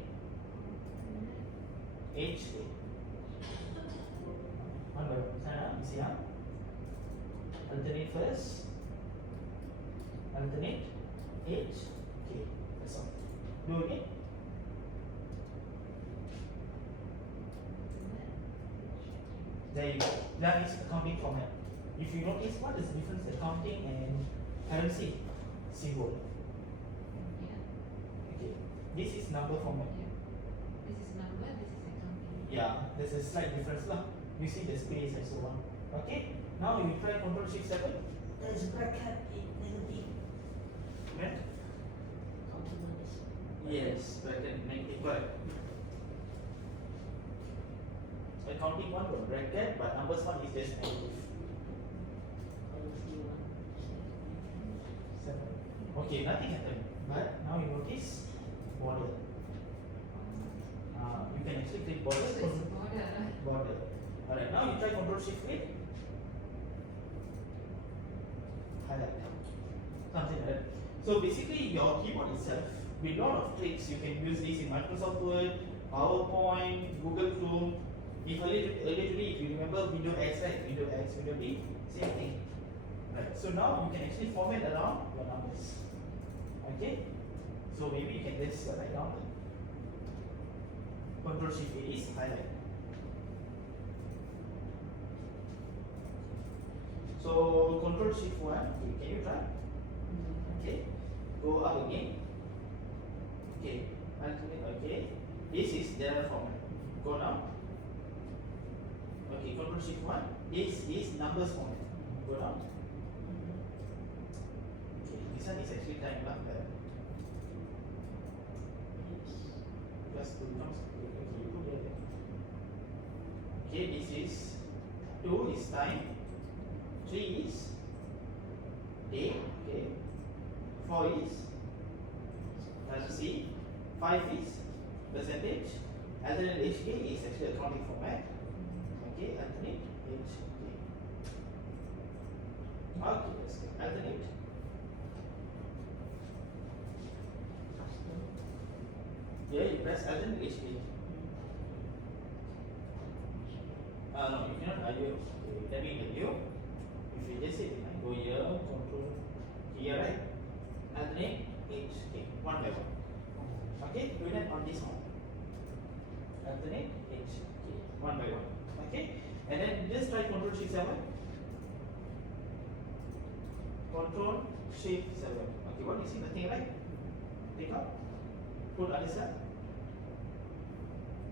HK. One by one. Sign up. See how? Alternate first. Alternate H. Okay. That's all. Do again. There you go. That is accounting format. If you notice, what is the difference accounting and currency symbol? Okay. This is number format. This is number, this is accounting. Yeah, there's a slight difference lah. You see the space and so on. Okay. Now you try control shift 7. There's bracket in negative. Right? Counting is Yes, bracket negative. Correct. Accounting one got bracket, but numbers one is just negative. Seven. Okay, nothing happened. But now you notice border. You can actually click border. So it's border. Border. Alright, now you try control shift 8. Highlight. Something like that. So basically your keyboard itself, with a lot of tricks, you can use this in Microsoft Word, PowerPoint, Google Chrome. If earlier today, if you remember Windows X, right? Windows X, Windows B, same thing. Right. So now you can actually format around your numbers. Okay? So maybe you can just write down the control shift 8 is highlight. So control shift 1, okay, can you try? Okay. Go up again. Okay. Okay. This is general format. Go down. Okay, control shift 1. This is numbers format. Go down. Okay, this one is actually time mark there. Just to becomes okay, this is 2 is time, 3 is day, okay, 4 is currency, 5 is percentage, alternate HK is actually accounting format. Okay, alternate HK. Okay, let's go. Alternate. Here you press alternate HK. No, you cannot you. Let me tell you. If you just say go here, control here, right? Alternate HK. One by one. Okay, do that on this one. Alternate HK. One by one. Okay, and then just try control shift 7. Control shift 7. Okay, what you see? Nothing, right? Take out. Put other side.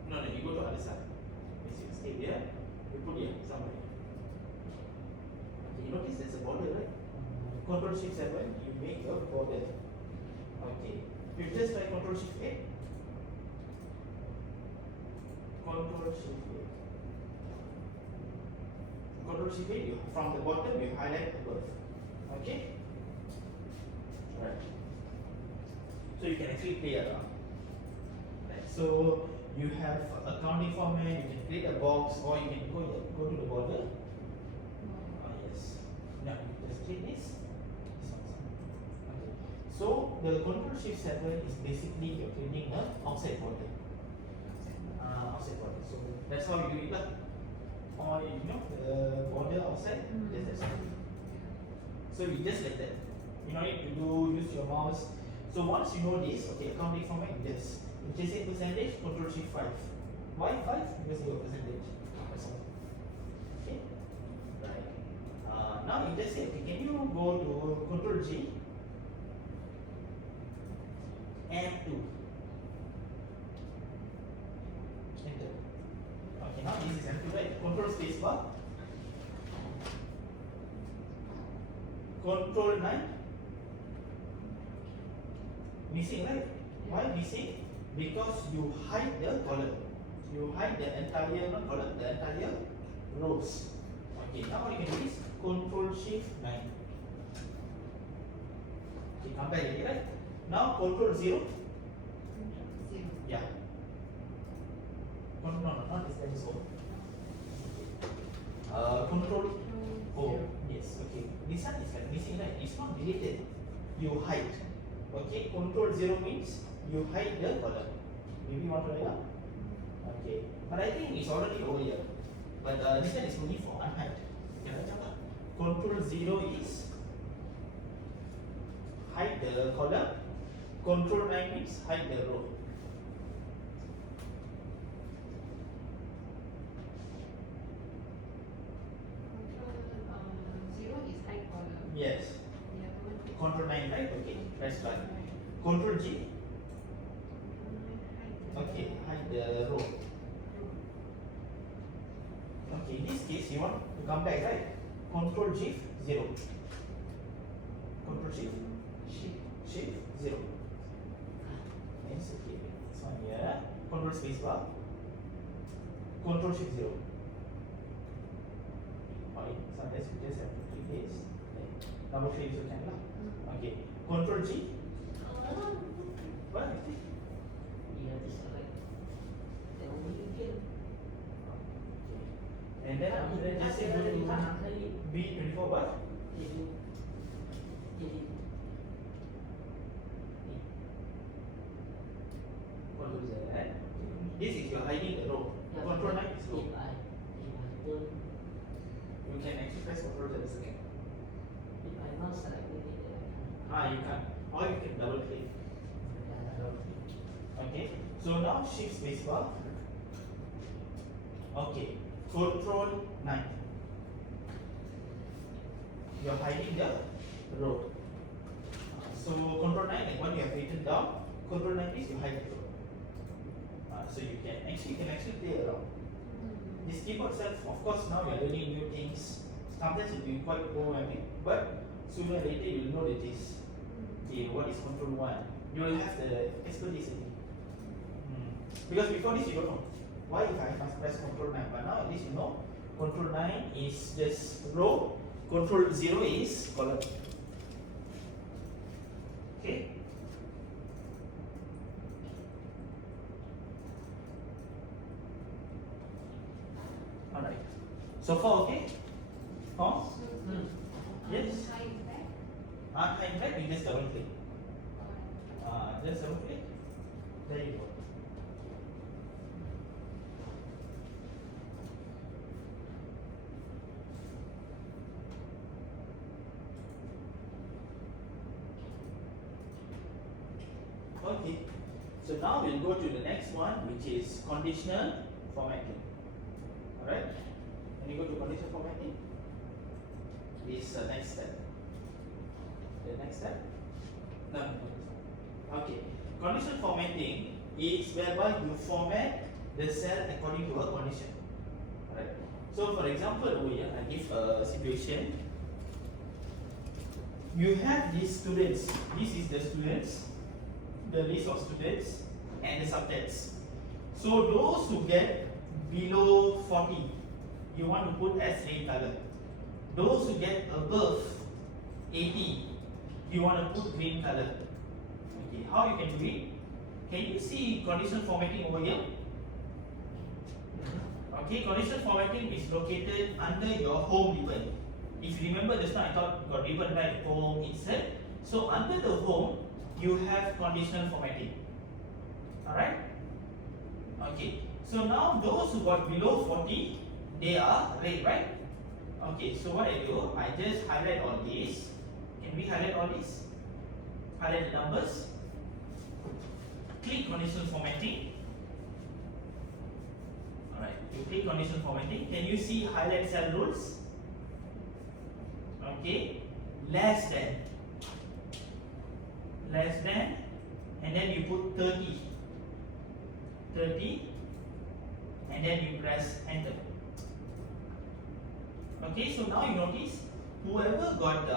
No, you go to other side. You see, stay there. You put here somewhere. Okay, you notice there's a border, right? Control shift 7. You make a border. Okay. You just try control shift 8. Control shift 8. Control shift 8, from the bottom you highlight above. Okay? Alright. So you can actually play around. Right. So you have accounting format, you can create a box, or you can go to the border. Oh yes. Now you just click this. This one. Okay. So the Control Shift 7 is basically you're creating a outside border. Outside border. So that's how you do it, lah. Or you know the border outside, just that. So you just like that. You don't need to use your mouse. So once you know this, okay, accounting format, this. If they say percentage, Control Shift 5. Why 5? Because you have percentage. That's all. Okay. Right. Now you just say, okay, can you go to Control G and 2. Enter. Okay, now this is M2, right? Control space bar. Control 9. Missing, right? Why missing? Because you hide the column. You hide the entire column, the entire rows. Okay, now what you can do is Control Shift 9. Okay, come back again, right? Now Control 0. Yeah. No, not this time is O. Control O. Yes, okay. This one is like missing, right? It's not deleted. You hide. Okay, Control 0 means you hide the column. Maybe you want to write down? Okay. But I think it's already over here. But this one is only for unhide. Can I tell that? Control 0 is hide the column. Control 9 means hide the row. Yes. Control 9, right? Okay, let's try. Control G. Okay, hide the row. Okay, in this case, you want to come back, right? Control Shift 0. Control Shift 0. Nice, okay. This one here. Control space bar. Control Shift 0. Fine. Sometimes you just have to click this. Double click so can lah. Okay. Control G. What? And then after that just say go to B24 what? Control Z. This is you're hiding the row. Control 9 is row. You can actually press Control Z again. You can. Or you can double click. Okay. So now shift space bar. Okay. Control 9. You're hiding the row. So Control 9, like what you have written down. Control 9 is you hide the row. So you can actually play around. This keyboard itself, of course, now you are learning new things. Sometimes it will be quite overwhelming, but sooner or later you will know that this. Okay, what is Control 1? You will have the expertise in it. Because before this you don't know. Why if I must press Control 9? But now at least you know. Control 9 is just row. Control 0 is column. Okay. Alright. So far okay? Huh? Yes. Hide back, you just double click. Just double click. There you go. Okay. So now we'll go to the next one, which is conditional formatting. Alright. When you go to conditional formatting, this next step. The next step? No. Okay. Conditional formatting is whereby you format the cell according to a condition. Alright. So for example, over here, I give a situation. You have these students. This is the students, the list of students, and the subjects. So those who get below 40, you want to put as red color. Those who get above 80, you want to put green color. Okay, how you can do it? Can you see conditional formatting over here? Okay, conditional formatting is located under your home ribbon. If you remember just now I thought got ribbon right, home, insert. So under the home, you have conditional formatting. Alright? Okay, so now those who got below 40, they are red, right? Okay, so what I do, I just highlight all these. Can we highlight all these? Highlight the numbers. Click conditional formatting. Alright, you click conditional formatting. Can you see highlight cell rules? Okay, less than, and then you put 30, and then you press enter. Okay, so now you notice whoever got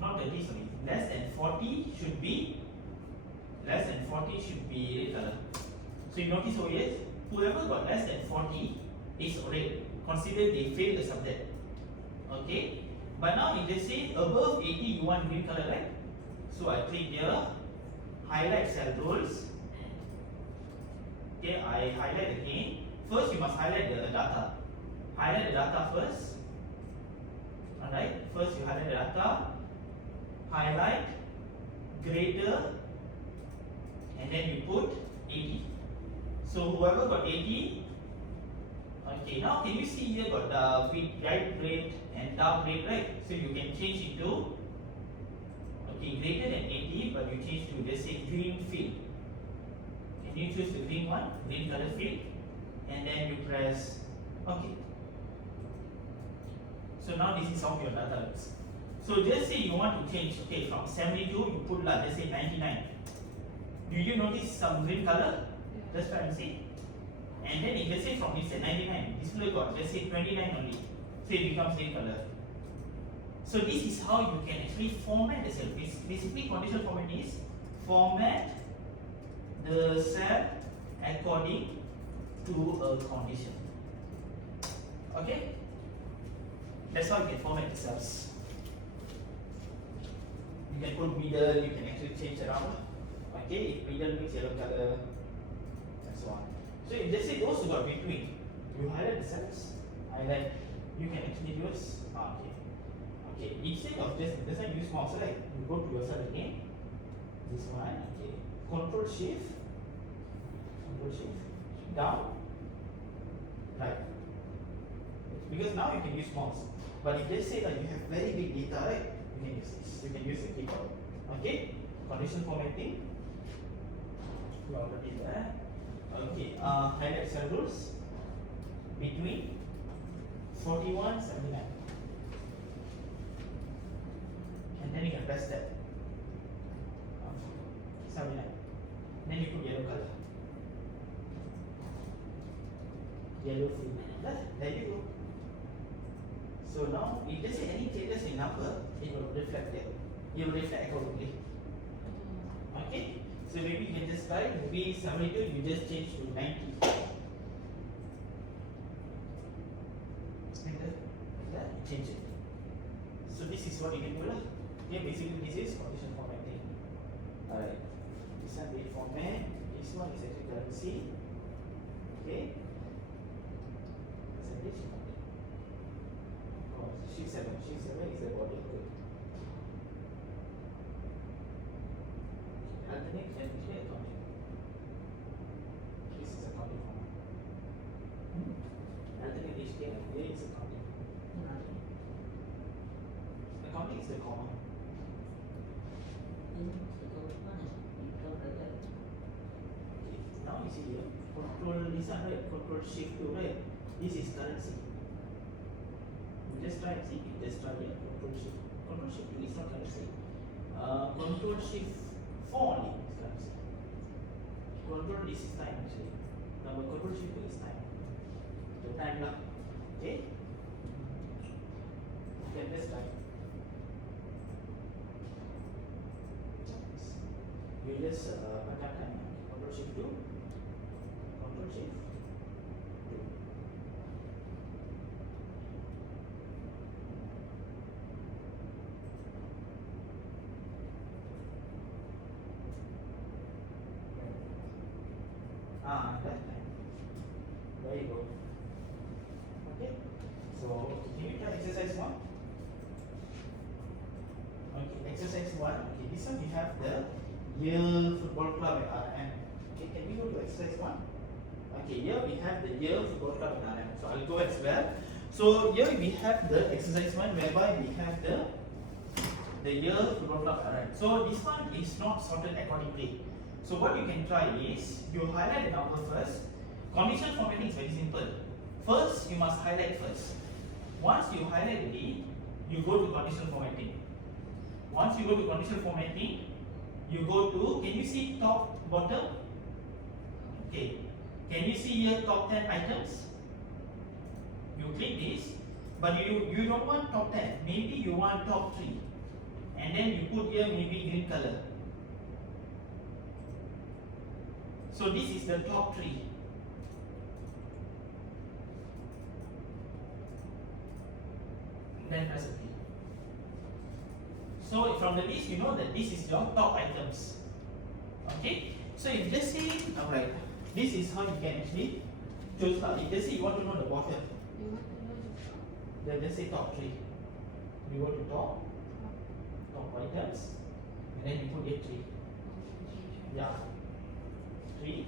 not 30, sorry, less than 40 should be red color. So you notice over here, whoever got less than 40 is red. Consider they failed the subject. Okay, but now if they say above 80 you want green color, right? So I click here, highlight cell rules. Okay, I highlight again. First you must highlight the data. Highlight the data first. Alright, first you highlight the data, highlight greater, and then you put 80. So whoever got 80, okay, now can you see here got the light red and dark red, right? So you can change it to, okay, greater than 80, but you change to, let's say, green field. Can you choose the green one, green color field, and then you press okay. So now this is how your data looks. So just say you want to change, okay, from 72 you put like, let's say 99. Do you notice some green color? Just try and see. And then if let's say from this 99, this will got, let's say 29 only. So it becomes green color. So this is how you can actually format the cell. Basically conditional formatting is format the cell according to a condition. Okay? That's how you can format the cells. You can put middle, you can actually change around. Okay, if middle means yellow color, and so on. So if they say those who got between, you highlight the cells, highlight, you can actually use, okay. Okay, instead of this one use mouse, right? You go to your cell again, this one, okay. Control shift, down, right. Because now you can use mouse. But if they say that you have very big data, right? You can use this. You can use the keyboard. Okay? Condition formatting. We already there. Okay. Highlight cell rules between 41 79. And then you can press that. 79. Then you put yellow color. Yellow field. There you go. So now, if there is any changes in number, it will reflect there. It will reflect accordingly. Okay? So maybe you can just try, maybe 72, you just change to 90. Like that, change it. So this is what you can do. Okay, basically this is condition formatting. Alright. This one date format. This one is actually currency. Okay. Percentage. Sheet 7 is the body code. Alternate and clear accounting. This is accounting format. Alternate HTML, here is accounting. Accounting is the comma. Okay, now you see here, control this one, right? Control shift 2, right? This is currency. Just try and see, just try here, control shift. Control shift 2 is not currency. Control shift 4 only is currency. Control this is time actually. Now control shift 2 is time. The time lah. Okay? You can just try. You just time. Control shift 2. Control shift 2. That line. There you go. Okay. So can you try exercise 1? Okay, exercise 1. Okay, this one we have the Yale Football Club at RM. Okay, can we go to exercise 1? Okay, here we have the Yale Football Club at RM. So I'll go as well. So here we have the exercise 1 whereby we have the Yale Football Club at RM. So this one is not sorted accordingly. So what you can try is you highlight the number first. Conditional formatting is very simple. First, you must highlight first. Once you highlight it, you go to conditional formatting. Once you go to conditional formatting, you go to, can you see top, bottom? Okay. Can you see here top 10 items? You click this, but you don't want top 10. Maybe you want top 3. And then you put here maybe green color. So this is the top 3. Then press OK. So from the list, you know that this is your top items. Okay. So if just say, alright, this is how you can actually choose. If just say you want to know the bottom, then just say top 3. You go to top items, and then you put here 3. Yeah, 3,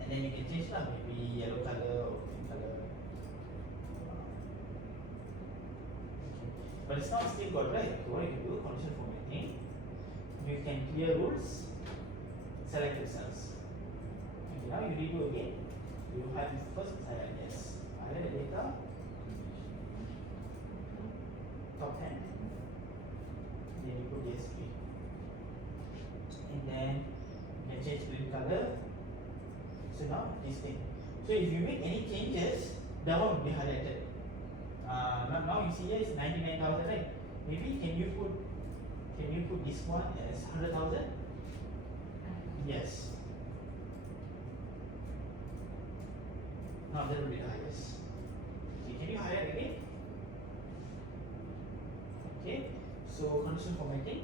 and then you can change maybe yellow color or green color. But it's not still got right. So what you can do, conditional formatting, you can clear rules, select the cells. Okay, now you redo again. You have first highlight yes. Highlight the data, top 10, then you put yes 3. And then you can change green color. So now this thing. So if you make any changes, that one will be highlighted. Now you see here is 99,000, right? Maybe can you put this one as 100,000? Yes. Now that will be the highest. Okay, can you highlight again? Okay. So conditional formatting.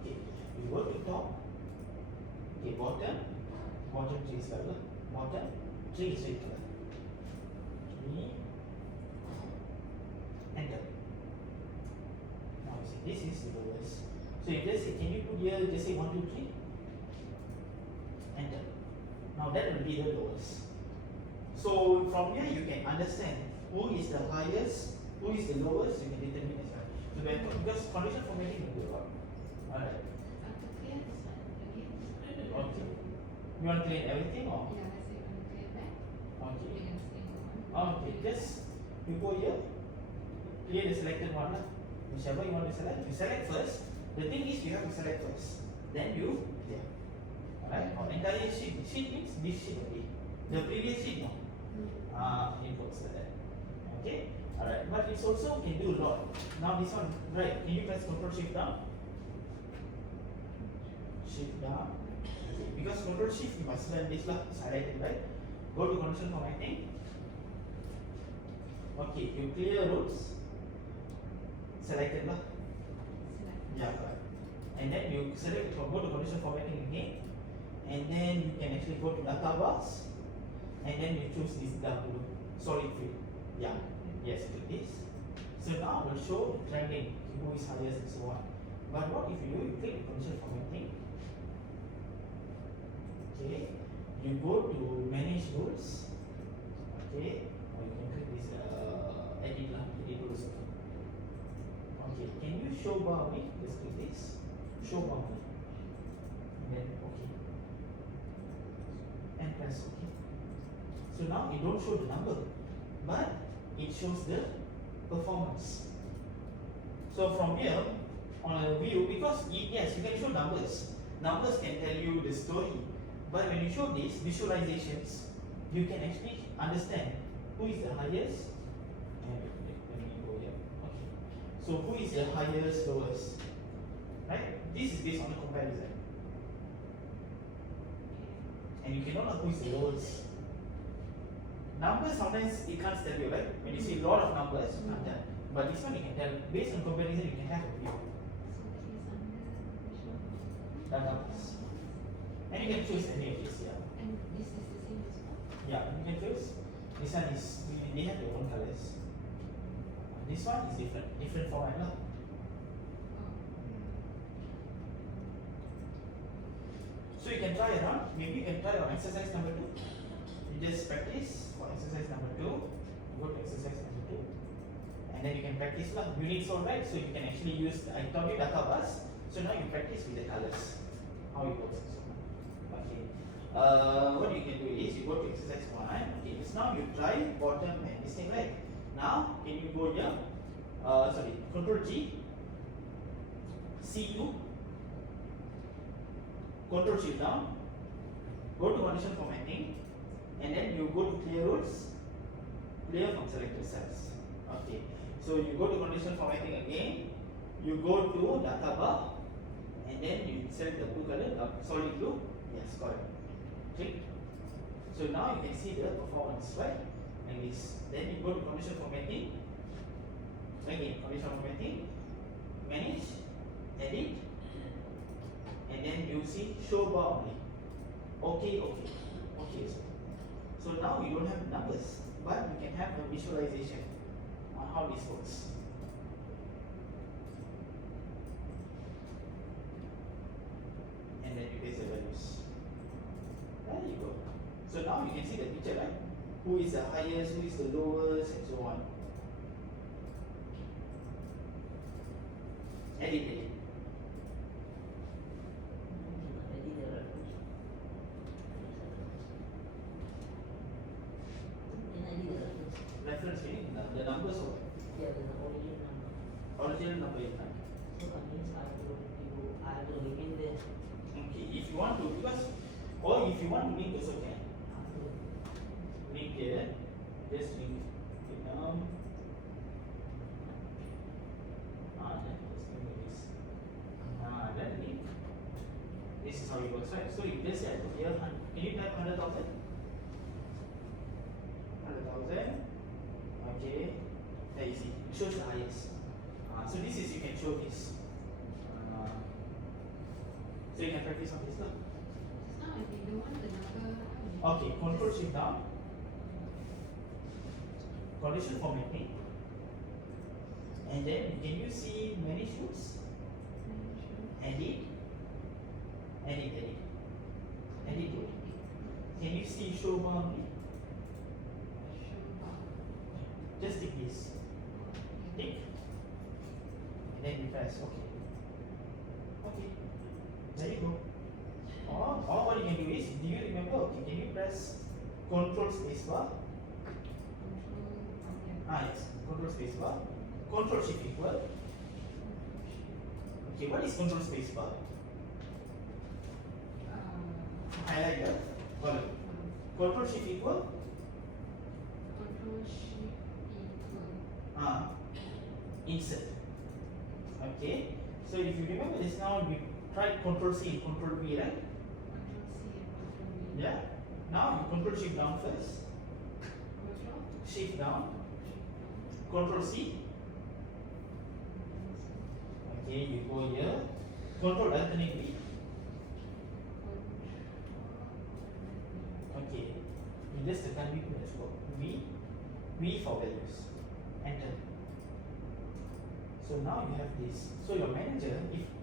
Okay. You go to top. Okay, bottom 3 is color. Bottom 3 is red color. 3. Enter. Now you see this is the lowest. So if just say, can you put here just say 1, 2, 3? Enter. Now that will be the lowest. So from here you can understand who is the highest, who is the lowest, you can determine as well. So because conditional formatting will do a lot. Alright. Okay. You want to clear everything or? Okay. Okay, just you go here, clear the selected one. Whichever you want to select, you select first. The thing is you have to select first. Then you clear. Alright, or entire sheet. Sheet means this sheet only. The previous sheet no. It works like that. Okay? Alright, but it also can do a lot. Now this one, right, can you press Ctrl Shift down? Shift down. Okay, because Ctrl Shift you must learn this lah, it's highlighted, right? Go to conditional formatting. Okay, you clear rows. Selected lah. Yeah, correct. And then you select, go to conditional formatting again. And then you can actually go to data bars. And then you choose this dark blue, solid field. Yeah, yes, click this. So now it will show trending, who is highest and so on. But what if you do, you click conditional formatting. Okay, you go to manage rules. Okay, or you can click this edit rules. Okay, can you show bar me? Just click this. Show bar me. And then okay. And press OK. So now it don't show the number, but it shows the performance. So from here on a view, because yes, you can show numbers. Numbers can tell you the story. But when you show these visualizations, you can actually understand who is the highest. And let me go here. Okay. So who is the highest, lowest? Right? This is based on the comparison. And you cannot know who is the lowest. Numbers sometimes it can't tell you, right? When you see a lot of numbers, you can't tell. But this one you can tell. Based on comparison, you can have a view. Numbers. And you can choose any of this, yeah. And this is Yeah, you can choose. This one is, they have their own colors. This one is different format lah. So you can try around. Maybe you can try on exercise number 2. You just practice for exercise number 2. You go to exercise number 2, and then you can practice lah. Units all right. So you can actually use. I taught you data bus. So now you practice with the colors. How it works. Okay. What you can do is you go to exercise 1. Okay. So now you try bottom and this thing right. Now can you go here? Control G. C2. Control Shift down. Go to condition formatting, and then you go to clear rows. Clear from selected cells. Okay. So you go to condition formatting again. You go to data bar, and then you select the blue color, solid blue. Yes, correct. Click. So now you can see the performance, right? Like this. Then you go to condition formatting. Again, condition formatting. Manage, edit, and then you see show bar only. Okay. So now you don't have numbers, but you can have a visualization on how this works. And then you place the values. There you go. So now you can see the picture, right? Who is the highest, who is the lowest, and so on. Edit. Reference meaning the numbers or Yeah, the original number. original number in front. So that means I have to remain there. Okay, if you want to, because, or if you want to link also can. Link here, just link it down. Then just link this. Then link. This is how it works, right? So you just add here, can you type 100,000? 100,000. Okay, there you see, it shows the highest. So this is, you can show this. So you can practice on this now. Now I think the one the number. Okay, control shift down. Condition formatting. And then can you see many shoots? Edit. Can you see show bar only? Just tick this. Tick. And then refresh. Okay. There you go. Or what you can do is, do you remember? Okay, can you press Control Spacebar? Yes. Control Spacebar. Control Shift equal. Okay, what is Control Spacebar? Highlight the column. Control Shift equal. Control Shift equal. Insert. Okay. So if you remember this now, we tried Control C and Control V, right? Control C and Control V. Yeah. Now you Control Shift down first. Control Shift down. Control C. Okay, you go here. Control alternate V. Okay. You just tekan V to let's go. V for values. Enter. So now you have this. So your manager,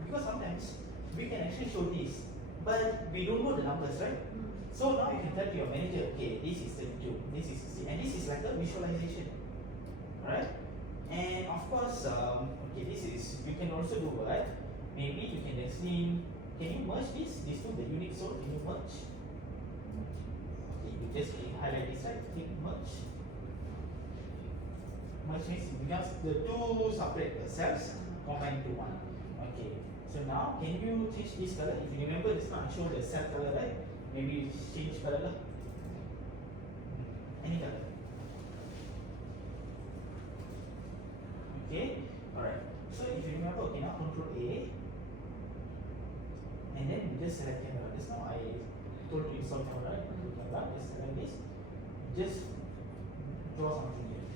because sometimes we can actually show this, but we don't know the numbers, right? So now you can tell to your manager, okay, this is 32, this is 60, and this is like a visualization, right? And of course, okay, this is, you can also do what? Maybe you can actually, can you merge these two, the units, so can you merge? Okay, you just highlight this, right? Click merge. Merge means it becomes the two separate cells combined into one. Okay, so now can you change this color? If you remember this one, I showed the cell color, right? Maybe you change color lah. Any color. Okay, alright. So if you remember, okay, now Control A, and then you just select camera. Just now I told you to install camera, right? Camera, just select this. Just draw something here.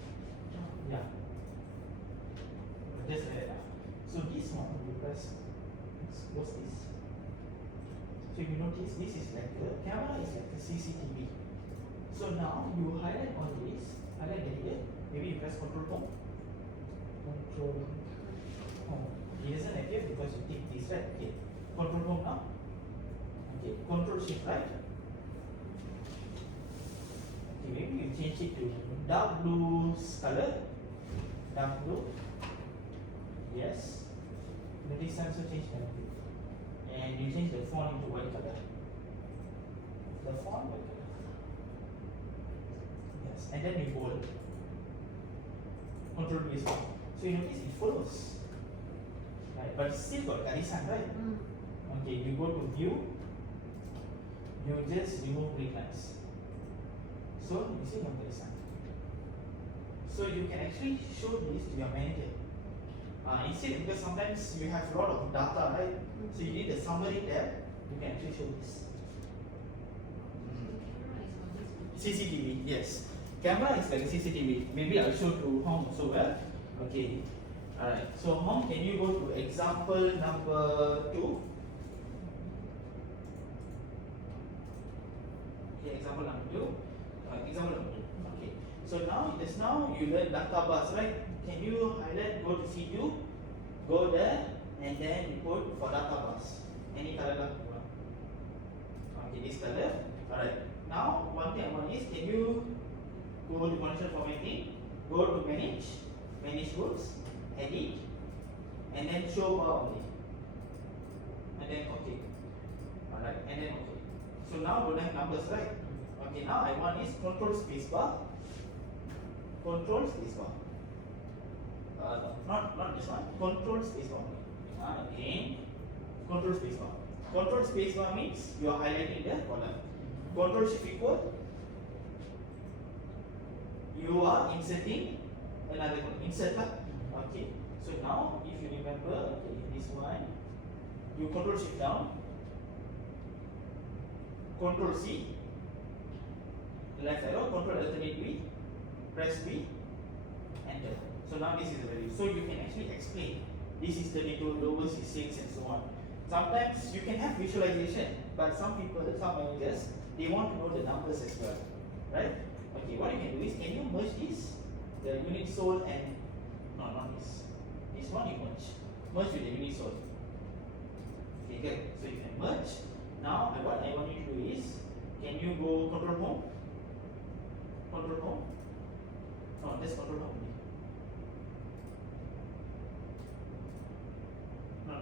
Yeah. Just like that. So this one, you press, close this. So if you notice, this is like the camera is like the CCTV. So So now you highlight all this, highlight the header, maybe you press Control Home. Control Home. It doesn't appear because you tick this, right? Okay. Control Home now. Okay. Control Shift right. Okay, maybe you change it to dark blue color. Dark blue. Yes. Notice also change dark blue. And you change the font into white color. The font white color. Yes. And then you bold. Control B is on. So you notice it follows. Right, but still got garisan, right? Okay, you go to view. You just remove grid lines. So you see no garisan. So you can actually show this to your manager. Instead, because sometimes you have a lot of data, right? So you need a summary tab. You can actually show this. CCTV, yes. Camera is like a CCTV. Maybe I'll show to home also well. Okay. Alright. So home, can you go to example number 2? Okay, example number 2. Example number 2. Okay. So now, just now you learn data bus, right? Can you highlight, go to C2, go there, and then you put for data bus. Any color that you want. Okay, this color. Alright. Now, one thing I want is, can you go to conditional formatting, go to manage rules, edit, and then show bar only. And then okay. Alright, and then okay. So now don't have numbers, right? Okay, now I want is control space bar. Control space bar. Not this one. Control space bar. Again, control space bar. Control space bar means you are highlighting the column. Control shift equal. You are inserting another column. Insert lah. Okay. So now, if you remember, okay, this one, you control shift down. Control C. Left arrow. Control alternate B. Press B. Enter. So now this is the value. So you can actually explain. This is 32, lowest is 6, and so on. Sometimes you can have visualization, but some people, some managers, they want to know the numbers as well, right? Okay, what you can do is, can you merge this, the unit sold and, no, not this. This one you merge with the unit sold. Okay, good. So you can merge. Now, what I want you to do is, can you go control home? Control home? No, just control home. No.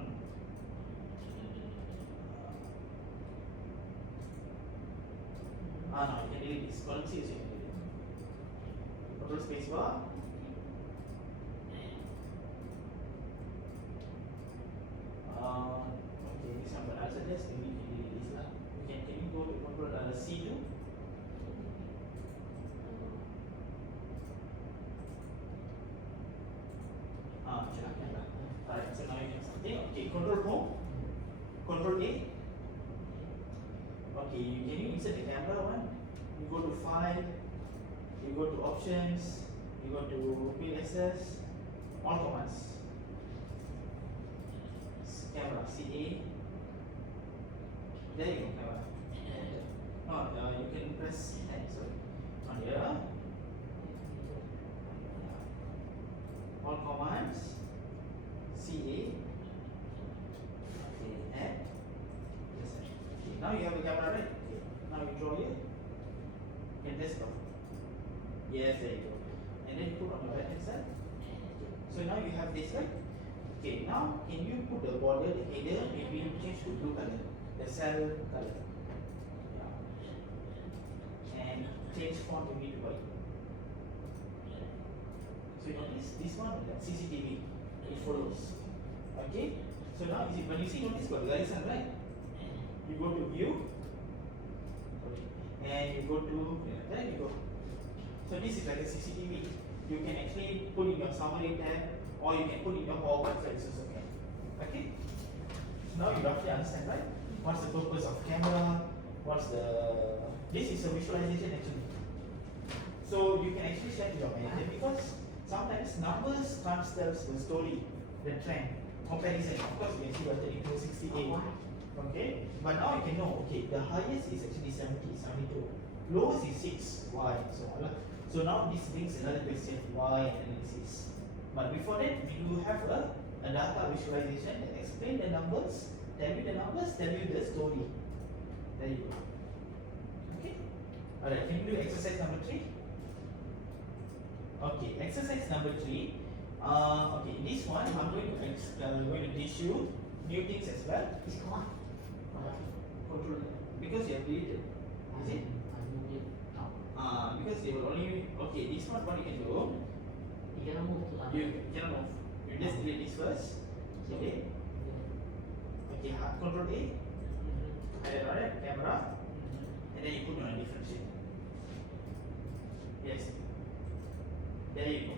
No, you can delete this. Column C, so you can delete it. Control space bar. Okay, this one, but I'll suggest maybe you can delete this lah. Can you go to control C2? Alright, so now you can something. Okay, control home. Control A. Okay, can you insert the camera one? You go to file, you go to options, you go to build access, all commands. Camera, CA. There you go, camera. No, you can press, sorry, on here. All commands, CA. Okay, and yes, okay. Now you have a camera, right? Okay. Now you draw here. You can test off. Yes, there you go. And then you put on the right hand side. Okay. So now you have this, right? Okay, now can you put the border, the header, maybe change to blue color, the cell color. Yeah. And change font maybe to white. So you notice this one, the CCTV, it follows. Okay? So now, when you see, notice got garisan, right? You go to view, and you go to, there you go. So this is like a CCTV. You can actually put in your summary tab, or you can put in your PowerPoint slides also can. Okay? So now you roughly understand, right? What's the purpose of camera? This is a visualization actually. So you can actually share to your manager because sometimes numbers can't tell the story, the trend, comparison. Of course, you can see 32, 68. Okay? But now you can know, okay, the highest is actually 70, 72. Lowest is 6. Why? So now this brings another question. Why analysis? But before that, we do have a data visualization that explain the numbers, tell you the numbers, tell you the story. There you go. Okay. Alright, can you do exercise number 3? Okay, exercise number 3. Okay, this one I'm going to teach you new things as well. It's gone. Control because you have deleted. Is it? Because they will only okay. This one what you can do? You cannot move to You cannot move. You just delete this first. Okay. Okay. Control A. Alright, camera, and then you put on a different shape. Yes. There you go.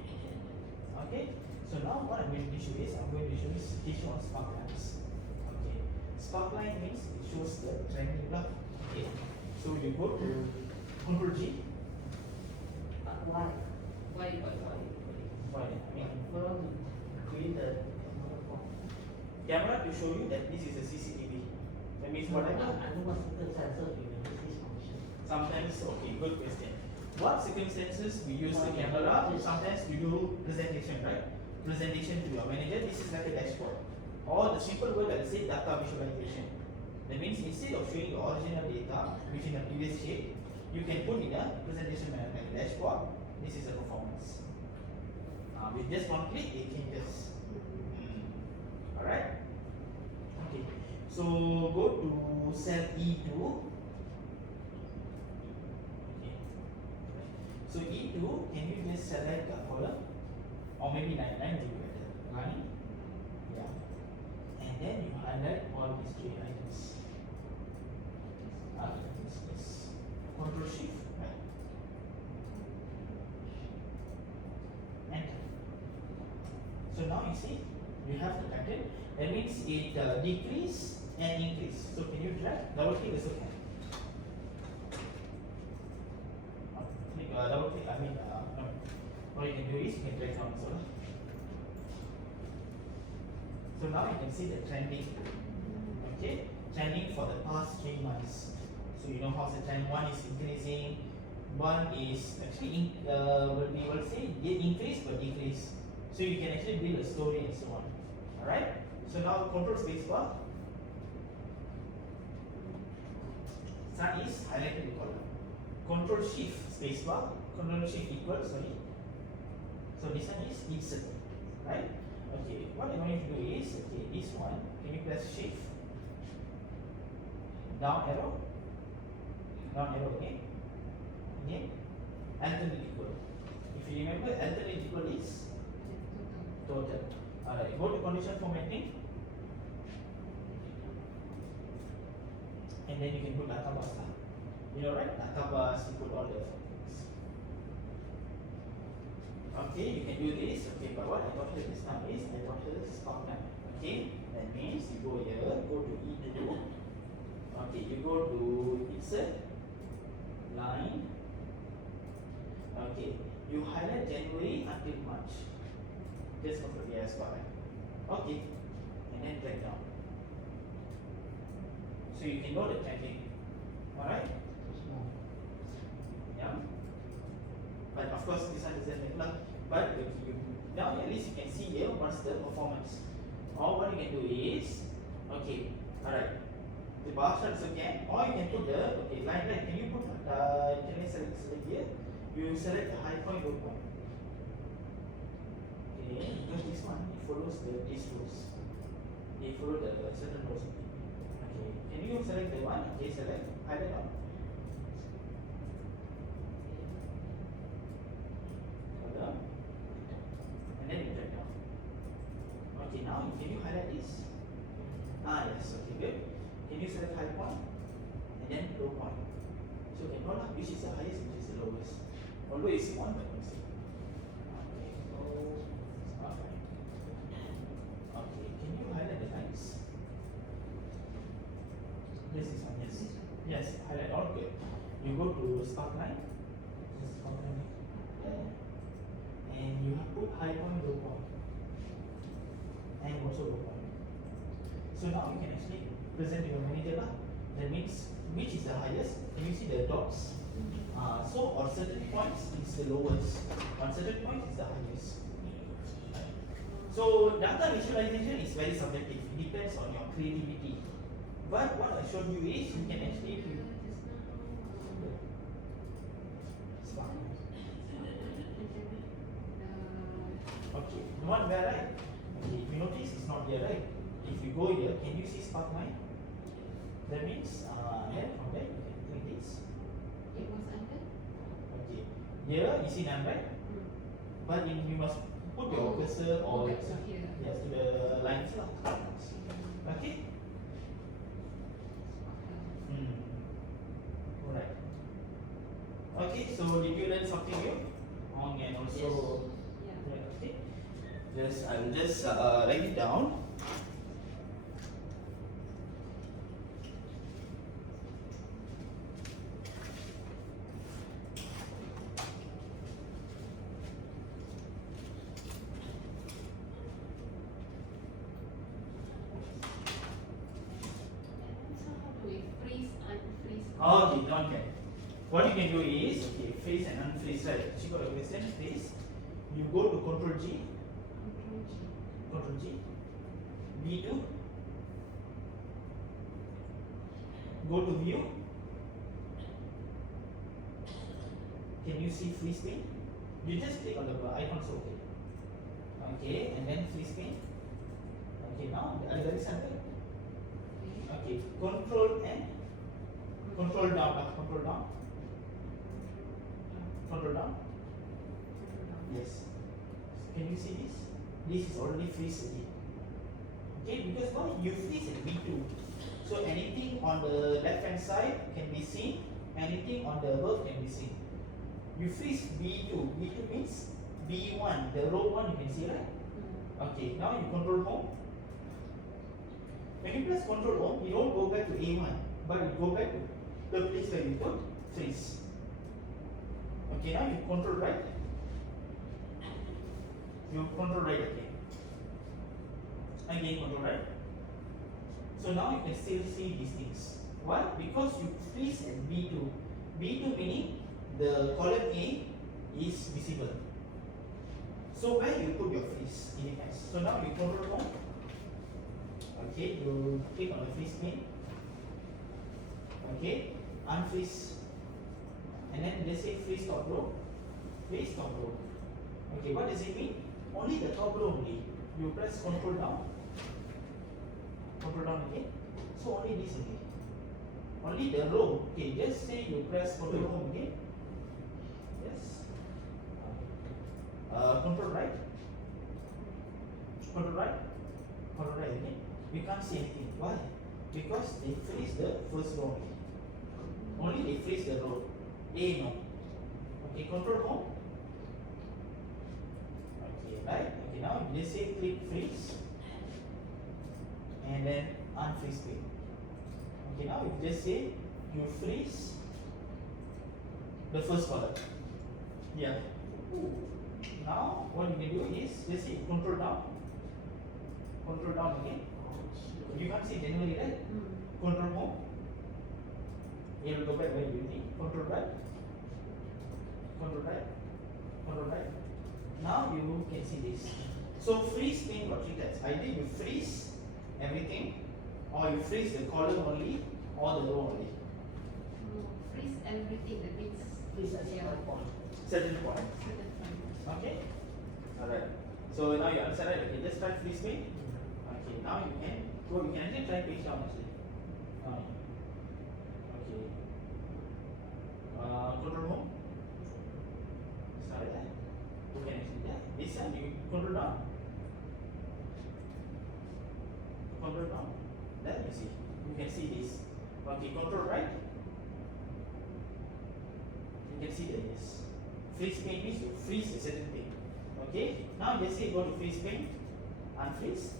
Okay. So now what I'm going to show is I'm going to teach you on spark lines. Okay. Spark line means it shows the trending graph. Okay. So you go to Control G. Why? Why? Why? I mean, Well, create the camera to show you that this is a CCTV. That means whatever. I know what circumstances we will use this function. Sometimes, okay, good question. What circumstances we use the camera? Sometimes we do presentation, right? Presentation to your manager. This is like a dashboard. Or the simple word I will say data visualization. That means instead of showing the original data, which in a previous shape, you can put in a presentation manner like a dashboard. This is a performance. With just one click, it changes. Alright? Okay. So go to cell E2. Okay. So E2, can you just select a column? Or maybe line will be better. Line. Yeah. And then you highlight all these 3 items. Yes. Control Shift. Right. Enter. So now you see, you have the pattern. That means it decrease and increase. So can you drag? Double click is okay. Click, double click, I mean, no. What you can do is you can drag down so. So now you can see the trending. Okay, trending for the past 3 months. So you know how's the trend. One is increasing, one is actually we will say increase but decrease. So you can actually build a story and so on. Alright? So now control spacebar. Sun is highlighted in column. Control shift spacebar. Control shift equal, sorry. So this one is insert. Right? Okay, what I'm going to do is, okay, this one, can you press shift? Down arrow. Down arrow again. Again. Alternate equal. If you remember, alternate equal is total. Alright, go to condition formatting. And then you can put data bus. You know, right? Data bus, you put all the things. Okay, you can do this. Okay, but what I got here this time is I got here spark line. Okay, that means you go here, go to E2. Okay, you go to insert line. Okay, you highlight January until March. Just go for the spark line. Okay, and then drag down. So you can know the tracking. Alright? Yeah. But of course this one doesn't make luck. But now at least you can see here what's the performance. Or what you can do is, okay, alright. The bar chart is okay. Or you can put the line. Can you put can I select here? You select the high point, low point. Okay, because this one it follows these rules. They follow the certain rules. Okay, can you select the one? Okay, select, highlight down. Column. And then you drag down. Okay, now can you highlight this? Yes, okay, good. Can you select high point? And then low point. So you can know which is the highest, which is the lowest. Although you see one, but you see. Okay, so start line. Okay, can you highlight the lines? Yes, this one, yes. Yes, highlight all good. You go to spark line. Spark line. And you have put high point, low point. And also low point. So now you can actually present to your manager. That means which is the highest. Can you see the dots? So on certain points it's the lowest, on certain points it's the highest. So data visualization is very subjective. It depends on your creativity. But what I showed you is you can actually okay, not there, right? Okay, if you notice it's not there, right? If you go here, can you see spark line? That means here from there you can click this. It was under? Okay. Here you see none, right? But you must put your cursor or Back to here. yes to the lines lah. Okay? Alright. Okay, so did you learn something new? And also Yeah. okay. I will just write it down. So how do we freeze, unfreeze? Okay, don't care. What you can do is, okay, freeze and unfreeze, right? You got a question, freeze. You go to Control G, Control G. B2, go to View. Can you see freeze pane? You just click on the icon, so okay. Okay, and then freeze pane. Okay, now the other center. Okay, Control N, Control down, Control down, Control down. Yes. Can you see this? This is already freeze again. Okay, because why? You freeze at B2. So anything on the left hand side can be seen, anything on the above can be seen. You freeze B2. B2 means B1, the row 1 you can see, right? Okay, now you control home. When you press control home, you don't go back to A1, but you go back to the place where you put freeze. Okay, now you control right. You control right again. Again control right. So now you can still see these things. Why? Because you freeze at B2. B2 meaning the column A is visible. So where you put your freeze, it depends. So now you control home. Okay, you click on the freeze pane. Okay, unfreeze. And then they say freeze top row. Freeze top row. Okay, what does it mean? Only the top row only. You press control down. Control down again. So only this only. Only the row. Okay, just say you press control home again. Yes. Control right. Control right. Control right again. We can't see anything. Why? Because they freeze the first row only. Only they freeze the row. A no. Okay, control home. Okay, right? Okay, now you just say click freeze. And then unfreeze pane. Okay, now you just say you freeze the first column. Yeah. Now what you can do is just say control down. Control down again. You can't see generally, right? Control home. You will go back where you need. Control right. Control right. Control right. Now you can see this. So freeze pane got three types. Either you freeze everything, or you freeze the column only, or the row only. Freeze everything, that means Freeze at certain point. Certain point. certain point. Okay. Alright. So now you understand, right? Okay, just try freeze pane. Okay, now you can go. You can actually try page down actually. Okay. Control home. Sorry that. You can actually yeah. This one you control down. Control down. Then you see. You can see this. Okay, control right. You can see that yes. Freeze pane means you freeze a certain thing. Okay. Now just say go to freeze pane. Unfreeze.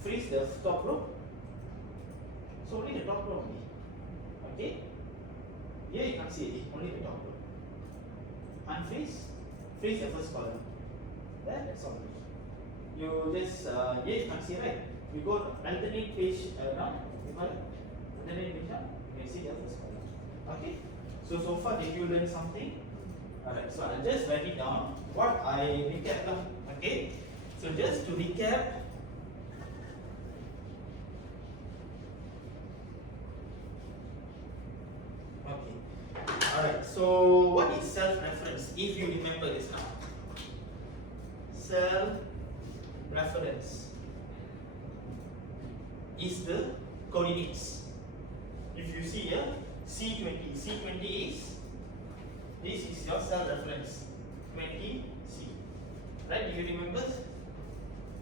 Freeze the top row. So only the top row only. Okay. Here you can't see it. Only the top row. Unfreeze. Freeze the first column. That's all. You just here you can't see, right? You go alternate page down. You got it? Alternate page down. You can see the first column. Okay. So So far did you learn something? Alright, so I'll just write it down what I recap lah. Okay, so just to recap, okay, alright, so what is self-reference? If you remember this now, self-reference is the coordinates. If you see here, C20 is, this is your self-reference, 20C. Right? Do you remember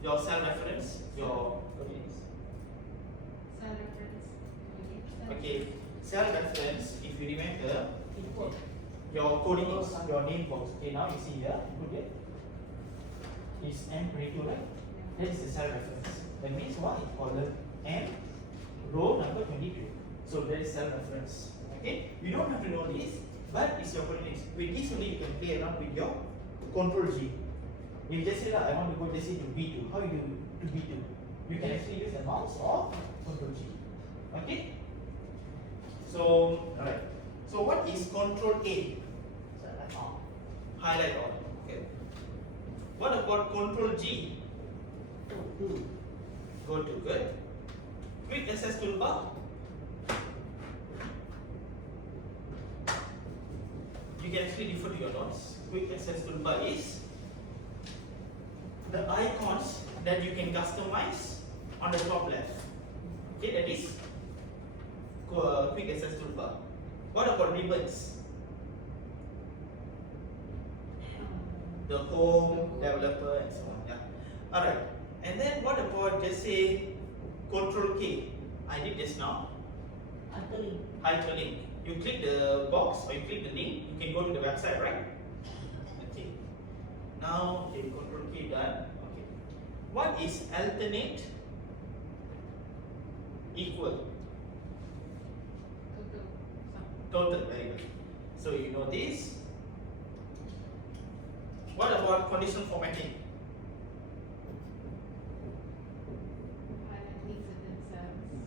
your self-reference, your coordinates? Self-reference. Okay, self-reference, if you remember, Input. your coordinates, your name box. Okay, now you see here, put it, is M22, right? That is the self-reference. That means what? It's column M, row number 22. So that is self-reference. Okay, you don't have to know this, but it's your coordinates. With this only you can play around with your control G. You just say that I want to go, let's say, to B2. How you do to B2? You can actually use the mouse or control G. Okay? So, alright. So what is control A? Select all. Highlight all. Okay. What about control G? Two. Go to, good. Quick access toolbar. You can actually refer to your notes. Quick access toolbar is the icons that you can customize on the top left. Okay, that is quick access toolbar. What about ribbons? The home, developer, and so on. Yeah. Alright. And then what about just say Control K? I did this now. Hyperlink. Hyperlink. You click the box or you click the link, you can go to the website, right? Okay. Now, okay, Control K done. Okay. What is alternate equal? Total, very good. So you know this. What about conditional formatting?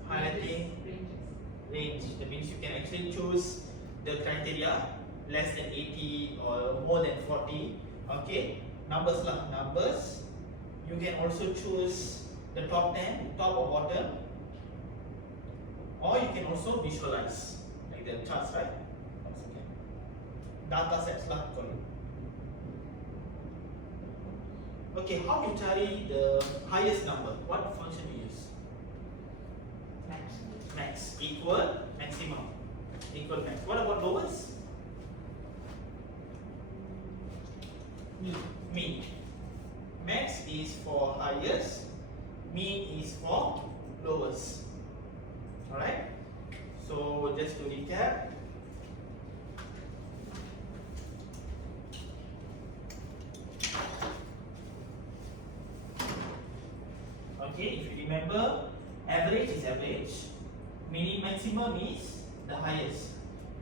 Highlighting range. That means you can actually choose the criteria less than 80 or more than 40. Okay, numbers lah, numbers. You can also choose the top 10, top or bottom, or you can also visualize like the charts, right? Once again, data sets lah call it. Okay, how you cari the highest number? What function do you use? Max. Max equal maximum equal max. What about lowest? Mean. Max is for highest, mean is for lowest. Alright? So just to recap, okay, if you remember, average is average, maximum is the highest.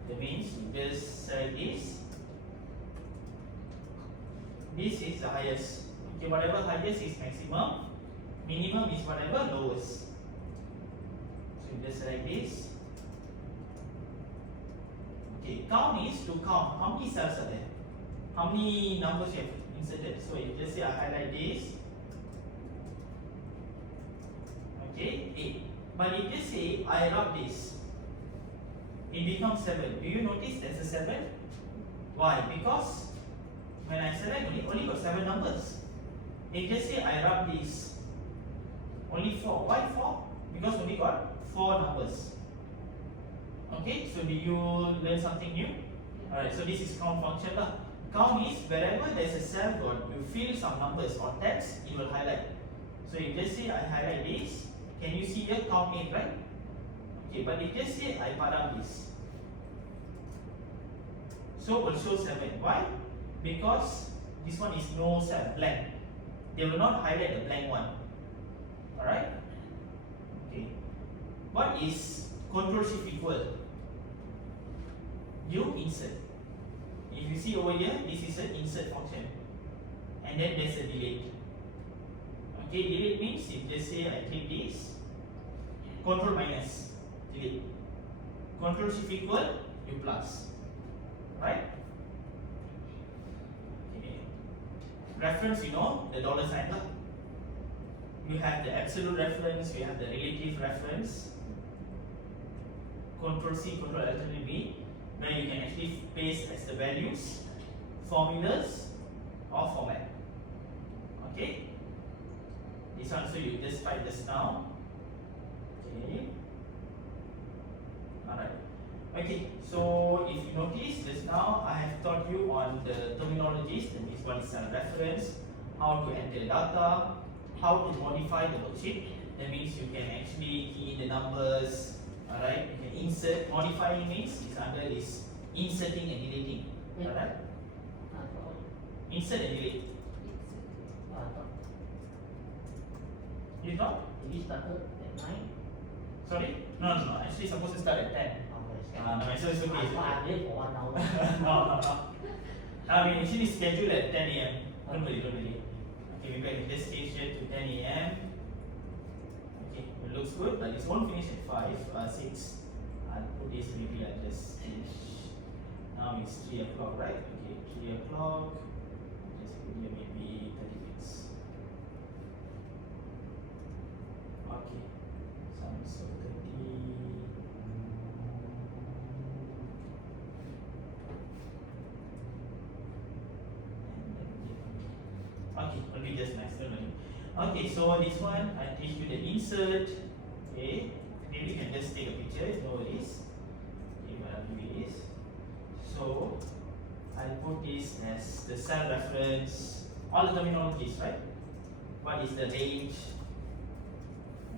That means you just say this. This is the highest. Okay, whatever highest is maximum, minimum is whatever lowest. So you just write this. Okay, count is to count how many cells are there, how many numbers you have inserted. So you just say I highlight this. Okay, 8. But if you say I rub this, it becomes 7. Do you notice there's a 7? Why? Because when I select only got 7 numbers. If you say I rub this, only 4. Why 4? Because only got 4 numbers. Okay, so do you learn something new? Alright, so this is count function lah. Count is wherever there's a cell got, you fill some numbers or text, it will highlight. So you just say I highlight this. Can you see here count 8, right? Okay, but if just say I padam this, so will show 7. Why? Because this one is no cell, blank. They will not highlight the blank one. Alright? Okay. What is control shift equal? You insert. If you see over here, this is an insert function. And then there's a delete. Okay, delete means if just say I click this, control minus, delete. Control shift equal, you plus. reference, you know, the dollar sign lah. You have the absolute reference, you have the relative reference. Control C, Control Alternate V, where you can actually paste as the values, formulas, or format. Okay. This one, so you just type this down. Okay. Alright. Okay, so if you notice just now, I have taught you on the terminologies. That means what is a reference, how to enter data, how to modify the worksheet. That means you can actually key in the numbers. Alright, you can insert. Modifying means is under this inserting and deleting. Alright, insert and delete. You thought? It started at 9. Sorry? No. Actually, supposed to start at 10. No, so it's okay. I'm late for 1 hour. No. I mean, actually scheduled at 10 a.m. Don't worry. Okay, maybe I can just change it to 10 a.m. Okay, it looks good, but it won't finish at 6. I'll put this, maybe I'll just finish. Now it's 3 o'clock, right? Okay, 3 o'clock. Just put here maybe 30 minutes. Okay, so 30. Okay, will be just nice, don't worry. Okay, so this one I teach you the insert. Okay, maybe you can just take a picture, no worries. Okay, what I'll do is, so I'll put this as the cell reference, all the terminologies, right? What is the range?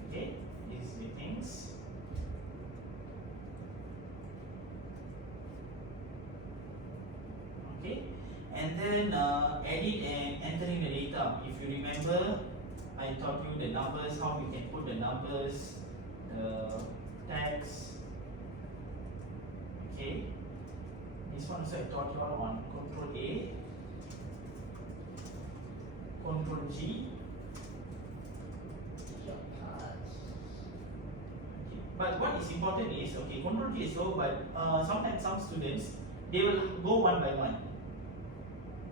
Okay, these are the things. Okay, and then edit and entering the data. If you remember, I taught you the numbers, how you can put the numbers, the text. Okay, this one also I taught you all on Control A, Control G. But what is important is, okay, Control G is slow, but sometimes some students, they will go one by one,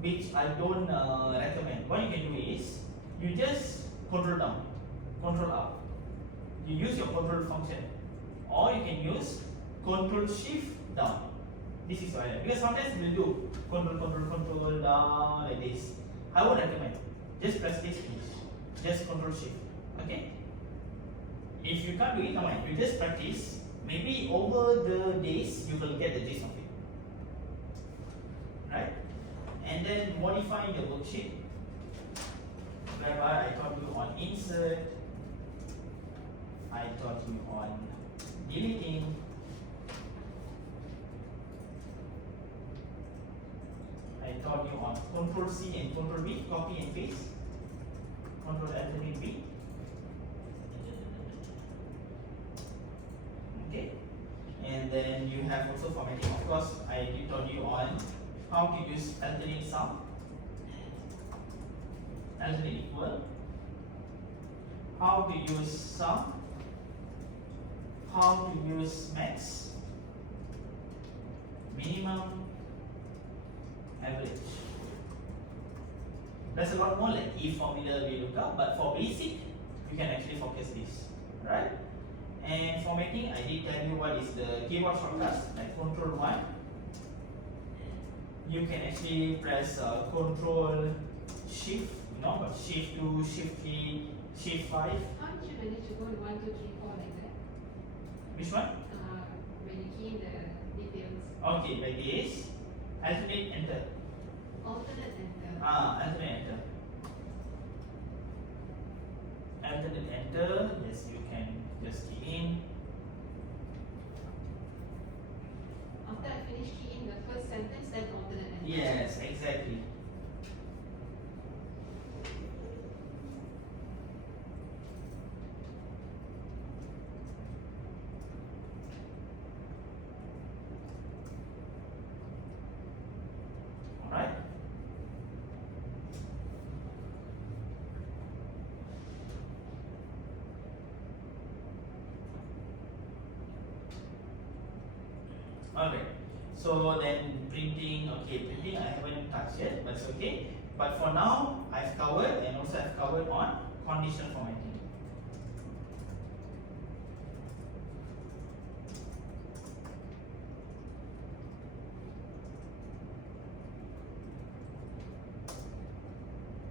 which I don't recommend. What you can do is, you just control down, control up. You use your control function, or you can use control shift down. This is why, because sometimes we'll do control down like this. I would recommend, just press this please, just control shift, okay? If you can't do it, come on, you just practice. Maybe over the days, you will get the gist of it, right? And then modifying the worksheet, whereby I taught you on insert, I taught you on deleting, I taught you on Control C and Control V, copy and paste, Control Alt V. Okay, and then you have also formatting. Of course, I did taught you on how to use alternate sum, alternate equal, how to use sum, how to use max, minimum, average. There's a lot more like if formula, VLOOKUP, but for basic, you can actually focus this, right? And formatting, I did tell you what is the keyboard shortcuts, like Control 1. You can actually press Control Shift, you know, but Shift 2, Shift 3, Shift 5. How did you manage to go to 1, 2, 3, 4 like that? Which one? When you key in the details. Okay, like this. Alternate enter. Alternate enter. Alternate enter. Alternate enter, yes, you can just key in. After I finish keying the first sentence, then alternate enter. Yes, exactly. Alright. Alright, so then printing, okay, printing I haven't touched yet, but it's okay. But for now, I've covered and also I've covered on conditional formatting.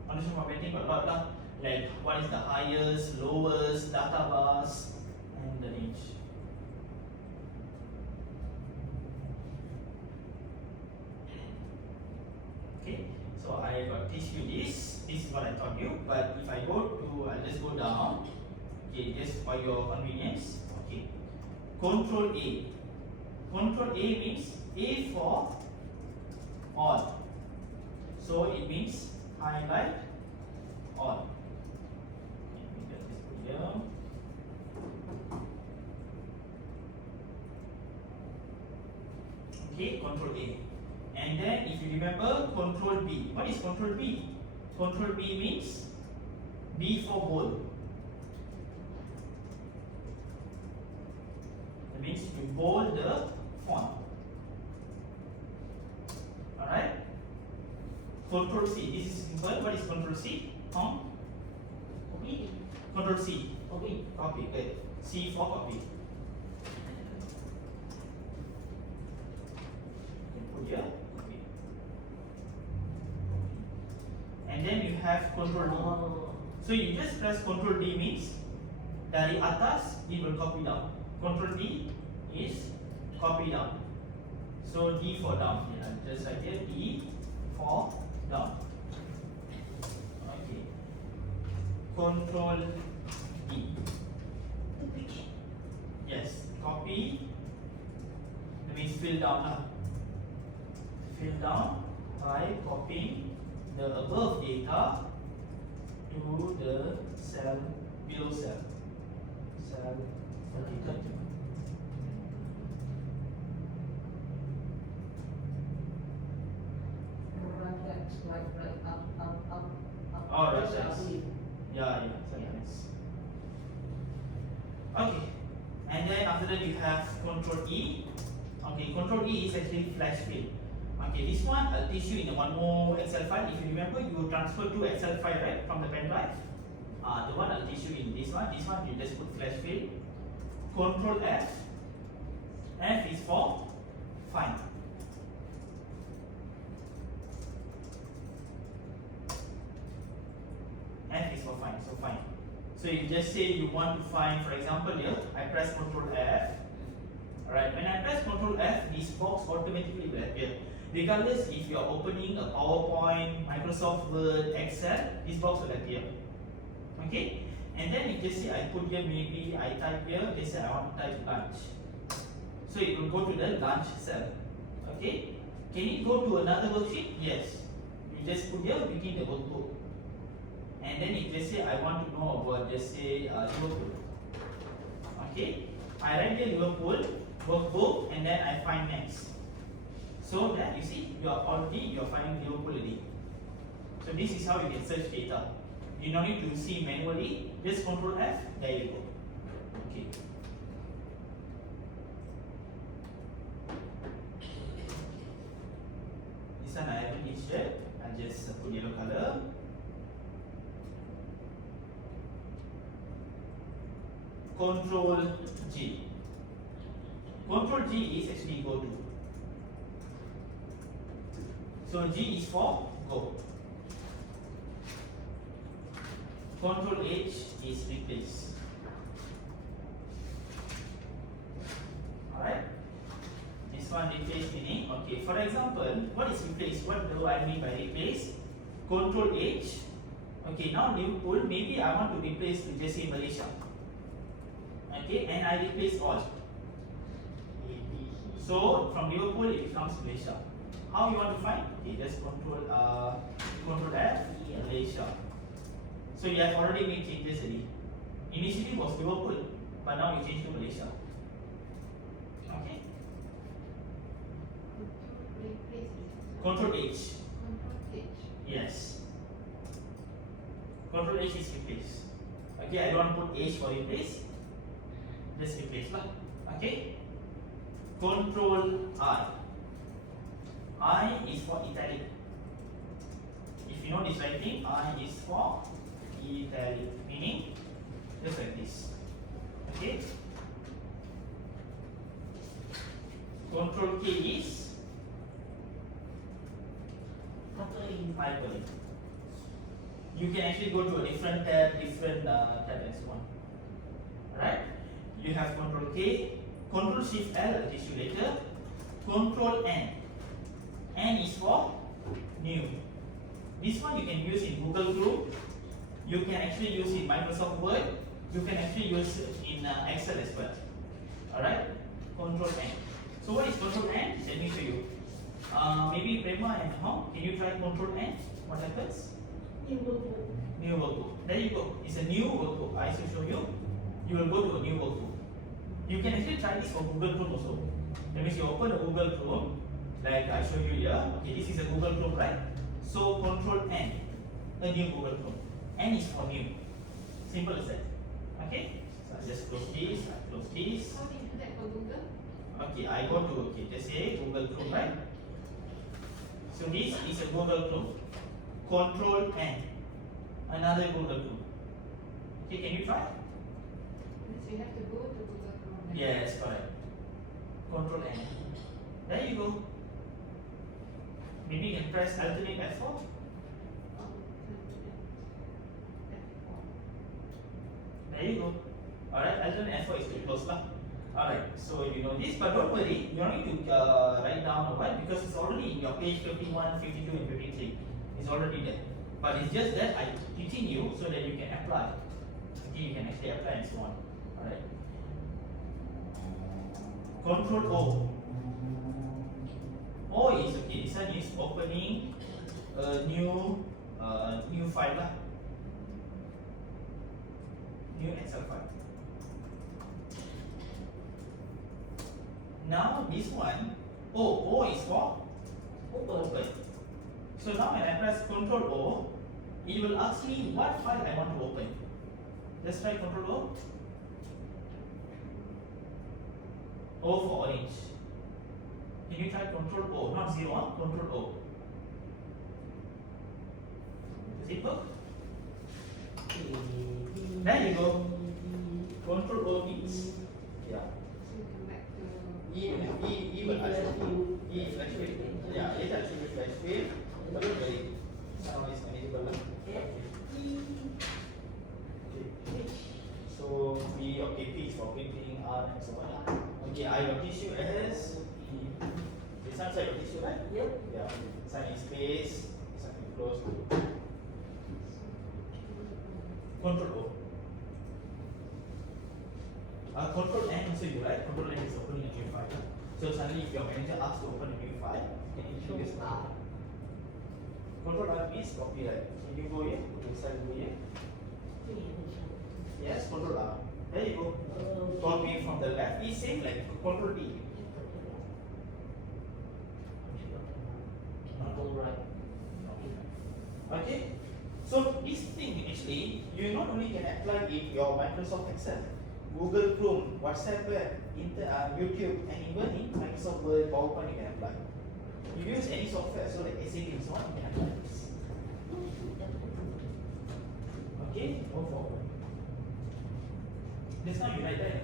Conditional formatting got a lot lah. Like what is the highest, lowest, data bars, and the range. Okay, so I got teach you this. This is what I taught you. But if I go to, I'll just go down. Okay, just for your convenience. Okay, Control A. Control A means A for all. So it means highlight all. Let me just put here. Okay, Control A. And then if you remember, Control B. What is Control B? Control B means B for bold. That means you bold the font. Alright? Control C. This is simple. What is Control C? Copy. Control C. Copy. Copy. Good. C for copy. Put here. Copy. And then you have Control D. Oh. So you just press Control D means dari atas it will copy down. Control D is copy down. So D for down. Yeah, just like here D for down. Okay. Control D. Yes. Copy. That means fill down lah. Fill down by copying the above data to the cell below cell. Cell 32. Oh, right, yes. Yeah, yes. Okay. And then after that you have Control E. Okay, Control E is actually flash fill. Okay, this one I'll teach you in one more Excel file. If you remember, you transfer to Excel file, right, from the pen drive. The one I'll teach you in this one. This one you just put flash fill. Control F. F is for find. F is for find. So find. So you just say you want to find, for example, here I press Control F. Alright, when I press Control F, this box automatically will appear. Regardless if you are opening a PowerPoint, Microsoft Word, Excel, this box will appear. Okay? And then you just say I put here, maybe I type here, they say I want to type lunch. So it will go to the lunch cell. Okay? Can it go to another worksheet? Yes. You just put here within the workbook. And then you just say I want to know about, just say Liverpool. Okay? I write here Liverpool, workbook, and then I find next. So that you see, you are finding Liverpool already. So this is how you can search data. You don't need to see manually, just Control F, there you go. Okay. This one I haven't reached yet. I'll just put yellow color. Control G. Control G is actually go to. So G is for go. Control H is replace. Alright? This one replace meaning, okay, for example, what is replace? What do I mean by replace? Control H. Okay, now Liverpool, maybe I want to replace to just say Malaysia. Okay, and I replace all. So from Liverpool it becomes Malaysia. How you want to find? Okay, just Control F, Malaysia. So you have already made changes already. Initially was Liverpool, but now you change to Malaysia. Okay. Control H. Yes. Control H is replace. Okay, I don't put H for replace. Just replace lah. Okay. Control I. I is for italic. If you you know this writing, I is for italic, meaning just like this. Okay. Control K is hyperlink. You can actually go to a different tab, tab and so on. Alright? You have Control K, Control Shift L, I'll teach you later. Control N. N is for new. This one you can use in Google Group. You can actually use in Microsoft Word. You can actually use it in Excel as well. Alright? Control N. So what is Control N? Let me show you. Maybe Prema and Hong, can you try Control N? What happens? New workbook. New workbook. There you go. It's a new workbook. I will show you. You will go to a new workbook. You can actually try this for Google Chrome also. That means you open a Google Chrome, like I showed you here. Okay, this is a Google Chrome, right? So Control N, a new Google Chrome. N is for new. Simple as that. Okay? So I just close this, I close this. How do you do that for Google? Okay, I go to, okay, just say Google Chrome, right? So this is a Google Chrome. Control N, another Google Chrome. Okay, can you try? Means you have to go to Google Chrome. Yes, correct. Control N. There you go. Maybe you can press alternate F4. There you go. Alright, alternate F4 is to close lah. Alright, so you know this, but don't worry, you don't need to write down or what, because it's already in your page 51, 52 and 53. It's already there. But it's just that I'm teaching you so that you can apply. Okay, you can actually apply and so on. Alright. Control O. O is okay, this one is opening a new file lah. New Excel file. Now this one, O is for open. So now when I press Control O, it will ask me what file I want to open. Let's try Control O. O for orange. Can you try Control O? Not 0, Control O. Simple. There you go. Control O means, yeah. So you come back to E will actually flash fill. Yeah, it actually flash fill. But don't worry, now it's manageable. So P, okay, P is for printing, R and so on. Okay, I will teach you as E. This one side will teach you, right? Yep. Yeah. Sign in space, sign in close. Control O. Control N also you write. Control N is opening a new file. So suddenly if your manager asks to open a new file, you can issue this file. Control R means copy, right? Can you go here? This side go here. Yes, Control R. There you go. Copy from the left. It's same like Control D. Control right. Okay. So this thing actually, you not only can apply in your Microsoft Excel, Google Chrome, WhatsApp web, YouTube, and even in Microsoft Word, PowerPoint you can apply. You use any software, so like SAP and so on, you can apply this. Okay, go forward. This time you write that,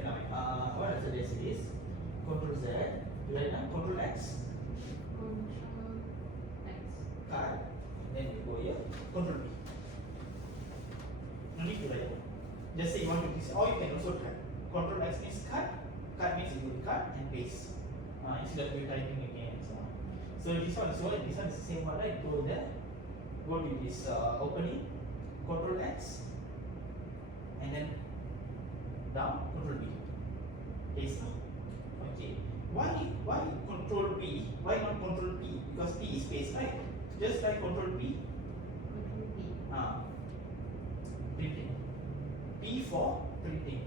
what else this is? Control Z, you write down Control X, Control X. card, then you go here, Control B. No need to write. Just say you want to use, or you can also type. Control X means cut, cut means you will cut and paste. Instead of you typing again and so on. So this one is the same one, right? Go there, go to this opening, Control X, and then down, Control B. Paste now. Okay. Why Control B? Why not Control P? Because P is paste, right? Just try Control B. Control B. Printing. P for printing.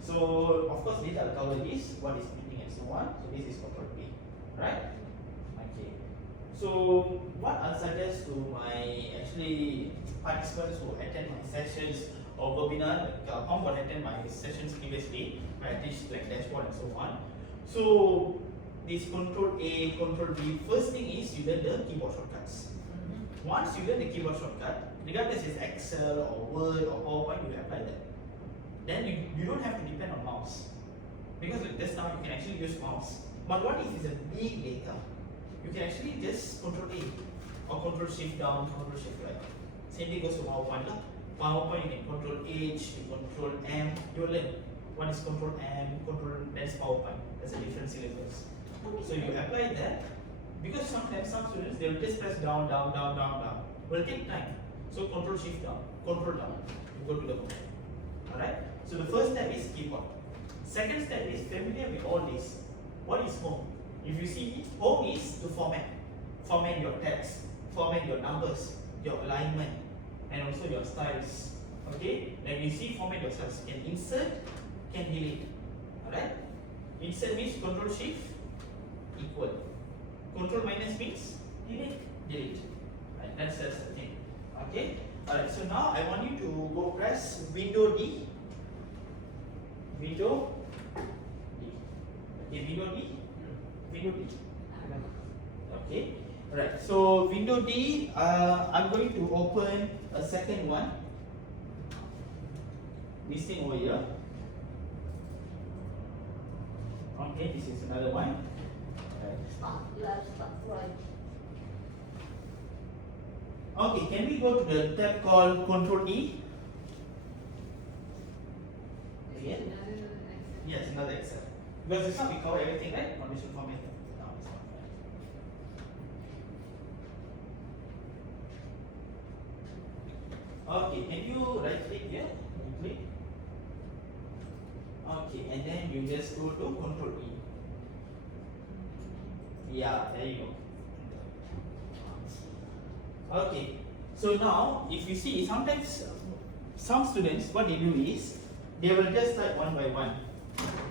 So of course later I'll cover this, what is printing and so on. So this is Control P, right? Okay. So what I'll suggest to my actually participants who attend my sessions or webinar, Hong would attend my sessions previously, I teach like dashboard and so on. So this Control A, Control B, first thing is you learn the keyboard shortcuts. once you learn the keyboard shortcut, regardless it's Excel or Word or PowerPoint, you apply that. Then you don't have to depend on mouse. Because like just now you can actually use mouse. But what if it's a big data? You can actually just Control A or Control Shift down, Control Shift right. Same thing goes to PowerPoint. PowerPoint you can Control H, you Control M, you learn. One is Control M, Control, that's PowerPoint. That's a different syllabus. So you apply that, because sometimes some students they will just press down, down, down, down, down. Will take time. So Control Shift down, Control down. You go to the bottom. Alright? So the first step is keyboard. Second step is familiar with all this. What is home? If you see, home is to format. Format your text, format your numbers, your alignment, and also your styles. Okay? Like you see, format your styles. Can insert, can delete. Alright? Insert means Control Shift equal. Control minus means delete. Delete. Right? That's the thing. Okay? Alright, so now I want you to go press Window D. Window D. Okay, Window D. Window D. Okay. Alright, so Window D, I'm going to open a second one. This thing over here. Okay, this is another one. Okay, can we go to the tab called Control E? Again? Yes, another Excel. Because this one we cover everything, right? Condition format. No, it's not. Okay, can you right click here? You click. Okay, and then you just go to Control E. Yeah, there you go. Okay, so now if you see, sometimes some students what they do is they will just type one by one.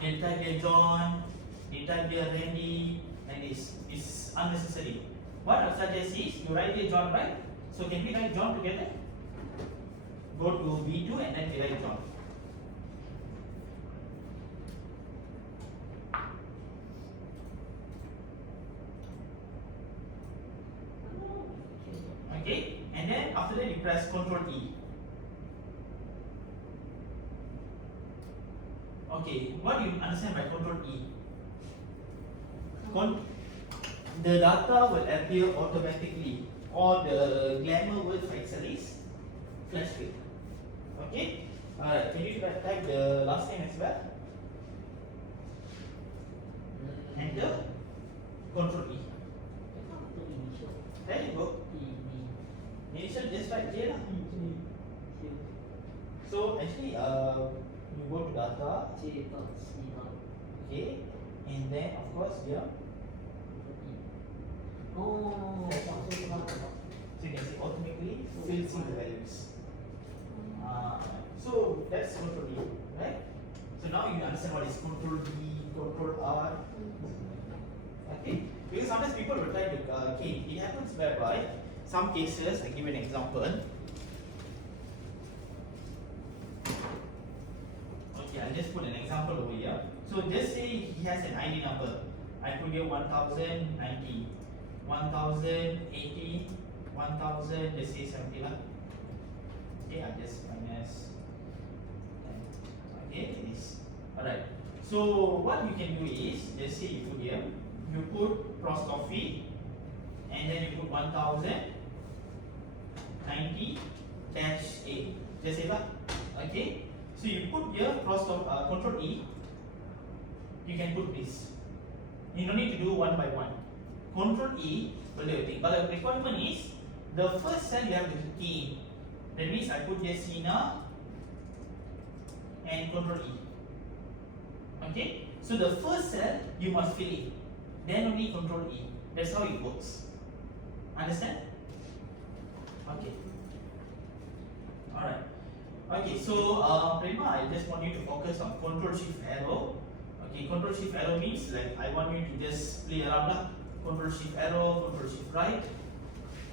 They type their John, they type their Randy, and this is unnecessary. What I suggest is you write your John, right? So can we write John together? Go to V2 and then we write John. Okay, and then after that you press Control E. Okay, what do you understand by Control E? The data will appear automatically. All the glamour word for Excel is flash fill. Okay? Alright, can you type the last name as well? Enter. Control E. There you go. Initial just right here. So actually, you go to data. Okay, and then of course here. Oh, So you can see automatically fills in the values. So that's Control E, right? So now you understand what is Control D, Control R. Okay, because sometimes people will try to key. It happens whereby some cases, I give you an example. Okay, I'll just put an example over here. So just say he has an ID number. I put here 1090, 1080, 1000, let's say 70 lah. Okay, I just minus 10. Okay, this. Alright. So what you can do is, let's say you put here, you put cross coffee, and then you put 1090-A. Just say that. Okay. So you put here cross Control E. You can put this. You don't need to do one by one. Control E will do everything. But the requirement is the first cell you have to key in. That means I put here Sina and Control E. Okay. So the first cell you must fill in. Then only Control E. That's how it works. Understand? Okay. Alright. Okay, so Prima, I just want you to focus on Control Shift Arrow. Okay, Control Shift Arrow means like I want you to just play around lah. Control Shift Arrow, Control Shift Right.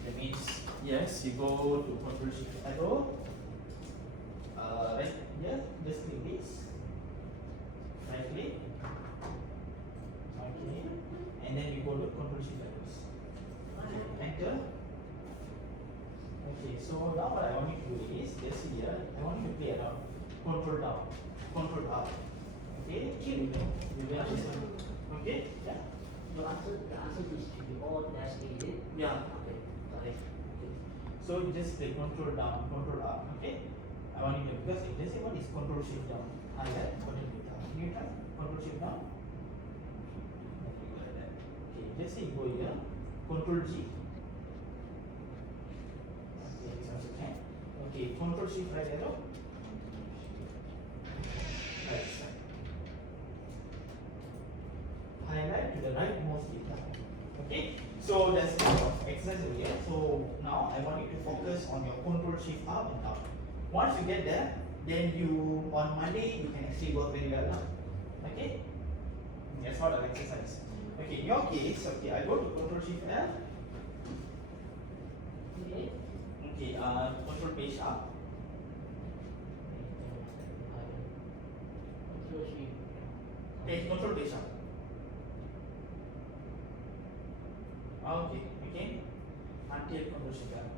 That means yes, you go to Control Shift Arrow. Right here, just click this. Right click. Okay, and then you go to Control Shift Arrows. Enter. so now what I want you to do is just here, I want you to play around. Control down, control up. Okay, here we go. You will this one. Okay, yeah. The answer is to be all dash A, is it? Yeah. Okay, got it. Okay. So you just play control down, control up. Okay. I want you to, because if let's say what is control shift down, highlight, continue down. Can you try control shift down? Okay, go like that. Okay, let's say you go here, control G. Okay, this also can. Okay, control shift right arrow. Right side. Highlight to the rightmost data. Okay, so that's the exercise over here. So now I want you to focus on your control shift up and down. Once you get there, then you on Monday you can actually work very well now. Okay, that's what an exercise. Okay, in your case, okay, I go to control shift L. Okay. Okay, control page up. Control shift. Control page up. Okay, again, until control shift L.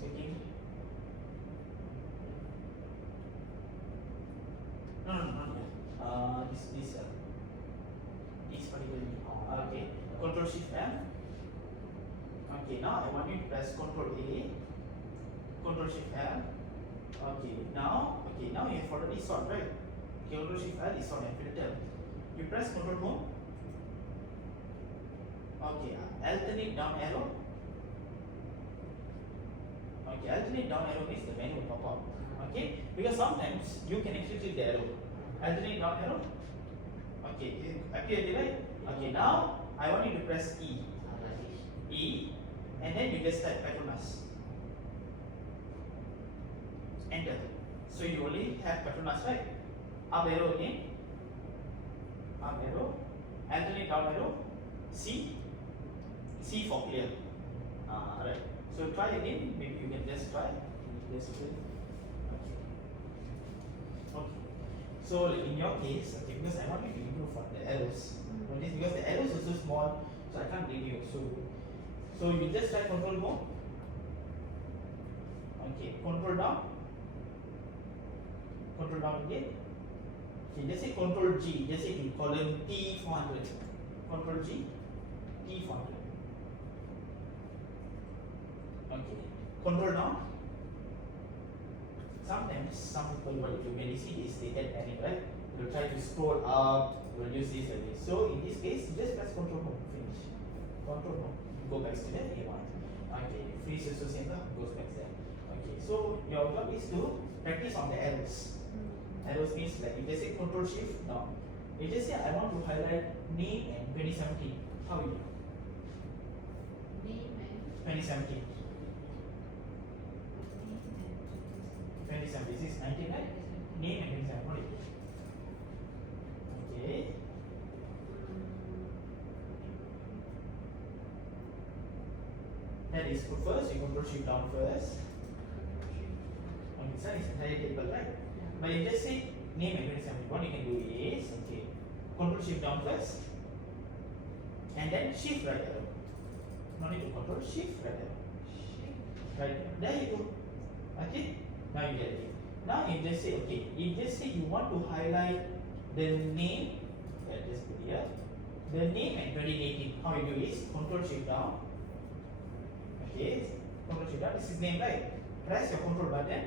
Second. No. This particularly. Okay, control shift M. Okay, now I want you to press control A, control shift L. Okay, now you have already sort, right? Okay, control shift L is sort and filter. You press control home. Okay, alternate down arrow. Okay, alternate down arrow means the menu will pop up. Okay, because sometimes you can actually click the arrow. Alternate down arrow. Okay, appear right? Okay, now I want you to press E. E, and then you just type Petronas. Enter. So you only have Petronas, right? Up arrow again. Up arrow. Alternate down arrow. C. C for clear. Right. So try again. Maybe you can just try. Just okay. Okay. So like in your case, okay, because I want you to improve on the arrows. Notice because the arrows are so small, so I can't read you. So you just try control home. Okay, control down. Control down again. Okay, just say control G. Just say in column T400. Control G. T400. Okay. Control down. Sometimes some people what they do when they see this they get panic, right? They'll try to scroll up, will use this and this. So in this case, just press control home, finish. Control home. Go back to that A1. Okay, freeze associate goes back there. Okay, so your job is to practice on the arrows. Arrows means like if they say control shift, no. If they say I want to highlight name and 2017, how will you do? Name and 2017. 27, this is 19, right? Name and 27, what is it? Okay. That is put first, you control shift down first. On this one is entire table, right? But you just say name and 27, what you can do is, okay, control shift down first. And then shift right arrow. No need to control, shift right arrow. Right arrow. There you go. Okay? Now you get it. Now you just say, okay, you just say you want to highlight the name, just put here, the name and 2018. How you do is control shift down. Okay, control shift down, this is name, right? Press your control button,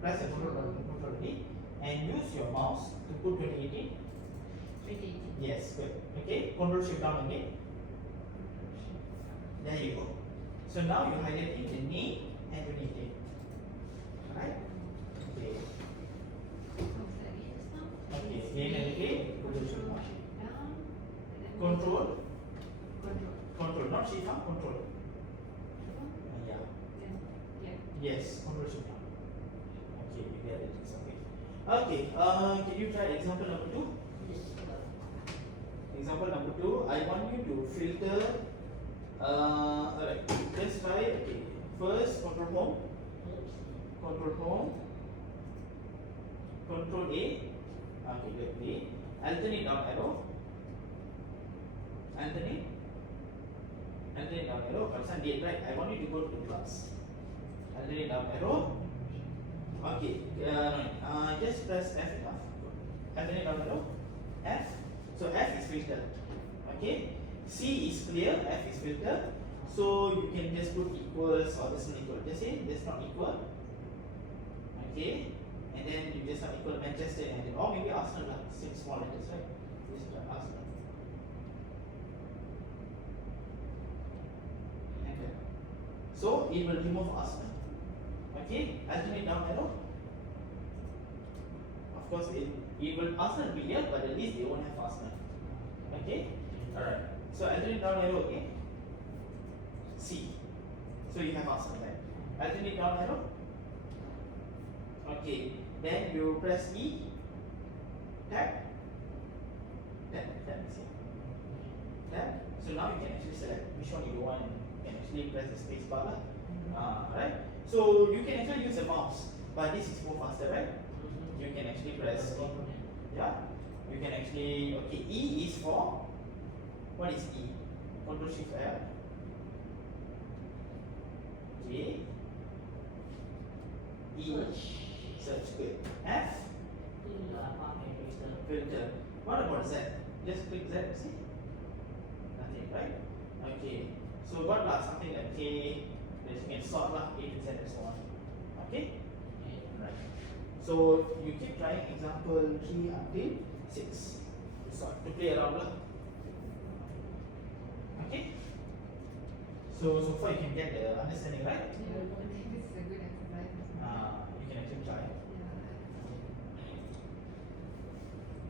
press your control button, control D, and use your mouse to put 2018. 2018. Yes, good. Okay, control shift down again. There you go. So now you're highlighting the name and 2018. Right? Okay. Okay, again and again, control shift down. Control, not shift down, control. Yeah. Yes, control shift down. Okay, you get it, it's okay. Okay, can you try example number 2? Example number 2, I want you to filter, alright, let's try, okay, first control home, control A, okay, let me, alternate down arrow, alternate alternate down arrow, for example date, right? I want you to go to the class. Alternate down arrow. Okay, no, just press F enough. Alternate down arrow. F. So F is filter. Okay. C is clear. F is filter. So you can just put equals or this one equal. Just say this not equal. Okay. And then you just not equal Manchester and or maybe Arsenal lah. Same small letters, right? Just put Arsenal. Enter. So it will remove Arsenal. Okay, alternate down arrow. Of course, it will Arsenal be here, but at least they won't have Arsenal. Okay, alright. So alternate down arrow again. C. So you have Arsenal right? Alternate down arrow. Okay, then you press E. Tab. See. Tab. So now you can actually select which one you want. You can actually press the space bar. Right. So you can actually use the mouse, but this is more faster, right? You can actually press E. Yeah. You can actually okay. E is for what is E? Control Shift L. Okay. E. Search good. F. Filter. What about Z? Just click Z. See. Nothing, right? Okay. So what are something like K? That you can sort lah A to Z and so on. Okay? Right. So you keep trying example 3 until 6 to sort to play around lah. Okay? So far you can get the understanding, right? Yeah, I think this is a good exercise. You can actually try.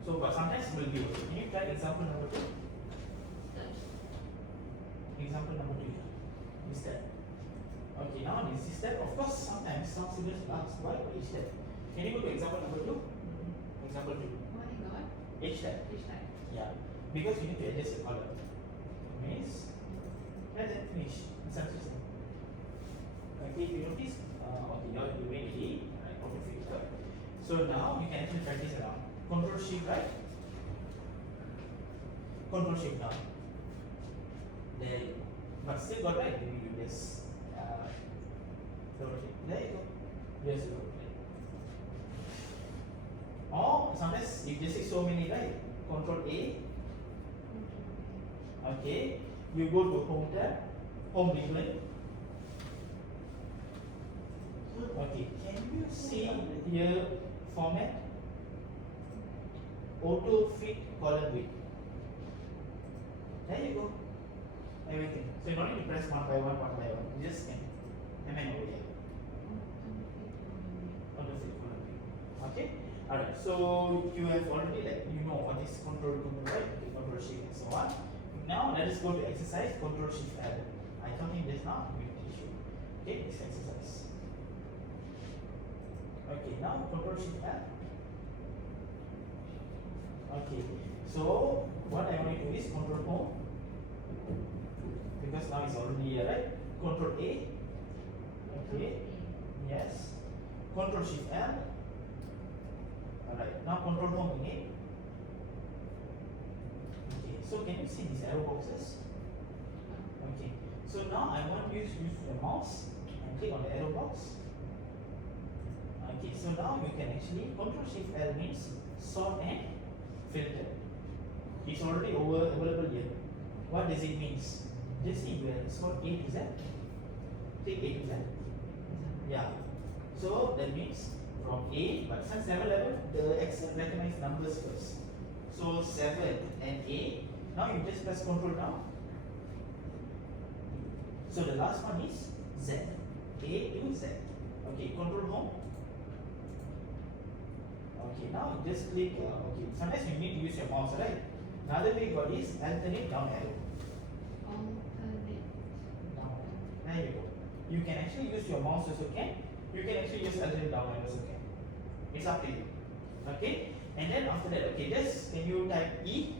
So but sometimes it will be okay. Can you try example number 2? Example number 2 here. Is that? Okay, now this is step. Of course, sometimes some students ask why each step. Can you go to example number 2? Example 2. Oh my god. Each step. Which time? Yeah. Because you need to adjust the color. Means let that finish. It's interesting. Okay, if you notice, okay, now you made it. Right, auto filter. So now you can actually practice around. Control Shift right. Control Shift down. There you go. But still got right. Maybe you just rotate. There you go. Just rotate. Or sometimes if you see so many right, Control A. Okay. You go to Home tab, Home display. Okay. Can you see here format? Auto fit column width. There you go. Everything. So you don't need to press one by one. You just can over here. Auto fit column width. Okay. Alright. So you have already you know what is control to right? Okay, control shift and so on. Now let us go to exercise. Control Shift L. I told him this now. We teach you. Okay, this exercise. Okay, now Control Shift L. Okay, so what I want to do is Control Home because now it's already here, right? Control A. Okay. Yes. Control Shift L. Alright. Now Control Home again. Okay. So can you see these arrow boxes? Okay. So now I want you to use the mouse and click on the arrow box. Okay. So now you can actually Control Shift L means sort and filter. It's already available here. What does it mean? Just see where it's called A to Z. Take A to Z. Yeah. So that means from A, but since 7 level, the Excel recognize numbers first. So 7 and A. Now you just press Control down. So the last one is Z. A to Z. Okay, Control Home. Okay, now just click. Okay, sometimes you need to use your mouse, right? Another way you got is alternate down arrow. Alternate. Down. There you go. You can actually use your mouse also can. You can actually use alternate down arrow also can. It's up to you. Okay, and then after that, okay, just can you type E?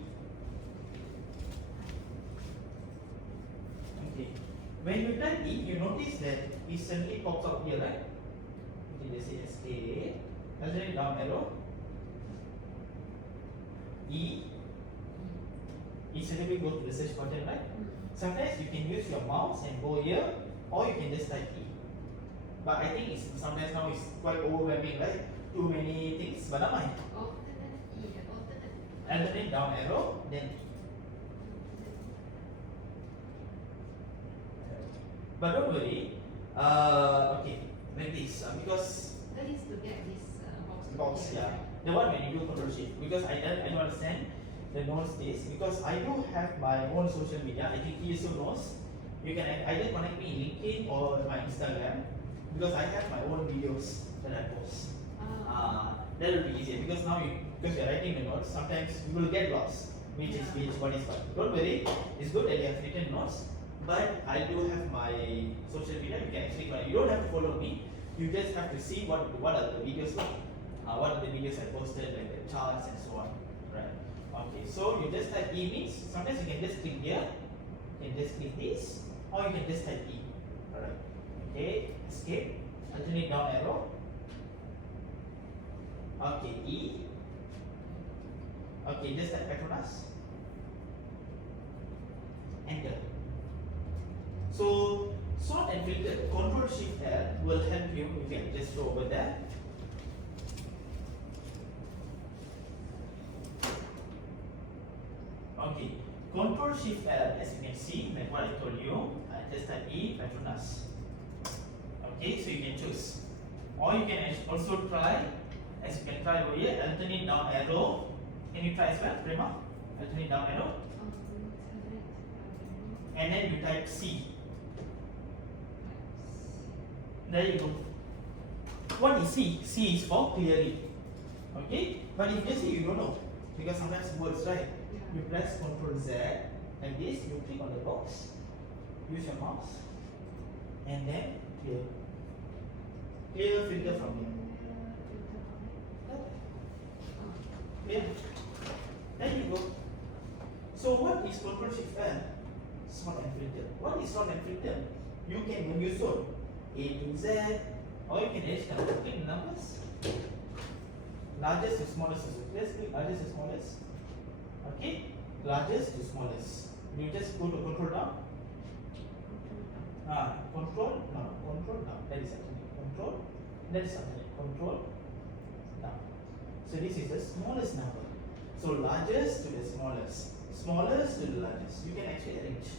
Okay. When you type E, you notice that it suddenly pops up here, right? Okay, just say escape. Alternate down arrow. E. it simply go to the search button, right? Sometimes you can use your mouse and go here, or you can just type E. But I think it's sometimes now it's quite overwhelming, right? Too many things, but not mind. Alternate down arrow, then E. But don't worry, okay, like this, because That is to get this box, yeah. The one when you do control shift, because I don't understand the notes this, because I do have my own social media. I think he also knows. You can either connect me in LinkedIn or my Instagram, because I have my own videos that I post. That will be easier, because now because you're writing the notes, sometimes you will get lost, which is which, what is what. Don't worry, it's good that you have written notes, but I do have my social media. You can actually connect. You don't have to follow me. You just have to see what are the videos like. What are the videos I posted, like the charts and so on, right? Okay, so you just type E means sometimes you can just click here, you can just click this, or you can just type E. Alright. Okay, escape, alternate down arrow. Okay, E. Okay, just type Petronas. Enter. So sort and filter, Control Shift L will help you. You can just go over there. Okay, Control Shift L, as you can see, like what I told you, I just type E, Petronas. Okay, so you can choose. Or you can also try, as you can try over here, alternate down arrow. Can you try as well, Prema? Alternate down arrow. And then you type C. There you go. What is C? C is for clearly. Okay, but if you say you don't know, because sometimes words, right? You press Ctrl Z like this, you click on the box, use your mouse, and then clear. Clear filter from here. Clear. There you go. So what is Ctrl Shift L? Sort and filter. What is sort and filter? You can, when you sort A to Z, or you can edge down, click the numbers. Largest to smallest. Let's click largest to smallest. Okay, largest to smallest. You just go to control down. Control down. That is actually control. That is actually control down. So this is the smallest number. So largest to the smallest, smallest to the largest. You can actually arrange.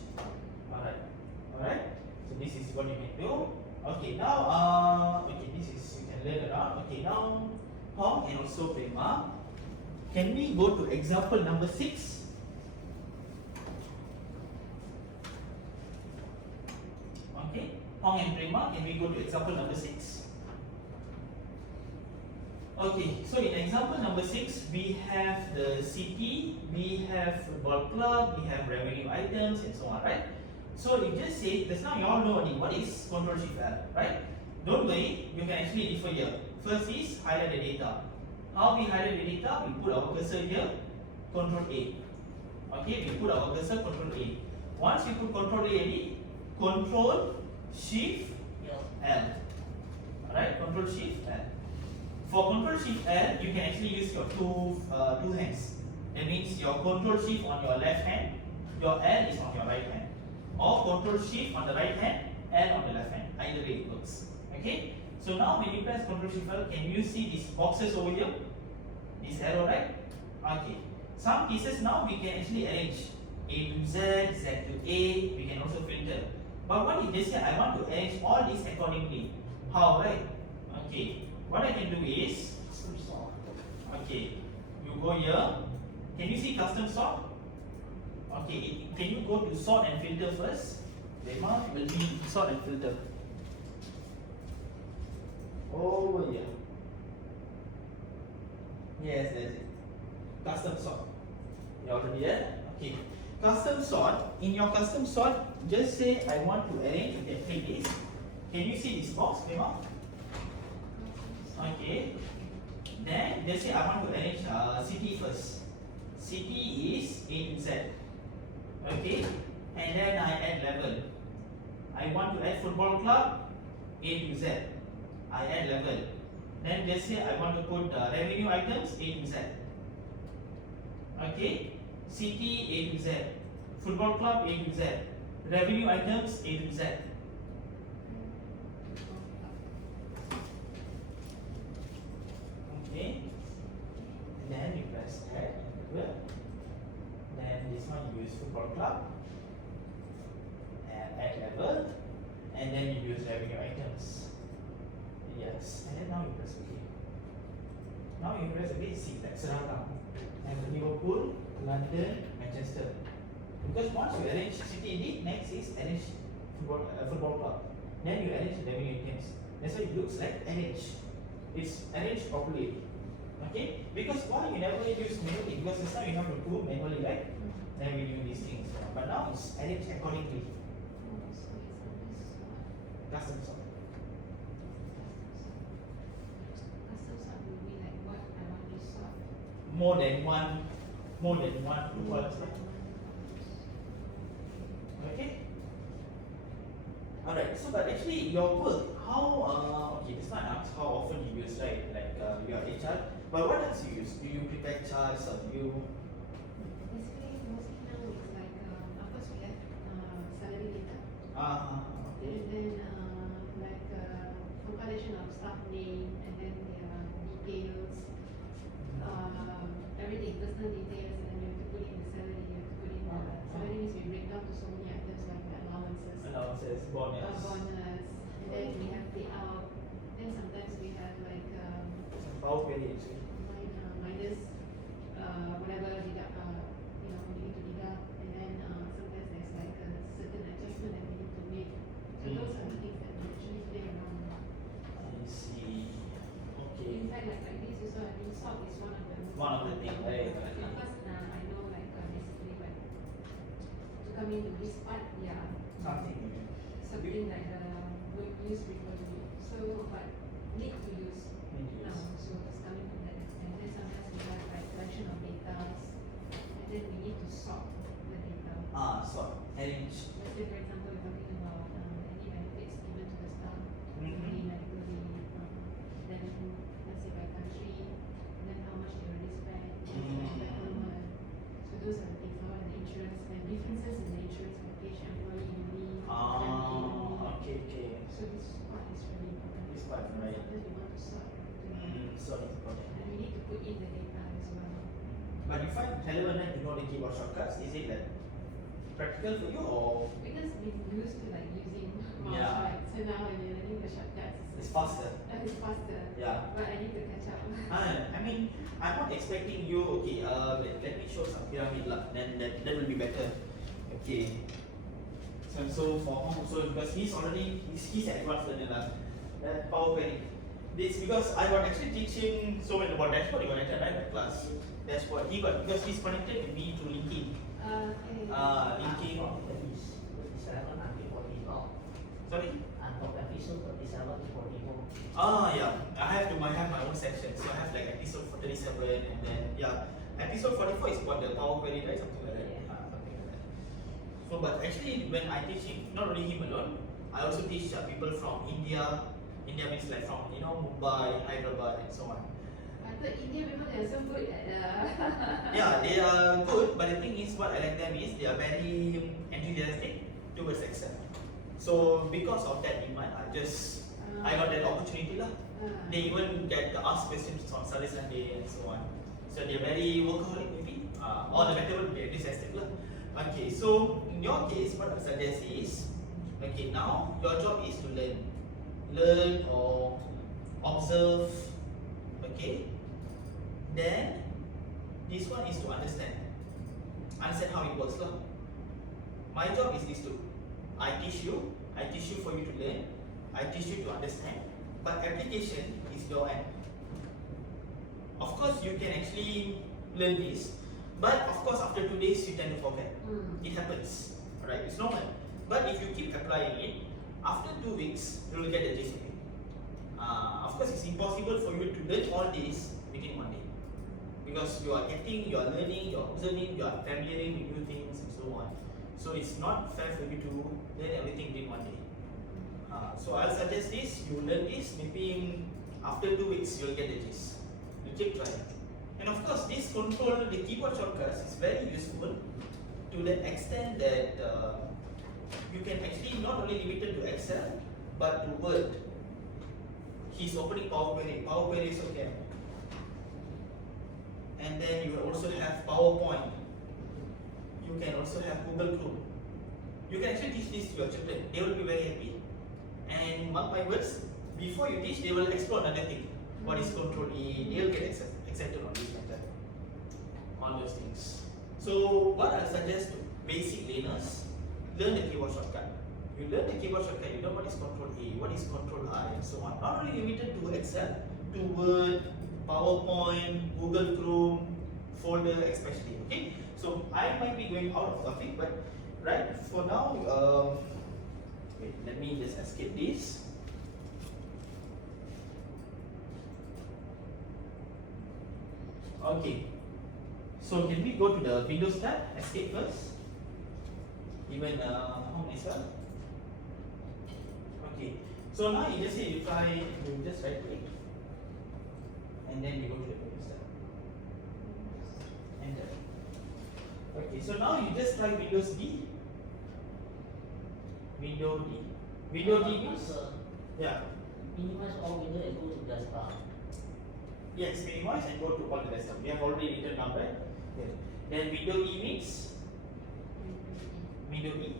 Alright. So this is what you can do. Okay, now okay, this is you can learn around. Okay, now Hong and also Prema. Can we go to example number 6? Okay, Hong and Prema, can we go to example number 6? Okay, so in example number 6, we have the city, we have football club, we have revenue items, and so on, right? So you just say, just now you all know what is Control Shift L, right? Don't worry, you can actually differ here. First is highlight the data. How we highlight the data? We put our cursor here, Control A. Okay, we put our cursor Control A. Once you put Control A, Control Shift L. Alright, Control Shift L. For Control Shift L, you can actually use your two hands. That means your Control Shift on your left hand, your L is on your right hand. Or Control Shift on the right hand, L on the left hand. Either way it works. Okay? So now when you press Control Shift L, can you see these boxes over here? This arrow, right? Okay. Some cases now we can actually arrange A to Z, Z to A, we can also filter. But what if they say I want to arrange all these accordingly? How, right? Okay. What I can do is, okay, you go here. Can you see custom sort? Okay, can you go to sort and filter first? Lemma will be sort and filter. Over here. Yes, that's it. Custom sort. You already there? Okay. Custom sort. In your custom sort, just say I want to arrange. You can click this. Can you see this box, Lemma? Okay. Then just say I want to arrange city first. City is A to Z. Okay. And then I add level. I want to add football club A to Z. I add level. Then just say I want to put revenue items A to Z. Okay. City A to Z, football club A to Z, revenue items A to Z. Okay, then you press add level. Then this one you use football club and add level, and then you use revenue items. Yes, and then now you press OK. Now you press OK, see like Serangam and Liverpool, London, Manchester. Because once you arrange city indeed, next is arrange football club. Then you arrange revenue items. That's why it looks like arrange. It's arranged properly. Okay? Because why you never use manually? Because this time you have to do manually, right? Then we do these things. But now it's arranged accordingly. Custom sort. More than one requirements. Okay. Alright. So, but actually, your work, how okay, this one asks how often you use, right? Like you are HR. But what else you use? Do you prepare charts or do you? Basically, mostly now it's like, of course we have salary data. Okay. And then like compilation of staff name and then their details, everything, personal details, and then you have to put in the salary, you have to put in the salary means we break down to so many items like allowances, Allowances, bonus. bonus, and then we have payout. Then sometimes we have like Power query actually. minus whatever deduct, you know, we need to deduct, and then sometimes there's like a certain adjustment that we need to make. So those are the things that we actually play around. I see. Okay. In fact, like this also, I think salt is one of the One of the things, right? Of course, I know like basically, but to come into this part, yeah, Something. something like would use frequently. So, but need to use now. So it's coming from that extent. Then sometimes we have like collection of data, and then we need to sort the data. So arrange. Let's say, for example, we're talking about any benefits given to the staff, any medical leave, then let's say by country, and then how much they already spent, per month. So those are the things. How are the insurance and differences in the insurance package, employee leave, family leave. Okay. So this part is really important. This part, right. Sometimes we want to sort together. Sorry. Okay. And we need to put in the data as well. But you find relevant right, to know the keyboard shortcuts? Is it like practical for you or Because we used to like using mouse, Yeah. right? So now when you're learning the shortcuts, it's faster? It's faster. Yeah. But I need to catch up. I mean, I'm not expecting you. Okay. Let me show some pyramid lah. Then that will be better. Okay. So for home, so because he's at advanced learner lah. That power query. This because I got actually teaching so when about dashboard he got attend right my class. Dashboard he got because he's connected with me to LinkedIn. Okay. Linking. Sorry. Yeah. I have my own section. So I have like episode 37 and then episode 44 is about the power query, right? Something like that. Something like that. So but actually when I teach him, not only him alone, I also teach people from India. India means like from Mumbai, Hyderabad and so on. I thought India people they are so good at Yeah, they are good, but the thing is what I like them is they are very enthusiastic towards Excel. So because of that demand, I got that opportunity lah. They even get asked questions on Saturday, Sunday and so on. So they are very workaholic maybe, or the better word, they are enthusiastic lah. Okay, so in your case, what I suggest is, okay, now your job is to learn or observe, okay. Then this one is to understand how it works lah. My job is this too. I teach you for you to learn, I teach you to understand, but application is your end. Of course you can actually learn this, but of course after 2 days you tend to forget. It happens, alright, it's normal. But if you keep applying it, after 2 weeks you will get the gist of it. Of course it's impossible for you to learn all this within 1 day, because you are learning, you are observing, you are familiar with new things and so on. So it's not fair for you to learn everything within 1 day. So I'll suggest this, you learn this, maybe after 2 weeks you'll get the gist. You keep trying. And of course, this control, the keyboard shortcuts is very useful to the extent that you can actually not only limit it to Excel, but to Word. He's opening Power Query. Power Query is okay. And then you will also have PowerPoint. You can also have Google Chrome. You can actually teach this to your children. They will be very happy. And mark my words, before you teach, they will explore another thing. What is Control E? They will get excited on this matter. All those things. So what I suggest to basic learners, learn the keyboard shortcut. You learn the keyboard shortcut, you know what is Control A, what is Control I, and so on. Not only limited to Excel, to Word, PowerPoint, Google Chrome, folder especially. Okay. So I might be going out of topic, but right for now, wait, let me just escape this. Okay. So can we go to the Windows tab? Escape first. Even home as well. Okay. So now you just say you try, you just right click, and then you go to the Windows tab. Enter. Okay. So now you just try Windows D. Window D. Window D means yeah. Minimize all window and go to desktop. Yes, minimize and go to all the desktop. We have already written down, right? Yeah. Then window E means window E.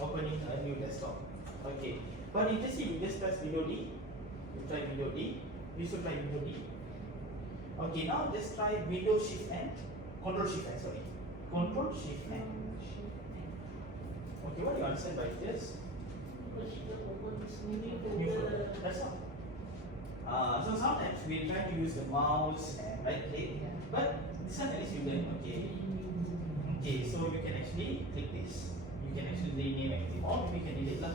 Opening a new desktop. Okay. But if you see, we just press window D. You try window D. You should try window D. Okay, now just try window shift N. Control shift N, sorry. Control shift N. Okay, what do you understand by this? New folder. That's all. So sometimes we try to use the mouse and right click, but this one at least you learn. Okay. Okay, so you can actually click this. You can actually rename anything, or maybe you can delete lah.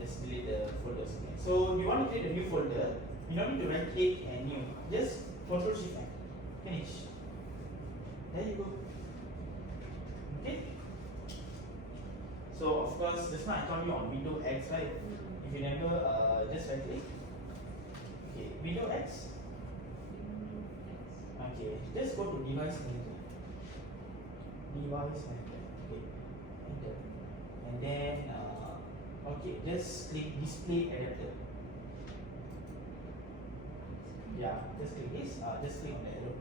Just delete the folders again. So you want to create a new folder. You don't need to right click and new. Just Control Shift N. Finish. There you go. Okay. So of course, just now I told you on Window X, right? If you remember, just right click. Okay, Window X. Okay, just go to Device Manager. Device Manager. Okay, enter. And then, okay, just click Display Adapter. Yeah, just click this. Just click on the arrow.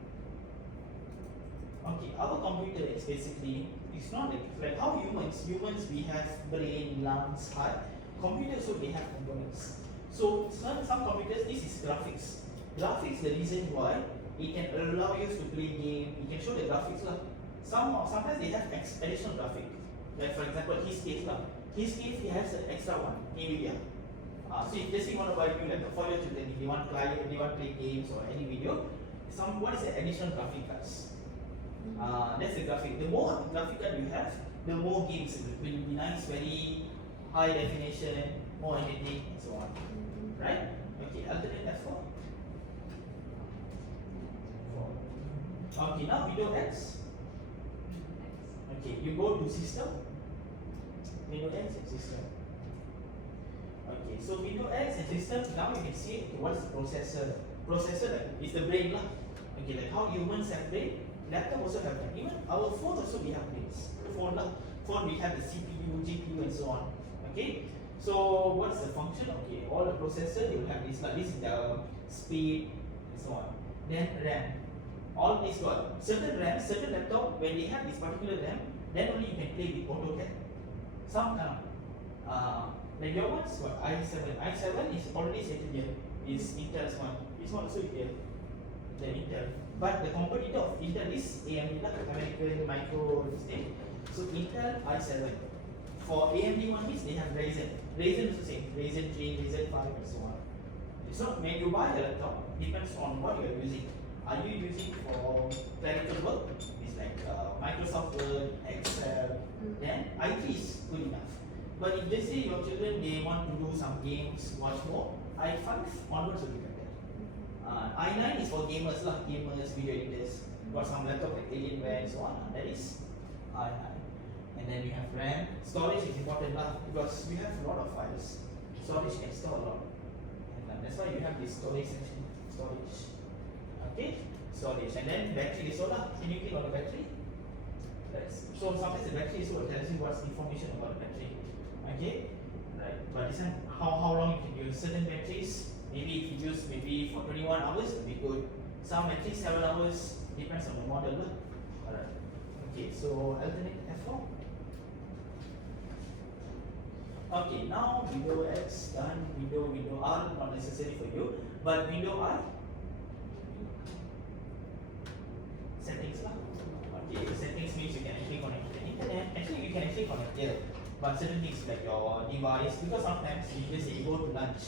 Okay, our computer is basically, it's not like how humans we have brain, lungs, heart. Computers also they have components. So some computers, this is graphics. Graphics, the reason why it can allow you to play game, it can show the graphics lah. Sometimes they have additional graphic. Like for example, his case lah. His case he has an extra one, NVIDIA. So if let's say you want to buy new laptop for your children, if they want to play games or any video, what is the additional graphic cards? That's the graphic. The more graphic card you have, the more games it will be nice, very high definition, more editing, and so on. Right? Okay, alternate F4. Okay, now Window X. Okay, you go to System. Window X and System. Okay, so Window X and System, now you can see what's the processor. Processor is the brain lah. Okay, like how humans have brain, laptop also have brain. Even our phone also we have brains. Phone lah. Phone we have the CPU, GPU and so on. Okay, so what's the function? Okay, all the processor you will have this like this is the speed and so on. Then RAM. All these got certain RAM, certain laptop when they have this particular RAM, then only you can play with AutoCAD. Some cannot. Like your ones, what i7. i7 is already settled here. Is Intel's one. This one also here. The Intel. But the competitor of Intel is AMD, like American Micro thing. So Intel i7. For AMD one means they have Ryzen. Ryzen is the same. Ryzen 3, Ryzen 5 and so on. So when you buy a laptop, depends on what you are using. Are you using for clerical work? It's like Microsoft Word, Excel, then IT is good enough. But if they say your children they want to do some games, watch more, i5 onwards will be better. i9 is for gamers lah, gamers, video editors. Got some laptop like Alienware and so on. That is i9. And then we have RAM. Storage is important lah because we have a lot of files. Storage can store a lot. And that's why you have this storage section. Storage. Okay, storage, and then battery. So lah, can you click on the battery? So sometimes the battery is what tells you what's information about the battery. Okay, right. But this one, how long you can use certain batteries? Maybe if you use maybe for 21 hours, it'll be good. Some batteries 7 hours, depends on the model lah. Alright. Okay, so alternate F4. Okay, now window X done, window R not necessary for you, but window R settings lah. Okay, settings means you can actually connect to the internet. Actually, you can actually connect here, but certain things like your device, because sometimes you just say you go to lunch,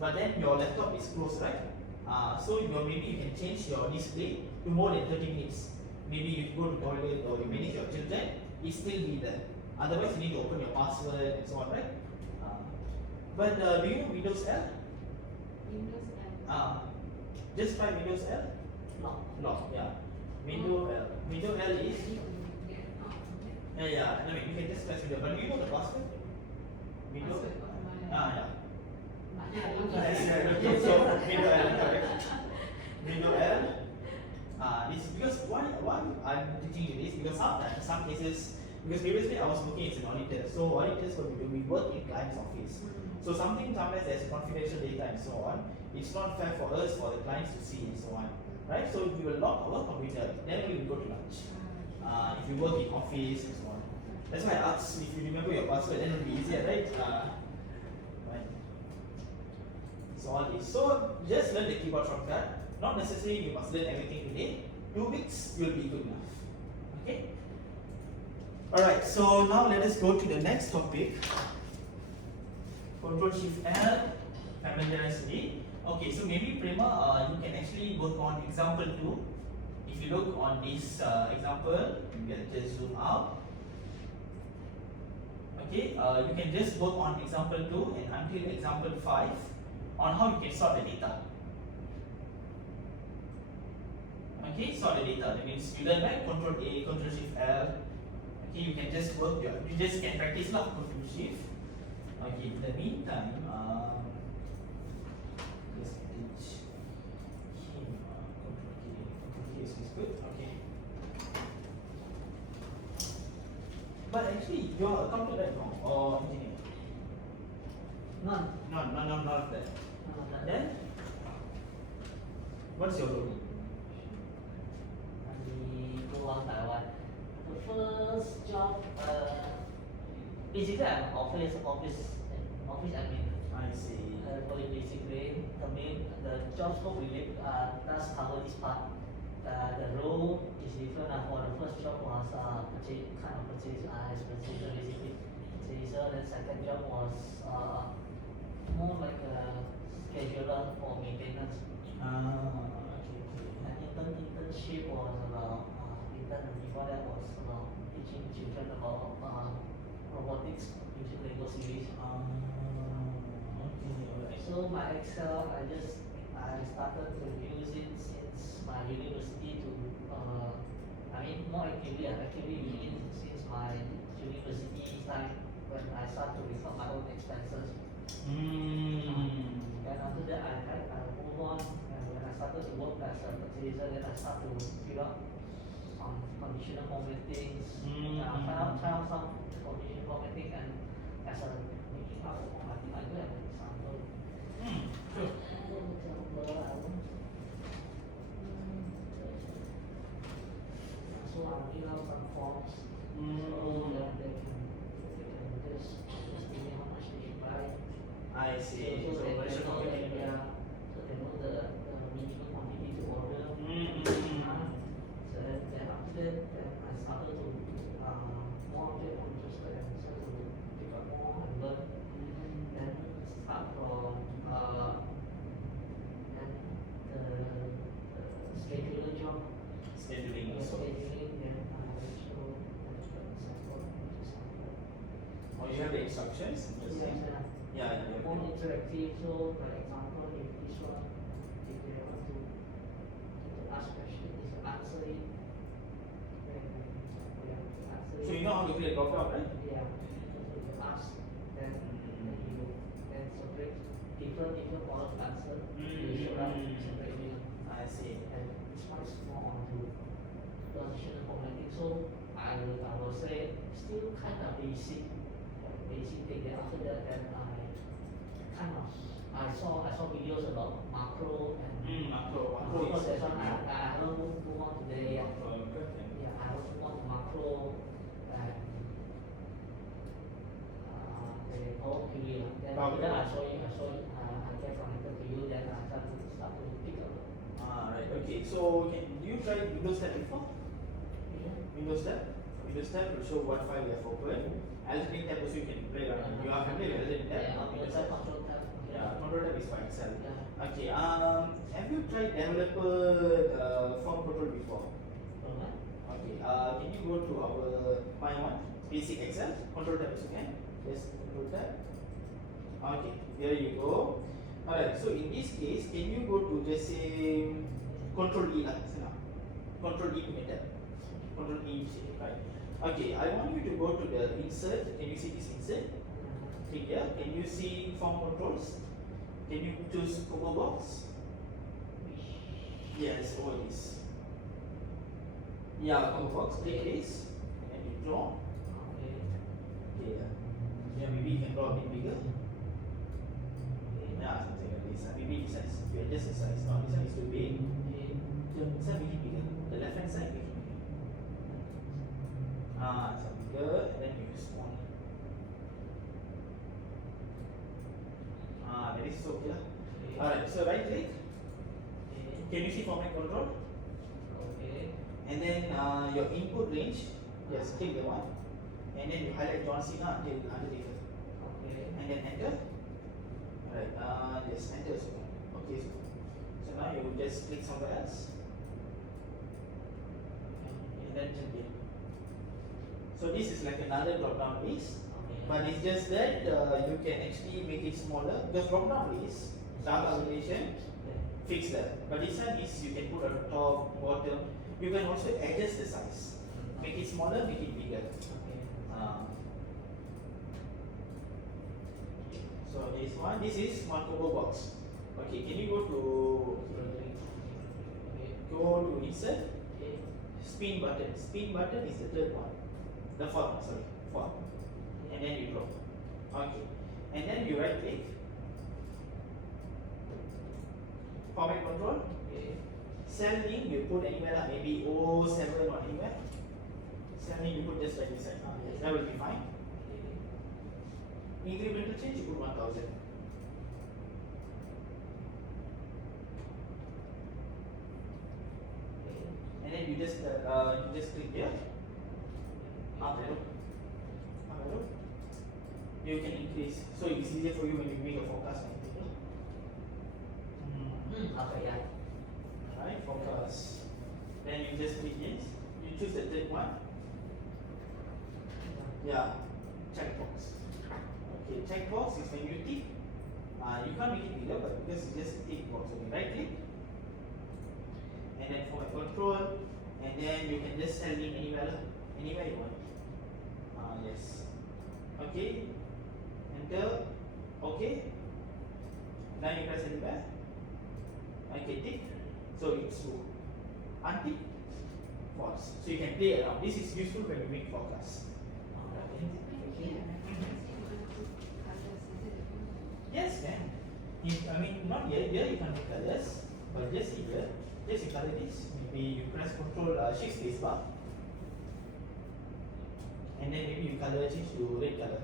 but then your laptop is closed, right? So maybe you can change your display to more than 30 minutes. Maybe you go to toilet or you manage your children, it still be there. Otherwise, you need to open your password and so on, right? But do you know Windows L? Windows and Just try Windows L. Lock, yeah. Window L is yeah. I mean, you can just press Window. But do you know the password? Window. Yeah. Okay, so Window L, correct? Window L. This is because why I'm teaching you this, because sometimes some cases, because previously I was working as an auditor, so auditors what we do, we work in client's office. So sometimes there's confidential data and so on. It's not fair for us, for the clients to see and so on, right? So we will lock our computer, then we will go to lunch. If you work in office and so on. That's why I asked if you remember your password, then it will be easier, right? Right. So all this. So just learn the keyboard shortcut. Not necessarily you must learn everything today. 2 weeks will be good enough. Okay. Alright, so now let us go to the next topic. Control Shift L, familiarize with it. Okay, so maybe Prima, you can actually work on example 2. If you look on this example, you can just zoom out. Okay, you can just work on example 2 and until example 5 on how you can sort the data. Okay, sort the data. That means you learn right, Control A, Control Shift L. Okay, you can just work your, you just can practice lah, Control Shift. Okay, in the meantime, just teach him Control K is good. Okay. But actually, you are accountant right now or engineer? None. None of that. Then, what's your role? Taiwan. The first job, basically I'm office admin. I see. Basically, the job scope does cover this part. The role is different. For the first job was purchase, as purchaser basically. Purchaser. The second job was more like a scheduler for maintenance. Okay. And internship was about before that was about teaching children about robotics using Lego series. Okay, alright. So my Excel, I started to use it since my university to more actively using it since my university time when I started to record my own expenses. And after that I move on, and when I started to work as a purchaser, then I started to fill up some conditional formatting, try out some conditional formatting, and as a making up the formatting, I do have an example. Sure. So I'll fill out some forms so that they can just give me how much they should buy. I see. So they version know of that, it. so they know the minimum quantity to order. So then after that, then I started to more get interested and started to pick up more and learn. Then start from and the scheduler job. Scheduling also. Scheduling, then I show the example. Oh, you have the instructions? Interesting. Yeah, you More have interactive. So, for example, if this one, if they want to ask question, is answer it. Then we have to answer So it. you know how to create drop down, right? Yeah. So you ask, then you then separate different model of answer. You show up separately. I see. And much more onto traditional formatting. So I will say still kind of basic thing. Then after that, then I saw videos about macro and Macro of course is that's one I haven't move on today yet. Yeah, I haven't move on to macro and the power query. Then after that I saw it, I get connected to you. Then I start to pick up. Right. Okay. So do you try Windows 10 before? Yeah. Windows 10? Windows 10 will show what file you have opened. Algebraic tab also you can play around. You are familiar with Algebraic tab? Yeah, Windows control 10. control tab. Yeah, control tab is for Excel. Yeah. Okay. Have you tried developer form control before? Alright. Okay. Can you go to our my one basic Excel control tab also can? Yes, control tab. Okay. There you go. Alright. So in this case, can you go to just say control E lah. Control E punya tab. Control E right. Okay. I want you to go to the insert. Can you see this insert? Click here. Can you see form controls? Can you choose combo box? Yes, all this. Yeah, combo box. Click this and you draw. Okay. Okay. Yeah, maybe you can draw a bit bigger. Yeah, something like this. Maybe this size. You adjust the size. Now this one is too big. This one make it bigger. The left hand side make it bigger. Some bigger and then you use small. That is okay lah. Alright, so right click. Can you see format control? Okay. And then your input range, yes, click the one. And then you highlight John Cena until Undertaker. Okay. And then enter. Alright, yes, enter also. Okay, so now you just click somewhere else. And then jump in. So this is like another drop down list. But it's just that you can actually make it smaller because drop down list, start calculation, fix that. But this one is you can put on top, bottom. You can also adjust the size. Make it smaller, make it bigger. So this is one combo box. Okay, can you go to insert? Spin button. Spin button is the third one. The fourth one, sorry. Fourth. And then you draw. Okay. And then you right click. Format control. Cell name you put anywhere, maybe 07 or anywhere. Cell name you put just right beside. Yes, that will be fine. Incremental change you put 1000. And then you just click here. Up arrow. Up arrow. You can increase. So it's easier for you when you make a forecast. Okay, yeah. Right, focus. Then you just click this. You choose the third one. Yeah, checkbox. Okay, checkbox is when you tick. You can't make it bigger, but because it's just a tick box. Okay, right click. And then format control. And then you can just tell me anywhere you want. Yes. Okay. Enter. Okay. Now you press anywhere. Okay, tick. So it's true. Untick. False. So you can play around. This is useful when you make forecast. Yes, man. I mean, not here. Here you can make colors, but just here, just you color this. Maybe you press Control Shift space bar, and then maybe you color change to red color.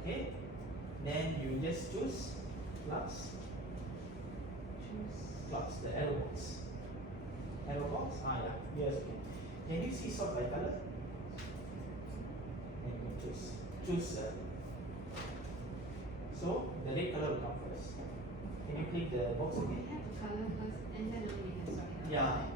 Okay. Then you just choose plus. Plus the arrow box. Arrow box. Yeah. Yes. Okay. Can you see sort by color? And you can choose. So the red color will come first. Can you click the box again? We have to color first and then only we can sort it out. Yeah.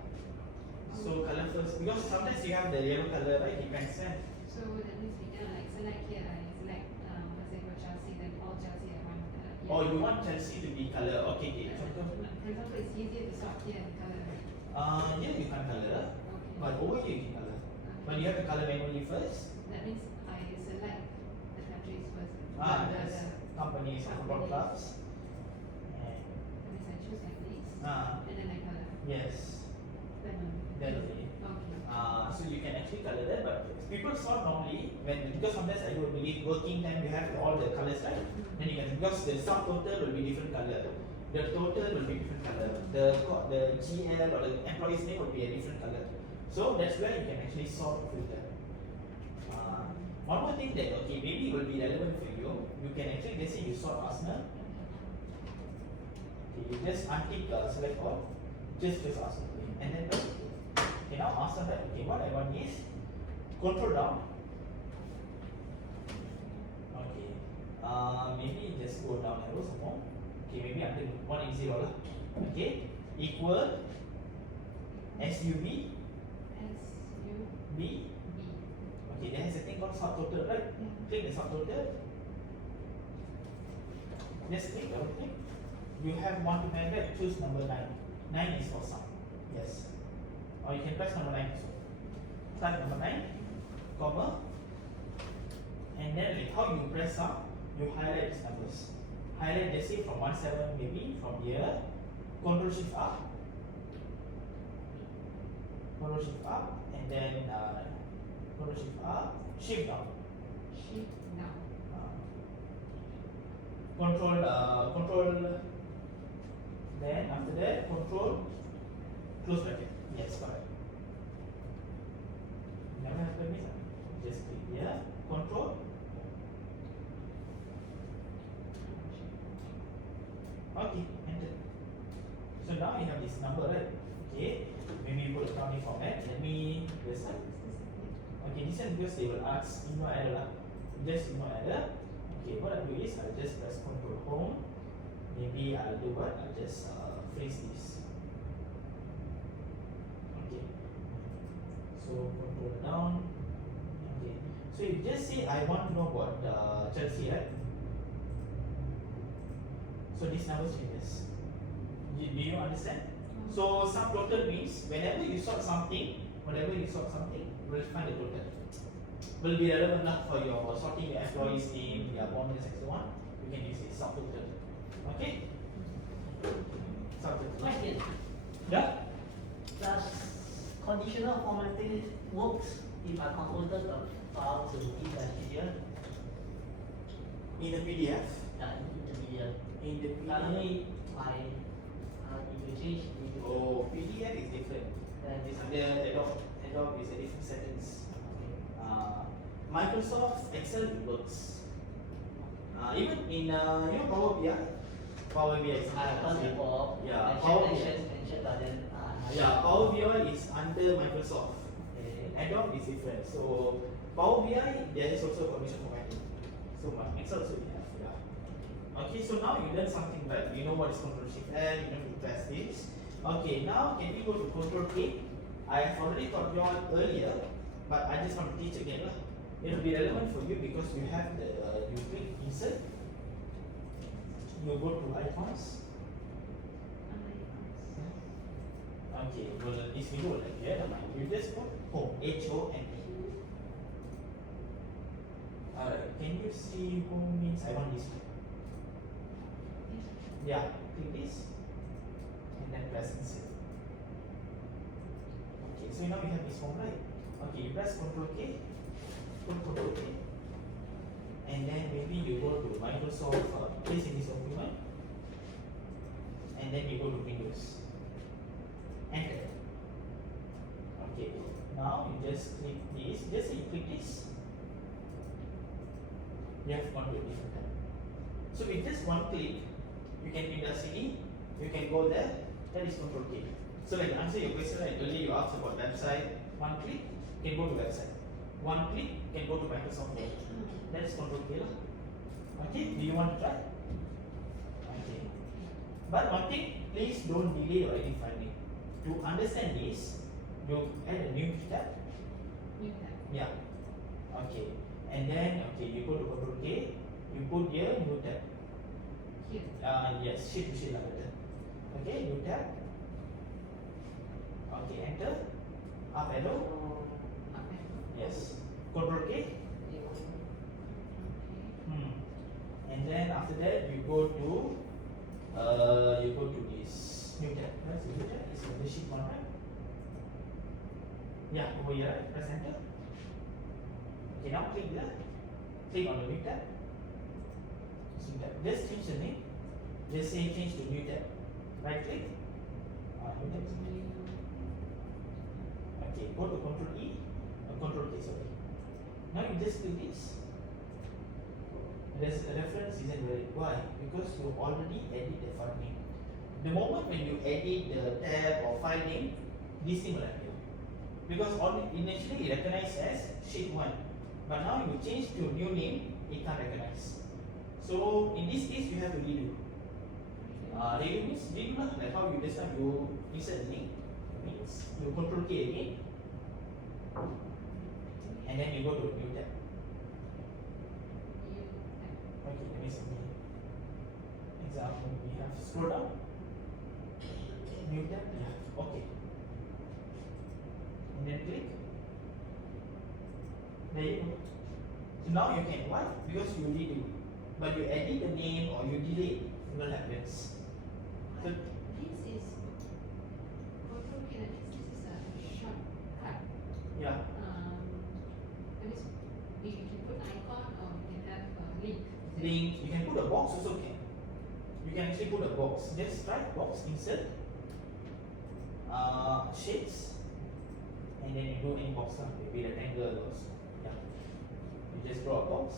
So color first because sometimes you have the yellow color, right? Depends. So that means we can like select here, select let's say for Chelsea, then all Chelsea at one color. Oh, you want Chelsea to be color? Okay, okay. For example, it's easier to sort here and color, right? Here you can color, Okay. but over here you can color. But you have to color manually first. That means I select the countries first. Yes. Companies and football clubs. And choose like this, Ah, and then I color. yes. Then Then okay. so you can actually color that, but people sort normally because sometimes I do believe working time you have all the colors, right? Then you can, because the subtotal will be different color, the total will be different color, the GL or the employee's name will be a different color. So that's where you can actually sort filter. One more thing that okay maybe will be relevant for you. You can actually, let's say you sort Arsenal. Okay, you just untick select all, just Arsenal, and then press OK. Okay, now Arsenal, right? Okay, what I want is control down. Okay, maybe just go down arrow some more. Okay, maybe until 180 lah. Okay, equal SUB B. Okay, there is a thing called subtotal, right? Click the subtotal. Just click, double click. You have 1 to 9, right? Choose number 9. 9 is for sum. Yes. Or you can press number 9 also. Start number 9, comma. And then like how you press sum, you highlight these numbers. Highlight, let's say from 17 maybe, from here. Control shift up. Control shift up. And then control shift up, shift down. Shift down. Control. Then after that, control close bracket. Yes, correct. Never have to miss. Just click here. Control. Okay, enter. So now you have this number, right? Okay. Maybe you put a counting format. Let me listen. Okay, this one because they will ask no error lah. Just no error. Okay, what I'll do is I'll just press Control Home. Maybe I'll do what? I'll just freeze this. Okay. So control down. Okay. So you just say I want to know about Chelsea, right? So this number changes. Do you understand? So subtotal means whenever you sort something, will find the total. Will be relevant enough for your sorting your employees name, their bonus, and so on. You can use it subtotal. Okay? Subtotal. Question. Yeah? Does conditional formatting works if I converted the file to PDF? In the PDF. Into PDF. In the PDF. Suddenly, if you change into Oh, PDF is different. It's under Adobe is a different settings. Microsoft Excel it works. Even in Power BI. Power BI is I have done before. Yeah, Power Power mentioned, but then Yeah, Power BI is under Microsoft. okay. Adobe is different. So Power BI there is also permission formatting. So Excel also we have. Yeah. Okay, so now you learn something right. You know what is Control Shift L. You know to press this. Okay, now can we go to Control K? I have already taught you all earlier, but I just want to teach again lah. It will be relevant for you because you have the you click insert. You go to icons. Okay, well this video like here, you just put home, HOME. Alright, can you see home means I want this one? Yeah, click this and then press insert. Okay, so now you have this home, right? Okay, you press Ctrl K, put Ctrl K, and then maybe you go to Microsoft, place in this document, and then you go to Windows. Enter. Okay, now you just click this, just say you click this, you have gone to a different tab. So with just one click, you can hit the CD, you can go there, that is Ctrl K. So like to answer your question, right, earlier you asked about website, one click, can go to website. One click, can go to Microsoft Word. That is Ctrl K. Okay, do you want to try? Okay. But one thing, please don't delay your edit finding. To understand this, you add a new tab. New tab. Yeah. Okay. And then, okay, you go to Ctrl K, you put here new tab. Here. Yes, sheet to sheet better. Okay, new tab. Okay, enter. Up arrow. Okay. Yes. Ctrl K. And then after that, you go to You go to this new tab. Right? So new tab is the sheet one, right? Yeah, over here, right? Press enter. Okay, now click there. Click on the new tab. New tab. Just change the name. Just say change to new tab. Right click. New tab. Okay, go to Control E. Control K, sorry. Now you just click this. There's a reference isn't valid. Why? Because you already edit the file name. The moment when you edit the tab or file name, this thing will appear. Because initially it recognized as sheet 1. But now you change to new name, it can't recognize. So in this case you have to redo. Redo means redo lah, like how you this time you insert the name. Means you Control K again. And then you go to new tab. Okay, let me see. Example, we have scroll down. New tab, yeah, okay. And then click. There you go. So now you can, why? Because you redo. But you edit the name or you delete, it will happens. So This is Control K. This is a shortcut. yeah, That means you can put icon or you can have a link. link, you can put a box also can. You can actually put a box. Just write box, insert shapes, and then you do any box lah, maybe rectangle also. Yeah. You just draw a box.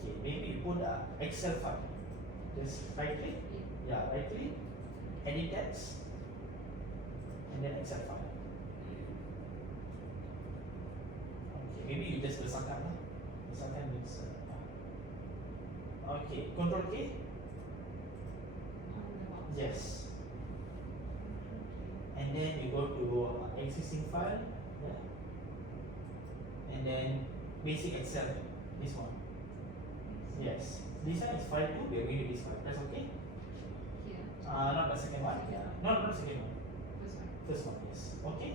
Okay, maybe you put a Excel file. Just right click. Yeah, right click. Edit text. And then Excel file. Okay, maybe you just besarkan lah. Besarkan means okay, Control K. Yes. And then you go to existing file. Yeah. And then basic Excel. This one. Yes. This one is file 2. We are going to this file. That's okay. Here. Not the second one. Yeah. No, not the second one. This one. First one. Yes. Okay.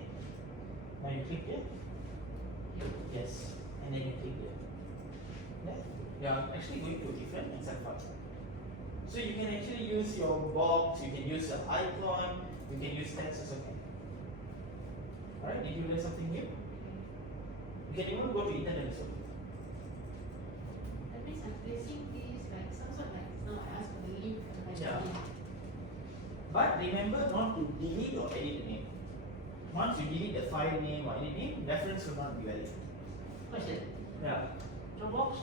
Now you click here. Yes. And then you click here. Yeah. You are actually going to different Excel file. So you can actually use your box. You can use an icon. You can use text as okay. Alright. Did you learn something new? You can even go to internet also. That means I'm placing this like some sort like now I ask for the link and like Yeah. the link. But remember not to delete or edit the name. Once you delete the file name or any name, reference will not be valid. Question. Yeah. Dropbox.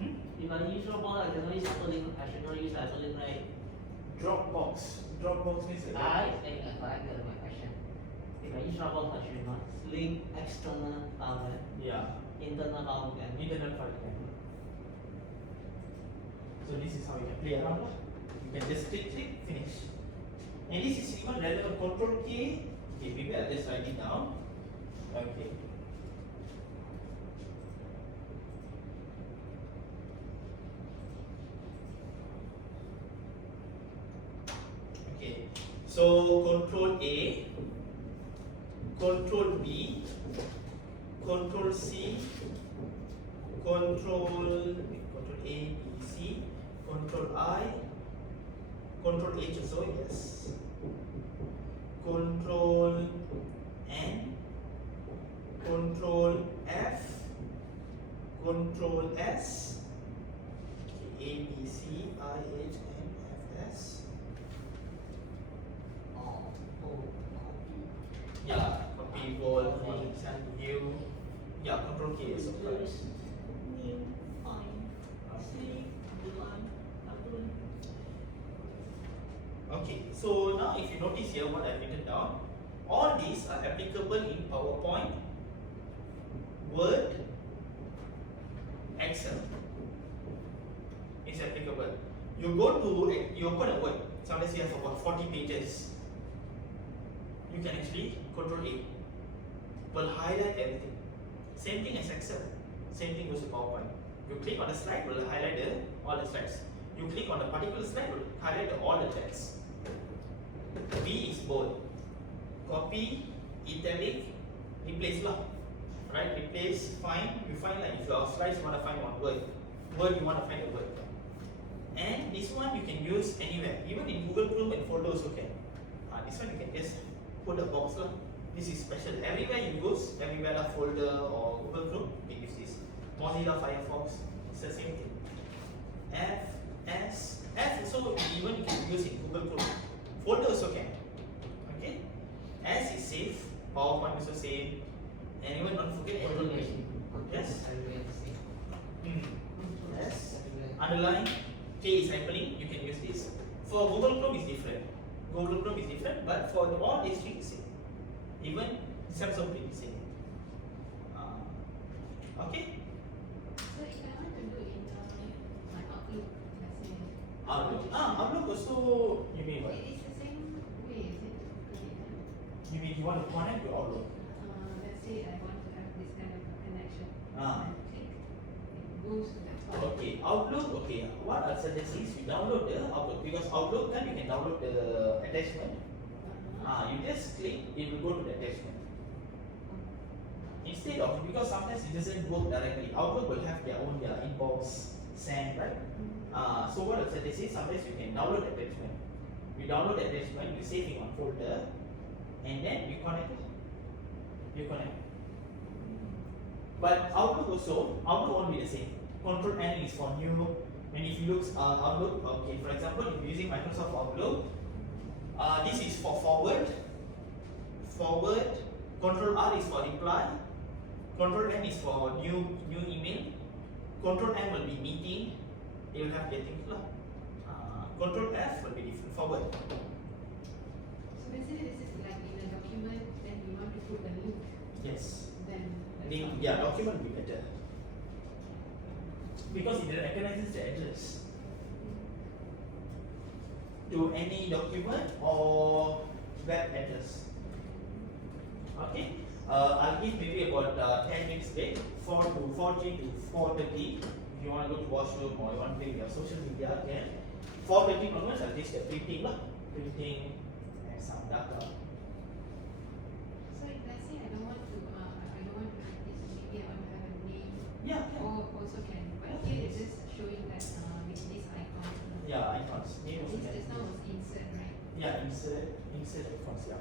Hmm? If I use Dropbox, I cannot use hyperlink. I should not use hyperlink, right? Dropbox. Dropbox means a I think I got my question. If I use Dropbox, I should not link external file, right? yeah. Internal file can. Internet file can. So this is how you can play around. You can just click, finish. And this is even relevant. Control K. Okay, maybe I'll just write it down. Okay. Okay. So Control A, Control B, Control C, Control A, B, C, Control I, Control H also, yes. Control N, Control F, Control S, A, B, C, I, H, N, F, S. Yeah, copy, bold, send, view. Yeah, Control K is okay. New, fine, sleep, line, hyperlink. Okay, so now if you notice here what I've written down, all these are applicable in PowerPoint, Word, Excel. It's applicable. You go to, you open a Word, sometimes you have about 40 pages. You can actually Control A, will highlight everything. Same thing as Excel, same thing goes to PowerPoint. You click on the slide, will highlight all the slides. You click on the particular slide, will highlight all the text. B is bold. Copy, italic, replace lah. Right, replace, find, you find like if your slides you want to find one word. Word you want to find a word. And this one you can use anywhere, even in Google Chrome and folder also can. This one you can just put a box lah. This is special. Everywhere you use, everywhere the folder or Google Chrome, you can use this. Mozilla Firefox, it's the same thing. F also even you can use in Google Chrome. Folder also can. Okay. S is safe. PowerPoint also same. And even don't forget automation. Yes. Yes. Underline. K is hyperlink. You can use this. For Google Chrome is different. Google Chrome is different, but for all these three is same. Even Samsung Print is same. Okay. So if I want to do in my Outlook, let's say. Outlook. Outlook also. You mean what? It is the same way, is it? To create them? You mean you want to connect to Outlook? Let's say I want to have this kind of a connection. Ah. And click, it goes to that file. Okay, Outlook. Okay, what I'll suggest is you download the Outlook, because Outlook then you can download the attachment. You just click, it will go to the attachment. Instead of, because sometimes it doesn't work directly. Outlook will have their own inbox send, right? So what I'll suggest is sometimes you can download the attachment. You download the attachment, you save it on folder, and then you connect it. You connect. But Outlook won't be the same. Control N is for new. And if you look Outlook, okay, for example, if you're using Microsoft Outlook, this is for forward. Control R is for reply. Control N is for new email. Control M will be meeting. It will have their things lah. Control F will be different, forward. So basically this is like in a document, then you want to put a link, Yes. then that's Link, how- yeah, document will be better. Because it recognizes the address to any document or web address. Okay. I'll give maybe about 10 minutes break, 4:30 to 4:30. If you want to go to washroom or you want to play with your social media, again. 4:30 onwards, I'll teach the printing lah, printing and some data. So if let's say I don't want to have this, maybe I want to have a name, Yeah, can. or also can, but here it's just showing that with this icon. Yeah, icons. Name also This can. just now was insert, right? Yeah, insert icons. Yeah.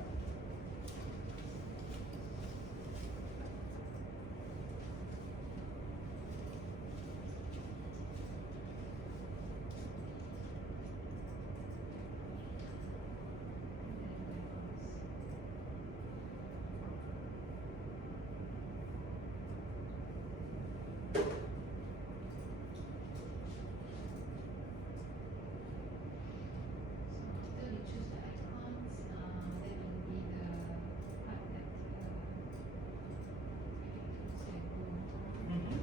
So after we choose the icons, then will be the part that Mm-hmm.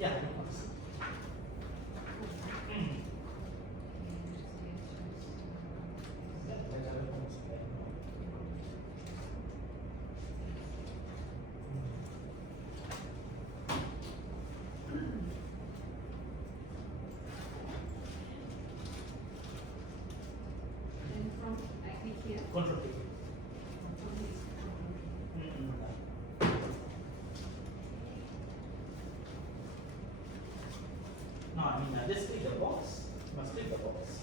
Yeah, icons. Mm. Then from I click here, Control click. from this No, I mean just click the box. You must click the box.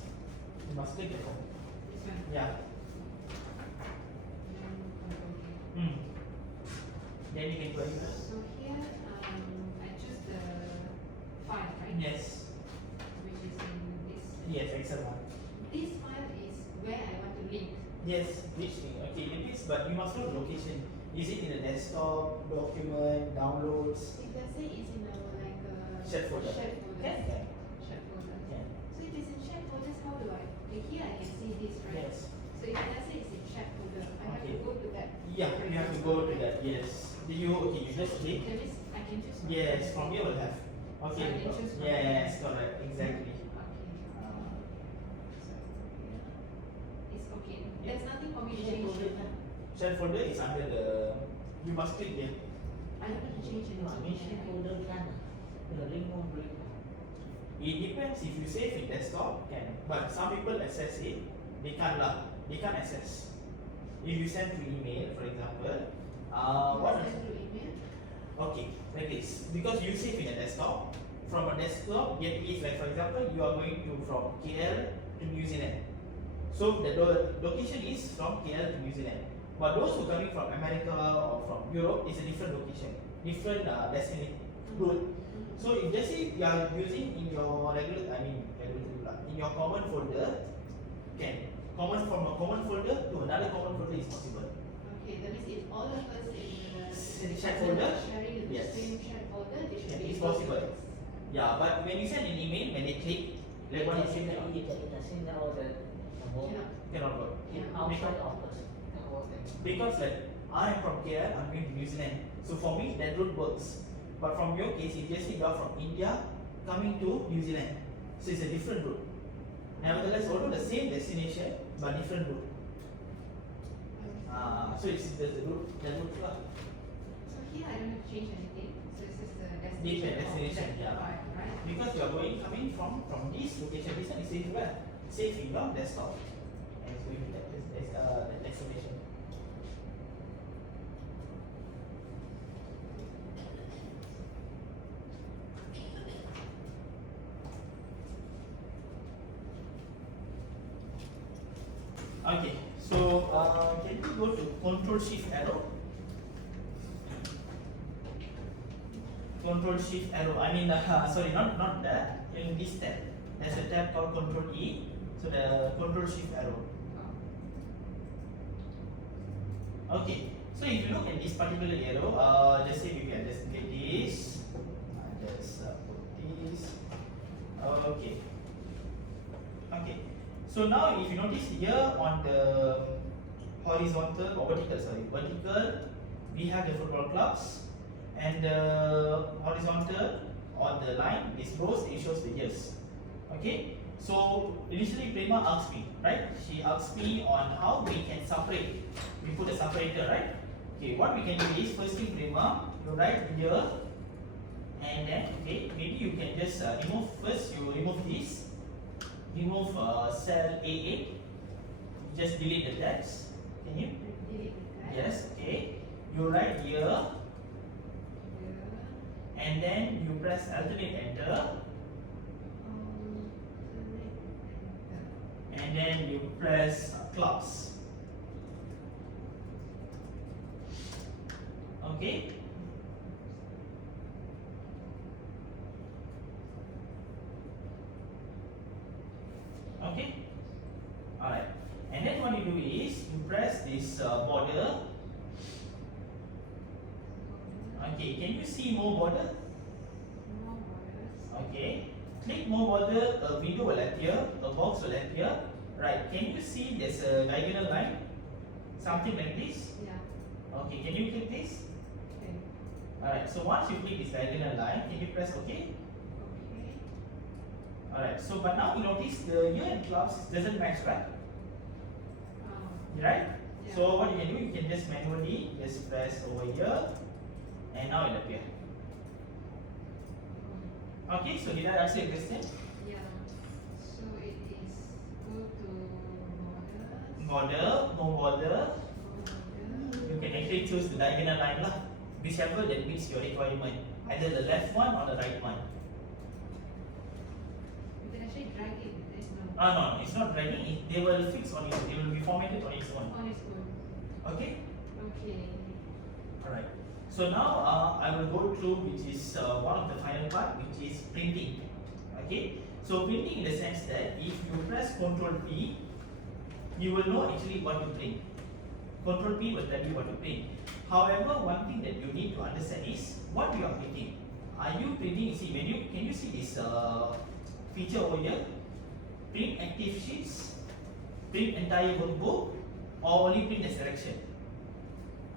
You must click the box. this one, Yeah. then control K. Mm. Then you can query that. So here, I choose the file, right? Yes. Which is in this. Yes, Excel one. This file is where I want to link. Yes, which thing? Okay, it is, but you must know the location. Is it in the desktop, document, downloads? If let's say it's in a like a Shared folder. shared folder. Can. Shared folder. Can. So if it's in shared folders, how do I? Okay, here I can see this, right? Yes. So if let's say it's in shared folder, I have Okay. to go to that. Yeah, you have to go to that. Yes. Do you? Okay, you just click. That means I can choose. from Yes, there. from here will have. Okay. I can choose from Yes, correct. Exactly. Okay. Uh, It's okay. Yeah. There's nothing for me to change. Shared folder is under the. You must click there. I don't want to change anything. It depends if you save in desktop, can. But some people access it, they can't lah. They can't access. If you send through email, for example, what Send through email. Okay, like this. Because you save in a desktop, from a desktop, get is like, for example, you are going to from KL to New Zealand. So the location is from KL to New Zealand. But those who coming from America or from Europe is a different location, different destination route. So if let's say you are using in your regular, in your common folder, can common from a common folder to another common folder is possible. Okay, that means if all of us in the Shared folder? sharing the Yes. same shared folder, they should Yeah, be it's able to possible. access. Yeah, but when you send an email, when they click, like what you said, cannot work. outside of the Because like I am from KL, I'm going to New Zealand. So for me that route works. But from your case, if you say you are from India coming to New Zealand, so it's a different route. Nevertheless, although the same destination but different route. So it's the route lah. So here I don't have to change anything. So it's just the Different destination. destination, of that yeah. file, right? Because you are coming from this location, this one is safe where? Safe in your desktop. And it's going to that destination. Okay, so can we go to Control Shift arrow? Control Shift arrow. Sorry, not that. In this tab, there's a tab called Control E. So the Control Shift arrow. Okay, so if you look at this particular arrow, just say we can just get this. Just put this. Okay. Okay. So now if you notice here on the horizontal or vertical, we have the football clubs, and the horizontal on the line, this rows, it shows the years. Okay. So initially Prema asked me, right? She asked me on how we can separate. We put a separator, right? Okay. What we can do is first thing, Prema, you write here, and then okay, maybe you can just remove first. You remove this. Remove cell A8. Just delete the text. Can you? Delete that. Yes. Okay. You write here, Here. and then you press alternate enter, Select enter. and then you press clubs. Okay. Okay. Alright. And then what you do is you press this border. Okay. Can you see more border? More borders. Okay. Click more border. A window will appear. A box will appear. Right. Can you see there's a diagonal line? Something like this. Yeah. Okay. Can you click this? Okay. Alright. So once you click this diagonal line, can you press OK? Okay. Alright. So but now you notice the year and clubs doesn't match, right? Right? Yeah. So what you can do, you can just manually just press over here, and now it appear. Okay, so did I answer your question? Yeah. So it is go to borders. Border, no border. Border. You can actually choose the diagonal line lah. Whichever that meets your requirement. Either the left one or the right one. You can actually drag it. There's no. No, it's not dragging. They will fix on its. They will be formatted on its own. On its own. Okay. Okay. Alright. So now I will go through which is one of the final part, which is printing. Okay. So printing in the sense that if you press Ctrl P, you will know actually what to print. Ctrl P will tell you what to print. However, one thing that you need to understand is what you are printing. Are you printing? See, can you see this feature over here? Print active sheets, print entire workbook, or only print the selection.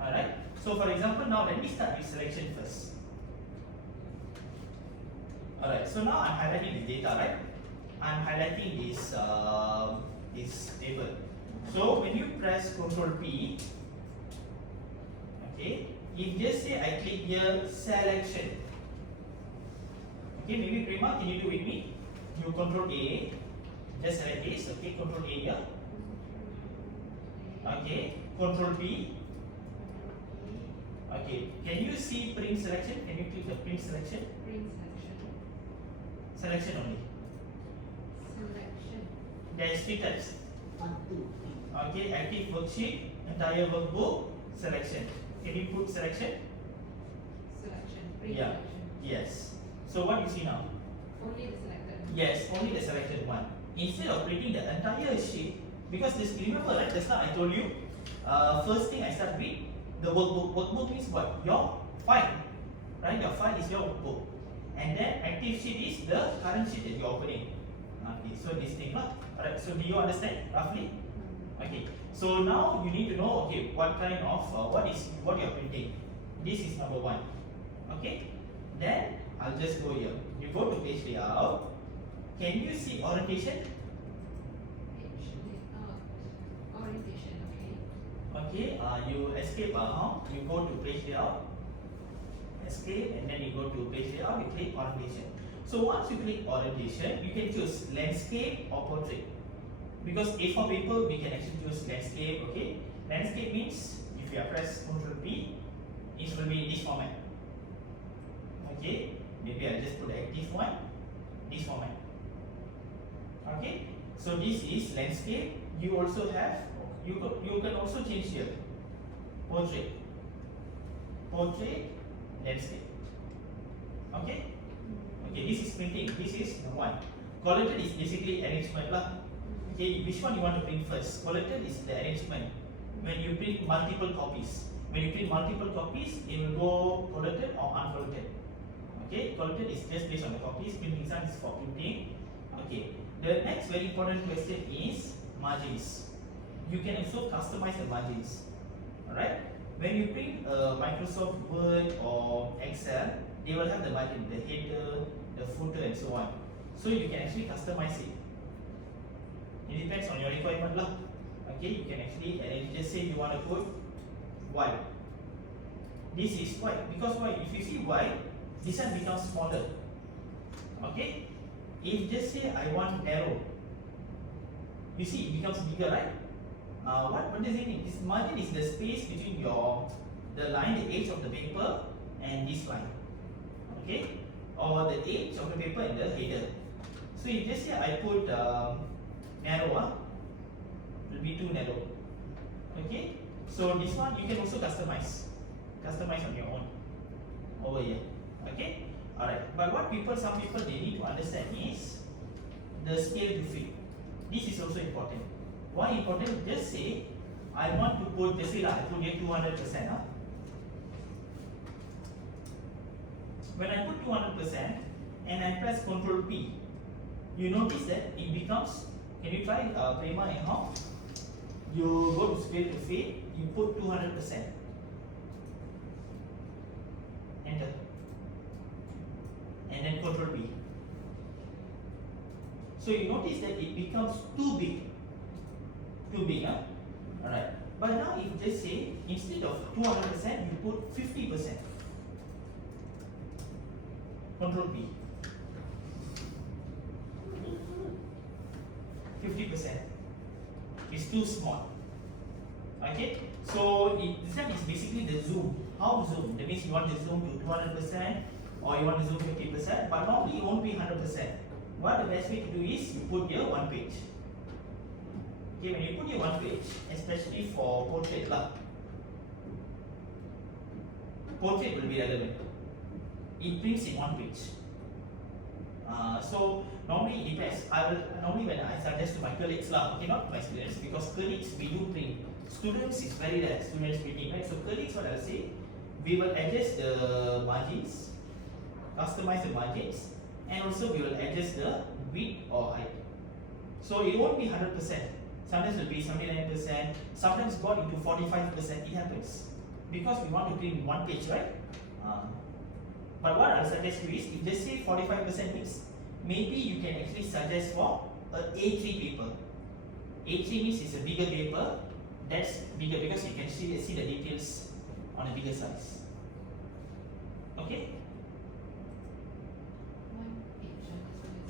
Alright. So for example, now let me start with selection first. Alright. So now I'm highlighting the data, right? I'm highlighting this this table. So when you press Ctrl P, okay, if just say I click here selection. Okay, maybe Prima, can you do with me? You Ctrl A, just select this. Okay, Ctrl A here. Okay, Ctrl P. Okay, can you see print selection? Can you click the print selection? Print selection. Selection only. Selection. There is 3 types. 1, 2, 3. Okay, active worksheet, entire workbook, selection. Can you put selection? Selection. Print Yeah. selection. Yes. So what you see now? Only the selected. Yes, only the selected one. Instead of printing the entire sheet, because this, remember right, just now I told you, first thing I start with the workbook. Workbook means what? Your file, right? Your file is your workbook. And then active sheet is the current sheet that you're opening. Okay, so this thing lah. Alright, so do you understand roughly? Okay, so now you need to know, okay, what kind of, what you're printing. This is number 1. Okay, then I'll just go here. You go to page layout. Can you see orientation? Page layout. Orientation. Okay. Okay, you escape, you go to page layout, escape, and then you go to page layout, you click orientation. So once you click orientation, you can choose landscape or portrait. Because A4 paper, we can actually choose landscape, okay? Landscape means, if you press Ctrl P, it will be in this format. Okay, maybe I'll just put the active one, this format. Okay, so this is landscape. You also have, you can also change here, portrait, landscape. Okay, okay, this is printing, this is the one. Collated is basically arrangement lah. Okay, which one you want to print first? Collated is the arrangement. When you print multiple copies, it will go collated or uncollated. Okay, collated is just based on the copies. Printing sign is for printing. Okay, the next very important question is margins. You can also customize the margins. Alright, when you print Microsoft Word or Excel, they will have the margin, the header, the footer, and so on. So you can actually customize it. It depends on your requirement lah. Okay, you can actually arrange. Just say you want to put white. This is white because why? If you see white, this one becomes smaller. Okay, if just say I want narrow, you see it becomes bigger, right? What does it mean? This margin is the space between the line, the edge of the paper, and this line. Okay, or the edge of the paper and the header. So if just say I put narrow, it will be too narrow. Okay, so this one you can also customize on your own over here. Okay, alright. But what some people they need to understand is the scale to fit. This is also important. Why important? Just say I want to put, just say I put here 200%. When I put 200% and I press Ctrl P, you notice that it becomes. Can you try Prema and how? You go to scale to fit, you put 200%. Enter. And then Ctrl P. So you notice that it becomes too big. Alright. But now if you just say instead of 200%, you put 50%. Ctrl P. 50% is too small. Okay, so this one is basically the zoom. How zoom? That means you want to zoom to 200% or you want to zoom 50%, but normally it won't be 100%. What the best way to do is you put here one page. Okay, when you put here one page, especially for portrait lah, portrait will be relevant. It prints in one page. So normally it depends. Normally when I suggest to my colleagues lah, okay, not my students, because colleagues we do print. Students is very rare. Students printing, right? So colleagues, what I'll say, we will adjust the margins, customize the margins, and also we will adjust the width or height. So it won't be 100%. Sometimes it will be 79%. Sometimes got into 45%. It happens because we want to print one page, right? But what I'll suggest you is, if just say 45% means, maybe you can actually suggest for a A3 paper. A3 means it's a bigger paper. That's bigger because you can see the details on a bigger size. Okay?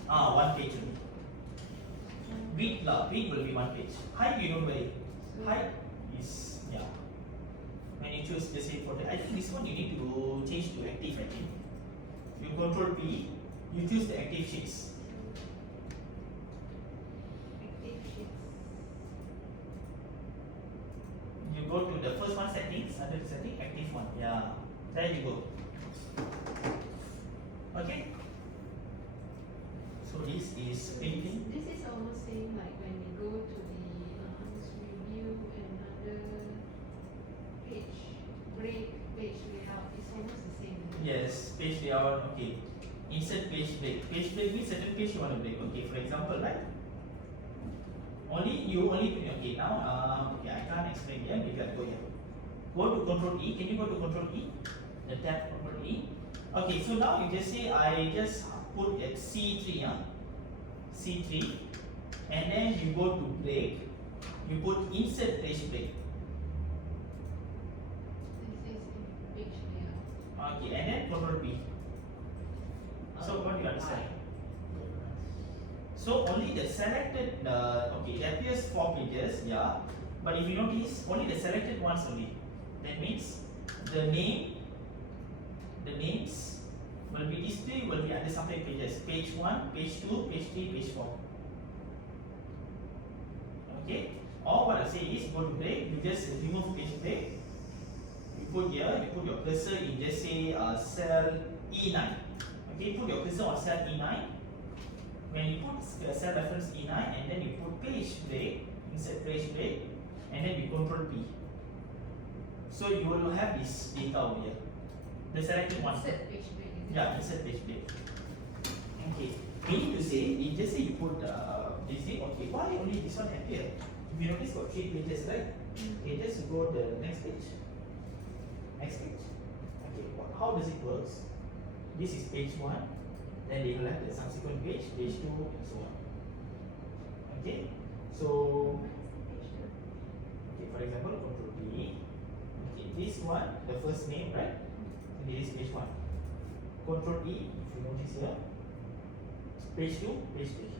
One page only. Width will be one page. Height you don't worry. Height is, yeah. When you choose just say for the, I think this one you need to change to active, I think. You control P, you choose the active sheets. Active sheets. You go to the first one settings, under the setting, active one. Yeah. There you go. Okay. So this is So painting. this is almost same like when we go to the review and other page break, page layout. It's almost the same. Yes, page layout. Okay. Insert page break. Page break means certain page you want to break. Okay, for example, right? Okay, now okay, I can't explain here. Maybe I'll go here. Go to Control E. Can you go to Control E? The tab Control E. Okay, so now you just say I just put at C3, C3, and then you go to break. You put insert page break. This is in page layout. Okay, and then Control B. So what do you understand? So only the selected, okay, it appears 4 pages, yeah. But if you notice, only the selected ones only. That means the names will be displayed will be under separate pages. Page 1, page 2, page 3, page 4. Okay. Or what I say is go to break, you just remove page break. You put here, you put your cursor in just say cell E9. Okay, put your cursor on cell E9. When you put cell reference E9 and then you put page break, insert page break, and then you control P. So you will have this data over here. The selected one. Insert page break. Is it? Yeah, insert page break. Okay. Meaning to say, if just say you put this thing, okay, why only this one appear? If you notice got 3 pages, right? Okay, just go to the next page. Next page. Okay, how does it work? This is page 1. Then they will have the subsequent page, page 2, and so on. Okay, so okay, for example, Control B. Okay, this one, the first name, right? So this is page 1. Control E, if you notice here, page 2, page 3.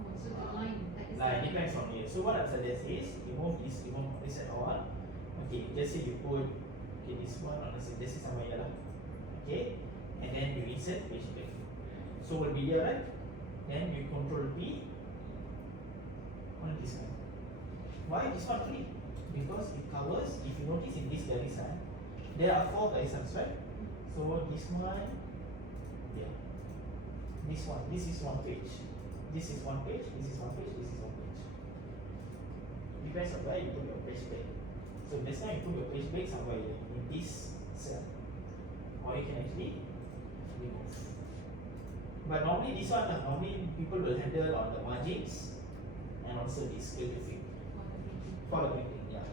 Oh, so the line that is. Like depends on you. So what I suggest is remove this at all. Okay, just say you put okay this one on this is somewhere here lah. Okay, and then you insert page break. So will be here, right? Then you control P on this one. Why this one 3? Because it covers, if you notice in this garrison, there are 4 garrisons, right? So this one, yeah. This one, this is 1 page. This is 1 page, this is 1 page, this is 1 page. Depends on where you put your page break. So next time you put your page break somewhere here, in this cell. Or you can actually remove. But normally this one, normally people will handle on the margins and also this calligraphy. For the printing, yeah.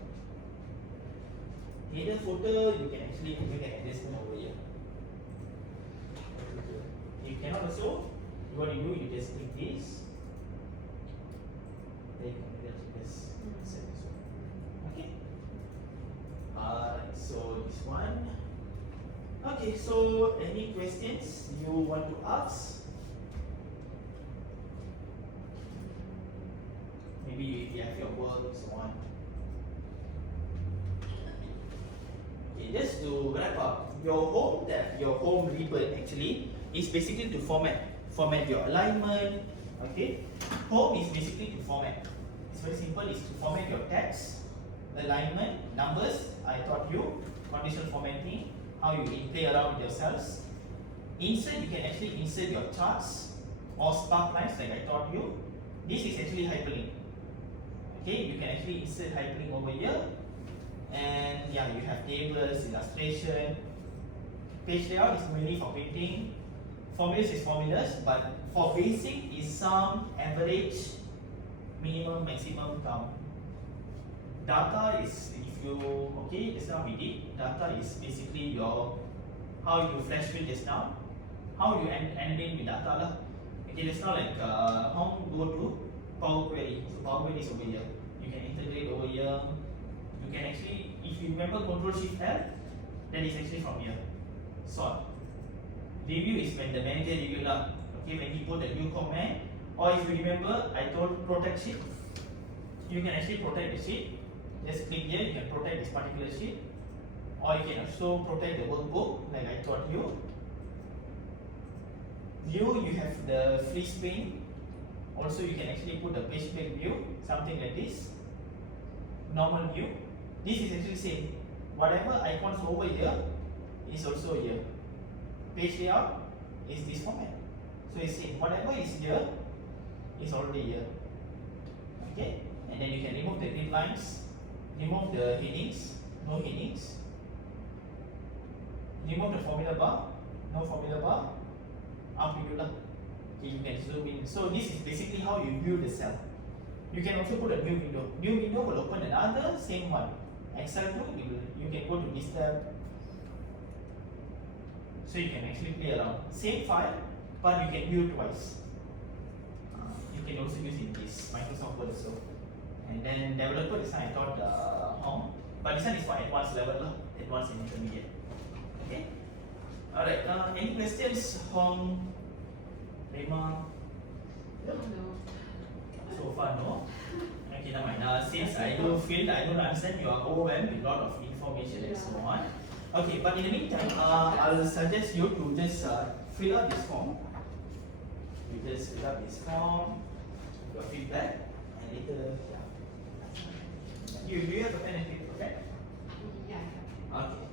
Header footer, you can actually make an adjustment over here. If you cannot also, what you do, you just click this. Then you can adjust this. Set this one. Okay. So this one. Okay, so any questions you want to ask? Maybe if you have your work and so on. Okay, just to wrap up, your home ribbon actually is basically to format your alignment. Okay, home is basically to format. It's very simple. It's to format your text, alignment, numbers. I taught you conditional formatting, how you play around with your cells. Insert, you can actually insert your charts or spark lines like I taught you. This is actually hyperlink. Okay, you can actually insert hyperlink over here. And yeah, you have tables, illustration. Page layout is mainly for printing. Formulas is formulas, but for basic is some average, minimum, maximum count. Data is if you okay, just now we did. Data is basically your how you flash fill just now, how you animate with data lah. Okay, just now like how go to Power Query. So Power Query is over here. You can integrate over here. You can actually, if you remember Control Shift L, that is actually from here. Sort. Review is when the manager review lah. Okay, when he put the new comment, or if you remember, I told protect sheet. You can actually protect the sheet. just click here, you can protect this particular sheet, or you can also protect the workbook like I taught you. View, you have the freeze pane. Also, you can actually put a page break view, something like this. Normal view. This is actually same. Whatever icons over here is also here. Page layout is this format. So it's same. Whatever is here is already here. Okay, and then you can remove the grid lines, remove the headings, no headings, remove the formula bar, no formula bar, up you lah. Okay, you can zoom in. So this is basically how you view the cell. You can also put a new window. New window will open another same one. Excel tool, you can go to this tab. So you can actually play around. Same file, but you can view twice. You can also use in this Microsoft Word also. And then developer design I thought home, but this one is for advanced level lah, advanced and intermediate. Okay. Alright. Any questions, Hong, Rema? No. So far, no. Okay, never mind. Since I do feel I don't understand, you are overwhelmed with a lot of information and so on. Okay, but in the meantime, I'll suggest you to just fill out this form. You just fill out this form, your feedback, and later, yeah. You do you have a pen and paper, right? Yeah. Okay.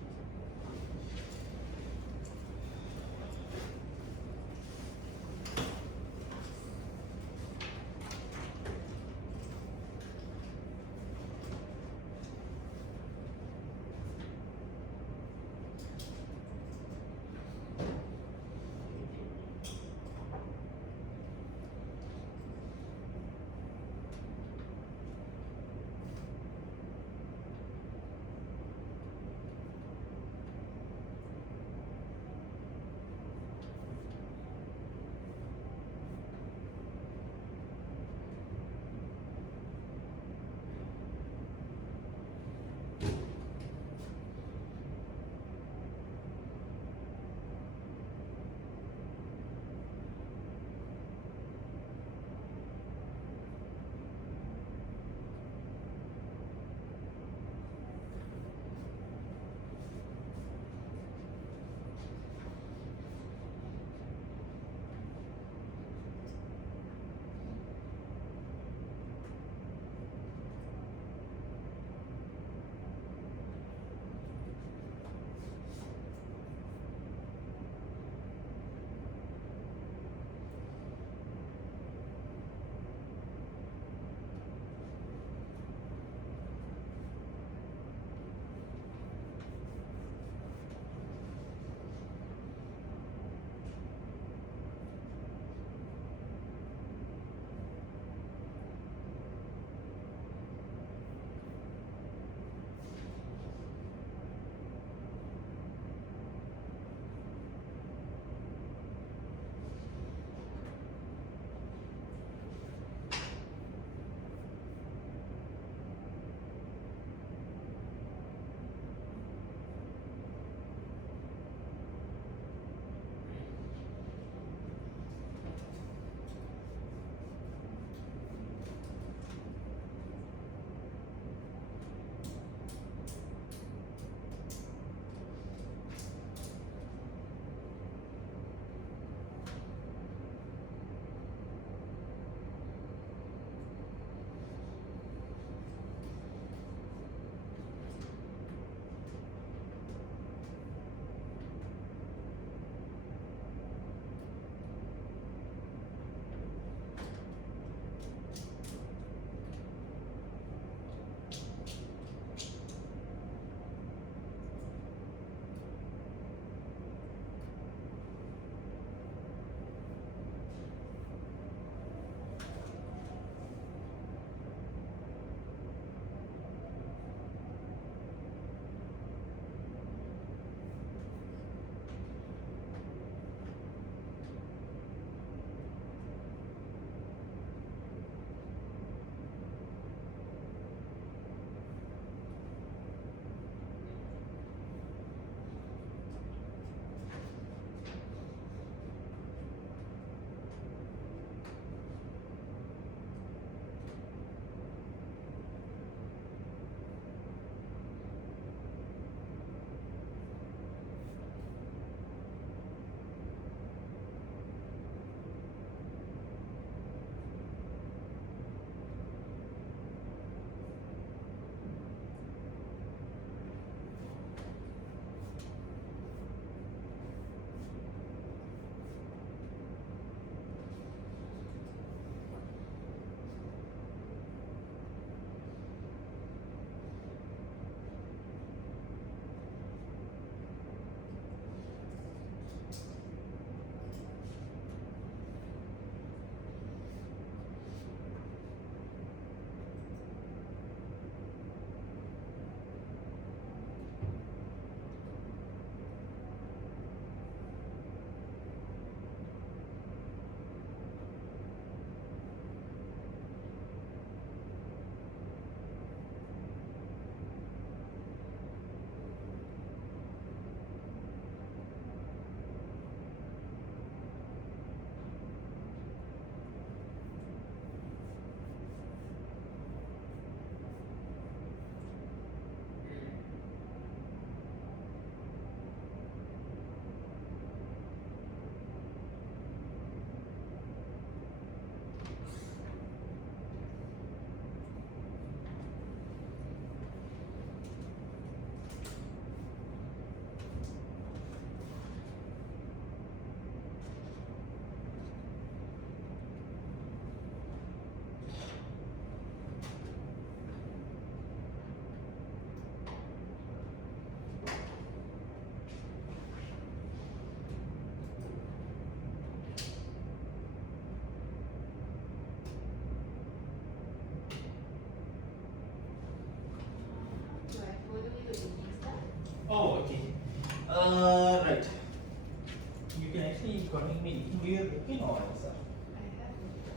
LinkedIn or Insta? I have Insta.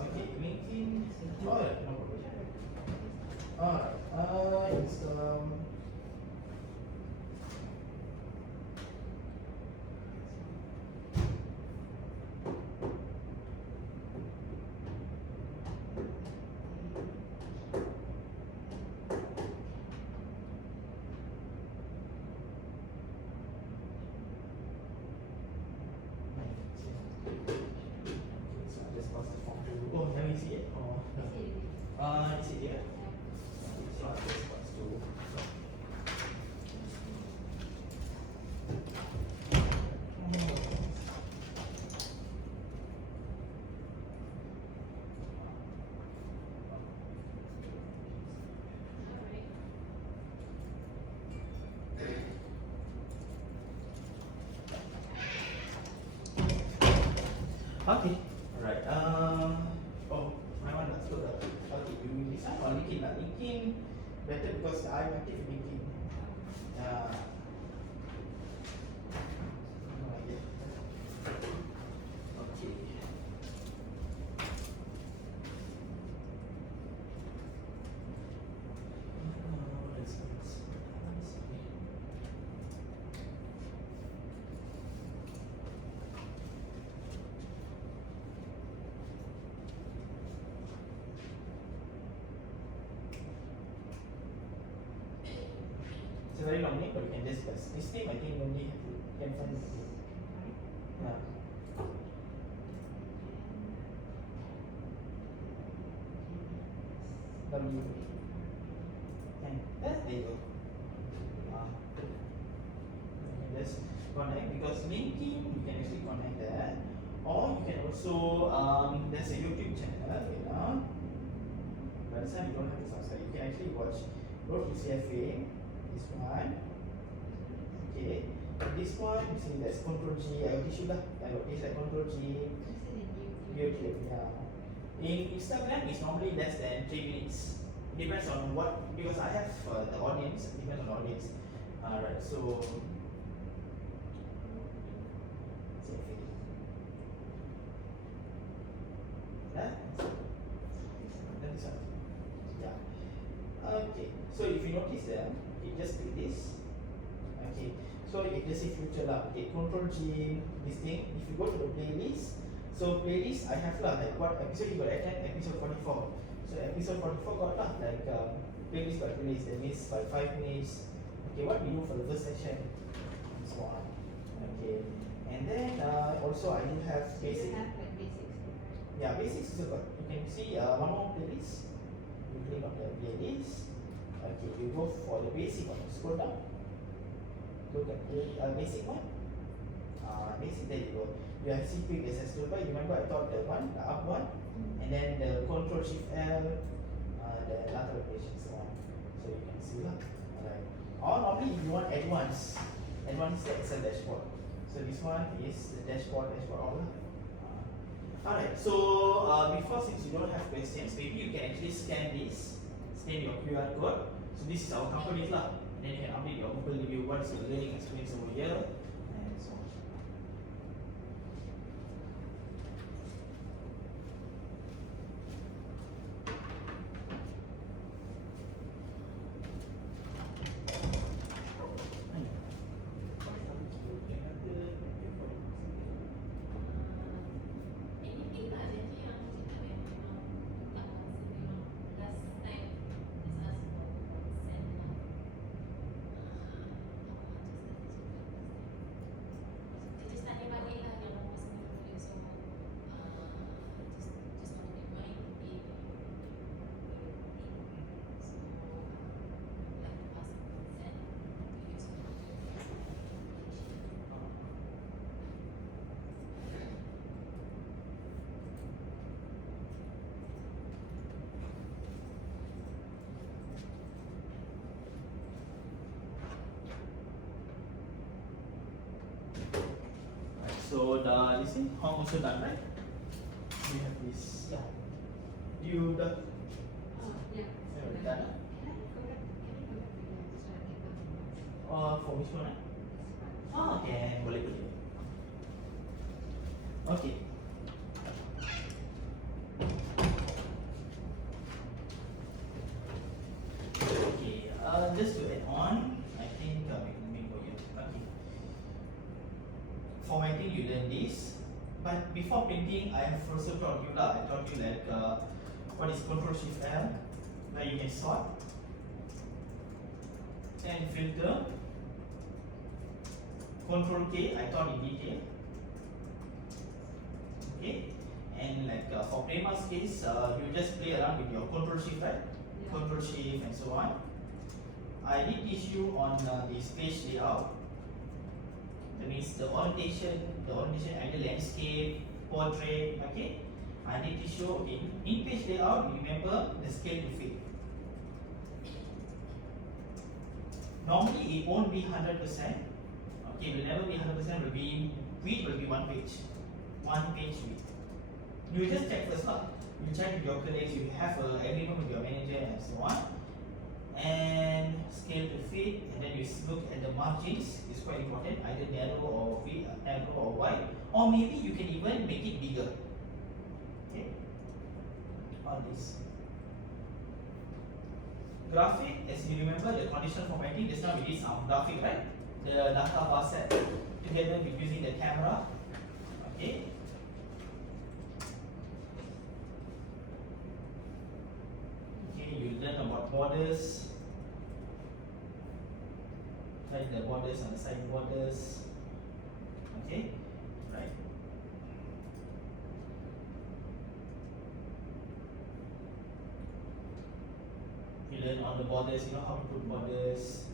Okay, LinkedIn. Oh yeah, no problem. Alright, Insta. So I just pass the form to you. Oh, now you see it? Oh, you see it here? Okay, so I just pass to. Okay. Alright. Oh, my one that's good. Okay, you decide on LinkedIn. LinkedIn better because I'm active in LinkedIn. Yeah. Oh, yeah. Okay. Let's see. It's a very long name, but you can just press. This name, I think you only have to, you can find it. Yeah. W. And there you go. You can just connect because LinkedIn you can actually connect there, or you can also there's a YouTube channel, you know. But this time you don't have to subscribe. You can actually watch Road to CFA. This one. Okay. This one you see there's Control G. I got issue lah. I got this like Control G. YouTube, yeah. In Instagram, it's normally less than 3 minutes. Depends on what, because I have the audience, depends on the audience. Alright, so. That? That is one. Yeah. Okay, so if you notice there, okay, just click this. Okay, so it just say future lah. Okay, Control G, this thing. If you go to the playlist, so playlist I have lah, like what episode you got attend, episode 44. So episode 44 got lah, like playlist by playlist, that means by 5 minutes. Okay, what we do for the first session, so on. Okay, and then also I do have basic. Yeah, basics is got. You can see one more playlist. You click on the playlist. Okay, you go for the basic one. Scroll down. Look at the basic one. Basic, there you go. You have C quick access toolbar. You remember I taught the one, the up one, and then the Control Shift L, the lateral page and so on. So you can see lah. Alright. Or normally if you want advanced is the Excel dashboard. So this one is the dashboard all lah. Alright. So before, since you don't have questions, maybe you can actually scan your QR code. So this is our company lah. And then you can update your Google review. What's your learning experience over here, and so on. So the you see Hong also done, right? We have this. Yeah. You done? Yeah. Already done. For which one? Oh, okay, boleh boleh. Okay. Okay, just to add on, I think let me go here. Okay. Formatting, you learn this. But before printing, I have also taught you I taught you like what is Control Shift L, where you can sort and filter. Control K, I taught in detail. Okay, and like for Prema's case, you just play around with your Control Shift, right? Yeah. Control Shift and so on. I did teach you on this page layout. That means the orientation either landscape, portrait. Okay, I did teach you in page layout. Remember the scale to fit. Normally it won't be 100%. Okay, will never be 100%. Will be width will be one page width. You just check first lah. You check with your colleagues. You have a agreement with your manager and so on. And scale to fit, and then you look at the margins. It's quite important, either narrow or narrow or wide, or maybe you can even make it bigger. Okay, all this. Graphic, as you remember, the conditional formatting. Just now we did some graphic, right? The data bar set together with using the camera. Okay. Okay, you learn about borders. Right, the borders and the side borders. Okay, right. You learn on the borders, you know how to put borders.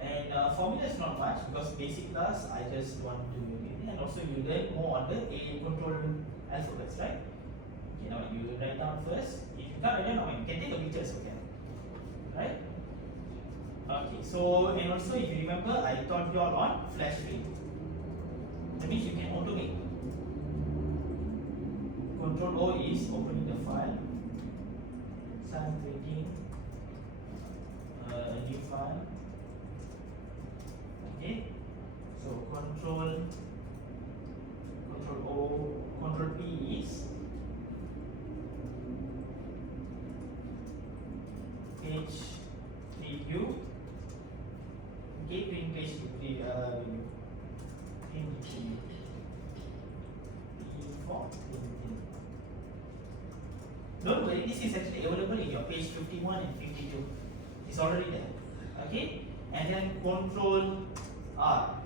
And formula is not much because basic class I just want to and also you learn more on the A control alphabets, right? Okay, now you write down first. If you can't write down, you can take a picture, okay? Right? Okay, so and also if you remember, I taught you all on flash fill. That means you can automate. Control O is opening the file, start creating a new file. Okay, so control O, control P is page preview. Okay, print page preview. For printing. Don't worry, this is actually available in your page 51 and 52. It's already there. Okay, and then control R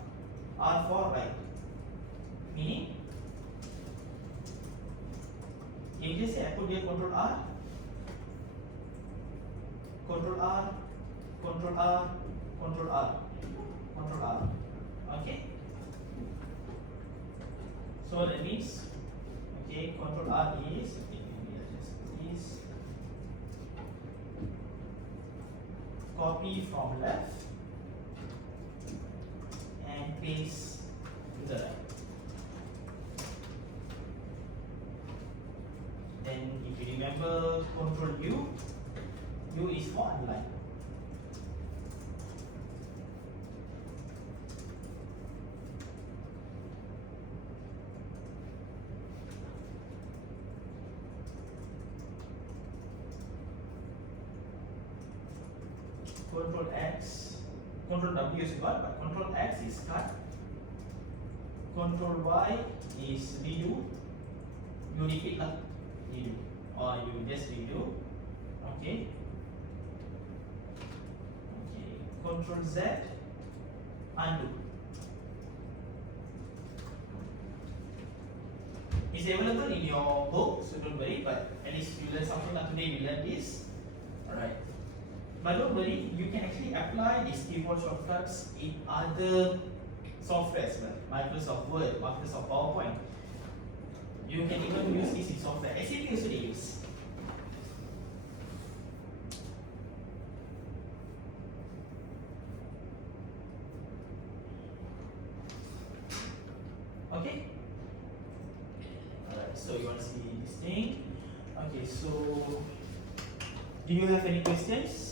for right. Meaning, can you just say I put here control R, control R, control R, control R, control R. Okay. So that means, okay, control R is, okay, is copy from left and paste to the right. Then if you remember control U is for underline. Control X, Control W is got, but Control X is cut. Control Y is redo. You repeat lah, redo, or you just redo. Okay. Okay. Control Z, undo. It's available in your book, so don't worry. But at least you learn something like today. We learn this. Alright. But don't worry, you can actually apply these keyboard shortcuts in other software as well. Microsoft Word, Microsoft PowerPoint. You can even use this in software. SAP also they use. Okay? Alright, so you want to see this thing? Okay, so do you have any questions?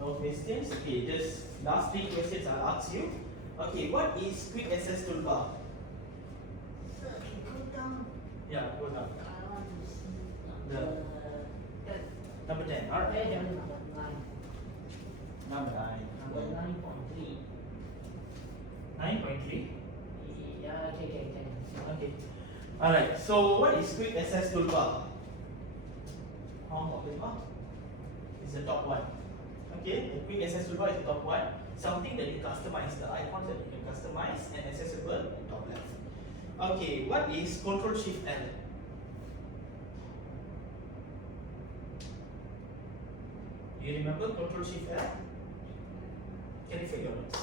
No questions? Okay, just last 3 questions I'll ask you. Okay, what is quick access toolbar? Yeah, go down. I want to see The- Number 10. Alright. number 9. Number 9. Number 9.3. 9.3. Yeah, okay. Okay. Alright, so what is quick access toolbar? Home of toolbar is the top one. Okay, the quick access toolbar is the top one. Something that you customize, the icons that you can customize and accessible at top left. Okay, what is Control Shift L? You remember Control Shift L? Can you feel your notes?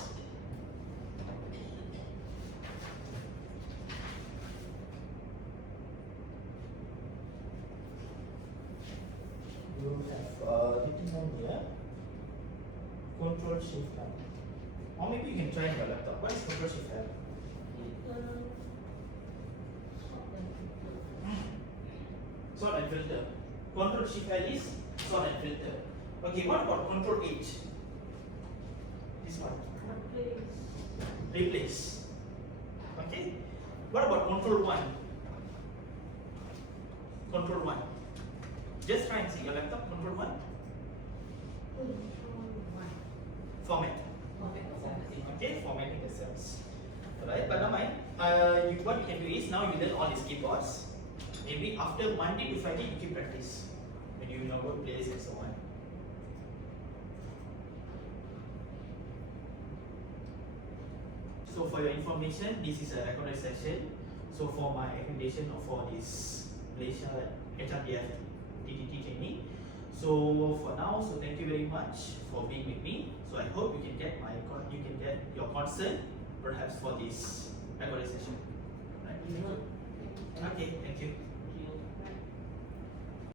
You have written down here Control Shift L. Or maybe you can try on your laptop. What is Control Shift L? Sort and filter. Control Shift L is sort and filter. Okay, what about Control H? This one. Replace. Okay. What about Control 1? Control 1. Just try and see your laptop. Control 1. Format. Okay, formatting the cells. Alright, but now what you can do is now you learn all these keyboards. Maybe after Monday to Friday you keep practice when you in your workplace and so on. So for your information, this is a recorded session. So for my recommendation for this Malaysia HRPF TTT training. So for now, so thank you very much for being with me. So I hope you can get your concern perhaps for this recorded session. Right? Okay, thank you.